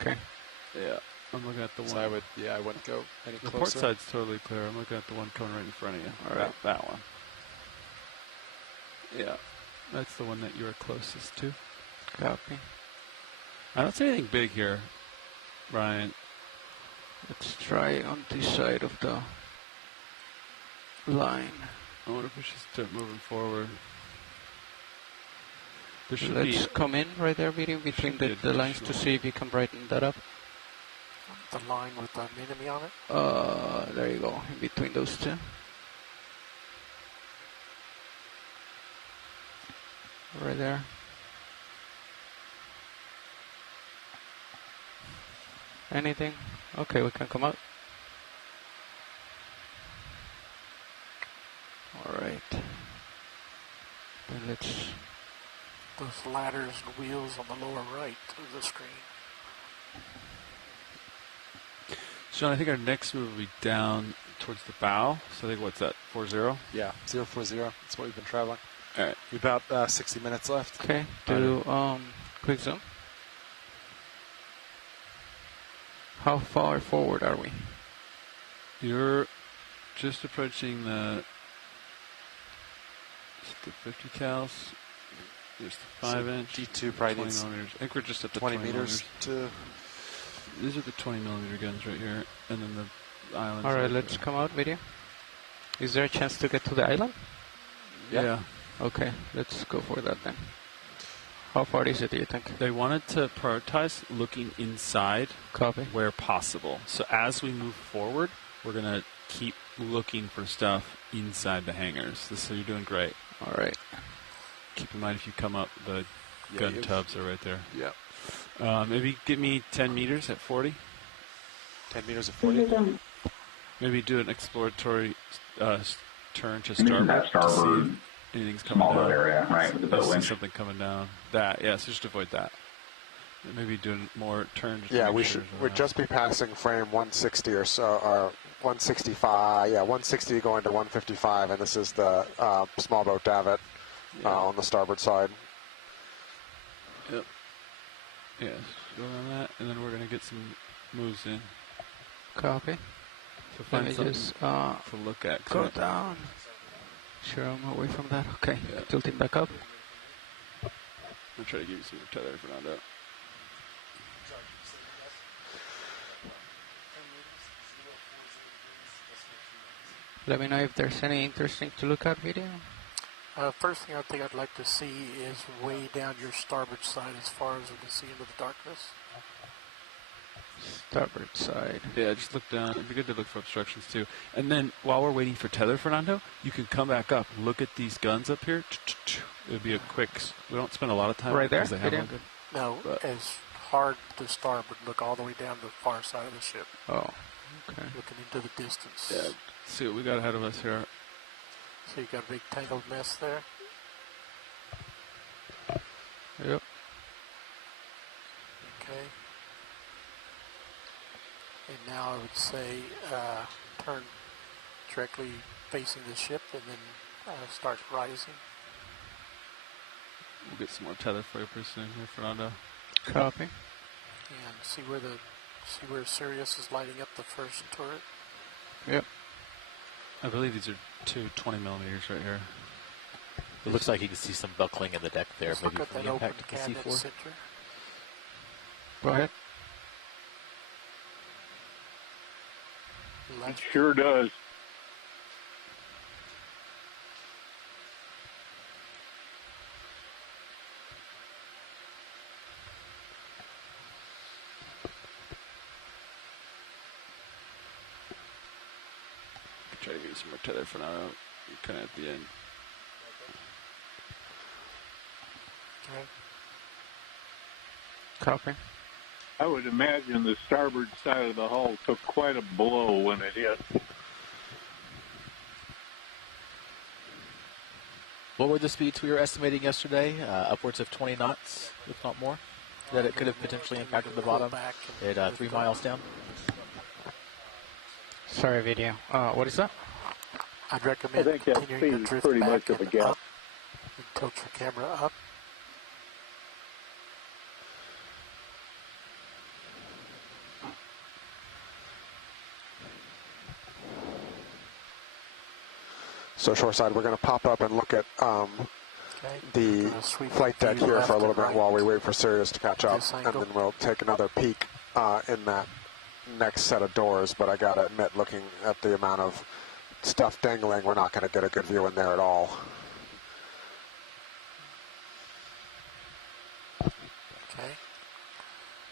Okay. Yeah. I'm looking at the one. So I wouldn't go any closer. The port side's totally clear. I'm looking at the one coming right in front of you. All right. That one. Yeah. That's the one that you are closest to. Copy. I don't see anything big here, Ryan. Let's try on this side of the line. I wonder if we should start moving forward. Let's come in right there between the lines to see if you can brighten that up. The line with the enemy on it? There you go, in between those two. Right there. Anything? Okay, we can come out. Alright. Then let's... Those ladders and wheels on the lower right of the screen. Sean, I think our next move will be down towards the bow. So I think, what's that, 40? Yeah, 040. That's what we've been traveling. All right. We've about 60 minutes left. Okay, do quick zoom. How far forward are we? You're just approaching the 50 cals. There's the 5-inch. D2 probably 20 needs millimeters. I think we're just at the 20 meters. meters to... These are the 20 millimeter guns right here, and then the islands. All right, let's come out video. Is there a chance to get to the island? Yeah. Okay, let's go for that then. How far is it, do you think? They wanted to prioritize looking inside where possible. So as we move forward, we're going to keep looking for stuff inside the hangars. So you're doing great. All right. Keep in mind if you come up, the gun tubs are right there. Yeah. Maybe give me 10 meters at 40. 10 meters at 40? Maybe do an exploratory turn to starboard. Starboard. Anything's coming Small down. area, right, with the boat winch. Something coming down. That, yeah, so just avoid that. Maybe doing more turns. Yeah, we'd just be passing frame 160 or so, or 165. Yeah, 160 going to 155, and this is the small boat davit on the starboard side. Yep. Yeah, go on that, and then we're going to get some moves in. Copy. So find Let me just to look at. Go down. Sure, I'm away from that. Okay, tilting back up. I'll try to give you some tether for now. Let me know if there's any interesting to look at video. First thing I think I'd like to see is way down your starboard side as far as we can see into the darkness. Starboard side. Yeah, just look down. It'd be good to look for obstructions too. And then while we're waiting for tether, Fernando, you can come back up. Look at these guns up here. It would be a quick. We don't spend a lot of time right there. They have one. No, as hard to starboard. Look all the way down the far side of the ship. Oh, okay. Looking into the distance. Yeah. See what we got ahead of us here. So you got a big tangled mess there. Yep. Okay. And now I would say turn directly facing the ship and then start rising. We'll get some more tether for you pretty soon here, Fernando. Copy. And see where Sirius is lighting up the first turret? Yep. I believe these are two 20 millimeters right here. It looks like you can see some buckling in the deck there, Let's maybe look at from that the open impact of the cabinet C4. center. Go ahead. It sure does. Try to get some more tether for now. Kind of at the end. Okay. Copy. I would imagine the starboard side of the hull took quite a blow when it hit. What were the speeds we were estimating yesterday? Upwards of 20 knots, if not more, that it could have potentially impacted the bottom at 3 miles down? Sorry, video. What is that? I'd recommend I think that continuing speed to is drift pretty back much of a and gap. up and tilt your camera up. So shoreside, we're going to pop up and look at the flight deck here for a little bit while we wait for Sirius to catch up, and then we'll take another peek in that next set of doors. But I got to admit, looking at the amount of stuff dangling, we're not going to get a good view in there at all. Okay.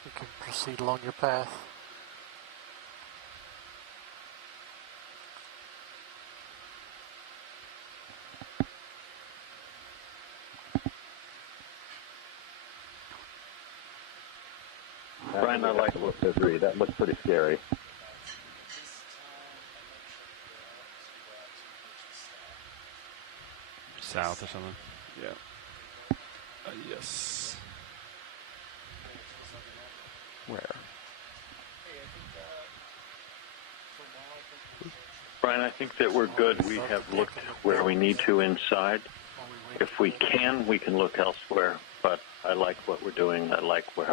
You can proceed along your path. Brian, I like what to agree. That looks pretty scary. South or something. Yeah. Yes. Where? Brian, I think that we're good. We have looked where we need to inside. If we can look elsewhere. But I like what we're doing. I like what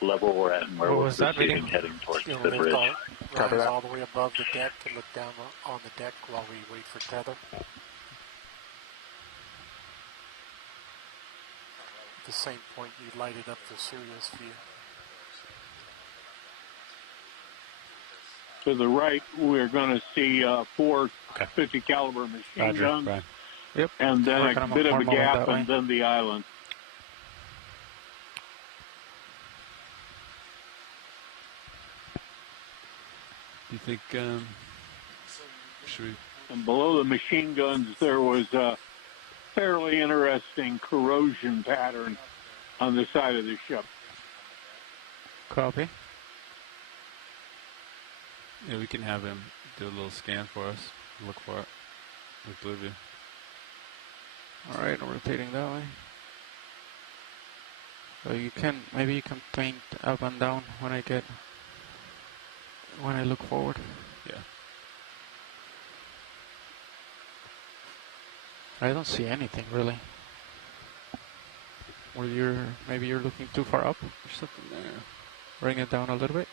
level we're at and where we're proceeding, heading towards the bridge. Rise all the way above the deck and look down on the deck while we wait for tether. At the same point, you lighted up the Sirius view. To the right, we're going to see 4 50 caliber machine guns, Yep. and then a bit of a gap, and then the island. You think, should we... And below the machine guns, there was a fairly interesting corrosion pattern on the side of the ship. Copy. Yeah, we can have him do a little scan for us. Look for it with blue view. All right, rotating that way. So maybe you can paint up and down when I look forward. Yeah. I don't see anything really. Or maybe you're looking too far up. There's something there. Bring it down a little bit.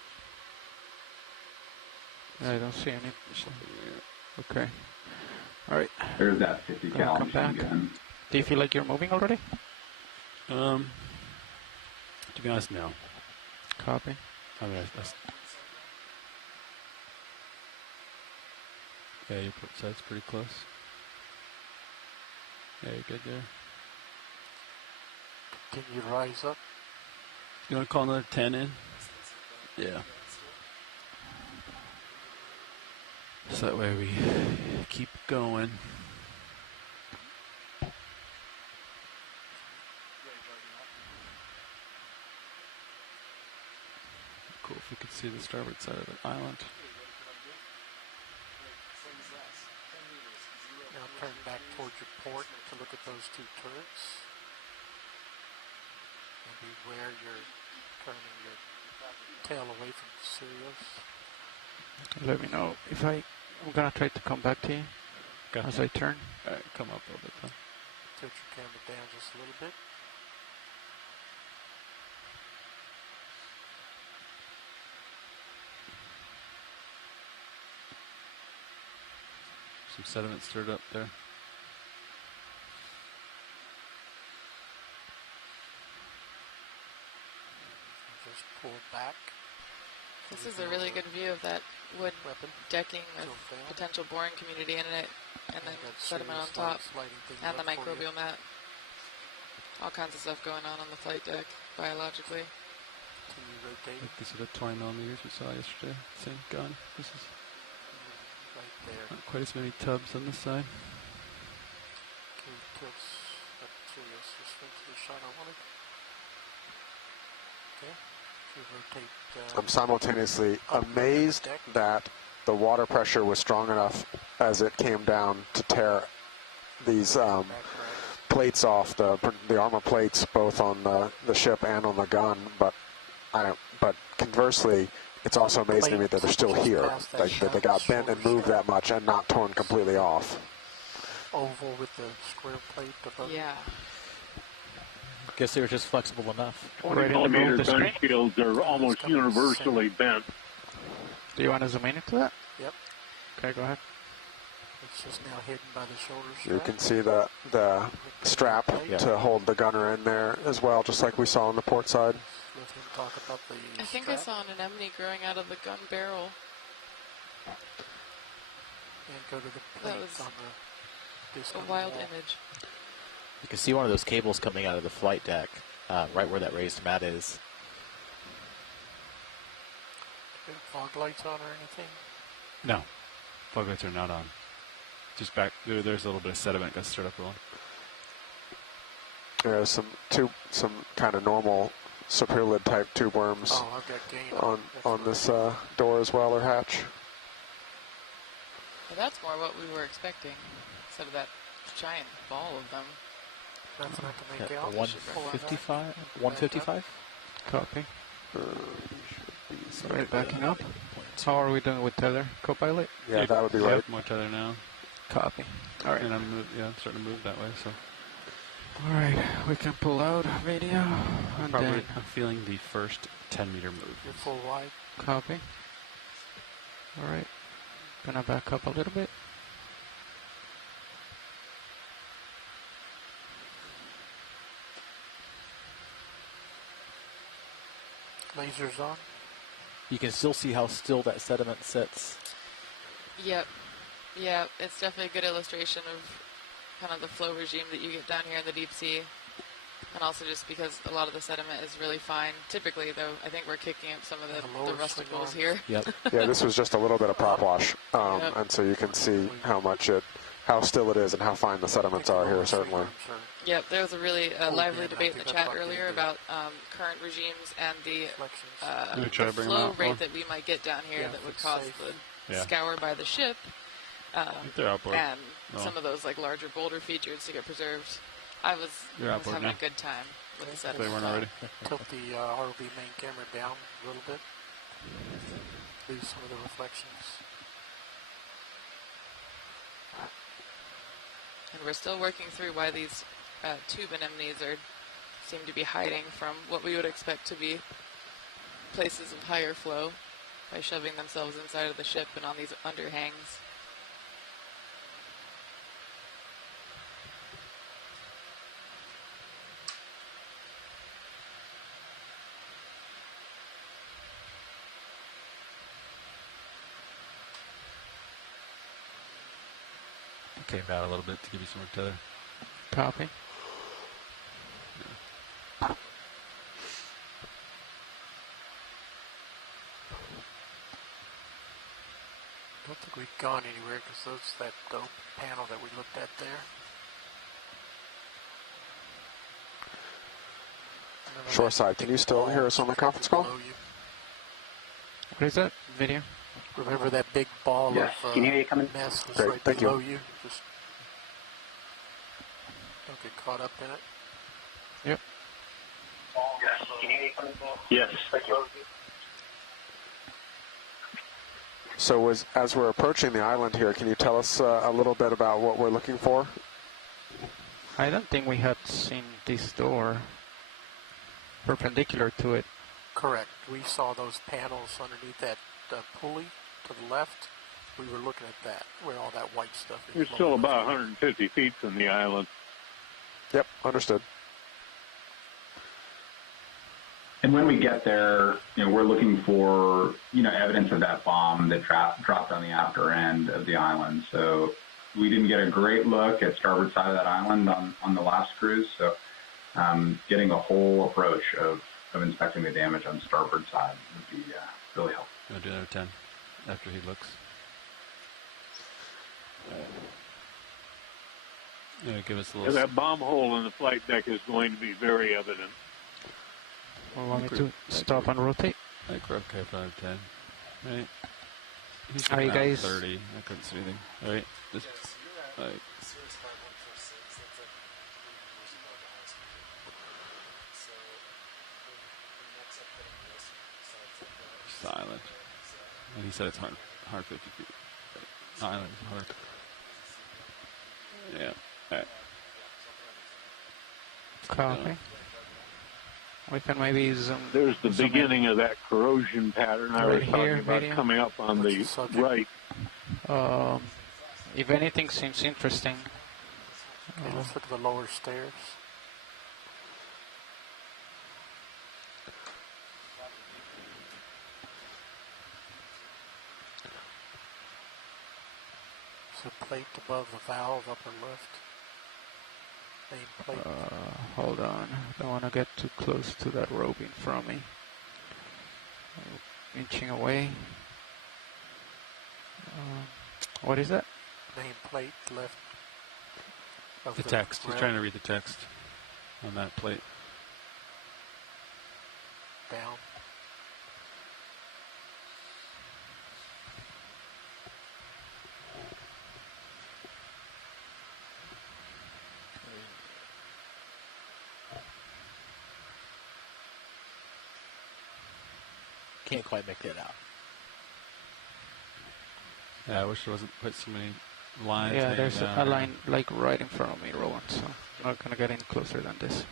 I don't see any. Okay. All right. There's that 50 cal come back. gun. Do you feel like you're moving already? To be honest, no. Copy. I mean, yeah, your port side's pretty close. Yeah, you're good there. Continue to rise up. You want to call another 10 in? Yeah. So that way we keep going. Cool if we could see the starboard side of the island. Now turn back towards your port to look at those 2 turrets. And beware you're turning your tail away from Sirius. Let me know if I'm gonna try to come back to you as I turn. Alright, come up a little bit then. Tilt your camera down just a little bit. some sediment stirred up there. Just pull back. This is a really good view of that wood decking with potential boring community in it, and then sediment on top, and the microbial mat. All kinds of stuff going on the flight deck, biologically. Can you rotate? Like these are the 20 millimeters we saw yesterday. Same gun. This is right there. Not quite as many tubs on this side. Can you tilt up to this the shot I wanted? Okay. Rotate, I'm simultaneously amazed that the water pressure was strong enough as it came down to tear these plates off, the armor plates, both on the ship and on the gun. But conversely, it's also amazing to me that they're still here. Like that they got bent and moved that much and not torn completely off. Oval with the square plate above. Yeah. Guess they were just flexible enough. 20-millimeter gun shields are almost universally bent. Do you want to zoom in into that? Yep. Okay, go ahead. It's just now hidden by the shoulder strap. You can see the strap to hold the gunner in there as well, just like we saw on the port side. Let him talk about the I think I saw an anemone growing out of the gun barrel. And go to the plate That was on the a wild image. You can see one of those cables coming out of the flight deck, right where that raised mat is. Fog lights on or anything? No, fog lights are not on. Just back there's a little bit of sediment got stirred up a little. There's some kind of normal superlid type tube worms on this door as well, or hatch. Well, that's more what we were expecting, instead of that giant ball of them. That's not to make out. 155? 155? Copy. Right, backing up. How are we doing with tether, co-pilot? Yeah, that would be right. More tether now. Copy. All right. And I'm starting to move that way. So. All right, we can pull out video. And Probably, then I'm feeling the first 10-meter move. You're full wide. Copy. All right. Gonna back up a little bit. Lasers on. You can still see how still that sediment sits. Yep. Yeah, it's definitely a good illustration of kind of the flow regime that you get down here in the deep sea. And also just because a lot of the sediment is really fine. Typically, though, I think we're kicking up some of the rusticles here. Yep. Yeah, this was just a little bit of prop wash. And so you can see how still it is and how fine the sediments are here, certainly. Yep, there was a really lively debate in the chat earlier about current regimes and the flow rate that we might get down here that would cause the scour by the ship. They're outboard. And some of those like larger boulder features to get preserved. I was having a good time with the sediment. They weren't already. Tilt the ROV main camera down a little bit. Lose some of the reflections. And we're still working through why these tube anemones seem to be hiding from what we would expect to be places of higher flow by shoving themselves inside of the ship and on these underhangs. Came down a little bit to give you some more tether. Copy. Don't think we've gone anywhere because that dope panel that we looked at there. Shoreside, can you still hear us on the conference call? What is that? Video? Remember that big ball yes. of Can you hear you coming? mess was Great, right thank below you. you. Just don't get caught up in it. Yep. Yes. Can you hear you coming? Yes. Thank you. So as we're approaching the island here, can you tell us a little bit about what we're looking for? I don't think we had seen this door perpendicular to it. Correct. We saw those panels underneath that pulley to the left, We were looking at that, where all that white stuff is. There's still about 150 feet from the island. Yep, understood. And when we get there, we're looking for, evidence of that bomb that dropped on the after end of the island. So we didn't get a great look at starboard side of that island on the last cruise. So getting a whole approach of inspecting the damage on the starboard side would be really helpful. I'll do another 10 after he looks. Give us a little. That bomb hole in the flight deck is going to be very evident. Well, want me to stop and rotate? I think we're okay for another 10. Right. He's Are you looking at guys 30. I couldn't see anything. All right. Just like. Silent. And he said it's 150 feet. Island is hard. Yeah. All right. Copy. We can maybe zoom. There's the beginning of that corrosion pattern I was talking about coming up on the right. If anything seems interesting. Let's look at the lower stairs. There's a plate above the valve, upper left. Main plate. Hold on. I don't want to get too close to that rope in front of me. Inching away. What is that? Main plate left. Of The text. He's trying to read the text on that plate. Down. Can't quite make that out. Yeah, I wish there wasn't quite so many lines. Yeah, there's a line like right in front of me, Roland, so I'm not going to get any closer than this.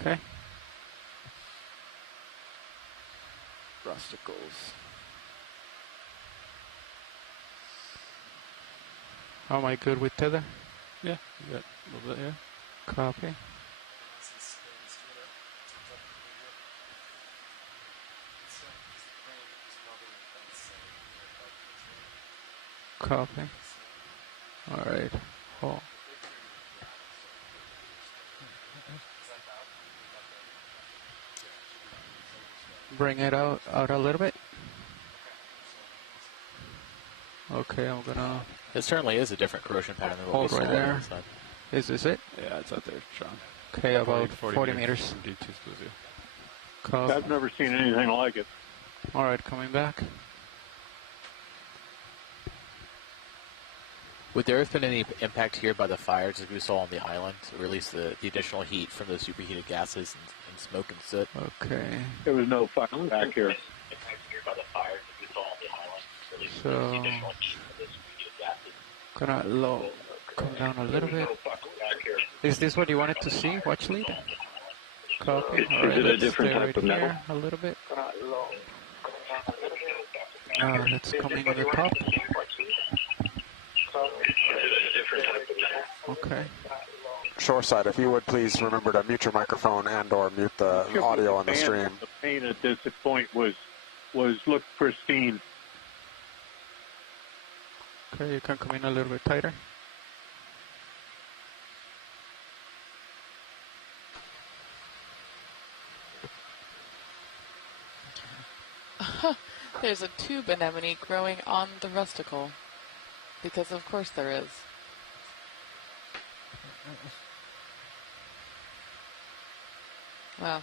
Okay. Rusticles. Am I good with tether? Yeah, you got a little bit here. Copy. Copy. All right. Oh. Bring it out a little bit. Okay, I'm gonna. It certainly is a different corrosion pattern than what hold we saw right on there. the side. Is this it? Yeah, it's out there, Sean. Okay, about 40 meters. from D2 Scusi. Copy. I've never seen anything like it. All right, coming back. Would there have been any impact here by the fires as we saw on the island to release the additional heat from the superheated gases and smoke and soot? Okay. There was no fire back here. So, gonna come down a little bit. Is this what you wanted to see? Watch lead? Copy. All right, it a let's different stay type right of metal? here a little bit. Let's come in on the top. Okay. Shoreside, if you would please remember to mute your microphone and or mute the audio on the stream. The paint at this point looked pristine. Okay, you can come in a little bit tighter. There's a tube anemone growing on the rusticle. Because of course there is. Wow.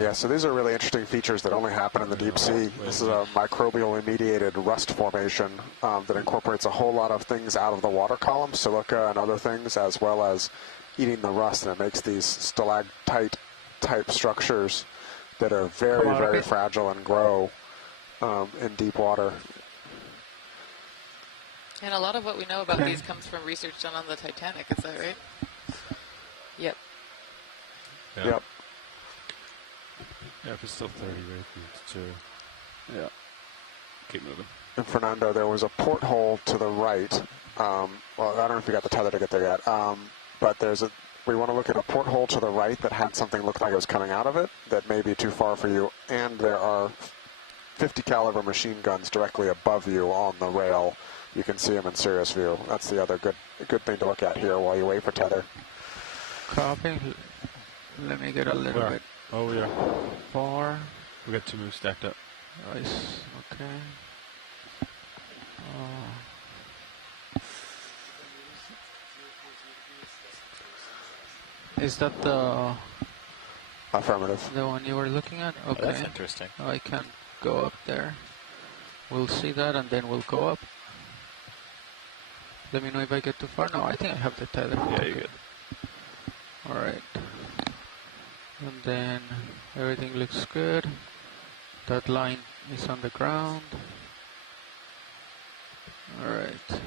Yeah, so these are really interesting features that only happen in the deep sea. This is a microbially mediated rust formation that incorporates a whole lot of things out of the water column, silica and other things, as well as eating the rust, and it makes these stalactite-type structures that are very, very fragile and grow in deep water. And a lot of what we know about these comes from research done on the Titanic, is that right? Yep. Yep. Yeah, if it's still 30, right? It's yeah. Keep moving. And Fernando, there was a porthole to the right. Well, I don't know if you got the tether to get there yet. But we want to look at a porthole to the right that had something look like it was coming out of it that may be too far for you. And there are 50 caliber machine guns directly above you on the rail. You can see them in serious view. That's the other good thing to look at here while you wait for tether. Copy. Let me get a little bit. Oh, yeah. Far. We got 2 moves stacked up. Nice. Okay. Is that the affirmative? The one you were looking at? Okay. Oh, that's interesting. I can go up there. We'll see that and then we'll go up. Let me know if I get too far. No, I think I have the tether. Yeah, you're good. Alright. And then everything looks good. That line is on the ground. Alright.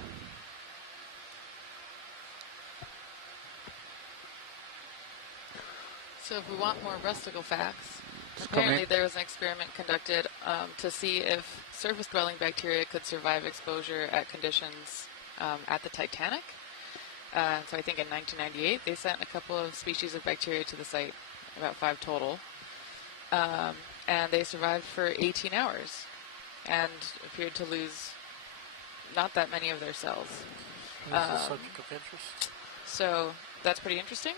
So if we want more rustical facts, apparently there was an experiment conducted to see if surface-dwelling bacteria could survive exposure at conditions at the Titanic. So I think in 1998 they sent a couple of species of bacteria to the site, about 5 total, and they survived for 18 hours and appeared to lose not that many of their cells. Is this a subject of interest? So that's pretty interesting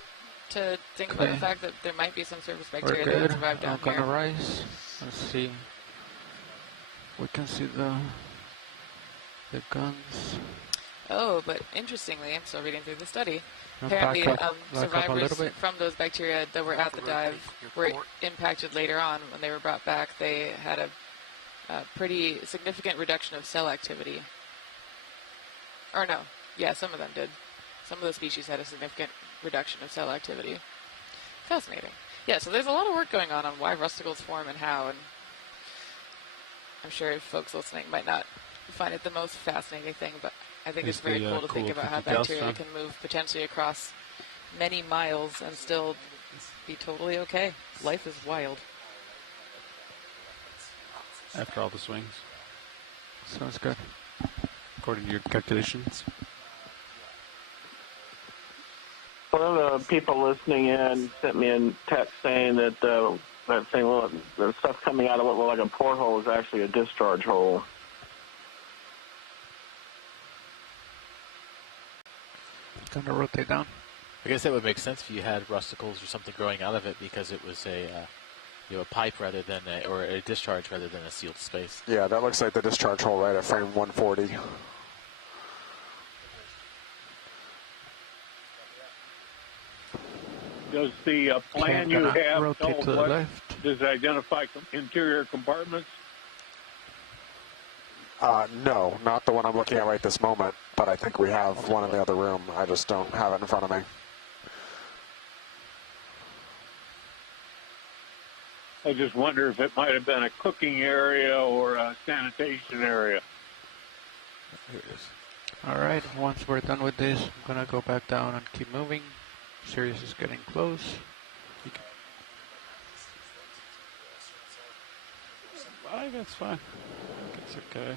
to think about the fact that there might be some surface bacteria that survive down here. I'm gonna rise. Let's see. We can see the guns. Oh, but interestingly, I'm still reading through the study. Apparently, survivors from those bacteria that were at the dive were impacted later on when they were brought back. They had a pretty significant reduction of cell activity. Or no, yeah, some of them did. Some of the species had a significant reduction of cell activity. Fascinating. Yeah, so there's a lot of work going on why rusticles form and how, and I'm sure folks listening might not find it the most fascinating thing, but I think it's very cool to think about how bacteria can move potentially across many miles and still be totally okay. Life is wild. After all the swings. Sounds good. According to your calculations. One of the people listening in sent me a text saying that the stuff coming out of what looked like a porthole is actually a discharge hole. Gonna rotate down. I guess that would make sense if you had rusticles or something growing out of it because it was a pipe rather than or a discharge rather than a sealed space. Yeah, that looks like the discharge hole right at frame 140. Does the plan you have does it identify interior compartments? No, not the one I'm looking at right this moment, but I think we have one in the other room. I just don't have it in front of me. I just wonder if it might have been a cooking area or a sanitation area. Here it is. All right, once we're done with this, I'm going to go back down and keep moving. Sirius is getting close. I think that's fine. I think it's okay.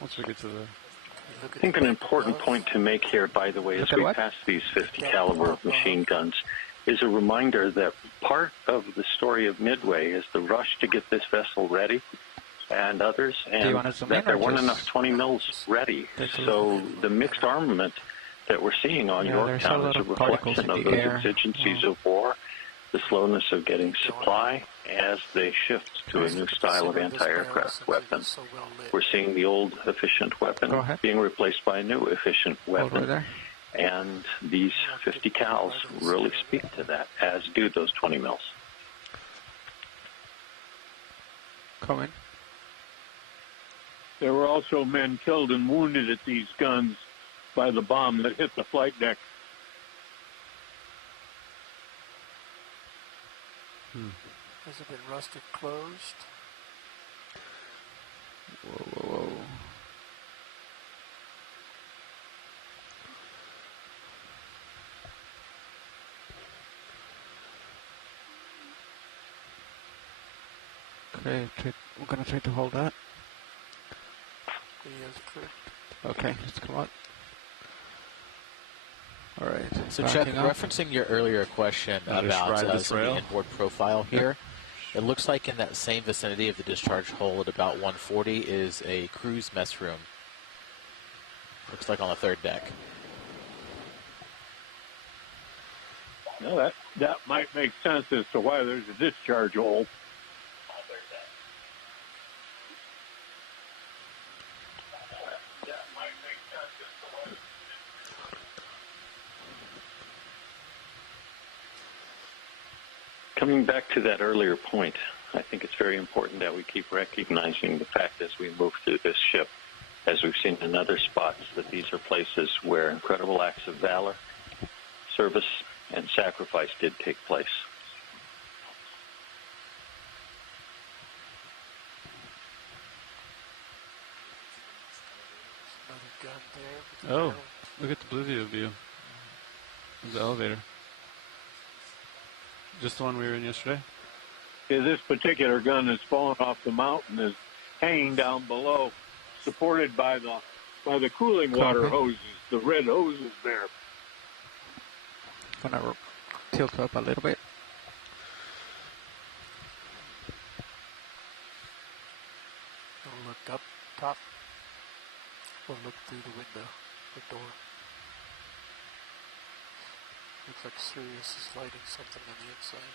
Once we get to the... I think an important point to make here, by the way, as we pass these 50 caliber machine guns, is a reminder that part of the story of Midway is the rush to get this vessel ready and others, and that there weren't enough 20 mils ready. So the mixed armament that we're seeing on Yorktown is a reflection of those exigencies of war, the slowness of getting supply as they shift to a new style of anti-aircraft weapon. We're seeing the old efficient weapon being replaced by a new efficient weapon. And these 50 cals really speak to that, as do those 20 mils. Come in. There were also men killed and wounded at these guns by the bomb that hit the flight deck. Has it been rusted closed? Whoa. Okay, we're gonna try to hold that. Yes, correct. Okay, let's come on. All right. So, Chuck, referencing your earlier question about the inboard profile here, it looks like in that same vicinity of the discharge hole at about 140 is a crew's mess room. Looks like on the third deck. No, that might make sense as to why there's a discharge hole. Coming back to that earlier point, I think it's very important that we keep recognizing the fact as we move through this ship, as we've seen in other spots, that these are places where incredible acts of valor, service, and sacrifice did take place. Another gun there. Oh, look at the blue view of the elevator. Just the one we were in yesterday? Yeah, this particular gun that's fallen off the mountain is hanging down below, supported by the cooling water hoses, the red hoses there. Gonna tilt up a little bit. We'll look up top. We'll look through the window, the door. Looks like Sirius is lighting something on the inside.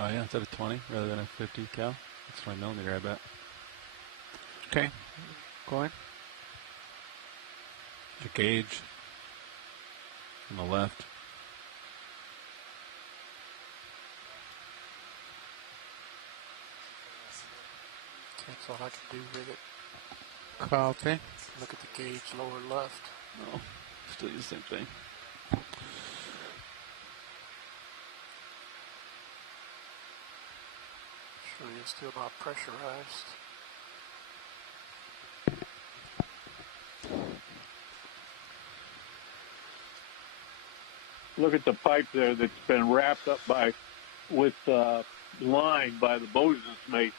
Oh yeah, it's at a 20 rather than a 50 cal. That's 20 millimeter, I bet. Okay, go on. There's a gauge on the left. That's all I can do with it. Copy. Look at the gauge lower left. No, still the same thing. Sure, you're still not pressurized. Look at the pipe there that's been wrapped up with line by the bosun's mates.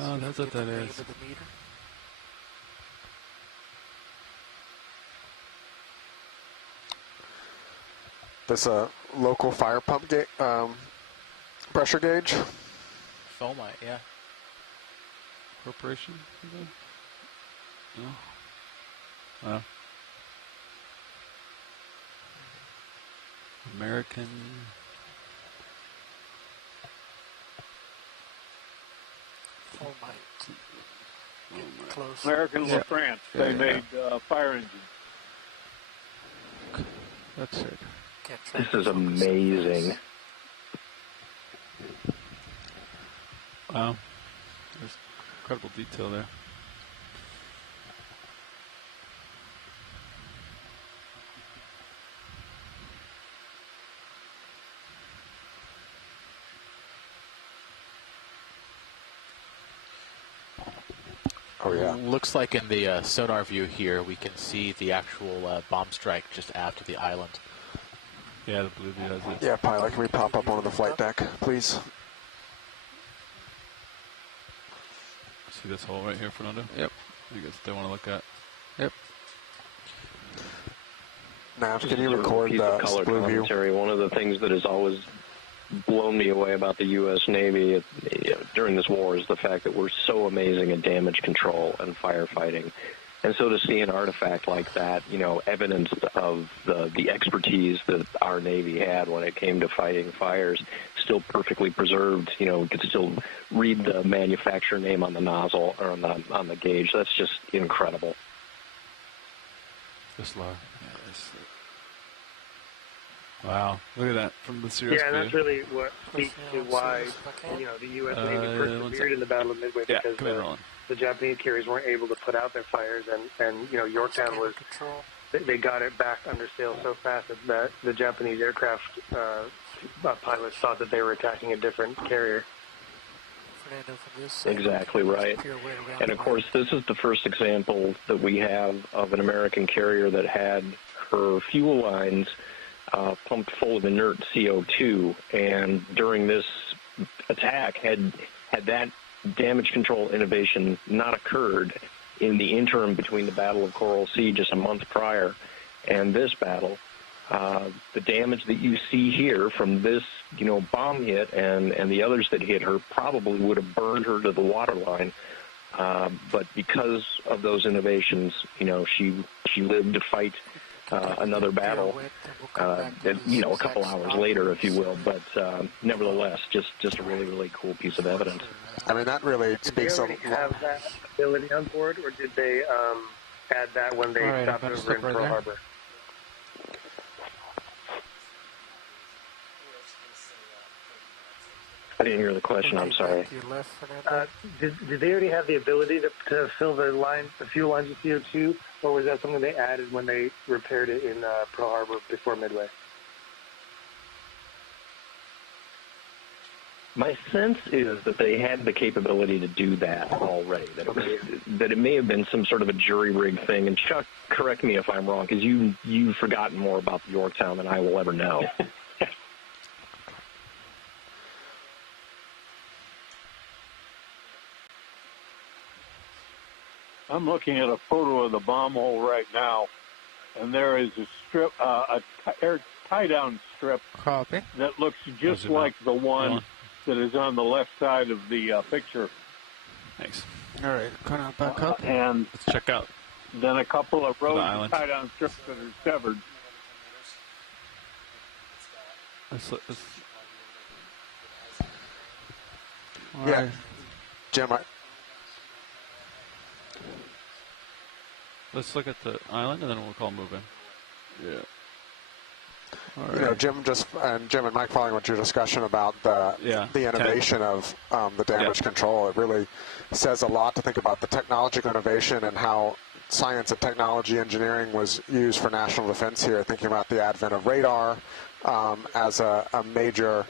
Oh, that's what that is. This local fire pump pressure gauge. Foamite, yeah. Corporation? No. Oh. American. Close. American LaFrance. They made fire engines. That's it. This is amazing. Wow. There's incredible detail there. Oh yeah. Looks like in the sonar view here, we can see the actual bomb strike just aft of the island. Yeah, the blue view has it. Yeah, pilot, can we pop up onto the flight deck, please? See this hole right here, Fernando? Yep. You guys still want to look at? Yep. Nav, can you record the blue commentary? One of the things that has always blown me away about the U.S. Navy during this war is the fact that we're so amazing at damage control and firefighting. And so to see an artifact like that, evidence of the expertise that our Navy had when it came to fighting fires, still perfectly preserved, you could still read the manufacturer name on the nozzle or on the gauge. That's just incredible. This low. Wow, look at that from the Sirius. Yeah, and that's really what speaks to why the U.S. Navy persevered in the Battle of Midway, because the Japanese carriers weren't able to put out their fires, and Yorktown was. They got it back under sail so fast that the Japanese aircraft pilots thought that they were attacking a different carrier. Exactly right. And of course, this is the first example that we have of an American carrier that had her fuel lines pumped full of inert CO2, and during this attack, had that damage control innovation not occurred in the interim between the Battle of Coral Sea just a month prior and this battle, the damage that you see here from this, bomb hit and the others that hit her probably would have burned her to the waterline. But because of those innovations, she lived to fight another battle, a couple hours later, if you will. But nevertheless, just a really, really cool piece of evidence. I mean, that really speaks Did they already have that ability on board, or did they add that when they stopped over in Pearl Harbor? I didn't hear the question. I'm sorry. Did they already have the ability to fill the fuel lines with CO2, or was that something they added when they repaired it in Pearl Harbor before Midway? My sense is that they had the capability to do that already, that it may have been some sort of a jury-rigged thing. And Chuck, correct me if I'm wrong, because you've forgotten more about the Yorktown than I will ever know. I'm looking at a photo of the bomb hole right now, and there is a strip, a tie-down strip that looks just like the one that is on the left side of the picture. Thanks. All right, kind of back up. And let's check out. Then a couple of rows of tie-down strips that are severed. Yeah, Jim. Let's look at the island, and then we'll call moving. Yeah. Right. Jim and Mike, following with your discussion about the innovation of the damage control, it really says a lot to think about the technological innovation and how science and technology engineering was used for national defense here, thinking about the advent of radar as a major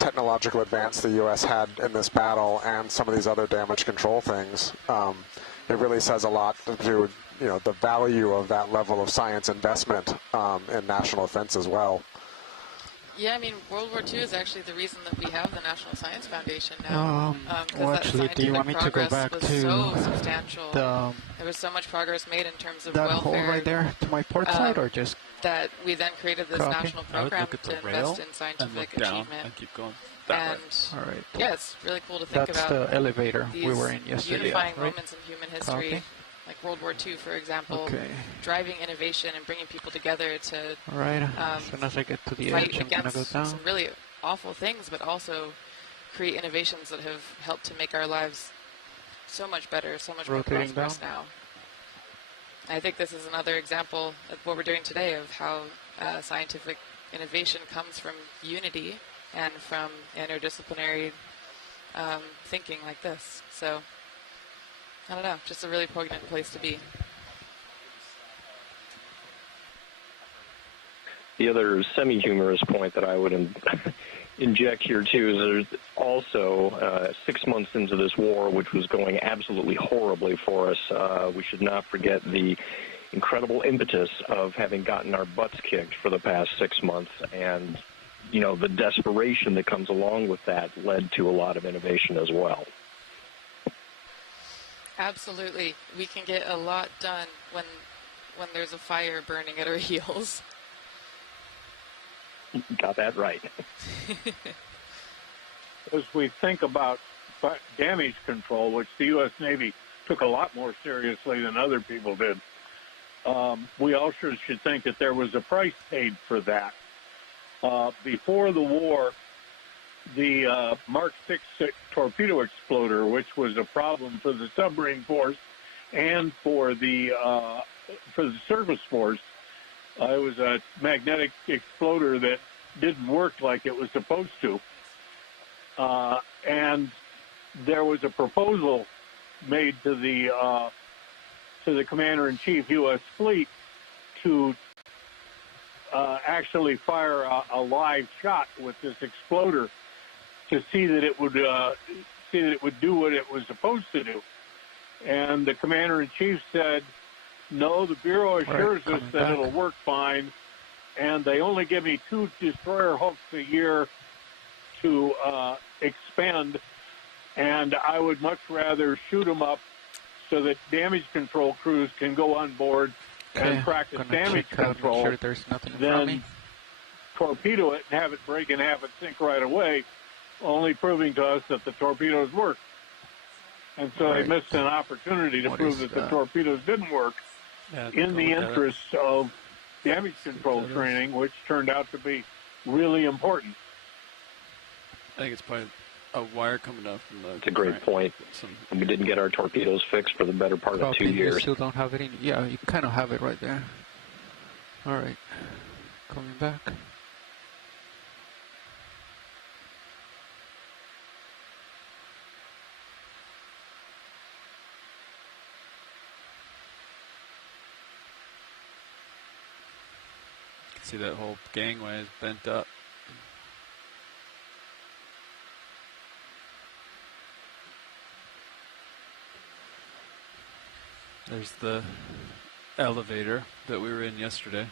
technological advance the U.S. had in this battle, and some of these other damage control things. It really says a lot to do the value of that level of science investment in national defense as well. Yeah, I mean, World War II is actually the reason that we have the National Science Foundation now. Well, actually, do you want me to go back to so substantial. There was so much progress made in terms of that welfare. hole right there to my port side, or just that we then created this national program to invest in scientific achievement. And keep going. All right. Yeah, it's really cool to think That's about. The elevator we were in yesterday. Unifying moments in human history. Like World War II, for example, driving innovation and bringing people together to as soon as I get to the fight edge, I'm gonna go down. some really awful things, but also create innovations that have helped to make our lives so much better, so much more prosperous now. I think this is another example of what we're doing today of how scientific innovation comes from unity and from interdisciplinary thinking like this. So, I don't know, just a really poignant place to be. The other semi-humorous point that I would inject here, too, is there's also 6 months into this war, which was going absolutely horribly for us, we should not forget the incredible impetus of having gotten our butts kicked for the past 6 months. And, the desperation that comes along with that led to a lot of innovation as well. Absolutely. We can get a lot done when there's a fire burning at our heels. Got that right. As we think about damage control, which the U.S. Navy took a lot more seriously than other people did, we also should think that there was a price paid for that. Before the war, the Mark 6 torpedo exploder, which was a problem for the submarine force and for the surface force, it was a magnetic exploder that didn't work like it was supposed to. And there was a proposal made to the Commander-in-Chief U.S. Fleet to actually fire a live shot with this exploder to see that it would do what it was supposed to do. And the Commander-in-Chief said, No, the Bureau assures us that it'll work fine, and they only give me 2 destroyer hooks a year to expend, and I would much rather shoot them up so that damage control crews can go on board and practice damage control than torpedo it and have it break and have it sink right away, only proving to us that the torpedoes work. And so they missed an opportunity to prove that the torpedoes didn't work in the interest of damage control training, which turned out to be really important. I think it's probably a wire coming up from the... It's a great point. We didn't get our torpedoes fixed for the better part of 2 years. You still don't have it in... Yeah, you kind of have it right there. All right. Coming back. See that whole gangway is bent up. There's the elevator that we were in yesterday.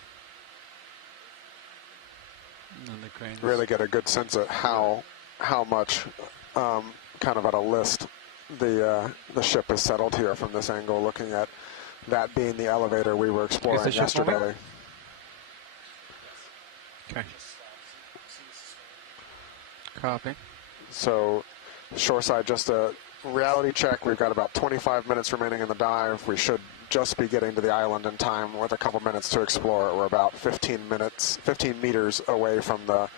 And the crane. Really get a good sense of how much, kind of at a list, the ship is settled here from this angle, looking at that being the elevator we were exploring yesterday. Okay. Copy. So, shoreside, just a reality check. We've got about 25 minutes remaining in the dive. We should just be getting to the island in time with a couple minutes to explore it. We're about 15 meters away from the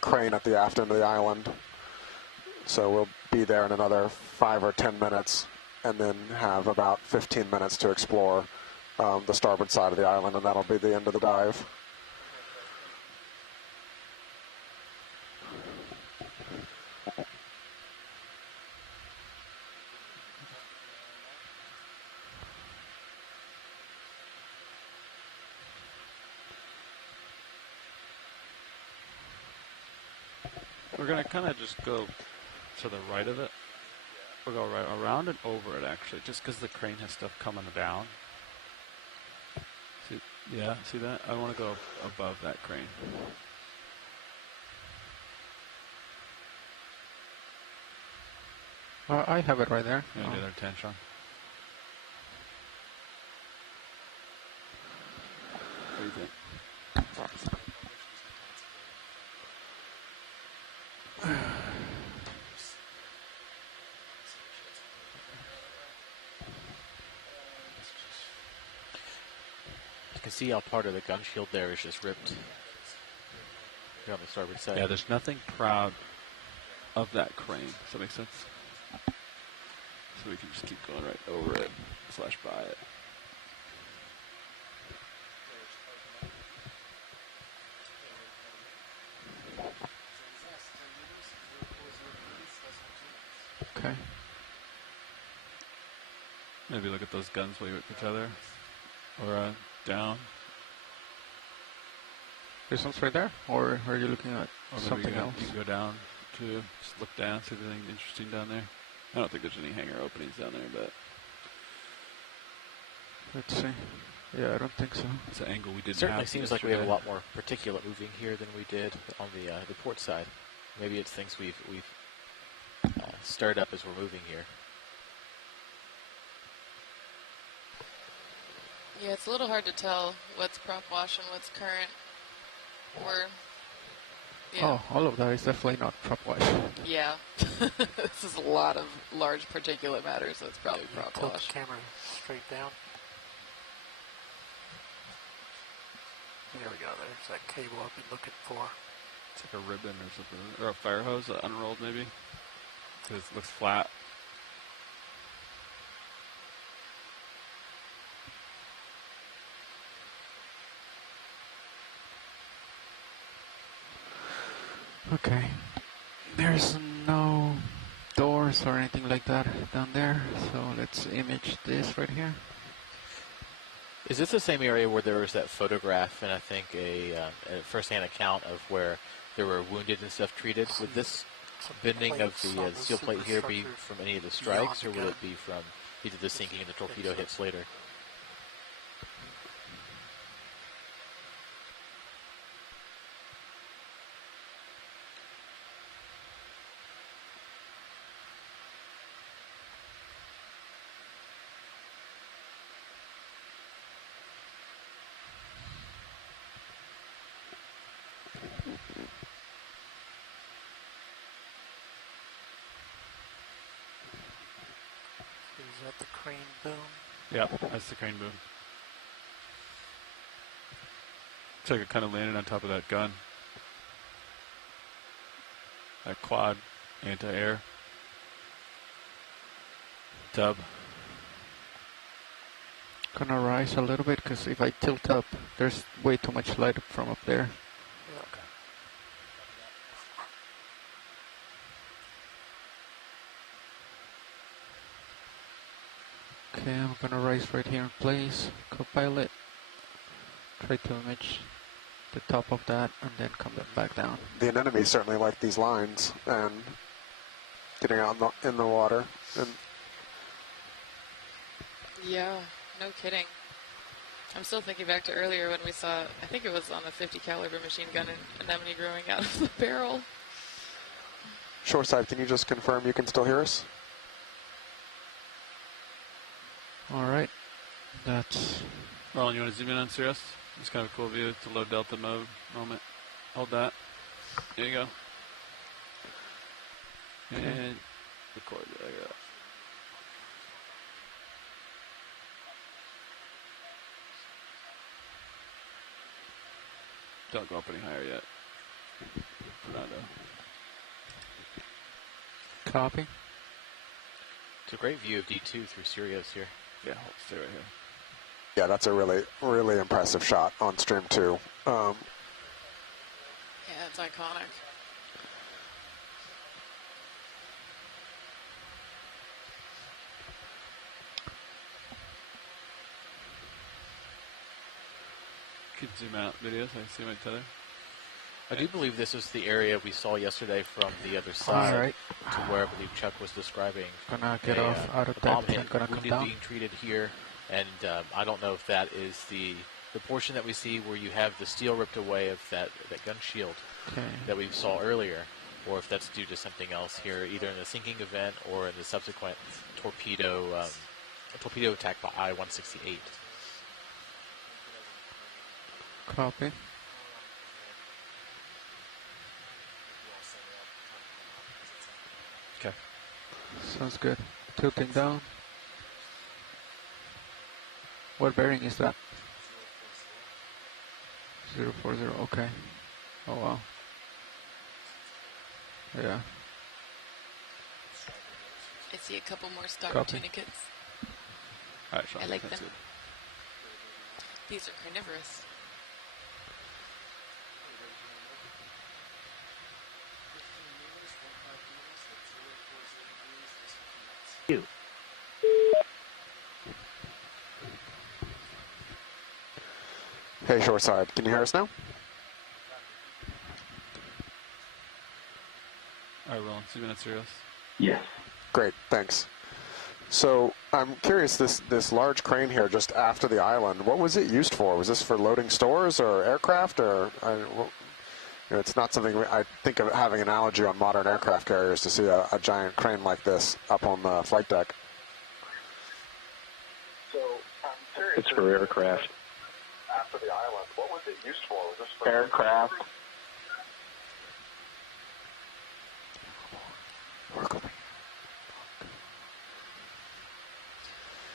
crane at the aft end of the island. So we'll be there in another 5 or 10 minutes, and then have about 15 minutes to explore the starboard side of the island, and that'll be the end of the dive. We're going to kind of just go to the right of it. We'll go right around and over it, actually, just because the crane has stuff coming down. See, yeah, see that? I want to go above that crane. I have it right there. You want to do their tension? What do you think? You can see how part of the gun shield there is just ripped here on the starboard side. Yeah, there's nothing proud of that crane. Does that make sense? So we can just keep going right over it, / by it. Okay. Maybe look at those guns while you're with each other. Or down. This one's right there? Or are you looking at something else? You can go down to just look down, see if there's anything interesting down there. I don't think there's any hangar openings down there, but... Let's see. Yeah, I don't think so. It's an angle we didn't Certainly have seems like we have a lot more particulate moving here than we did on the port side. Maybe it's things we've stirred up as we're moving here. Yeah, it's a little hard to tell what's prop wash and what's current. Oh, all of that is definitely not prop wash. Yeah. This is a lot of large particulate matter, so it's probably prop Tilt wash. the camera straight down. There we go. There's that cable I've been looking for. It's like a ribbon or something. Or a fire hose unrolled, maybe. Because it looks flat. Okay. There's no doors or anything like that down there, so let's image this right here. Is this the same area where there was that photograph and I think a first-hand account of where there were wounded and stuff treated? Would this bending of the steel plate here be from any of the strikes, or would it be from either the sinking and the torpedo hits later? Is that the crane boom? Yep, that's the crane boom. It's like it kind of landed on top of that gun. That quad anti-air tub. Gonna rise a little bit because if I tilt up, there's way too much light from up there. Okay, I'm gonna rise right here in place. Copilot. Try to image the top of that and then come back down. The anemone certainly like these lines and getting out in the water. And yeah, no kidding. I'm still thinking back to earlier when we saw, I think it was on a 50 caliber machine gun, an anemone growing out of the barrel. Shoreside, can you just confirm you can still hear us? All right, that's... Roland, you want to zoom in on Cirrus? It's kind of a cool view. It's a low delta mode moment. Hold that. There you go. And record it like that. Don't go up any higher yet. Fernando. Copy. It's a great view of D2 through Sirius here. Yeah, hold stay right here. Yeah, that's a really, really impressive shot on stream 2. Yeah, it's iconic. Can zoom out videos. I see my tether. I do believe this is the area we saw yesterday from the other side to where I believe Chuck was describing. Gonna get off out of depth and gonna come down. Being treated here, and I don't know if that is the portion that we see where you have the steel ripped away of that gun shield that we saw earlier, or if that's due to something else here, either in the sinking event or in the subsequent torpedo attack by I-168. Copy. Okay. Sounds good. Tilting down. What bearing is that? 040, okay. Oh wow. Yeah. I see a couple more star tunicates. All right, Sean, I like that's them. It. These are carnivorous. Hey, Shoreside, can you hear us now? All right, Roland, zoom in on Sirius. Yes. Great, thanks. So I'm curious, this large crane here just after the island, what was it used for? Was this for loading stores or aircraft, or it's not something I think of having an analogy on modern aircraft carriers to see a giant crane like this up on the flight deck. So I'm curious. It's for aircraft. After the island, what was it used for? Was this for aircraft?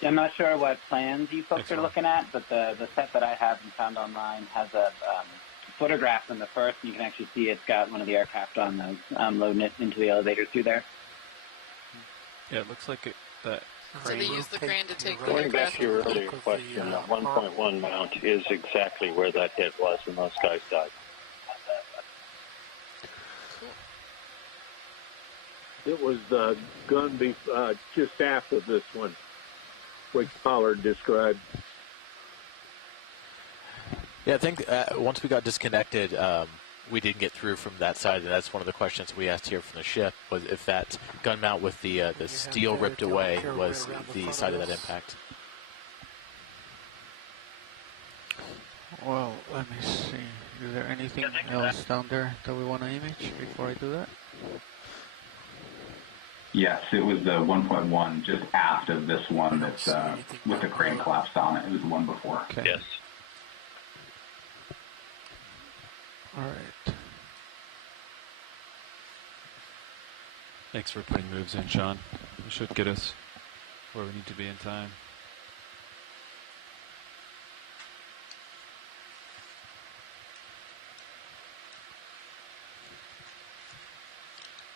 I'm not sure what plans you folks are looking at, but the set that I have and found online has a photograph from the first, and you can actually see it's got one of the aircraft on those, loading it into the elevator through there. Yeah, it looks like that. So they use the crane to take the Going back aircraft. to your earlier question, that 1.1 mount is exactly where that hit was, and those guys died. It was the gun just after this one, which Pollard described. Yeah, I think once we got disconnected, we didn't get through from that side, and that's one of the questions we asked here from the ship, was if that gun mount with the steel ripped away was the side of that impact. Well, let me see. Is there anything else down there that we want to image before I do that? Yes, it was the 1.1 just after this one that's with the crane collapsed on it. It was the one before. Okay. Yes. All right. Thanks for putting moves in, Sean. It should get us where we need to be in time.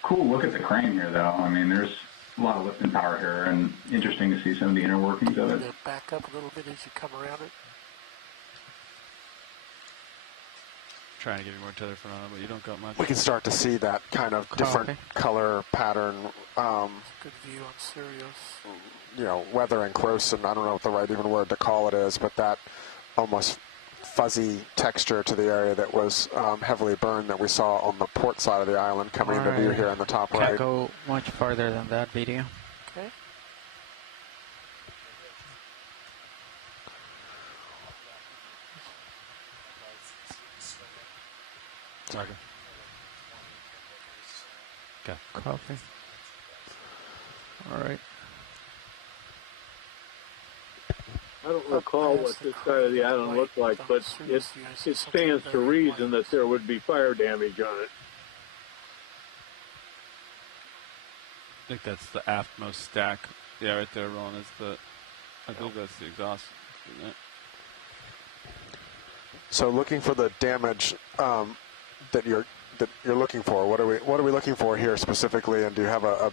Cool look at the crane here, though. I mean, there's a lot of lifting power here, and interesting to see some of the inner workings of it. Back up a little bit as you come around it. Trying to give you more tether for now, but you don't got much. We can start to see that kind of different color pattern. Good view on Sirius. You know, weather and close, and I don't know what the right even word to call it is, but that almost fuzzy texture to the area that was heavily burned that we saw on the port side of the island coming into view here in the top right. Can't go much farther than that video. Okay. Okay. Okay. Copy. All right. I don't recall what this side of the island looked like, but it stands to reason that there would be fire damage on it. I think that's the aftmost stack. Yeah, right there, Ron, is the, I believe that's the exhaust, isn't it? So looking for the damage that you're looking for, what are we looking for here specifically, and do you have a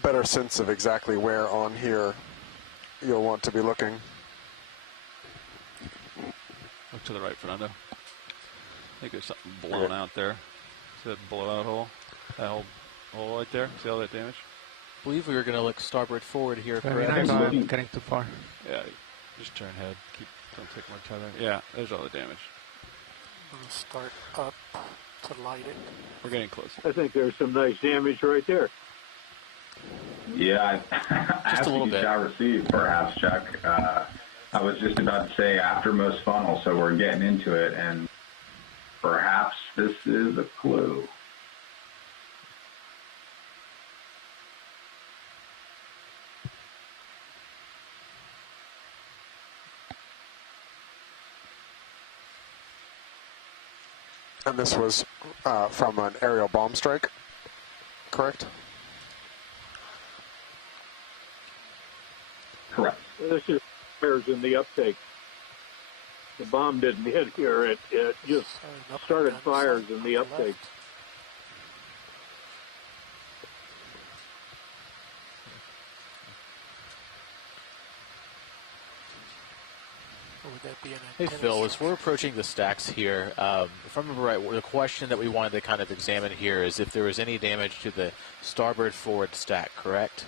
better sense of exactly where on here you'll want to be looking? Look to the right, Fernando. I think there's something blown out there. See that blowout hole? That whole hole right there? See all that damage? I believe we were going to look starboard forward here. I'm getting too far. Yeah, just turn head. Don't take more tether. Yeah, there's all the damage. I'm going to start up to light it. We're getting close. I think there's some nice damage right there. Yeah, just a little bit. Shall receive, perhaps, Chuck. I was just about to say aftermost funnel, so we're getting into it, and perhaps this is a clue. And this was from an aerial bomb strike, correct? Correct. This is fires in the uptake. The bomb didn't hit here. It just started fires in the uptake. Hey Phil, as we're approaching the stacks here, if I remember right, the question that we wanted to kind of examine here is if there was any damage to the starboard forward stack, correct?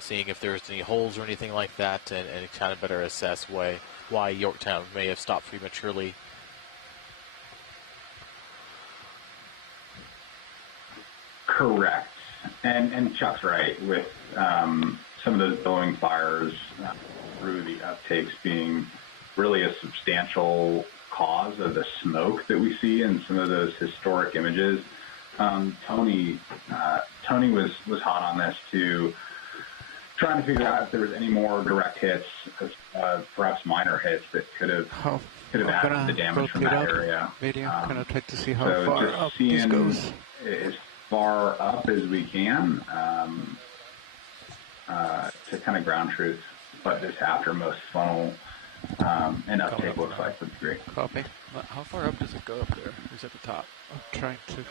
Seeing if there was any holes or anything like that, and kind of better assess why Yorktown may have stopped prematurely. Correct. And Chuck's right with some of those billowing fires through the uptakes being really a substantial cause of the smoke that we see in some of those historic images. Tony was hot on this too, trying to figure out if there was any more direct hits, perhaps minor hits that could have added to the damage from that area. Video, kind of try to see how so far just up seeing this goes. As far up as we can to kind of ground truth what this aftermost funnel and uptake looks like would be great. Copy. How far up does it go up there? Who's at the top? I'm trying to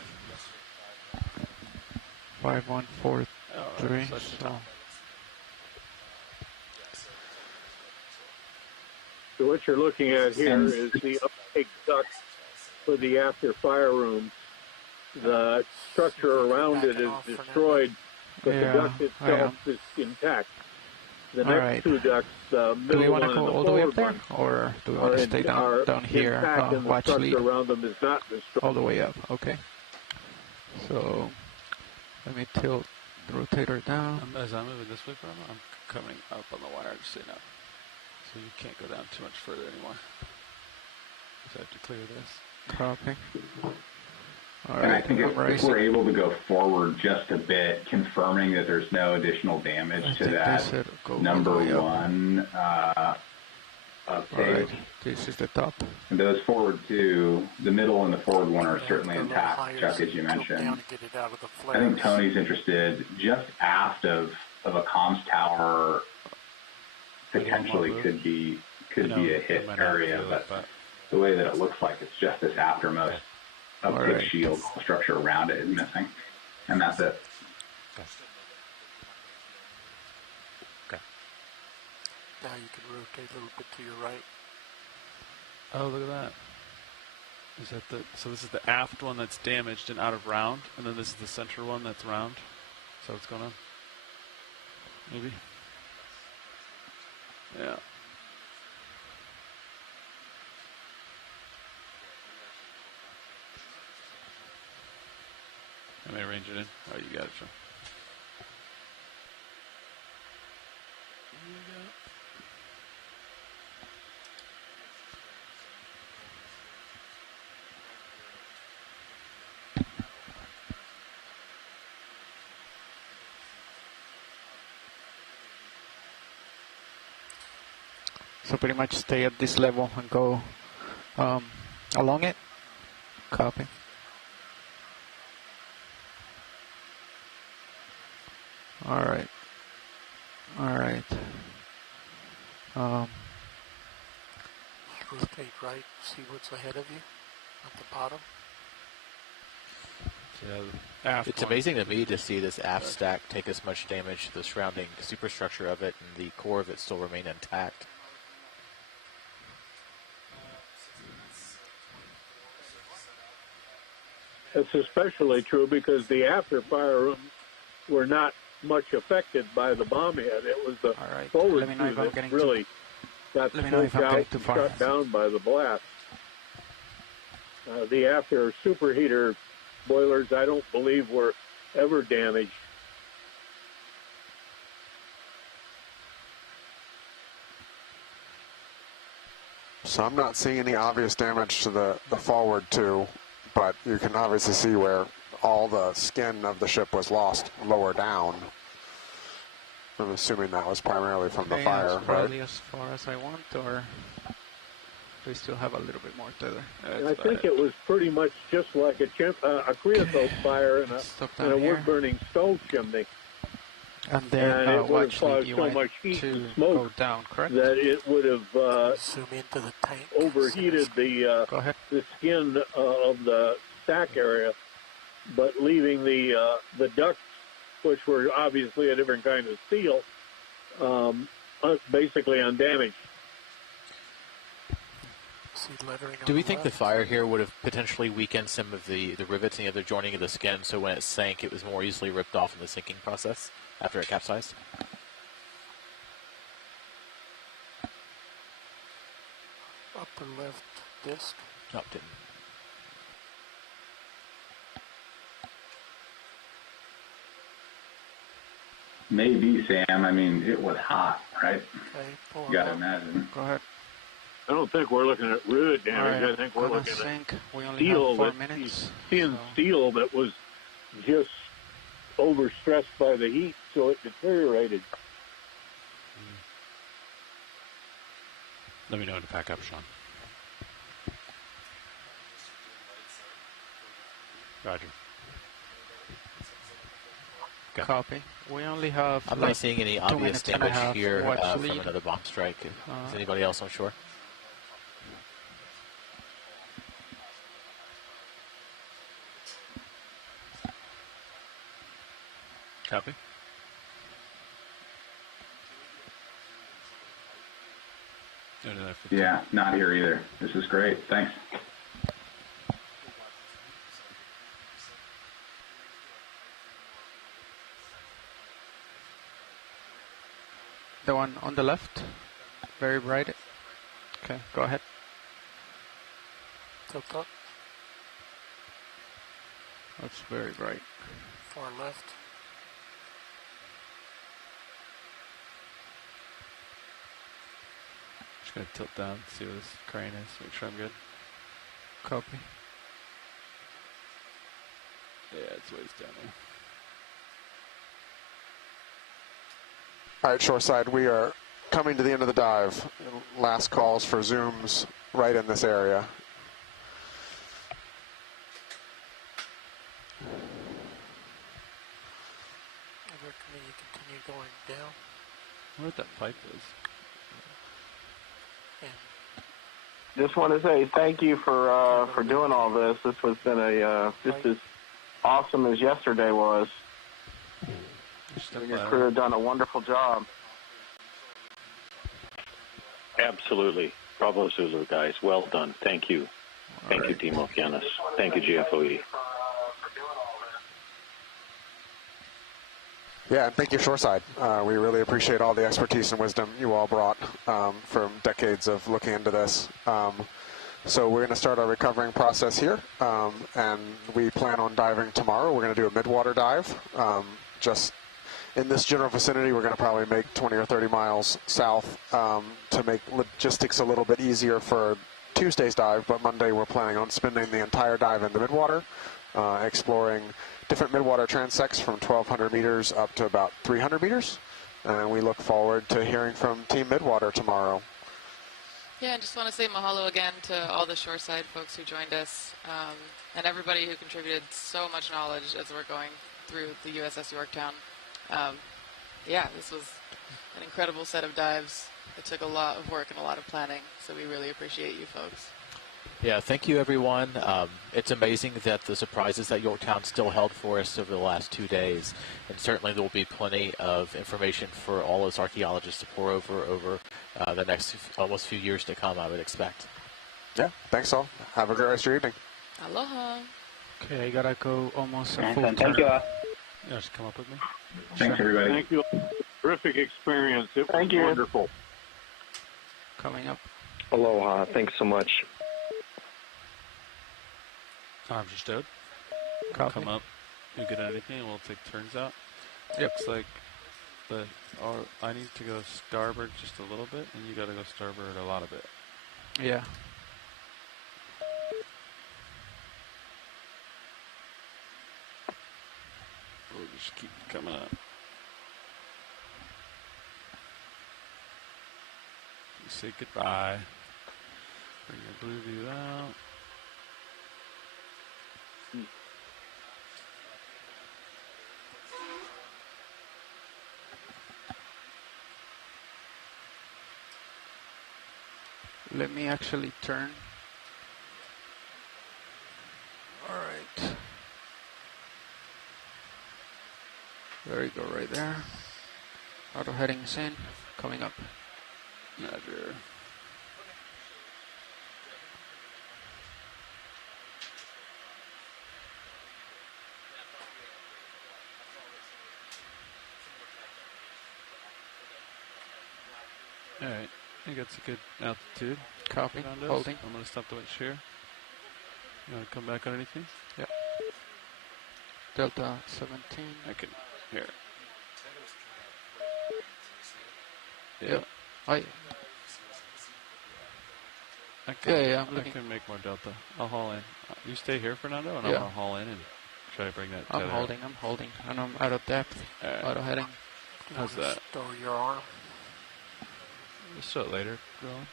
5143. So what you're looking at here is the uptake duct for the after fire room. The structure around it is destroyed, but the duct itself is intact. The next two ducts, the middle one and the forward one, or do we want to stay down here? Watch lead around them is not destroyed. all the way up. Okay. So let me tilt the rotator down. As I'm moving this way, I'm coming up on the wire, just so you know. So you can't go down too much further anymore. Just have to clear this. Copy. All and right, I think if we're able to go forward just a bit, confirming that there's no additional damage to that number one uptake, This is the top. And those forward two, the middle and the forward one are certainly intact, Chuck, as you mentioned. I think Tony's interested just aft of a comms tower. Potentially could be a hit area, but the way that it looks like it's just this aftermost uptip shield structure around it is missing, and that's it. Okay. Now you can rotate a little bit to your right. Oh, look at that. Is that so this is the aft one that's damaged and out of round, and then this is the center one that's round. So what's going on? Maybe. Yeah. I may arrange it in. Oh, you got it, Sean. So pretty much stay at this level and go along it. Copy. All right. Rotate right, see what's ahead of you at the bottom. It's amazing to me to see this aft stack take as much damage, the surrounding superstructure of it, and the core of it still remain intact. It's especially true because the after fire rooms were not much affected by the bomb hit. It was the forward crew that really got smoked out and shut down by the blast. The after superheater boilers, I don't believe, were ever damaged. So I'm not seeing any obvious damage to the forward two, but you can obviously see where all the skin of the ship was lost lower down. I'm assuming that was primarily from the fire, probably as far as I want, or we still have a little bit more tether. I think it was pretty much just like a creosote fire and a wood-burning stove chimney. And then it would have caused so much heat and smoke down, correct? that it would have zoom into the tank. Overheated the skin of the stack area, but leaving the ducts, which were obviously a different kind of steel, basically undamaged. Do we think the fire here would have potentially weakened some of the rivets and the other joining of the skin, so when it sank, it was more easily ripped off in the sinking process after it capsized? Upper left disc. No, didn't. Maybe, Sam. I mean, it was hot, right? You got to imagine. Go ahead. I don't think we're looking at rivet damage. Right, I think we're looking at steel, thin steel that was just overstressed by the heat, so it deteriorated. Let me know when to pack up, Sean. Roger. Okay. Copy. We only have. I'm not seeing any obvious damage here from another bomb strike. Is anybody else on shore? Copy. Yeah, not here either. This is great. Thanks. The one on the left, very bright. Okay, go ahead. Tilt up. That's very bright. Far left. Just gonna tilt down, see where this crane is, make sure I'm good. Copy. Yeah, it's ways down there. All right, shoreside, we are coming to the end of the dive. Last calls for zooms right in this area. I recommend you continue going down. I wonder what that pipe is. Just want to say thank you for doing all this. This has been just as awesome as yesterday was. Your crew have done a wonderful job. Absolutely. Bravo Zulu, guys. Well done. Thank you. Thank you, Team Okeanos. Thank you, GFOE. Yeah, and thank you, Shoreside. We really appreciate all the expertise and wisdom you all brought from decades of looking into this. So we're going to start our recovering process here, and we plan on diving tomorrow. We're going to do a midwater dive. Just in this general vicinity, we're going to probably make 20 or 30 miles south to make logistics a little bit easier for Tuesday's dive, but Monday we're planning on spending the entire dive in the midwater, exploring different midwater transects from 1,200 meters up to about 300 meters. And we look forward to hearing from Team Midwater tomorrow. Yeah, I just want to say mahalo again to all the shoreside folks who joined us and everybody who contributed so much knowledge as we're going through the USS Yorktown. Yeah, this was an incredible set of dives. It took a lot of work and a lot of planning, so we really appreciate you folks. Yeah, thank you, everyone. It's amazing that the surprises that Yorktown still held for us over the last 2 days, and certainly there will be plenty of information for all us archaeologists to pour over the next almost few years to come, I would expect. Yeah, thanks all. Have a great rest of your evening. Aloha. Okay, I gotta go almost a full Thank turn. you all. Yeah, just come up with me. Thanks, everybody. Thank you. Terrific experience. It was wonderful. Coming up. Aloha. Thanks so much. Time's just out. Copy. Come up. You get anything, and we'll take turns out. Yep. Looks like I need to go starboard just a little bit, and you got to go starboard a lot of it. Yeah. We'll just keep coming up. You say goodbye. Bring your blue view out. Let me actually turn. All right. There you go, right there. Auto headings in, coming up. Roger. All right, I think that's a good altitude. Copy. Holding. I'm going to stop the winch here. You want to come back underneath me? Yep. Delta 17. I can. Here. Yep. I can make more delta. I'll haul in. You stay here, Fernando, and Yeah. I'll haul in and try to bring that I'm tether holding, and I'm out of depth. Alright. Auto heading. How's that? Stow your arm. We'll show it later, Rowan.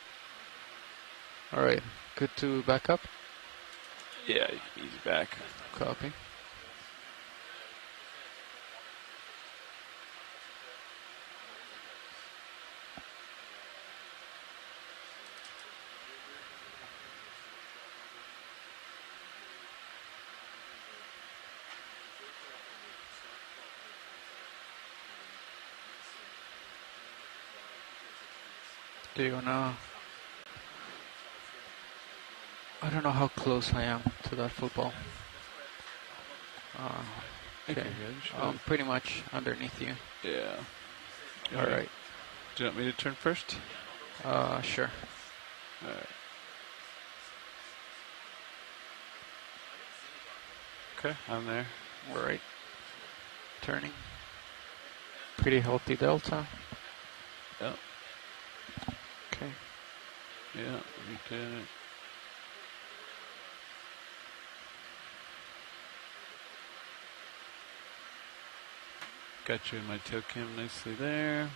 All right. Good to back up. Yeah, easy back. Copy. Do you wanna? I don't know how close I am to that football. Okay, pretty much underneath you. Yeah. All right. Do you want me to turn first? Sure. All right. Okay, I'm there. All right. Turning. Pretty healthy delta. Yep. Okay. Yeah, you did it. Got you in my tail cam nicely there.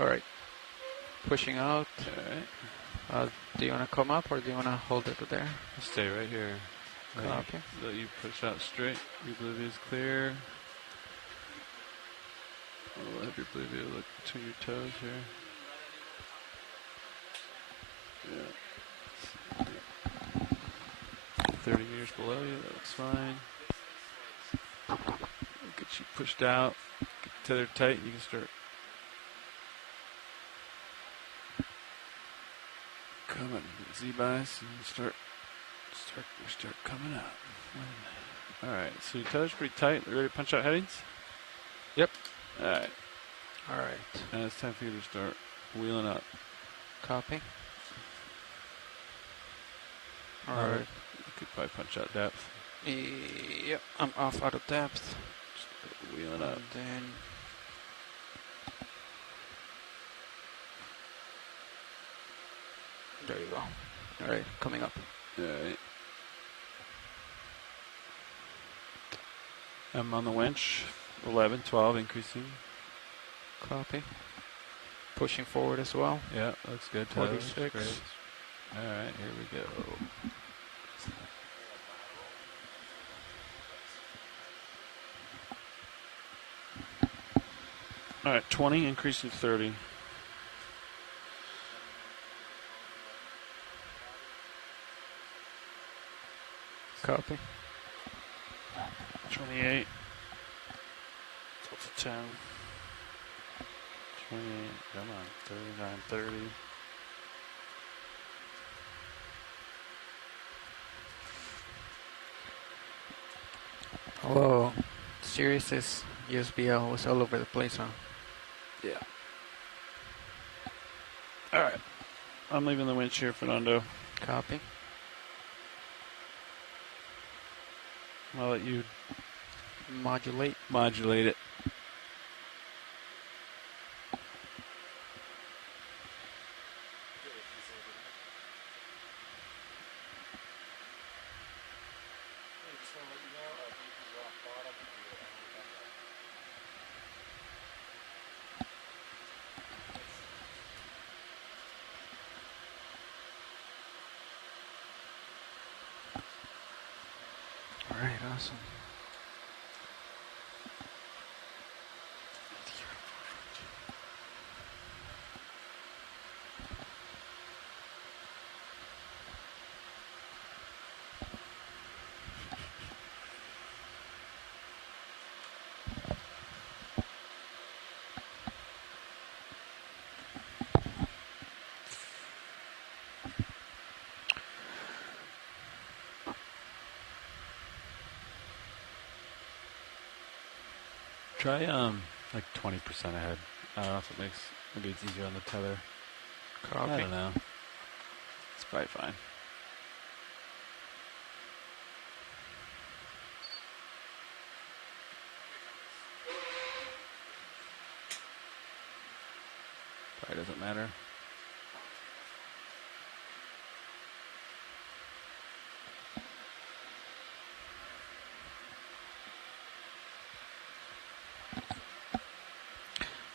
All right. Pushing out. All right. Do you want to come up or do you want to hold it there? Stay right here. Okay. So you push out straight. Your oblivion is clear. We'll have your oblivion look between your toes here. Yeah. 30 meters below you, that looks fine. We'll get you pushed out. Get tethered tight, you can start coming. Z-bias and start coming out. Alright, so your toes pretty tight. Ready to punch out headings? Yep. Alright. Alright. And it's time for you to start wheeling up. Copy. Alright. You could probably punch out depth. Yep, I'm off out of depth. Just wheeling up. And then there you go. Alright, coming up. Alright. I'm on the winch. 11, 12, increasing. Copy. Pushing forward as well. Yeah, looks good. 46. Great. Alright, here we go. Alright, 20, increasing to 30. Copy. 28. That's a 10. 28, come on. 39, 30. Whoa. Sirius's USBL was all over the place, huh? Yeah. Alright. I'm leaving the winch here, Fernando. Copy. I'll let you modulate it. All right, awesome. Try like 20% ahead. I don't know if it makes, maybe it's easier on the tether. Copy. I don't know. It's probably fine. Probably doesn't matter.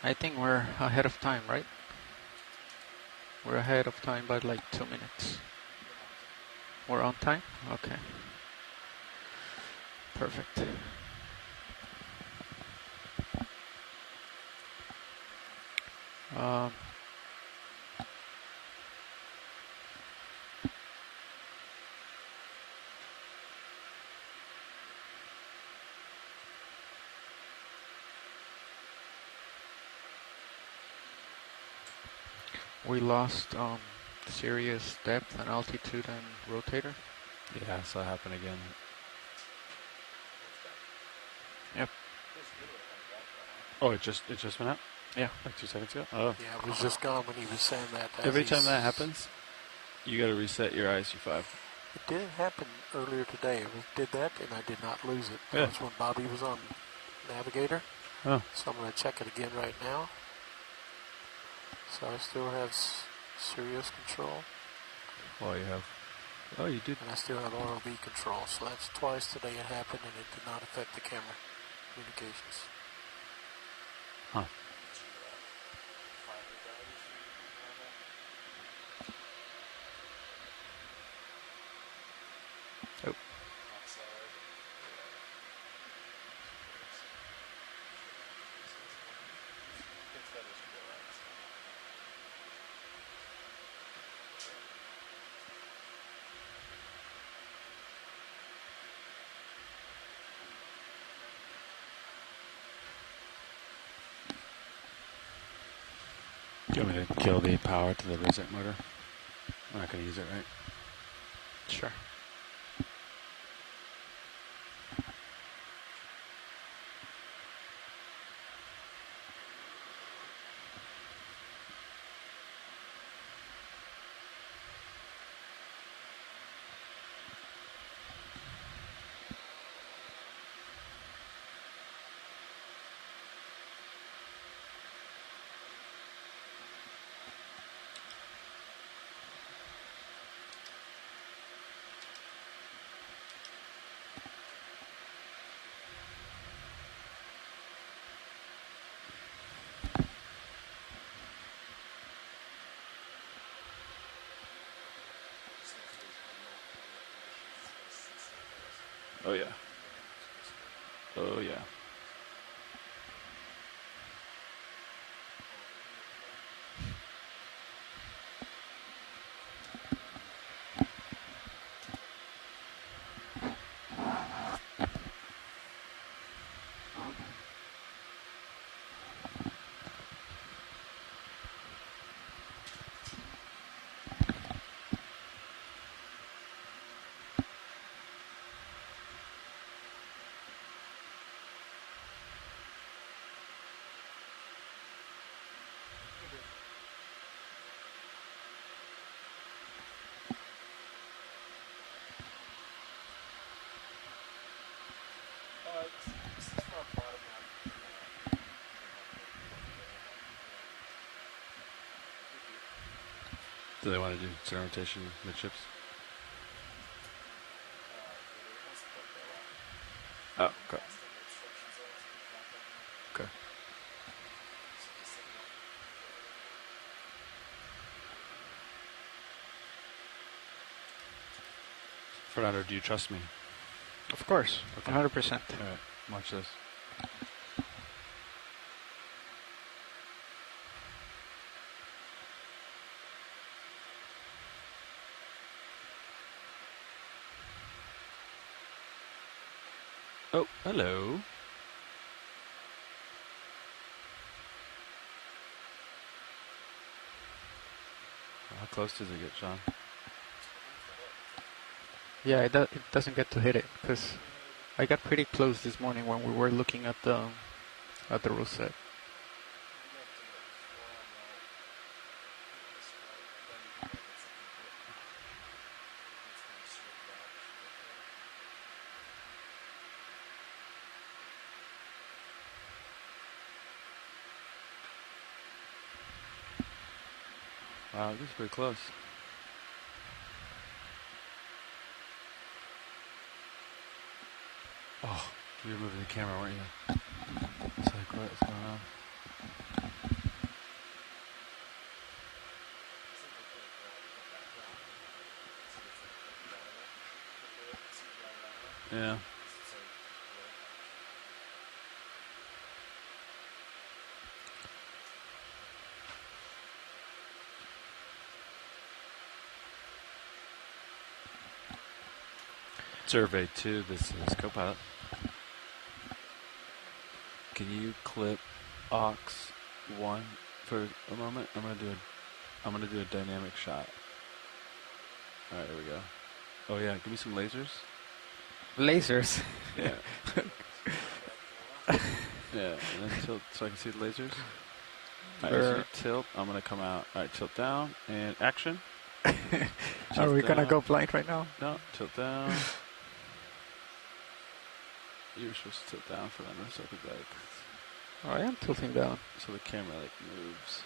I think we're ahead of time, right? We're ahead of time by like 2 minutes. We're on time? Okay. Perfect. We lost serious depth and altitude and rotator. Yeah, so that happened again. Yep. Oh, it just went out? Yeah. Like 2 seconds ago? Oh. Yeah, it was just gone when he was saying that. Every time that happens, you got to reset your ISU5. It didn't happen earlier today. It did that, and I did not lose it. Yeah. That was when Bobby was on Navigator. Oh. So I'm going to check it again right now. So I still have Sirius control. Oh, you have. Oh, you did. And I still have ROV control. So that's twice today it happened, and it did not affect the camera communications. Huh. Do you want me to kill the power to the reset motor? I'm not going to use it, right? Sure. Oh, yeah. Oh, yeah. Do they want to do center rotation midships? Oh, okay. Okay. Fernando, do you trust me? Of course, Okay. 100%. All right, watch this. Oh, hello. How close does it get, Sean? Yeah, it doesn't get to hit it because I got pretty close this morning when we were looking at the rosette. Wow, this is pretty close. Oh, you were moving the camera, weren't you? It's like, what's going on? Yeah. Survey 2, this is Copilot. Can you clip aux 1 for a moment? I'm gonna do a dynamic shot. Alright, here we go. Oh yeah, give me some lasers. Lasers? Yeah. Yeah, and then tilt so I can see the lasers. Alright, so tilt, I'm gonna come out. Alright, tilt down and action. Are we gonna go blind right now? No, tilt down. You're supposed to tilt down for them, so I could like. Oh, I am tilting down. So the camera like moves.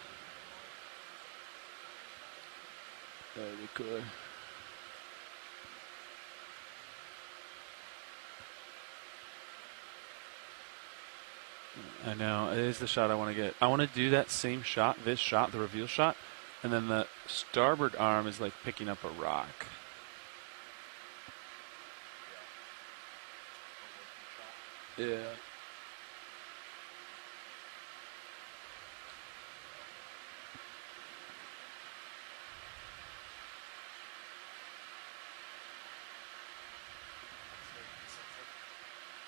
That'd be cool. I know, it is the shot I want to get. I want to do that same shot, this shot, the reveal shot, and then the starboard arm is like picking up a rock. Yeah.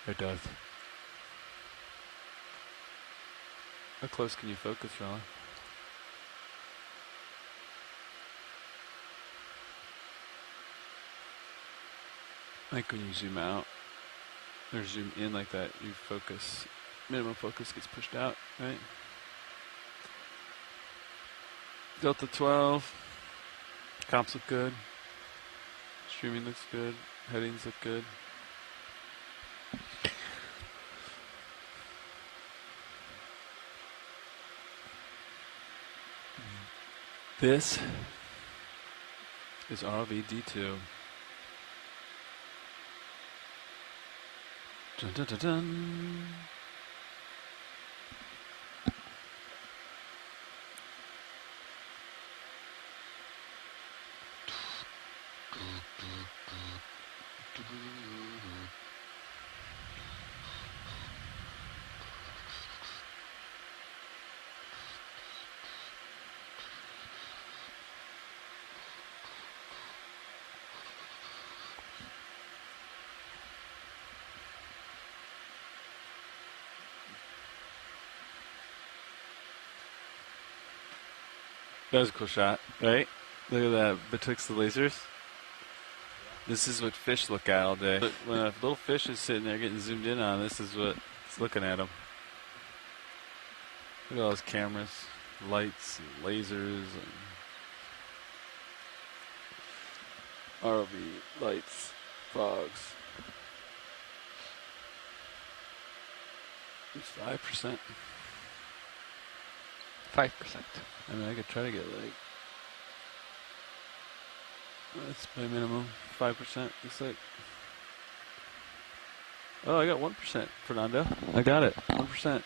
It does. How close can you focus, Ron? Like when you zoom out or zoom in like that, you focus, minimum focus gets pushed out, right? Delta 12, comps look good, streaming looks good, headings look good. This is ROV D2. Dun, dun, dun, dun. That was a cool shot, right? Look at that betwixt the lasers. This is what fish look at all day. When a little fish is sitting there getting zoomed in on, this is what it's looking at them. Look at all those cameras, lights, and lasers, and ROV lights, fogs. It's 5%. 5%. I mean, I could try to get like, that's my minimum, 5%. Looks like. Oh, I got 1%, Fernando. I got it, 1%.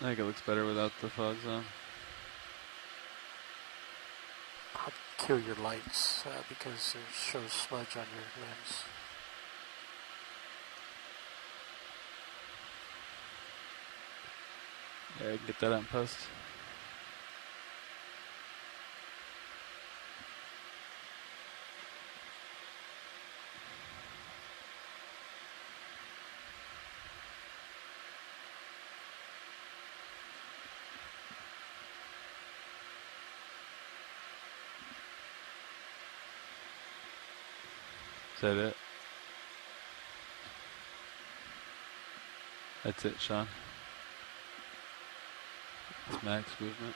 I think it looks better without the fogs on. I'd kill your lights because it shows smudge on your lens. Yeah, I can get that out in post. Is that it? That's it, Sean. It's max movement.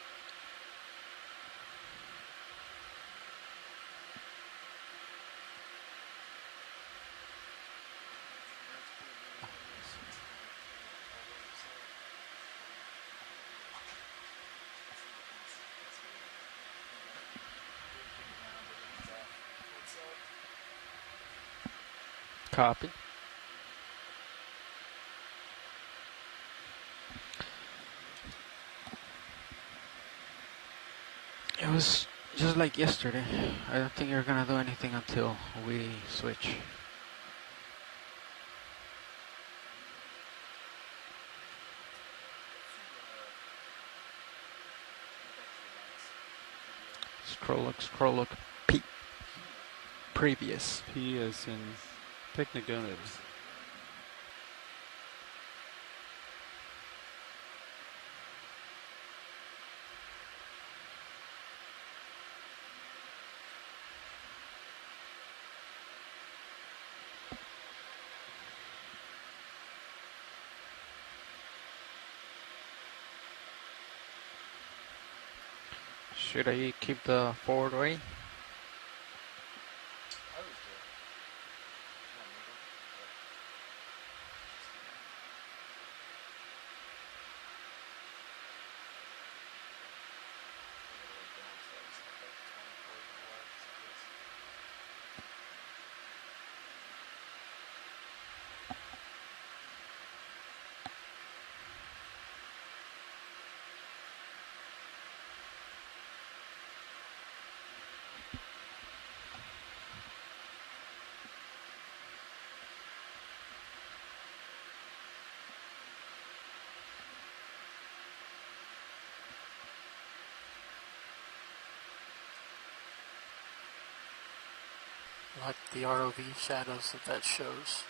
Copy. It was just like yesterday. I don't think you're gonna do anything until we switch. Scroll look. P. Previous. P as in Picnagonas. Should I keep the forward way? Like the ROV shadows that shows.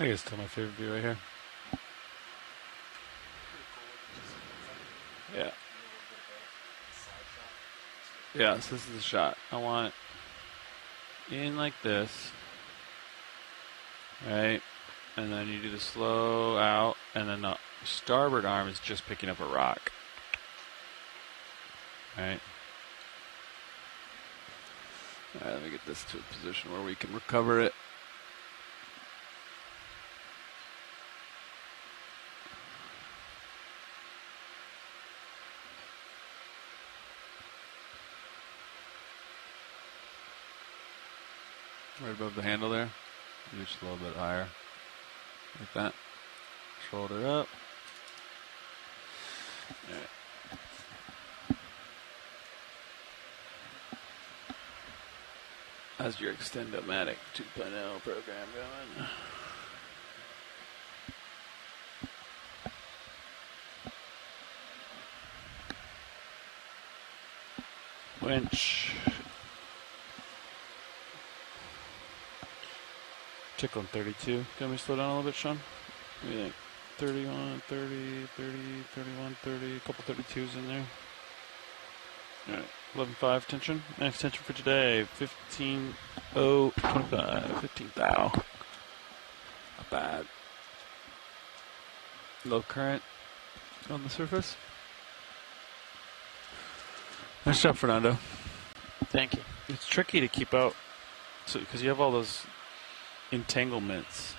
I guess still my favorite view right here. Yeah. Yeah, so this is the shot. I want it in like this. Right? And then you do the slow out, and then the starboard arm is just picking up a rock. Right? Alright, let me get this to a position where we can recover it. Right above the handle there. Maybe just a little bit higher. Like that. Shoulder up. All right. How's your Extend-O-Matic 2.0 program going? Winch. Tickle on 32. Can we slow down a little bit, Sean? What do you think? 31, 30, 30, 31, 30. A couple 32s in there. All right. 11.5 tension. Max tension for today. 15.025. 15 thou. Not bad. Low current on the surface. Nice job, Fernando. Thank you. It's tricky to keep out, so because you have all those entanglements.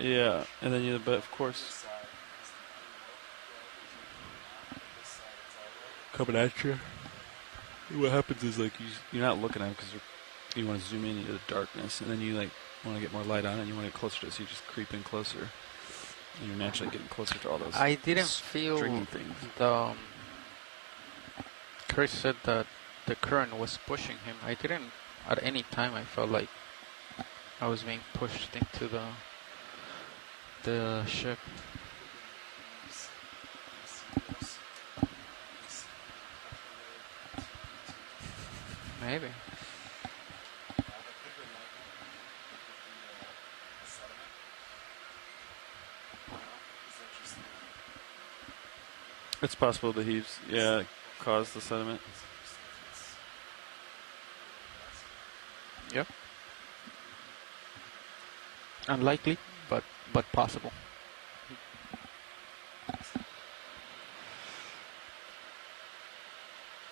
Yeah, and then but of course, coming at you. What happens is like you're not looking at them because you want to zoom in into the darkness, and then you like want to get more light on it, and you want to get closer to it, so you just creep in closer. And you're naturally getting closer to all those. I didn't feel stringy things. Chris said that the current was pushing him. I didn't. At any time, I felt like I was being pushed into the ship. Maybe. It's possible that he's caused the sediment. Yep. Unlikely, but possible.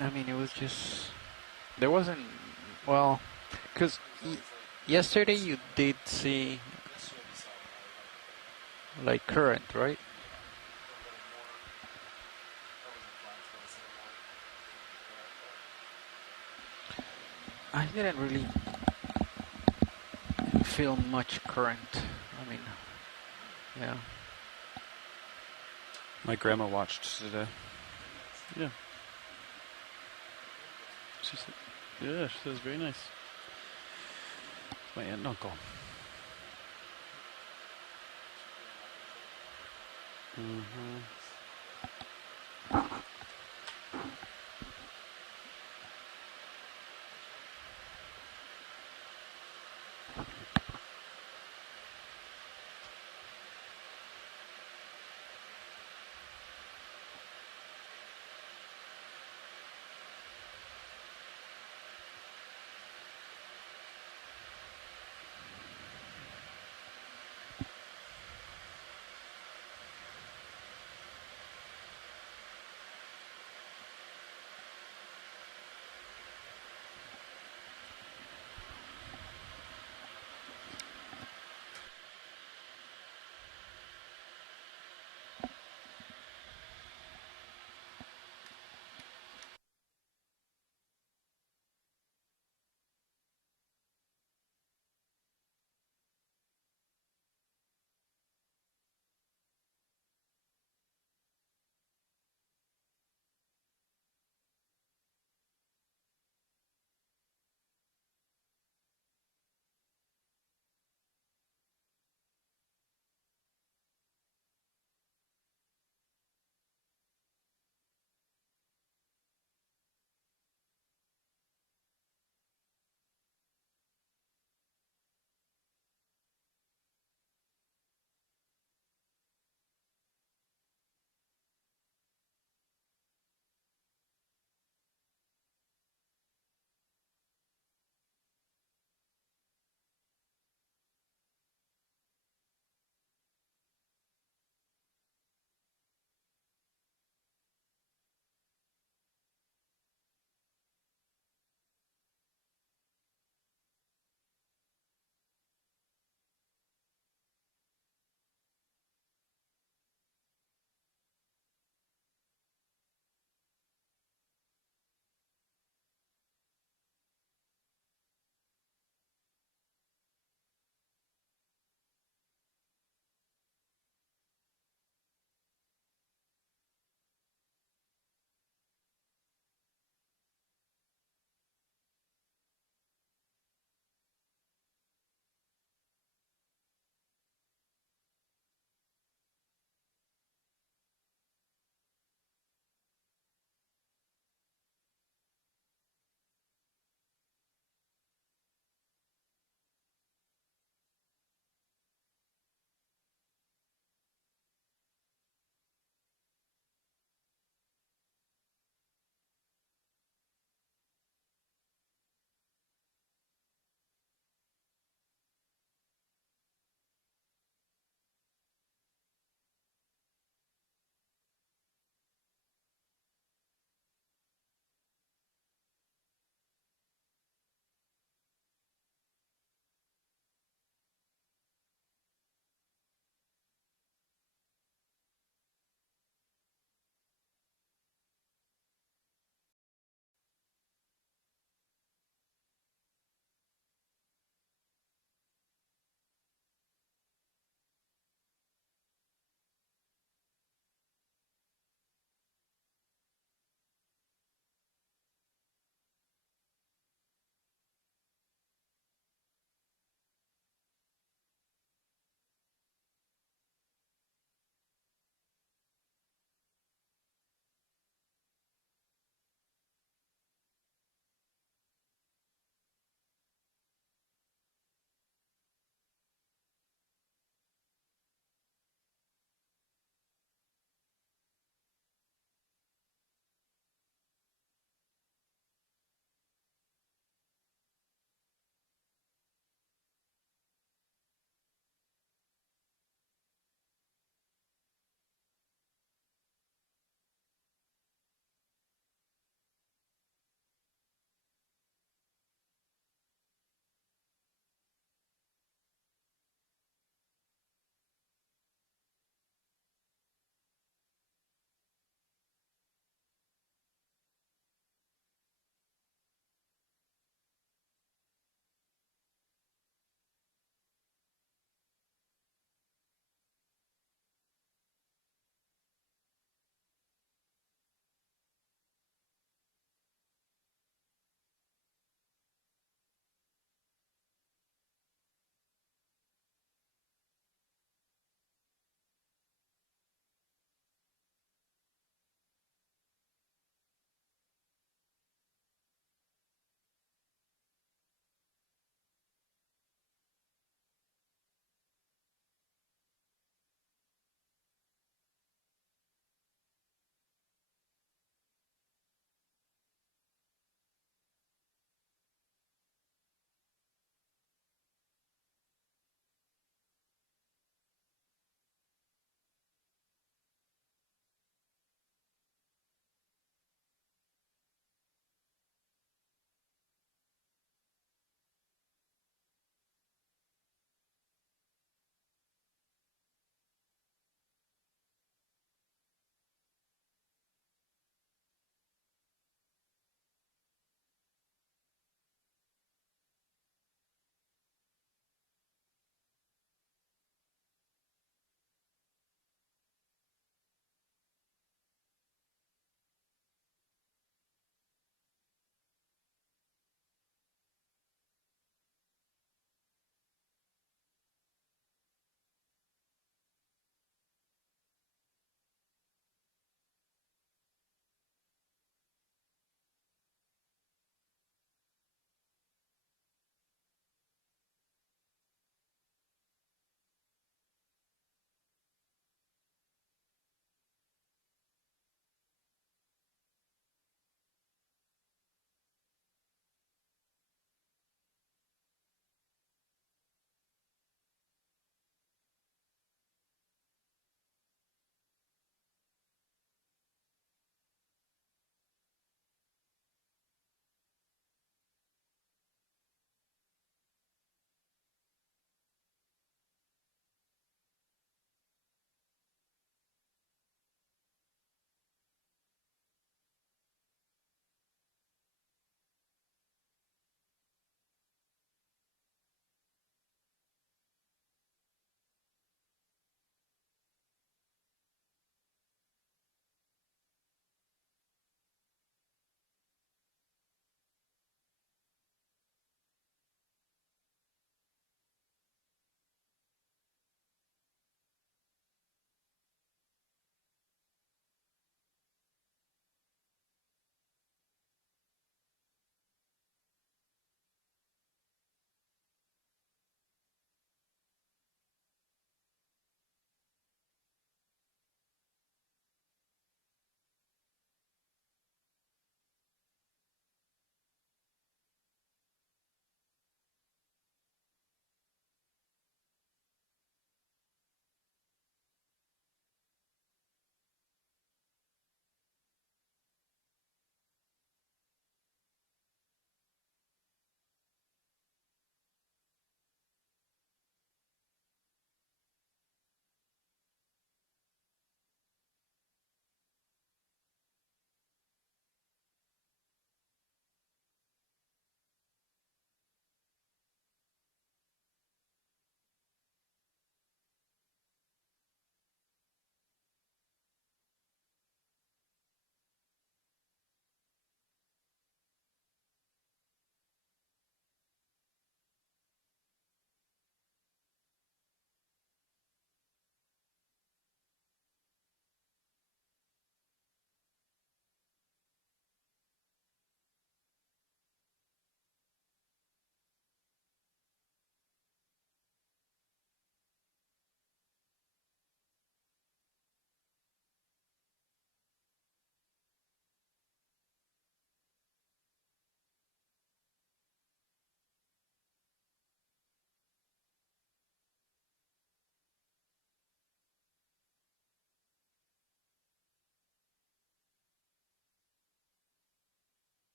I mean, it was just there wasn't because yesterday you did see like current, right? I didn't really feel much current. I mean, yeah. My grandma watched today. Yeah. She said, yeah, she says very nice. My aunt and uncle. Mm-hmm.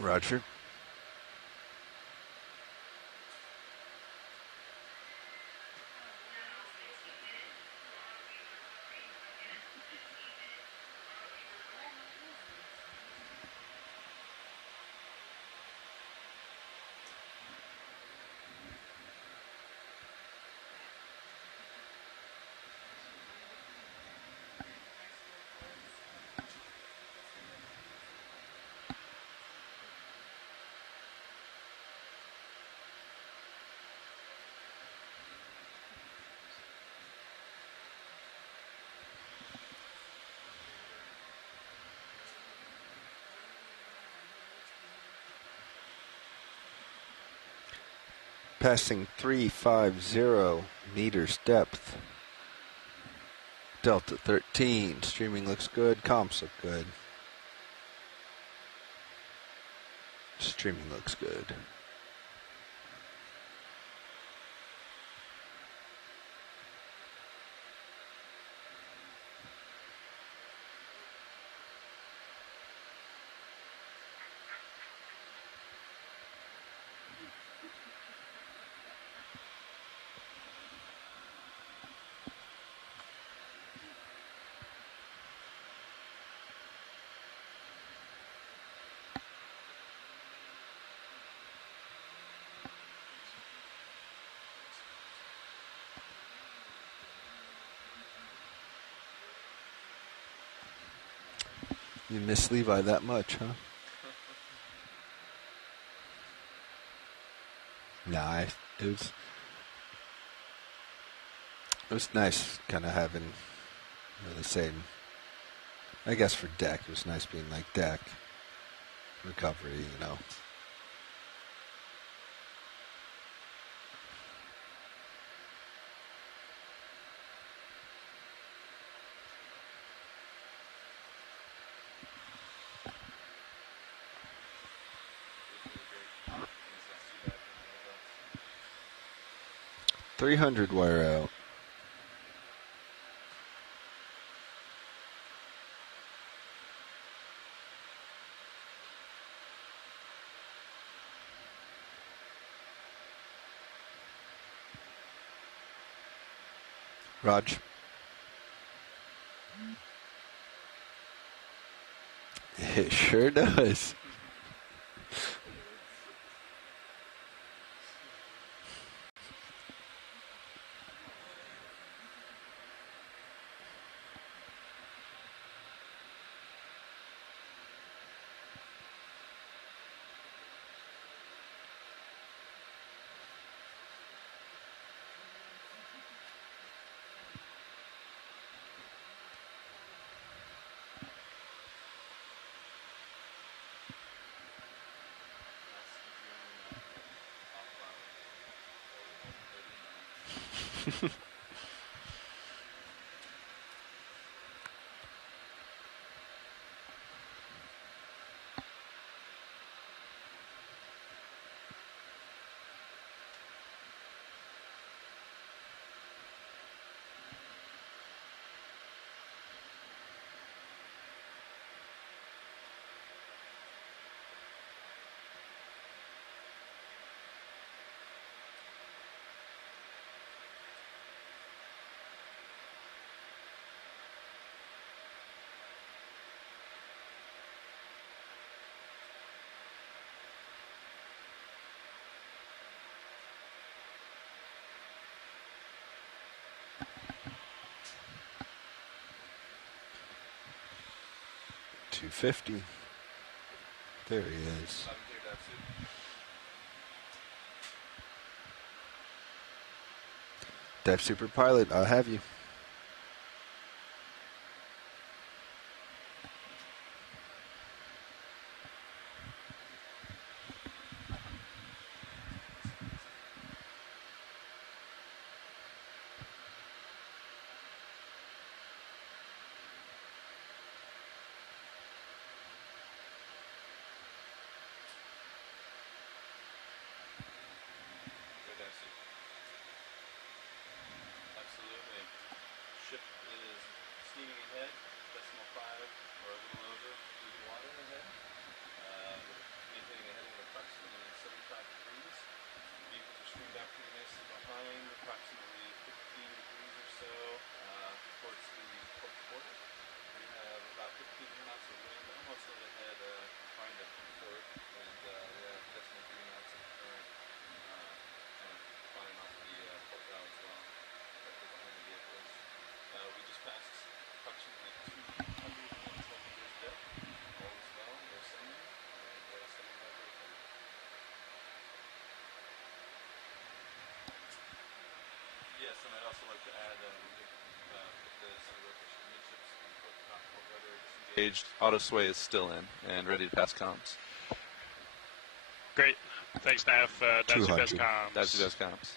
Roger. Passing 350 meters depth. Delta 13. Streaming looks good. Comps look good. Streaming looks good. You miss Levi that much, huh? Nah, it was nice kind of having, the same, I guess for deck, it was nice being like deck, recovery, 300 wire out. Raj. It sure does. $250. There he is. Dive Super Pilot, I'll have you. Engaged, auto sway is still in and ready to pass comms. Great. Thanks, Nav. That's your best comms. That's your best comms.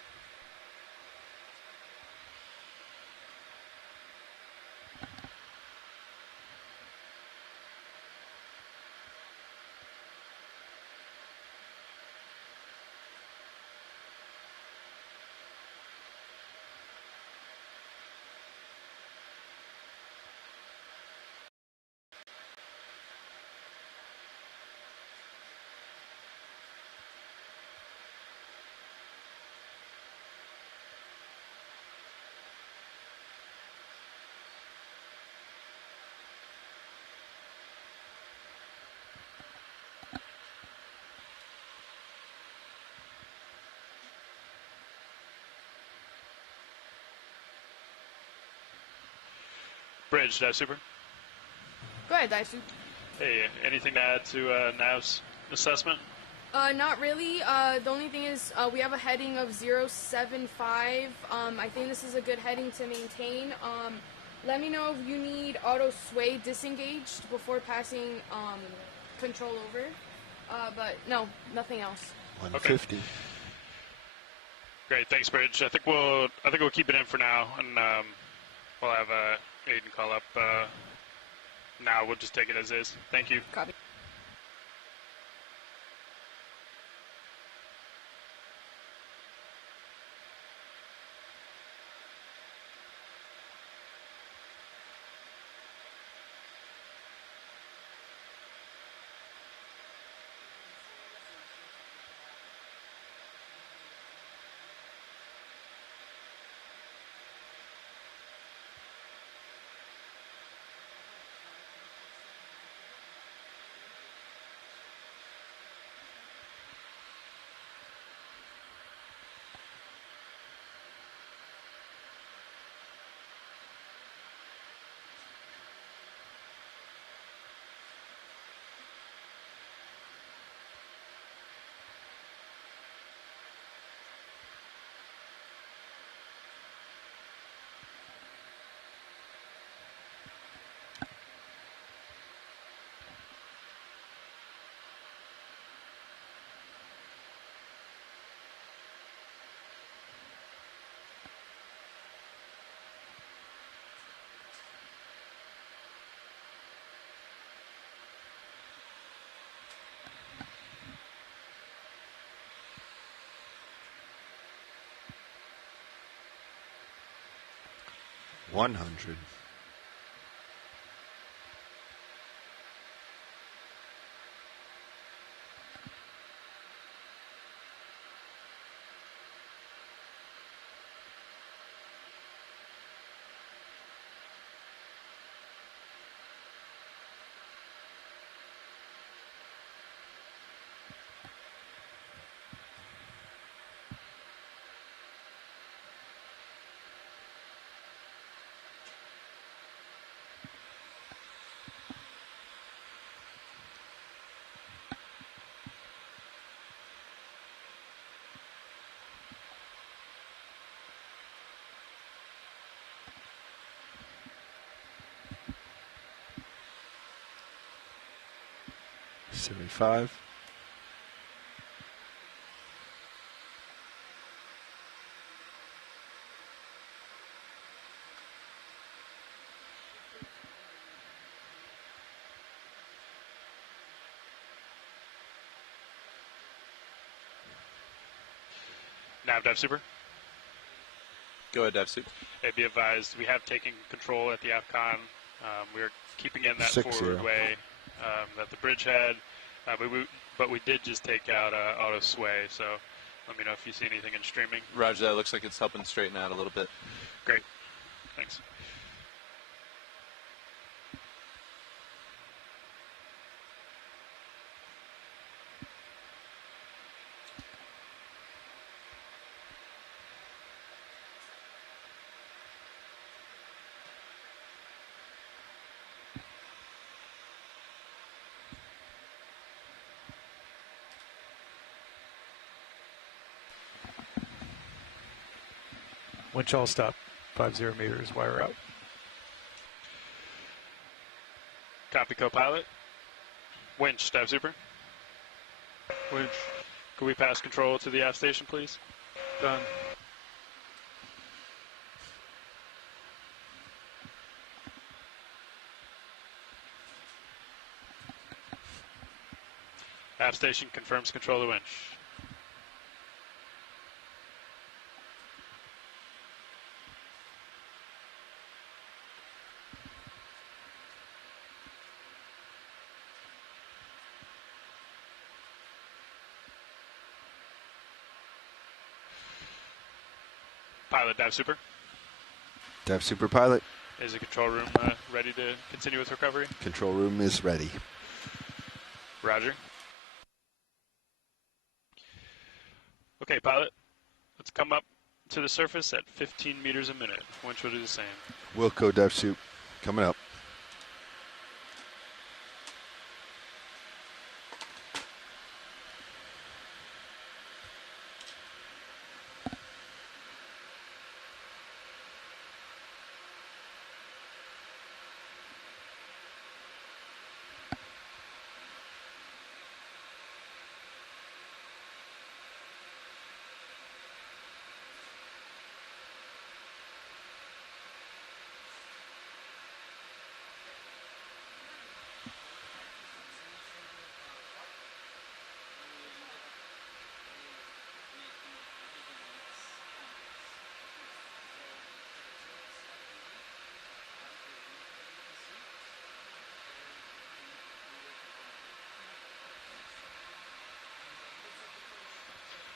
Bridge, Dive Super. Go ahead, Dive Super. Hey, anything to add to Nav's assessment? Not really. The only thing is we have a heading of 075. I think this is a good heading to maintain. Let me know if you need auto sway disengaged before passing control over. But no, nothing else. 150. Okay. Great, thanks, Bridge. I think we'll keep it in for now, and we'll have Aiden call up. Now we'll just take it as is. Thank you. Copy. $100. $75. Nav Dive Super. Go ahead, Dive Super. Hey, be advised, we have taken control at the AFCON. We're keeping in that 6-0. forward way that the bridge had, but we did just take out auto sway, so let me know if you see anything in streaming. Roger, that looks like it's helping straighten out a little bit. Great. Thanks. Winch all stop. 50 meters, wire out. Copy, co-pilot. Winch, dive super. Winch. Could we pass control to the aft station, please? Done. Aft station confirms control of the winch. Pilot, dive super. Dive super pilot. Is the control room ready to continue with recovery? Control room is ready. Roger. Okay, pilot. Let's come up to the surface at 15 meters a minute. Winch will do the same. Wilco dive suit coming up.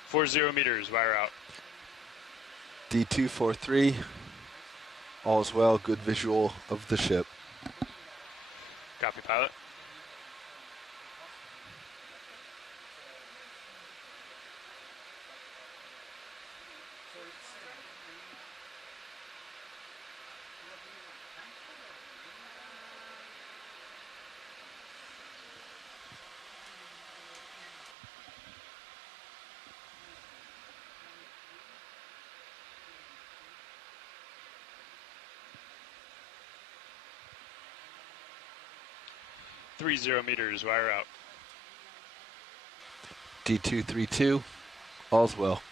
For 0 meters, wire out. D243. All's well, good visual of the ship. Copy, pilot. Three 0 meters, wire out. D232. All's well.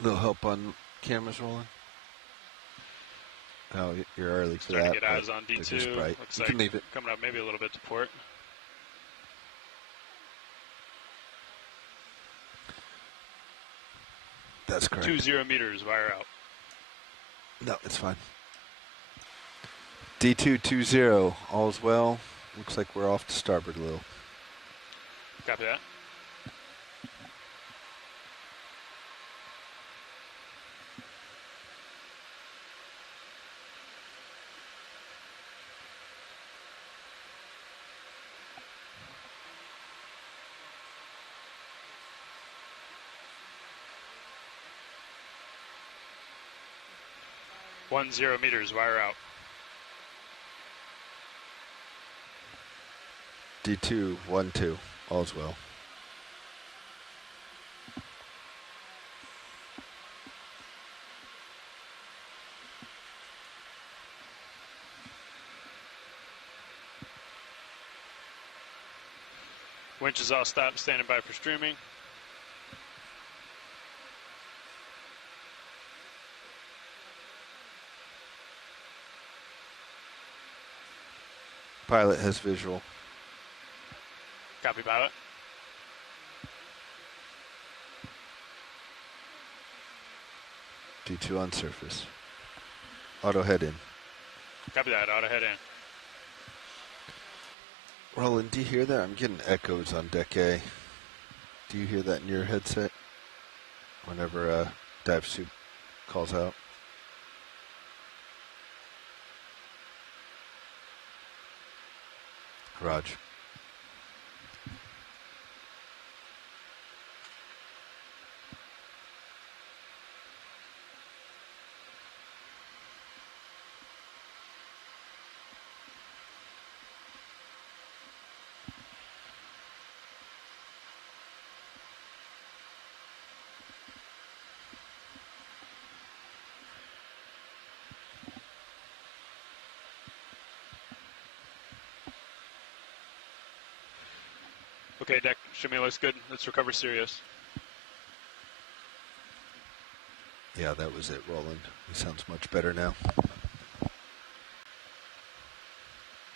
Little help on cameras rolling. Oh, you're early for Starting that. to get eyes on D2. Looks like can leave it. Coming up maybe a little bit to port. That's correct. 20 meters, wire out. No, it's fine. D220, all's well. Looks like we're off to starboard a little. Copy that. One 0 meters, wire out. D212, all's well. Winch is all stopped, standing by for streaming. Pilot has visual. Copy, pilot. D2 on surface. Auto head in. Copy that, auto head in. Roland, do you hear that? I'm getting echoes on deck A. Do you hear that in your headset? Whenever dive suit calls out. Raj. Okay, deck. Shimmy looks good. Let's recover Sirius. Yeah, that was it, Roland. He sounds much better now.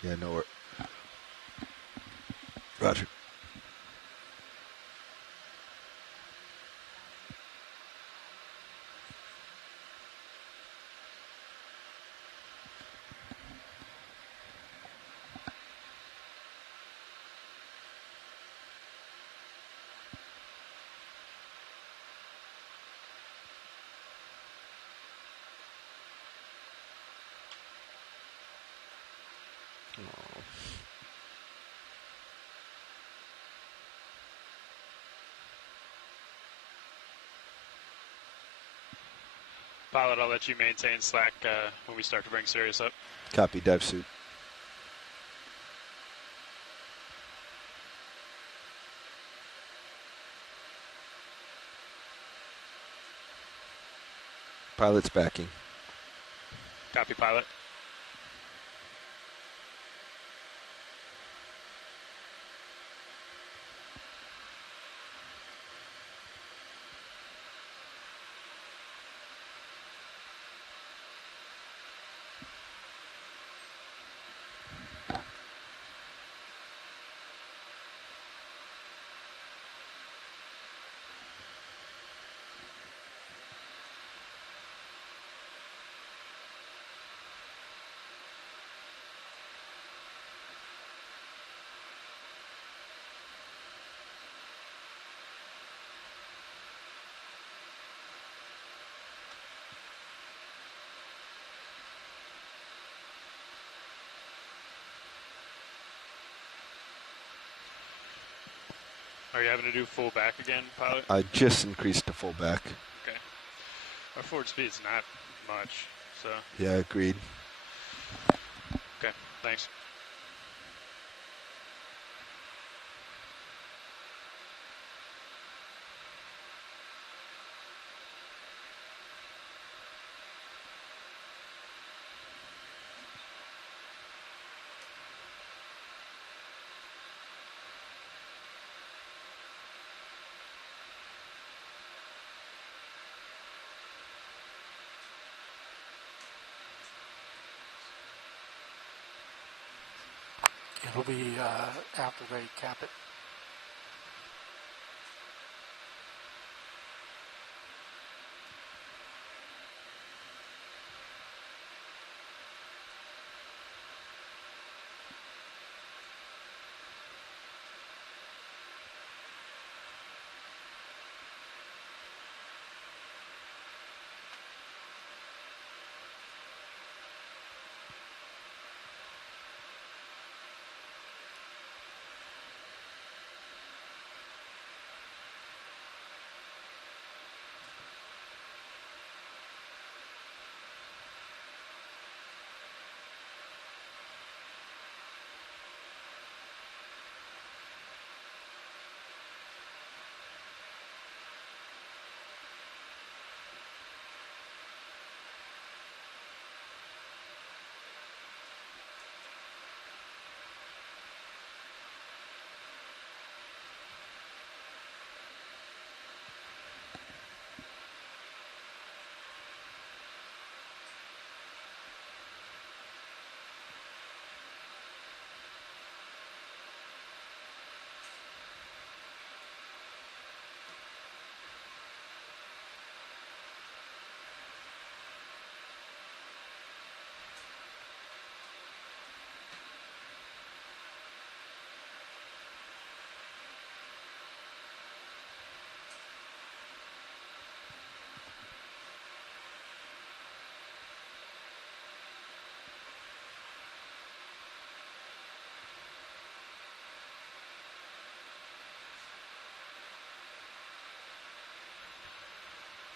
Yeah, no, Roger. Pilot, I'll let you maintain slack when we start to bring Sirius up. Copy, dive suit. Pilot's backing. Copy, pilot. Are you having to do full back again, pilot? I just increased to full back. Okay. Our forward speed's not much, so. Yeah, agreed. Okay, thanks. It'll be after they cap it.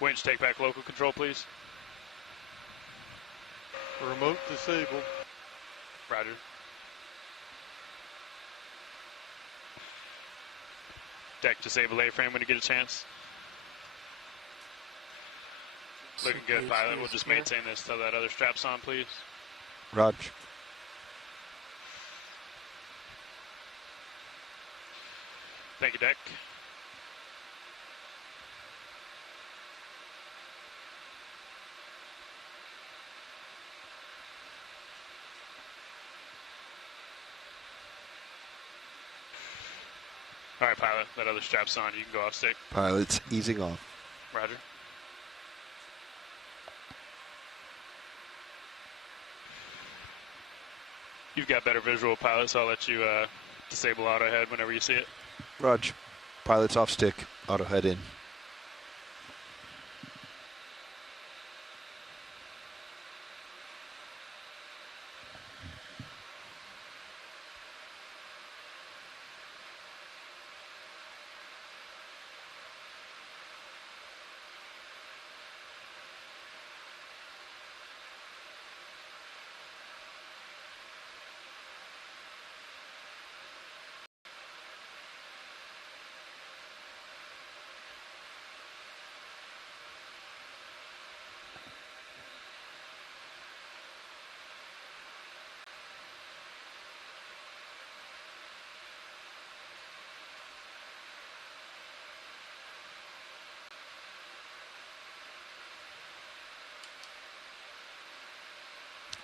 Winch, take back local control, please. Remote disabled. Roger. Deck disable A-frame when you get a chance. Looking good, pilot. We'll just maintain this till that other strap's on, please. Raj. Thank you, Deck. All right, pilot, that other strap's on. You can go off stick. Pilot's easing off. Roger. You've got better visual, pilot, so I'll let you disable auto head whenever you see it. Roger. Pilot's off stick. Auto head in.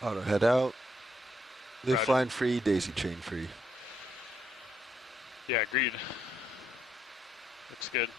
Auto head out. Lift line free, daisy chain free. Yeah, agreed. Looks good.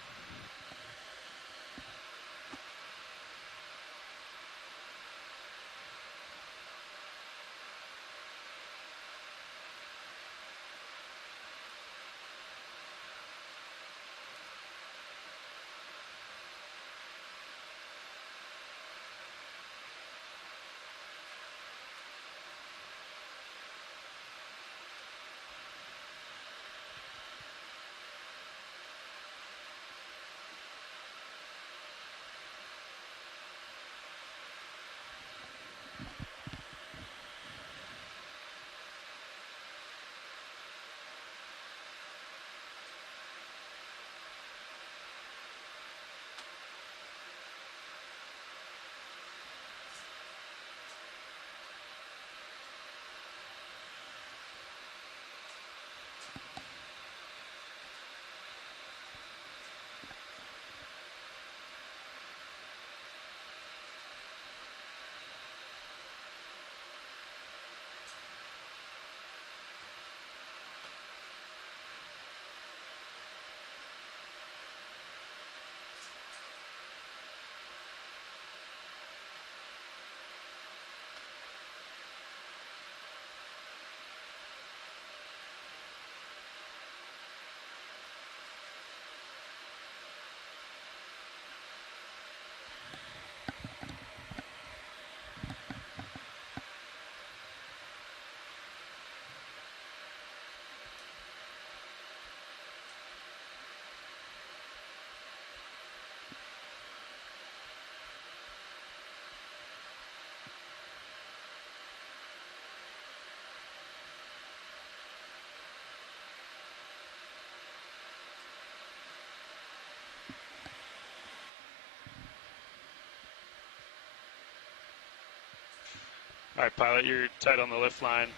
All right, pilot, you're tight on the lift line.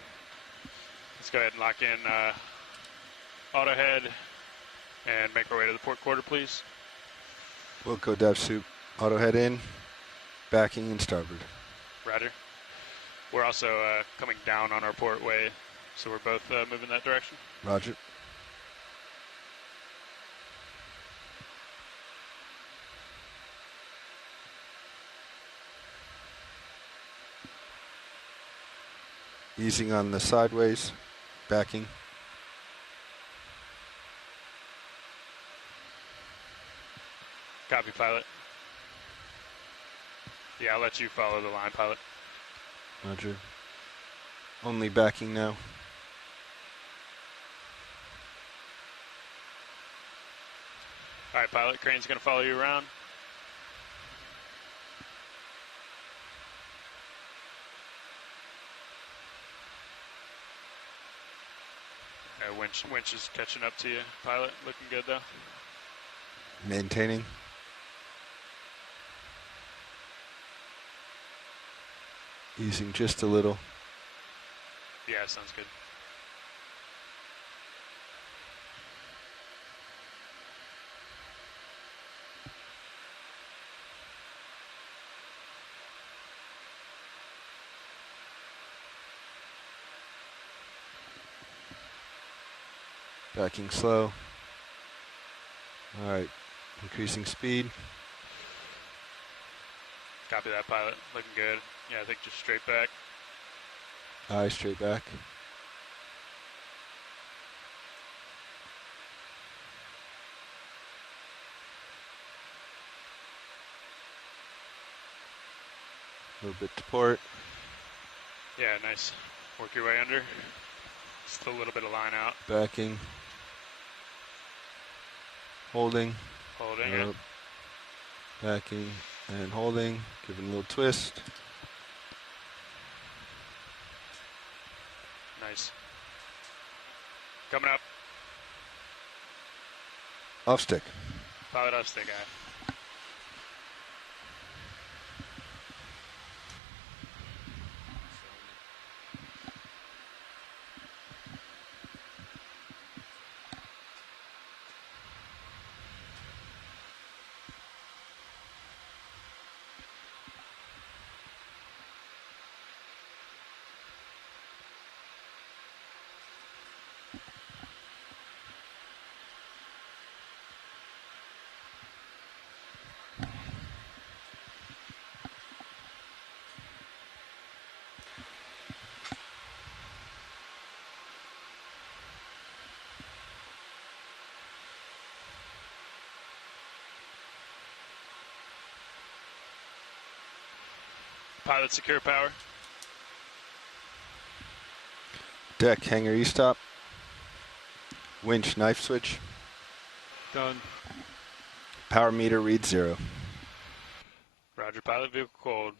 Let's go ahead and lock in auto head and make our way to the port quarter, please. Wilco dive suit. Auto head in. Backing and starboard. Roger. We're also coming down on our port way, so we're both moving that direction. Roger. Easing on the sideways, backing. Copy, pilot. Yeah, I'll let you follow the line, pilot. Roger. Only backing now. All right, pilot, crane's going to follow you around. Winch is catching up to you, pilot. Looking good, though. Maintaining. Easing just a little. Yeah, sounds good. Backing slow. All right, increasing speed. Copy that, pilot. Looking good. Yeah, I think just straight back. Aye, straight back. A little bit to port. Yeah, nice. Work your way under. Just a little bit of line out. Backing. Holding. Holding it. Up. Backing and holding. Giving a little twist. Nice. Coming up. Off stick. Pilot off stick, guy. Pilot secure power. Deck, hangar E-stop. Winch, knife switch. Done. Power meter reads 0. Roger, pilot vehicle cold.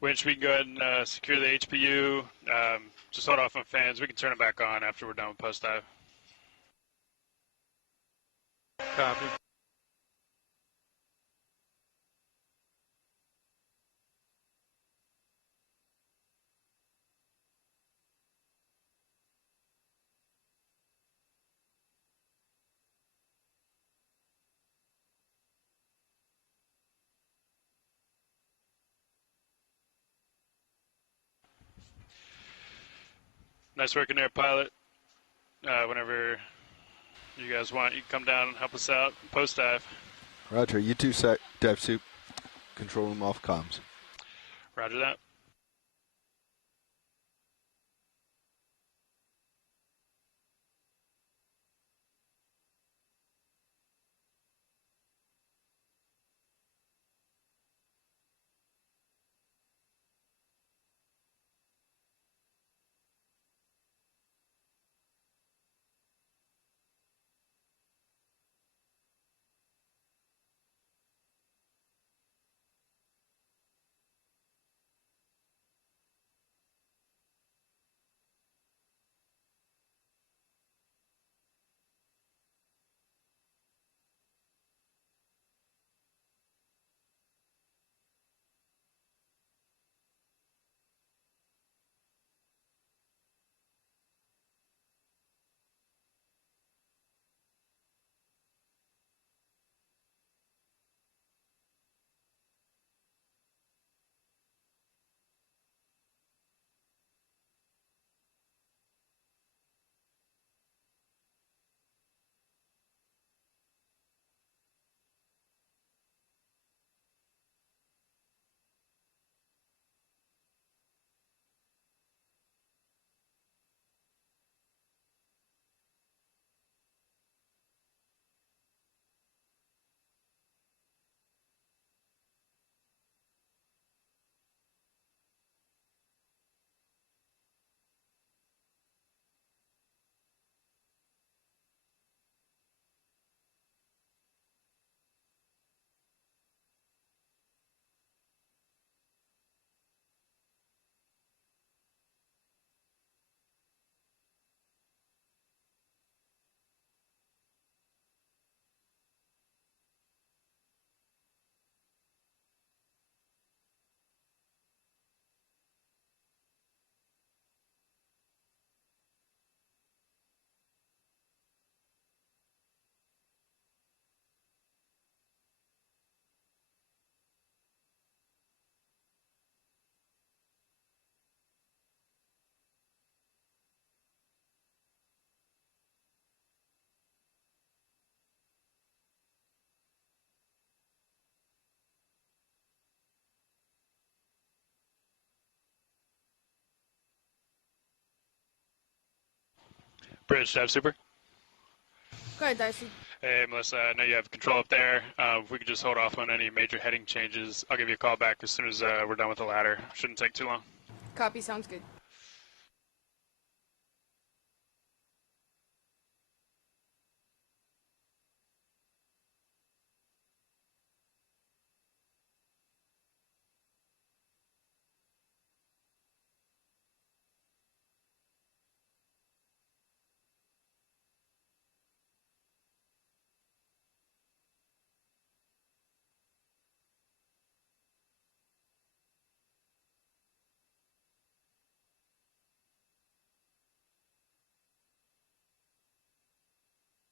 Winch, we can go ahead and secure the HPU. Just hold off on fans. We can turn it back on after we're done with post dive. Copy. Nice work in there, pilot. Whenever you guys want, you can come down and help us out. Post dive. Roger, U2 dive soup. Control room off comms. Roger that. Bridge, dive super. Go ahead, Dicey. Hey, Melissa, I know you have control up there. If we could just hold off on any major heading changes, I'll give you a call back as soon as we're done with the ladder. Shouldn't take too long. Copy, sounds good.